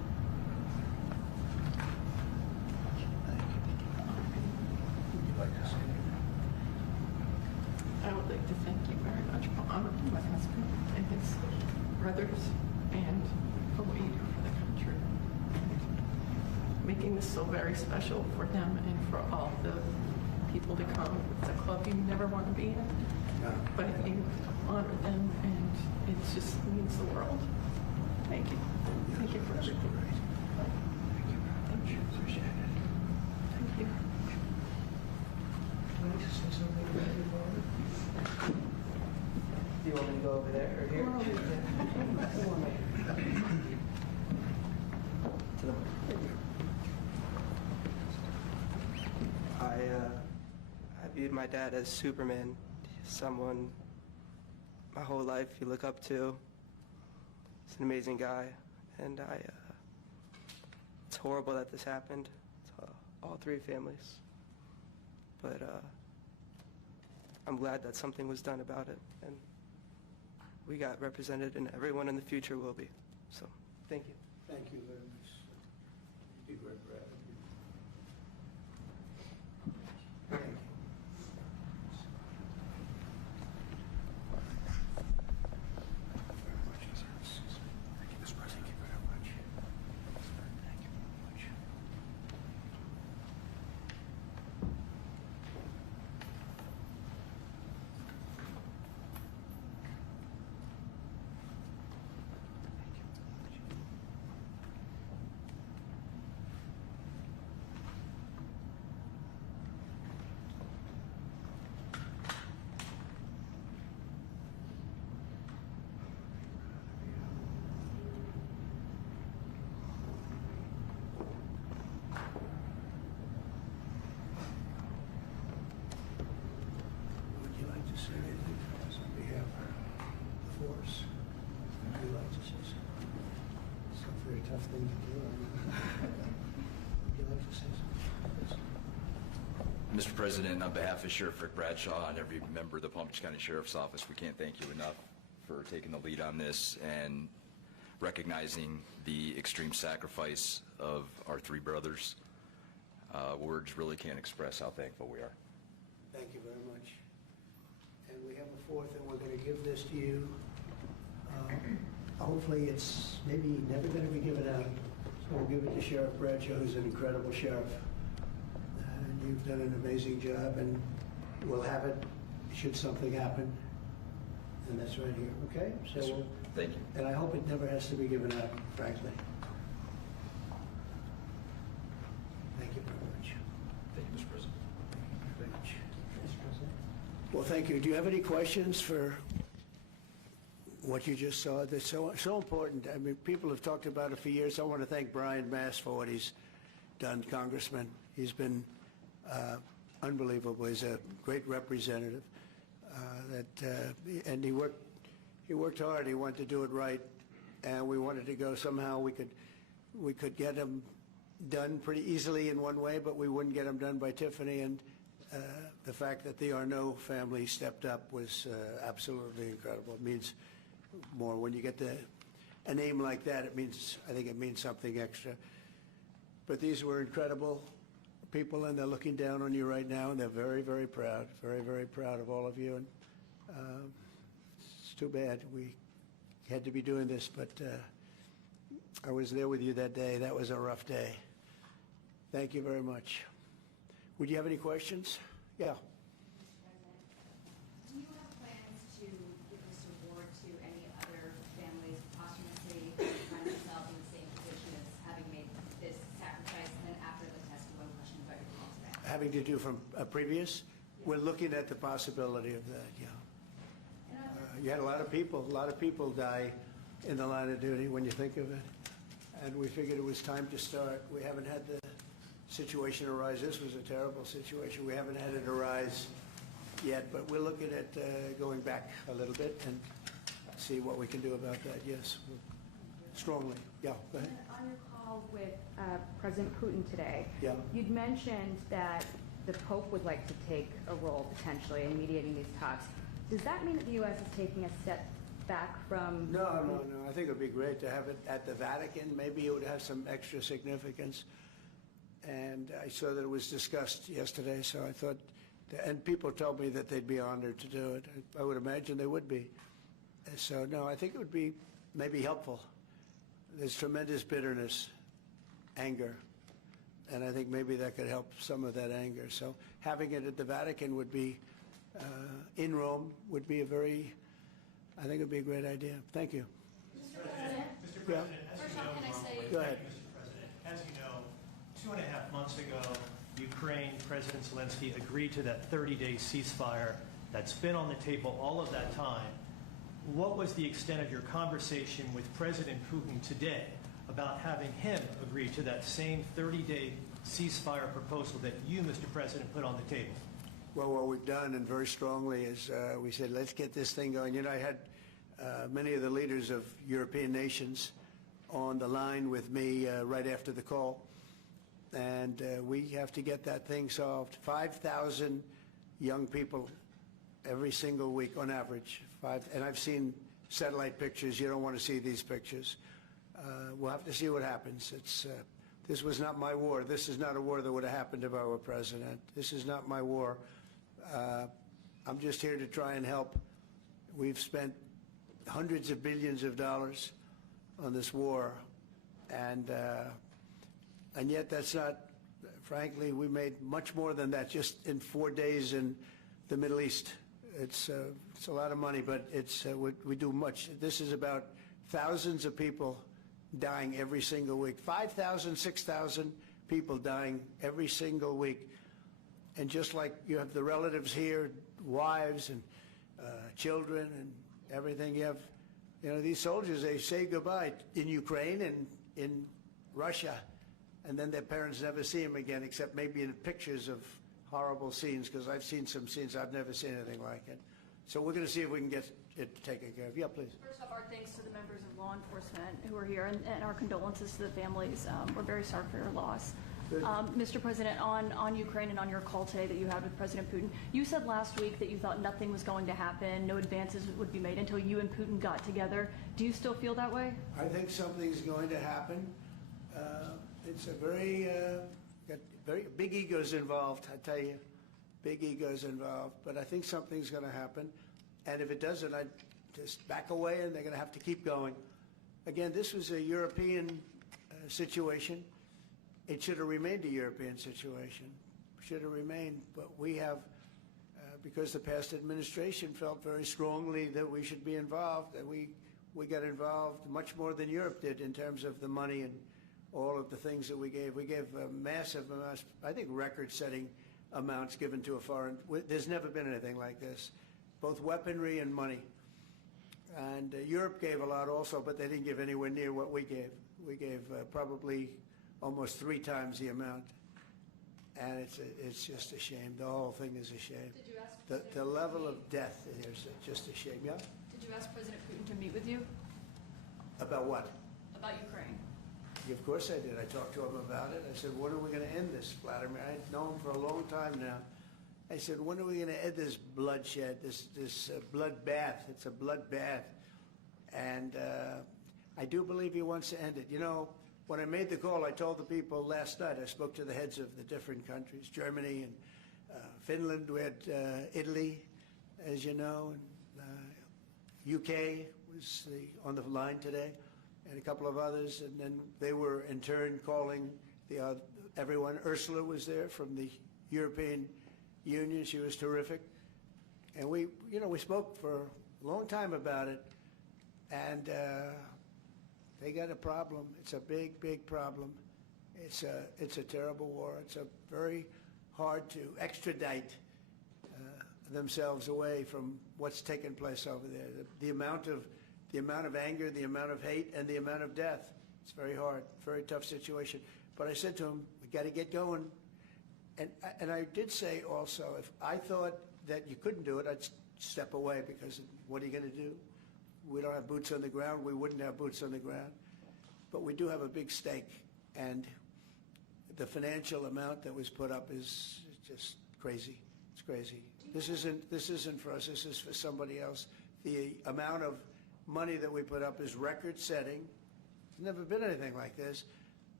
to thank you very much for honoring my husband and his brothers and for what you do for the country. Making this so very special for them and for all the people to come. It's a club you never want to be in, but you honor them and it just means the world. Thank you. Thank you for everything. Thank you. Appreciate it. Thank you. Can I just say something about your father? Do you want me to go over there or here? To the I viewed my dad as Superman, someone my whole life you look up to. He's an amazing guy, and it's horrible that this happened to all three families. But I'm glad that something was done about it, and we got represented, and everyone in the future will be. So, thank you. Thank you very much. You did great, Brad. Thank you. Would you like to say anything for us on behalf of the force? Would you like to say something? It's a very tough thing to do. Would you like to say something? Mr. President, on behalf of Sheriff Rick Bradshaw and every member of the Palm Beach County Sheriff's Office, we can't thank you enough for taking the lead on this and recognizing the extreme sacrifice of our three brothers. Words really can't express how thankful we are. Thank you very much. And we have a fourth, and we're going to give this to you. Hopefully it's maybe never going to be given out. So we'll give it to Sheriff Bradshaw, who's an incredible sheriff. And you've done an amazing job, and we'll have it should something happen. And that's right here, okay? So Yes, sir. Thank you. And I hope it never has to be given out, frankly. Thank you very much. Thank you, Mr. President. Very much. Well, thank you. Do you have any questions for what you just saw? That's so important. I mean, people have talked about it for years. I want to thank Brian Mass for what he's done, Congressman. He's been unbelievable. He's a great representative. And he worked hard. He wanted to do it right, and we wanted to go somehow. We could get him done pretty easily in one way, but we wouldn't get him done by Tiffany. And the fact that the Arnault family stepped up was absolutely incredible. It means more when you get a name like that. I think it means something extra. But these were incredible people, and they're looking down on you right now, and they're very, very proud, very, very proud of all of you. And it's too bad we had to be doing this, but I was there with you that day. That was a rough day. Thank you very much. Would you have any questions? Yeah. Do you have plans to give this award to any other families posthumously who find themselves in the same position as having made this sacrifice, and then after the test, one question about your call today? Having to do from a previous? We're looking at the possibility of that, yeah. You had a lot of people die in the line of duty when you think of it. And we figured it was time to start. We haven't had the situation arise. This was a terrible situation. We haven't had it arise yet, but we're looking at going back a little bit and see what we can do about that, yes, strongly. Yeah, go ahead. On your call with President Putin today, Yeah. you'd mentioned that the Pope would like to take a role potentially in mediating these talks. Does that mean that the U.S. is taking a step back from... No. I think it would be great to have it at the Vatican. Maybe it would have some extra significance. And I saw that it was discussed yesterday, so I thought And people told me that they'd be honored to do it. I would imagine they would be. So, no, I think it would be maybe helpful. There's tremendous bitterness, anger, and I think maybe that could help some of that anger. So having it at the Vatican would be, in Rome, would be a very, I think it would be a great idea. Thank you. Mr. President, First off, can I say... Go ahead. Mr. President, as you know, 2.5 months ago, Ukraine, President Zelensky agreed to that 30-day ceasefire that's been on the table all of that time. What was the extent of your conversation with President Putin today about having him agree to that same 30-day ceasefire proposal that you, Mr. President, put on the table? Well, what we've done, and very strongly, is we said, let's get this thing going. You know, I had many of the leaders of European nations on the line with me right after the call, and we have to get that thing solved. 5,000 young people every single week on average. And I've seen satellite pictures. You don't want to see these pictures. We'll have to see what happens. This was not my war. This is not a war that would have happened if I were president. This is not my war. I'm just here to try and help. We've spent hundreds of billions of dollars on this war, and yet that's not, frankly, we made much more than that just in 4 days in the Middle East. It's a lot of money, but we do much. This is about thousands of people dying every single week. 5,000, 6,000 people dying every single week. And just like you have the relatives here, wives and children and everything, you have, these soldiers, they say goodbye in Ukraine and in Russia, and then their parents never see them again, except maybe in pictures of horrible scenes, because I've seen some scenes, I've never seen anything like it. So we're going to see if we can get it taken care of. Yeah, please. First off, our thanks to the members of law enforcement who are here, and our condolences to the families. We're very sorry for your loss. Mr. President, on Ukraine and on your call today that you had with President Putin, you said last week that you thought nothing was going to happen, no advances would be made until you and Putin got together. Do you still feel that way? I think something's going to happen. It's a very big egos involved, I tell you. Big egos involved. But I think something's going to happen. And if it doesn't, I'd just back away, and they're going to have to keep going. Again, this was a European situation. It should have remained a European situation. Should have remained. But we have, because the past administration felt very strongly that we should be involved, and we got involved much more than Europe did in terms of the money and all of the things that we gave. We gave massive amounts, I think record-setting amounts given to a foreign. There's never been anything like this, both weaponry and money. And Europe gave a lot also, but they didn't give anywhere near what we gave. We gave probably almost 3 times the amount. And it's just a shame. The whole thing is a shame. Did you ask The level of death is just a shame. Yeah? Did you ask President Putin to meet with you? About what? About Ukraine. Of course I did. I talked to him about it. I said, when are we going to end this, Vladimir? I've known him for a long time now. I said, when are we going to end this bloodshed, this bloodbath? It's a bloodbath. And I do believe he wants to end it. You know, when I made the call, I told the people last night, I spoke to the heads of the different countries, Germany and Finland. We had Italy, as you know, and UK was on the line today, and a couple of others. And then they were, in turn, calling everyone. Ursula was there from the European Union. She was terrific. And we spoke for a long time about it. And they got a problem. It's a big, big problem. It's a terrible war. It's a very hard to extradite themselves away from what's taken place over there. The amount of anger, the amount of hate, and the amount of death. It's very hard, very tough situation. But I said to him, we got to get going. And I did say also, if I thought that you couldn't do it, I'd step away, because what are you going to do? We don't have boots on the ground. We wouldn't have boots on the ground. But we do have a big stake, and the financial amount that was put up is just crazy. It's crazy. This isn't for us. This is for somebody else. The amount of money that we put up is record-setting. There's never been anything like this.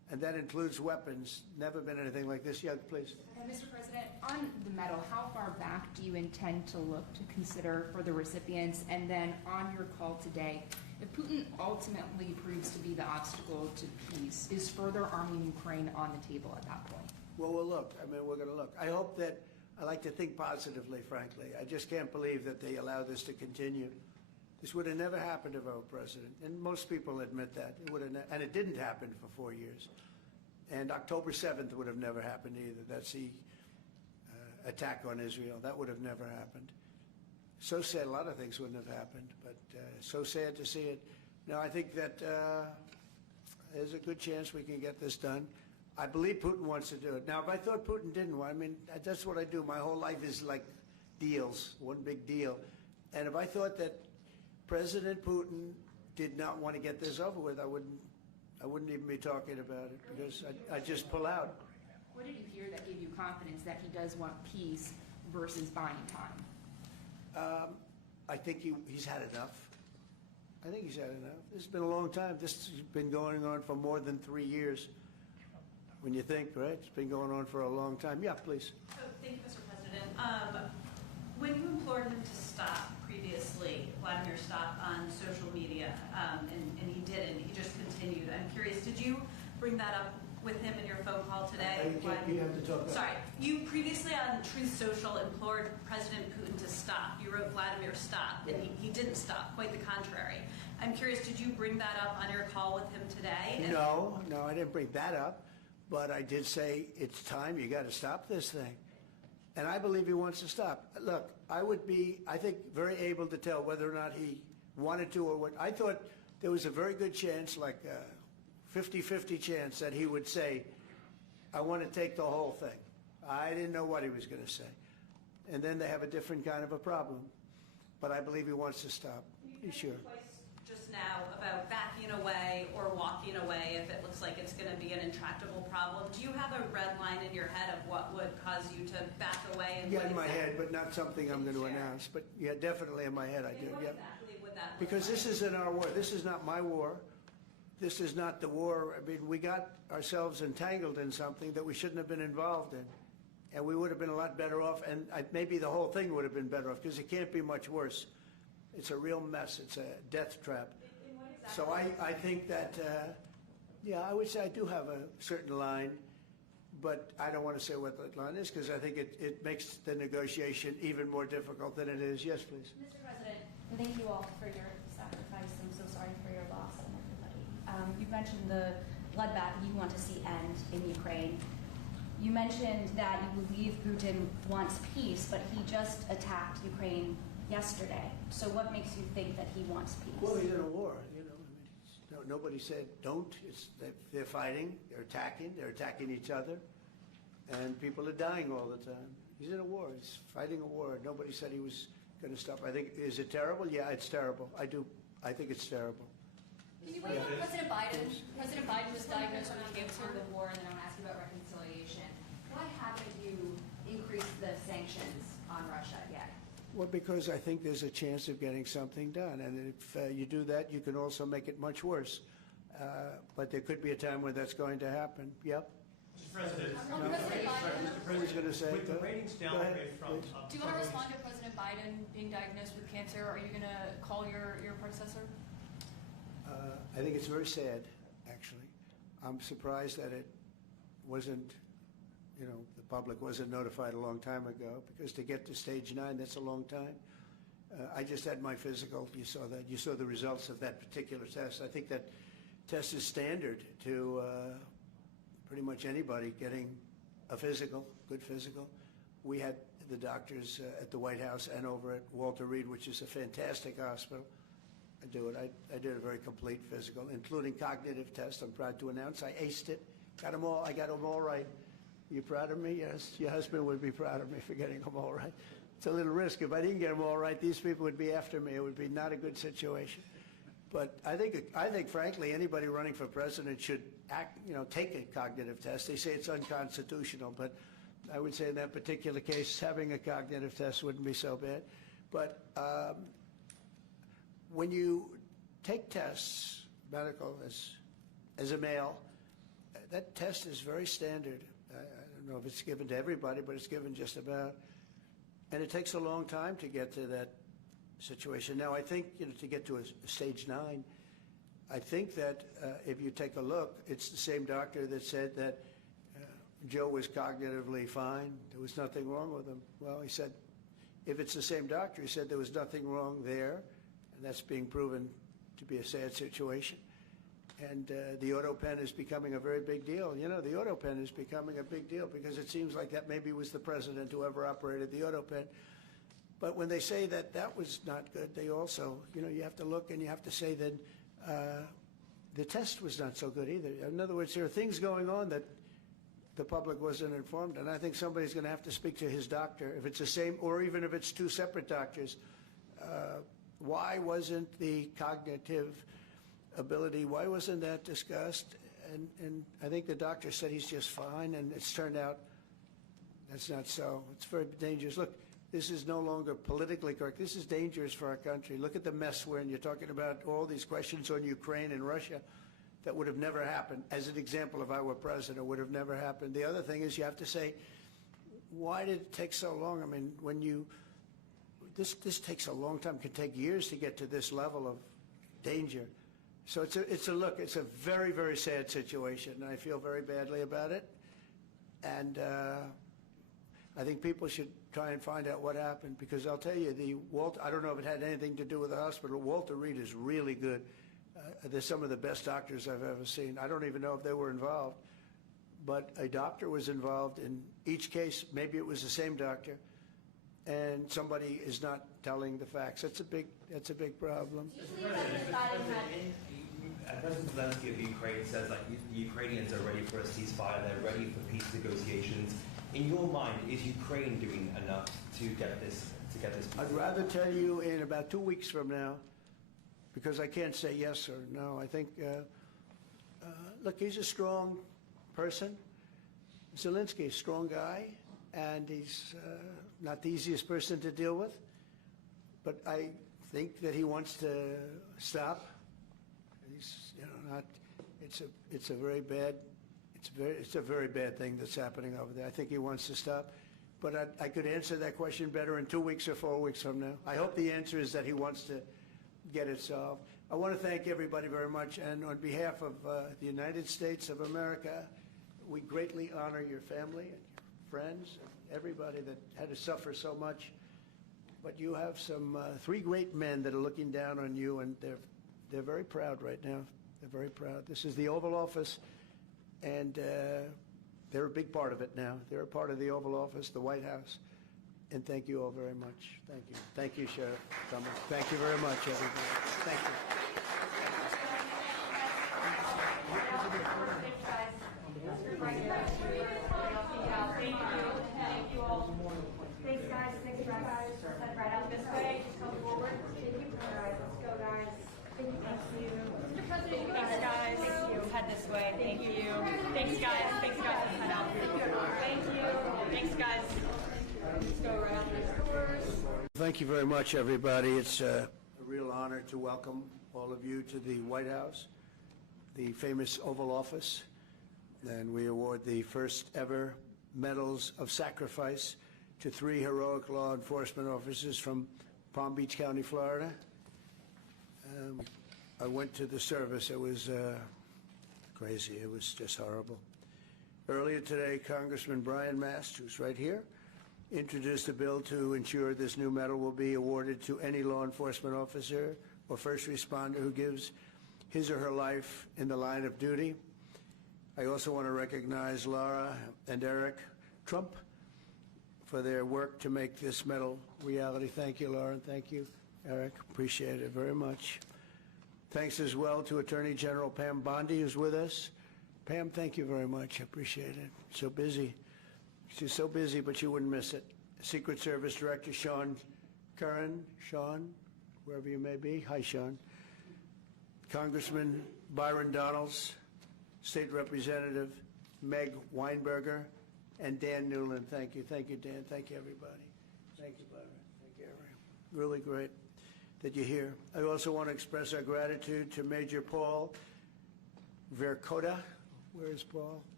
and that includes weapons. Never been anything like this. Yeah, please. Mr. President, on the medal, how far back do you intend to look to consider for the recipients? And then on your call today, if Putin ultimately proves to be the obstacle to peace, is further arming Ukraine on the table at that point? Well, we'll look. I mean, we're going to look. I hope that, I like to think positively, frankly. I just can't believe that they allow this to continue. This would have never happened if I were president, and most people admit that. It would have, and it didn't happen for 4 years. And October 7th would have never happened either. That's the attack on Israel. That would have never happened. So sad, a lot of things wouldn't have happened, but so sad to see it. No, I think that there's a good chance we can get this done. I believe Putin wants to do it. Now, if I thought Putin didn't want, I mean, that's what I do. My whole life is like deals, one big deal. And if I thought that President Putin did not want to get this over with, I wouldn't even be talking about it, because I'd just pull out. What did you hear that gave you confidence that he does want peace versus buying time? I think he's had enough. I think he's had enough. This has been a long time. This has been going on for more than 3 years. When you think, right? It's been going on for a long time. Yeah, please. So, thank you, Mr. President. When you implored him to stop previously, Vladimir stopped on social media, and he didn't. He just continued. I'm curious, did you bring that up with him in your phone call today? You have to talk about. Sorry. You previously on Truth Social implored President Putin to stop. You wrote Vladimir stop, and he didn't stop. Quite the contrary. I'm curious, did you bring that up on your call with him today? No, I didn't bring that up. But I did say, it's time, you got to stop this thing. And I believe he wants to stop. Look, I would be, I think, very able to tell whether or not he wanted to or what. I thought there was a very good chance, like a 50-50 chance, that he would say, I want to take the whole thing. I didn't know what he was going to say. And then they have a different kind of a problem. But I believe he wants to stop. Sure. Just now about backing away or walking away if it looks like it's going to be an intractable problem. Do you have a red line in your head of what would cause you to back away? And yeah, in my head, but not something I'm going to announce. But yeah, definitely in my head I do. What Yeah. exactly would that look Because like? this isn't our war. This is not my war. This is not the war. I mean, we got ourselves entangled in something that we shouldn't have been involved in. And we would have been a lot better off, and maybe the whole thing would have been better off, because it can't be much worse. It's a real mess. It's a death trap. So I think that, yeah, I would say I do have a certain line, but I don't want to say what that line is, because I think it makes the negotiation even more difficult than it is. Yes, please. Mr. President, thank you all for your sacrifice. I'm so sorry for your loss and everybody. You mentioned the bloodbath you want to see end in Ukraine. You mentioned that you believe Putin wants peace, but he just attacked Ukraine yesterday. So what makes you think that he wants peace? Well, he's in a war, you know. I mean, nobody said don't. They're fighting. They're attacking each other, and people are dying all the time. He's in a war. He's fighting a war. Nobody said he was going to stop. I think, is it terrible? Yeah, it's terrible. I think it's terrible. Can you wait on President Biden? President Biden was diagnosed with cancer in the war, and then I want to ask you about reconciliation. Why haven't you increased the sanctions on Russia yet? Well, because I think there's a chance of getting something done. And if you do that, you can also make it much worse. But there could be a time when that's going to happen. Yep. Mr. President, President Biden, Who's going to say? with the ratings downgrade from... Do you want to respond to President Biden being diagnosed with cancer? Are you going to call your predecessor? I think it's very sad, actually. I'm surprised that it wasn't, you know, the public wasn't notified a long time ago, because to get to stage 9, that's a long time. I just had my physical. You saw that. You saw the results of that particular test. I think that test is standard to pretty much anybody getting a physical, good physical. We had the doctors at the White House and over at Walter Reed, which is a fantastic hospital, do it. I did a very complete physical, including cognitive tests. I'm proud to announce I aced it. Got them all. I got them all right. You proud of me? Yes. Your husband would be proud of me for getting them all right. It's a little risk. If I didn't get them all right, these people would be after me. It would be not a good situation. But I think, frankly, anybody running for president should take a cognitive test. They say it's unconstitutional, but I would say in that particular case, having a cognitive test wouldn't be so bad. But when you take tests, medical, as a male, that test is very standard. I don't know if it's given to everybody, but it's given just about. And it takes a long time to get to that situation. Now, I think, to get to a stage 9, I think that if you take a look, it's the same doctor that said that Joe was cognitively fine. There was nothing wrong with him. Well, he said, if it's the same doctor, he said there was nothing wrong there, and that's being proven to be a sad situation. And the auto pen is becoming a very big deal. The auto pen is becoming a big deal because it seems like that maybe was the president who ever operated the auto pen. But when they say that that was not good, they also, you have to look and you have to say that the test was not so good either. In other words, there are things going on that the public wasn't informed, and I think somebody's going to have to speak to his doctor, if it's the same, or even if it's 2 separate doctors. Why wasn't the cognitive ability, why wasn't that discussed? And I think the doctor said he's just fine, and it's turned out that's not so. It's very dangerous. Look, this is no longer politically correct. This is dangerous for our country. Look at the mess we're in. You're talking about all these questions on Ukraine and Russia that would have never happened. As an example, if I were president, would have never happened. The other thing is you have to say, why did it take so long? I mean, this takes a long time. It can take years to get to this level of danger. So it's a very, very sad situation, and I feel very badly about it. And I think people should try and find out what happened, because I'll tell you, I don't know if it had anything to do with the hospital. Walter Reed is really good. They're some of the best doctors I've ever seen. I don't even know if they were involved, but a doctor was involved in each case. Maybe it was the same doctor, and somebody is not telling the facts. That's a big problem. President Zelensky of Ukraine says the Ukrainians are ready for a ceasefire. They're ready for peace negotiations. In your mind, is Ukraine doing enough to get this? I'd rather tell you in about 2 weeks from now, because I can't say yes or no. I think, look, he's a strong person. Zelensky, a strong guy, and he's not the easiest person to deal with. But I think that he wants to stop. He's, not. It's a very bad thing that's happening over there. I think he wants to stop. But I could answer that question better in 2 weeks or 4 weeks from now. I hope the answer is that he wants to get it solved. I want to thank everybody very much, and on behalf of the United States of America, we greatly honor your family and your friends and everybody that had to suffer so much. But you have some 3 great men that are looking down on you, and they're very proud right now. They're very proud. This is the Oval Office, and they're a big part of it now. They're a part of the Oval Office, the White House. And thank you all very much. Thank you. Thank you, Sheriff Thomas. Thank you very much, everybody. Thank you. Thank you all. Thanks, guys. Thanks, guys. Head right out this way. Just come forward. Thank you. All right, let's go, guys. Thank you. Mr. President, thanks, guys. Thank you. Head this way. Thank you. Thanks, guys. Thanks, guys. Head out. Thank you. Thanks, guys. Let's go right out these doors. Thank you very much, everybody. It's a real honor to welcome all of you to the White House, the famous Oval Office, and we award the first ever Medals of Sacrifice to 3 heroic law enforcement officers from Palm Beach County, Florida. I went to the service. It was crazy. It was just horrible. Earlier today, Congressman Brian Mast, who's right here, introduced a bill to ensure this new medal will be awarded to any law enforcement officer or first responder who gives his or her life in the line of duty. I also want to recognize Laura and Eric Trump for their work to make this medal reality. Thank you, Laura, and thank you, Eric. Appreciate it very much. Thanks as well to Attorney General Pam Bondi, who's with us. Pam, thank you very much. I appreciate it. So busy. She's so busy, but you wouldn't miss it. Secret Service Director Sean Curran. Sean, wherever you may be. Hi, Sean. Congressman Byron Donalds, State Representative Meg Weinberger, and Dan Newland. Thank you. Thank you, Dan. Thank you, everybody. Thank you, Byron. Thank you, everyone. Really great that you're here. I also want to express our gratitude to Major Paul Vercoda. Where is Paul?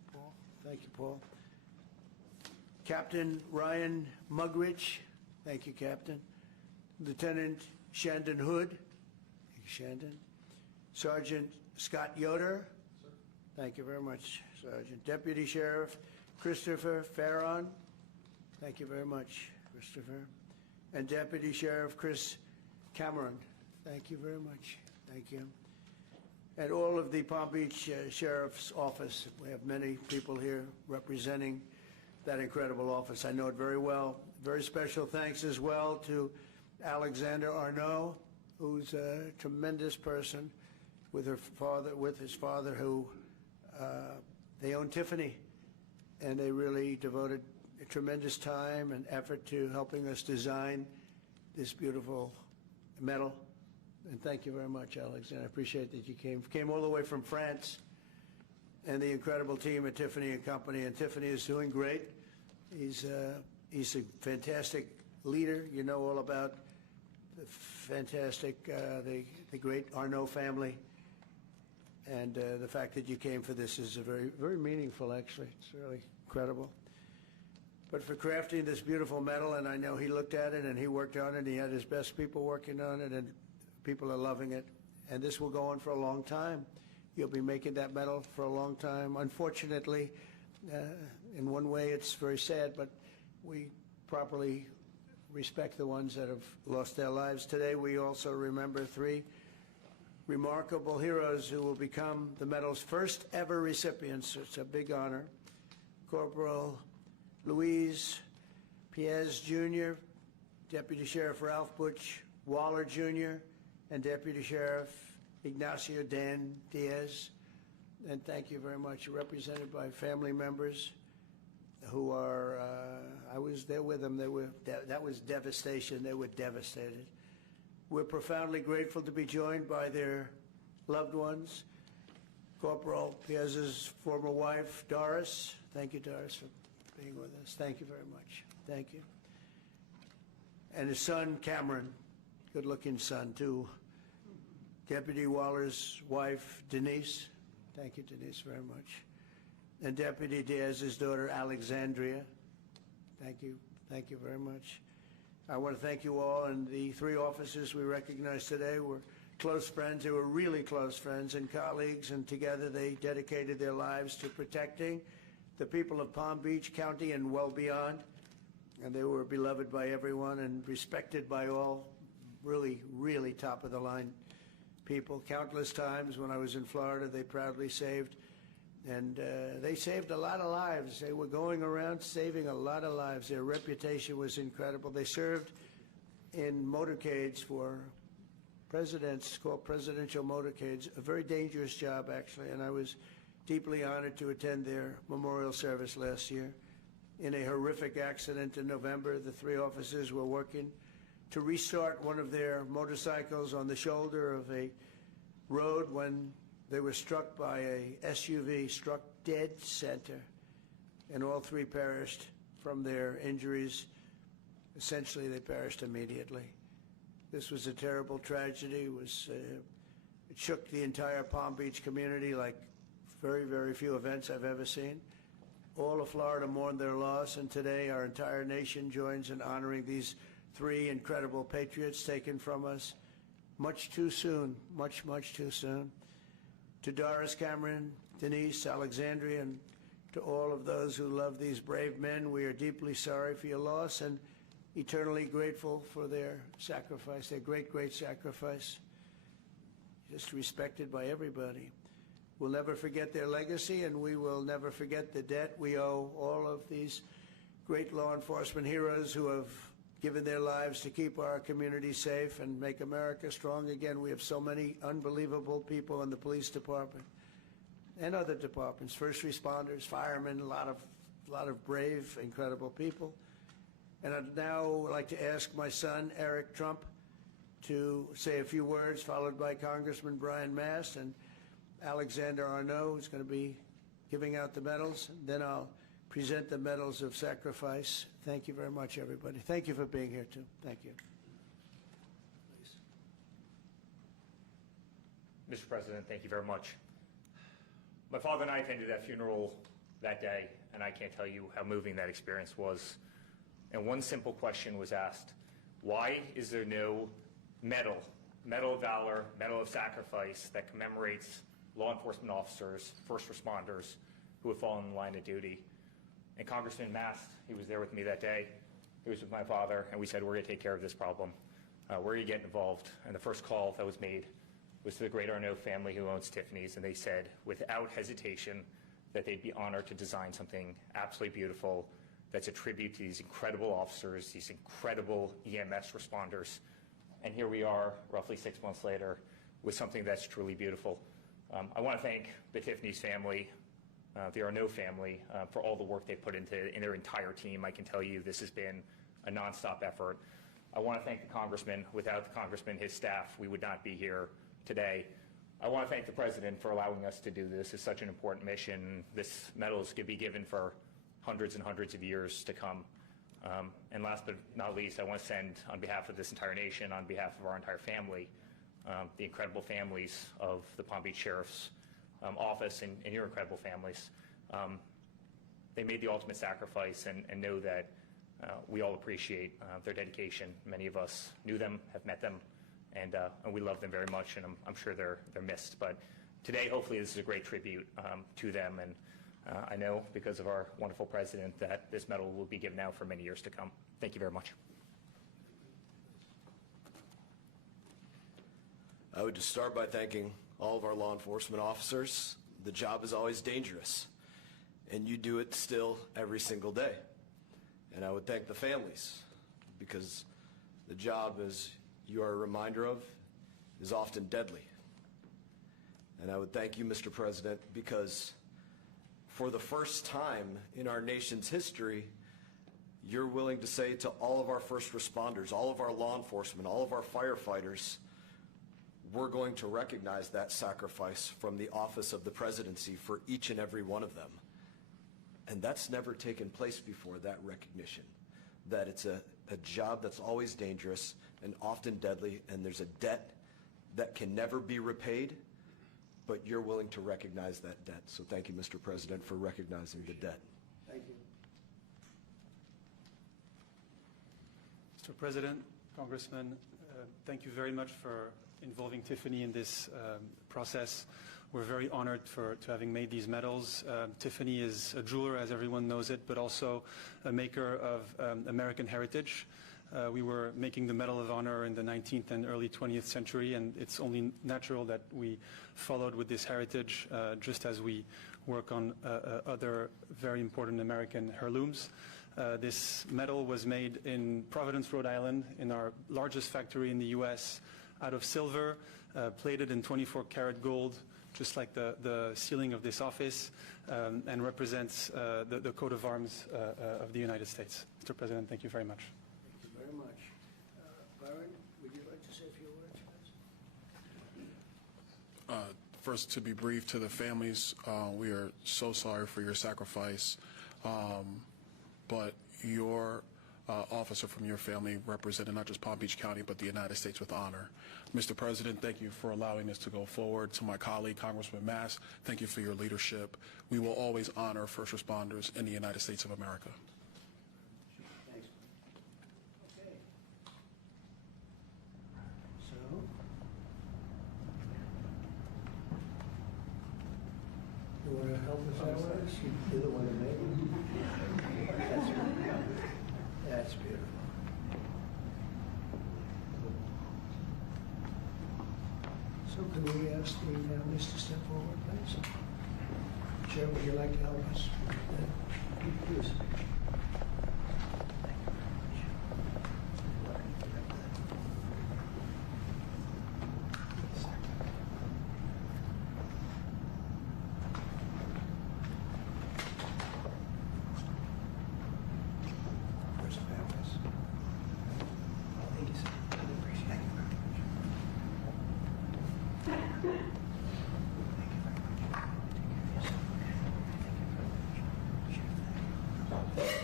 Thank you, Paul. Captain Ryan Mugridge. Thank you, Captain. Lieutenant Shandon Hood. Thank you, Shandon. Sergeant Scott Yoder. Thank you very much, Sergeant. Deputy Sheriff Christopher Farron. Thank you very much, Christopher. And Deputy Sheriff Chris Cameron. Thank you very much. Thank you. And all of the Palm Beach Sheriff's Office. We have many people here representing that incredible office. I know it very well. Very special thanks as well to Alexander Arnault, who's a tremendous person with his father, who they own Tiffany, and they really devoted a tremendous time and effort to helping us design this beautiful medal. And thank you very much, Alexander. I appreciate that you came all the way from France, and the incredible team at Tiffany and Company. And Tiffany is doing great. He's a fantastic leader. You know all about the fantastic, the great Arnault family. And the fact that you came for this is very, very meaningful, actually. It's really incredible. But for crafting this beautiful medal, and I know he looked at it and he worked on it, and he had his best people working on it, and people are loving it. And this will go on for a long time. You'll be making that medal for a long time. Unfortunately, in one way it's very sad, but we properly respect the ones that have lost their lives. Today we also remember 3 remarkable heroes who will become the medal's first ever recipients. It's a big honor. Corporal Luis Piez Jr., Deputy Sheriff Ralph Butch Waller Jr., and Deputy Sheriff Ignacio Dan Diaz. And thank you very much. You're represented by family members who are, I was there with them. That was devastation. They were devastated. We're profoundly grateful to be joined by their loved ones. Corporal Piez's former wife, Doris. Thank you, Doris, for being with us. Thank you very much. Thank you. And his son, Cameron, good-looking son, too. Deputy Waller's wife, Denise. Thank you, Denise, very much. And Deputy Diaz's daughter, Alexandria. Thank you. Thank you very much. I want to thank you all, and the 3 officers we recognize today were close friends. They were really close friends and colleagues, and together they dedicated their lives to protecting the people of Palm Beach County and well beyond. And they were beloved by everyone and respected by all, really, really top-of-the-line people. Countless times when I was in Florida, they proudly saved, and they saved a lot of lives. They were going around saving a lot of lives. Their reputation was incredible. They served in motorcades for presidents, called presidential motorcades, a very dangerous job, actually, and I was deeply honored to attend their memorial service last year. In a horrific accident in November, the 3 officers were working to restart one of their motorcycles on the shoulder of a road when they were struck by a SUV, struck dead center, and all 3 perished from their injuries. Essentially, they perished immediately. This was a terrible tragedy. It shook the entire Palm Beach community like very, very few events I've ever seen. All of Florida mourned their loss, and today our entire nation joins in honoring these 3 incredible patriots taken from us much too soon, much, much too soon. To Doris, Cameron, Denise, Alexandria, and to all of those who love these brave men, we are deeply sorry for your loss and eternally grateful for their sacrifice, their great, great sacrifice, just respected by everybody. We'll never forget their legacy, and we will never forget the debt we owe all of these great law enforcement heroes who have given their lives to keep our community safe and make America strong again. We have so many unbelievable people in the police department and other departments, first responders, firemen, a lot of brave, incredible people. And I'd now like to ask my son, Eric Trump, to say a few words, followed by Congressman Brian Mast and Alexander Arnault, who's going to be giving out the medals. Then I'll present the medals of sacrifice. Thank you very much, everybody. Thank you for being here, too. Thank you. Mr. President, thank you very much. My father and I attended that funeral that day, and I can't tell you how moving that experience was. And one simple question was asked: why is there no medal of valor, medal of sacrifice that commemorates law enforcement officers, first responders who have fallen in the line of duty? And Congressman Mast, he was there with me that day. He was with my father, and we said, we're going to take care of this problem. We're going to get involved. And the first call that was made was to the great Arnault family who owns Tiffany's, and they said, without hesitation, that they'd be honored to design something absolutely beautiful that's a tribute to these incredible officers, these incredible EMS responders. And here we are, roughly 6 months later, with something that's truly beautiful. I want to thank the Tiffany's family, the Arnault family, for all the work they put in their entire team. I can tell you this has been a nonstop effort. I want to thank the Congressman. Without the Congressman, his staff, we would not be here today. I want to thank the President for allowing us to do this. It's such an important mission. This medal is going to be given for hundreds and hundreds of years to come. And last but not least, I want to send, on behalf of this entire nation, on behalf of our entire family, the incredible families of the Palm Beach Sheriff's Office and your incredible families. They made the ultimate sacrifice, and know that we all appreciate their dedication. Many of us knew them, have met them, and we love them very much, and I'm sure they're missed. But today, hopefully, this is a great tribute to them, and I know, because of our wonderful President, that this medal will be given out for many years to come. Thank you very much. I would just start by thanking all of our law enforcement officers. The job is always dangerous, and you do it still every single day. And I would thank the families, because the job, as you are a reminder of, is often deadly. And I would thank you, Mr. President, because for the first time in our nation's history, you're willing to say to all of our first responders, all of our law enforcement, all of our firefighters, we're going to recognize that sacrifice from the office of the presidency for each and every one of them. And that's never taken place before, that recognition, that it's a job that's always dangerous and often deadly, and there's a debt that can never be repaid, but you're willing to recognize that debt. So thank you, Mr. President, for recognizing the debt. Thank you. Mr. President, Congressman, thank you very much for involving Tiffany in this process. We're very honored to having made these medals. Tiffany is a jeweler, as everyone knows it, but also a maker of American heritage. We were making the Medal of Honor in the 19th and early 20th century, and it's only natural that we followed with this heritage, just as we work on other very important American heirlooms. This medal was made in Providence, Rhode Island, in our largest factory in the U.S., out of silver, plated in 24-karat gold, just like the ceiling of this office, and represents the coat of arms of the United States. Mr. President, thank you very much. Thank you very much. Byron, would you like to say a few words? First, to be brief, to the families, we are so sorry for your sacrifice, but your officer from your family represented not just Palm Beach County, but the United States with honor. Mr. President, thank you for allowing us to go forward. To my colleague, Congressman Mast, thank you for your leadership. We will always honor first responders in the United States of America. Thanks. Okay. So, you want to help us out with this? You're the one that made it. That's beautiful. So can we ask the families to step forward, please? Chair, would you like to help us? Please.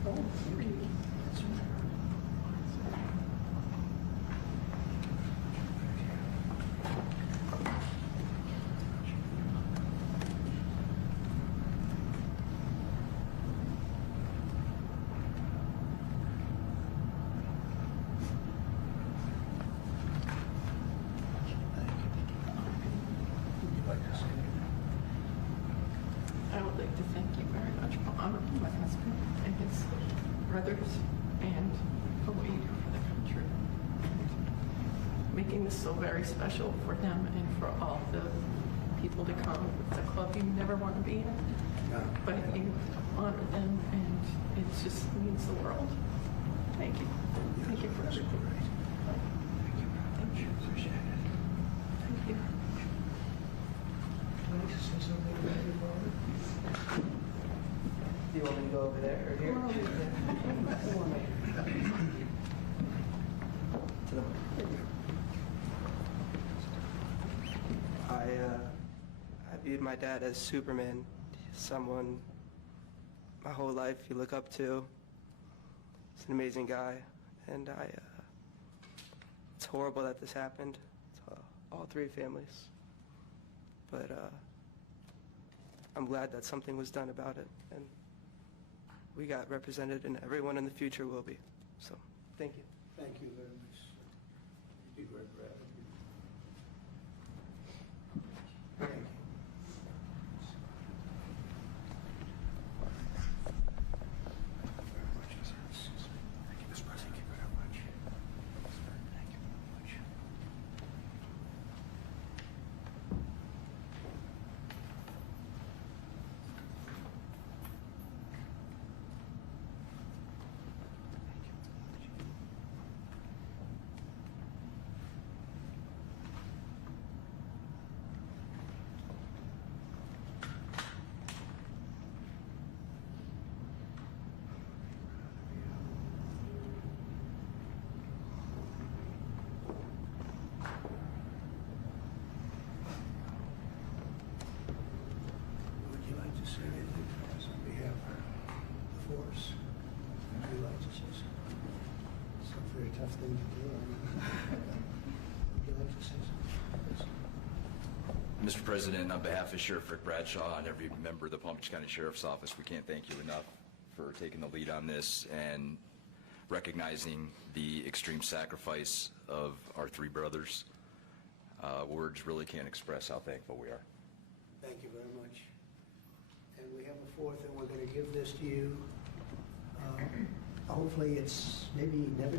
I would like to thank you very much for honoring my husband and his brothers and for what you do for the country. Making this so very special for them and for all the people to come. It's a club you never want to be in, but you honor them and it just means the world. Thank you. Thank you for everything. Thank you. Appreciate it. Thank you. Do you want me to go over there or here? To the I viewed my dad as Superman, someone my whole life you look up to. He's an amazing guy, and it's horrible that this happened to all three families. But I'm glad that something was done about it, and we got represented, and everyone in the future will be. So, thank you. Thank you very much. You did great, Brad. Thank you. Would you like to say anything for us on behalf of the force? Would you like to say something? It's a very tough thing to do. Would you like to say something? Mr. President, on behalf of Sheriff Rick Bradshaw and every member of the Palm Beach County Sheriff's Office, we can't thank you enough for taking the lead on this and recognizing the extreme sacrifice of our three brothers. Words really can't express how thankful we are. Thank you very much. And we have a fourth, and we're going to give this to you. Hopefully it's maybe never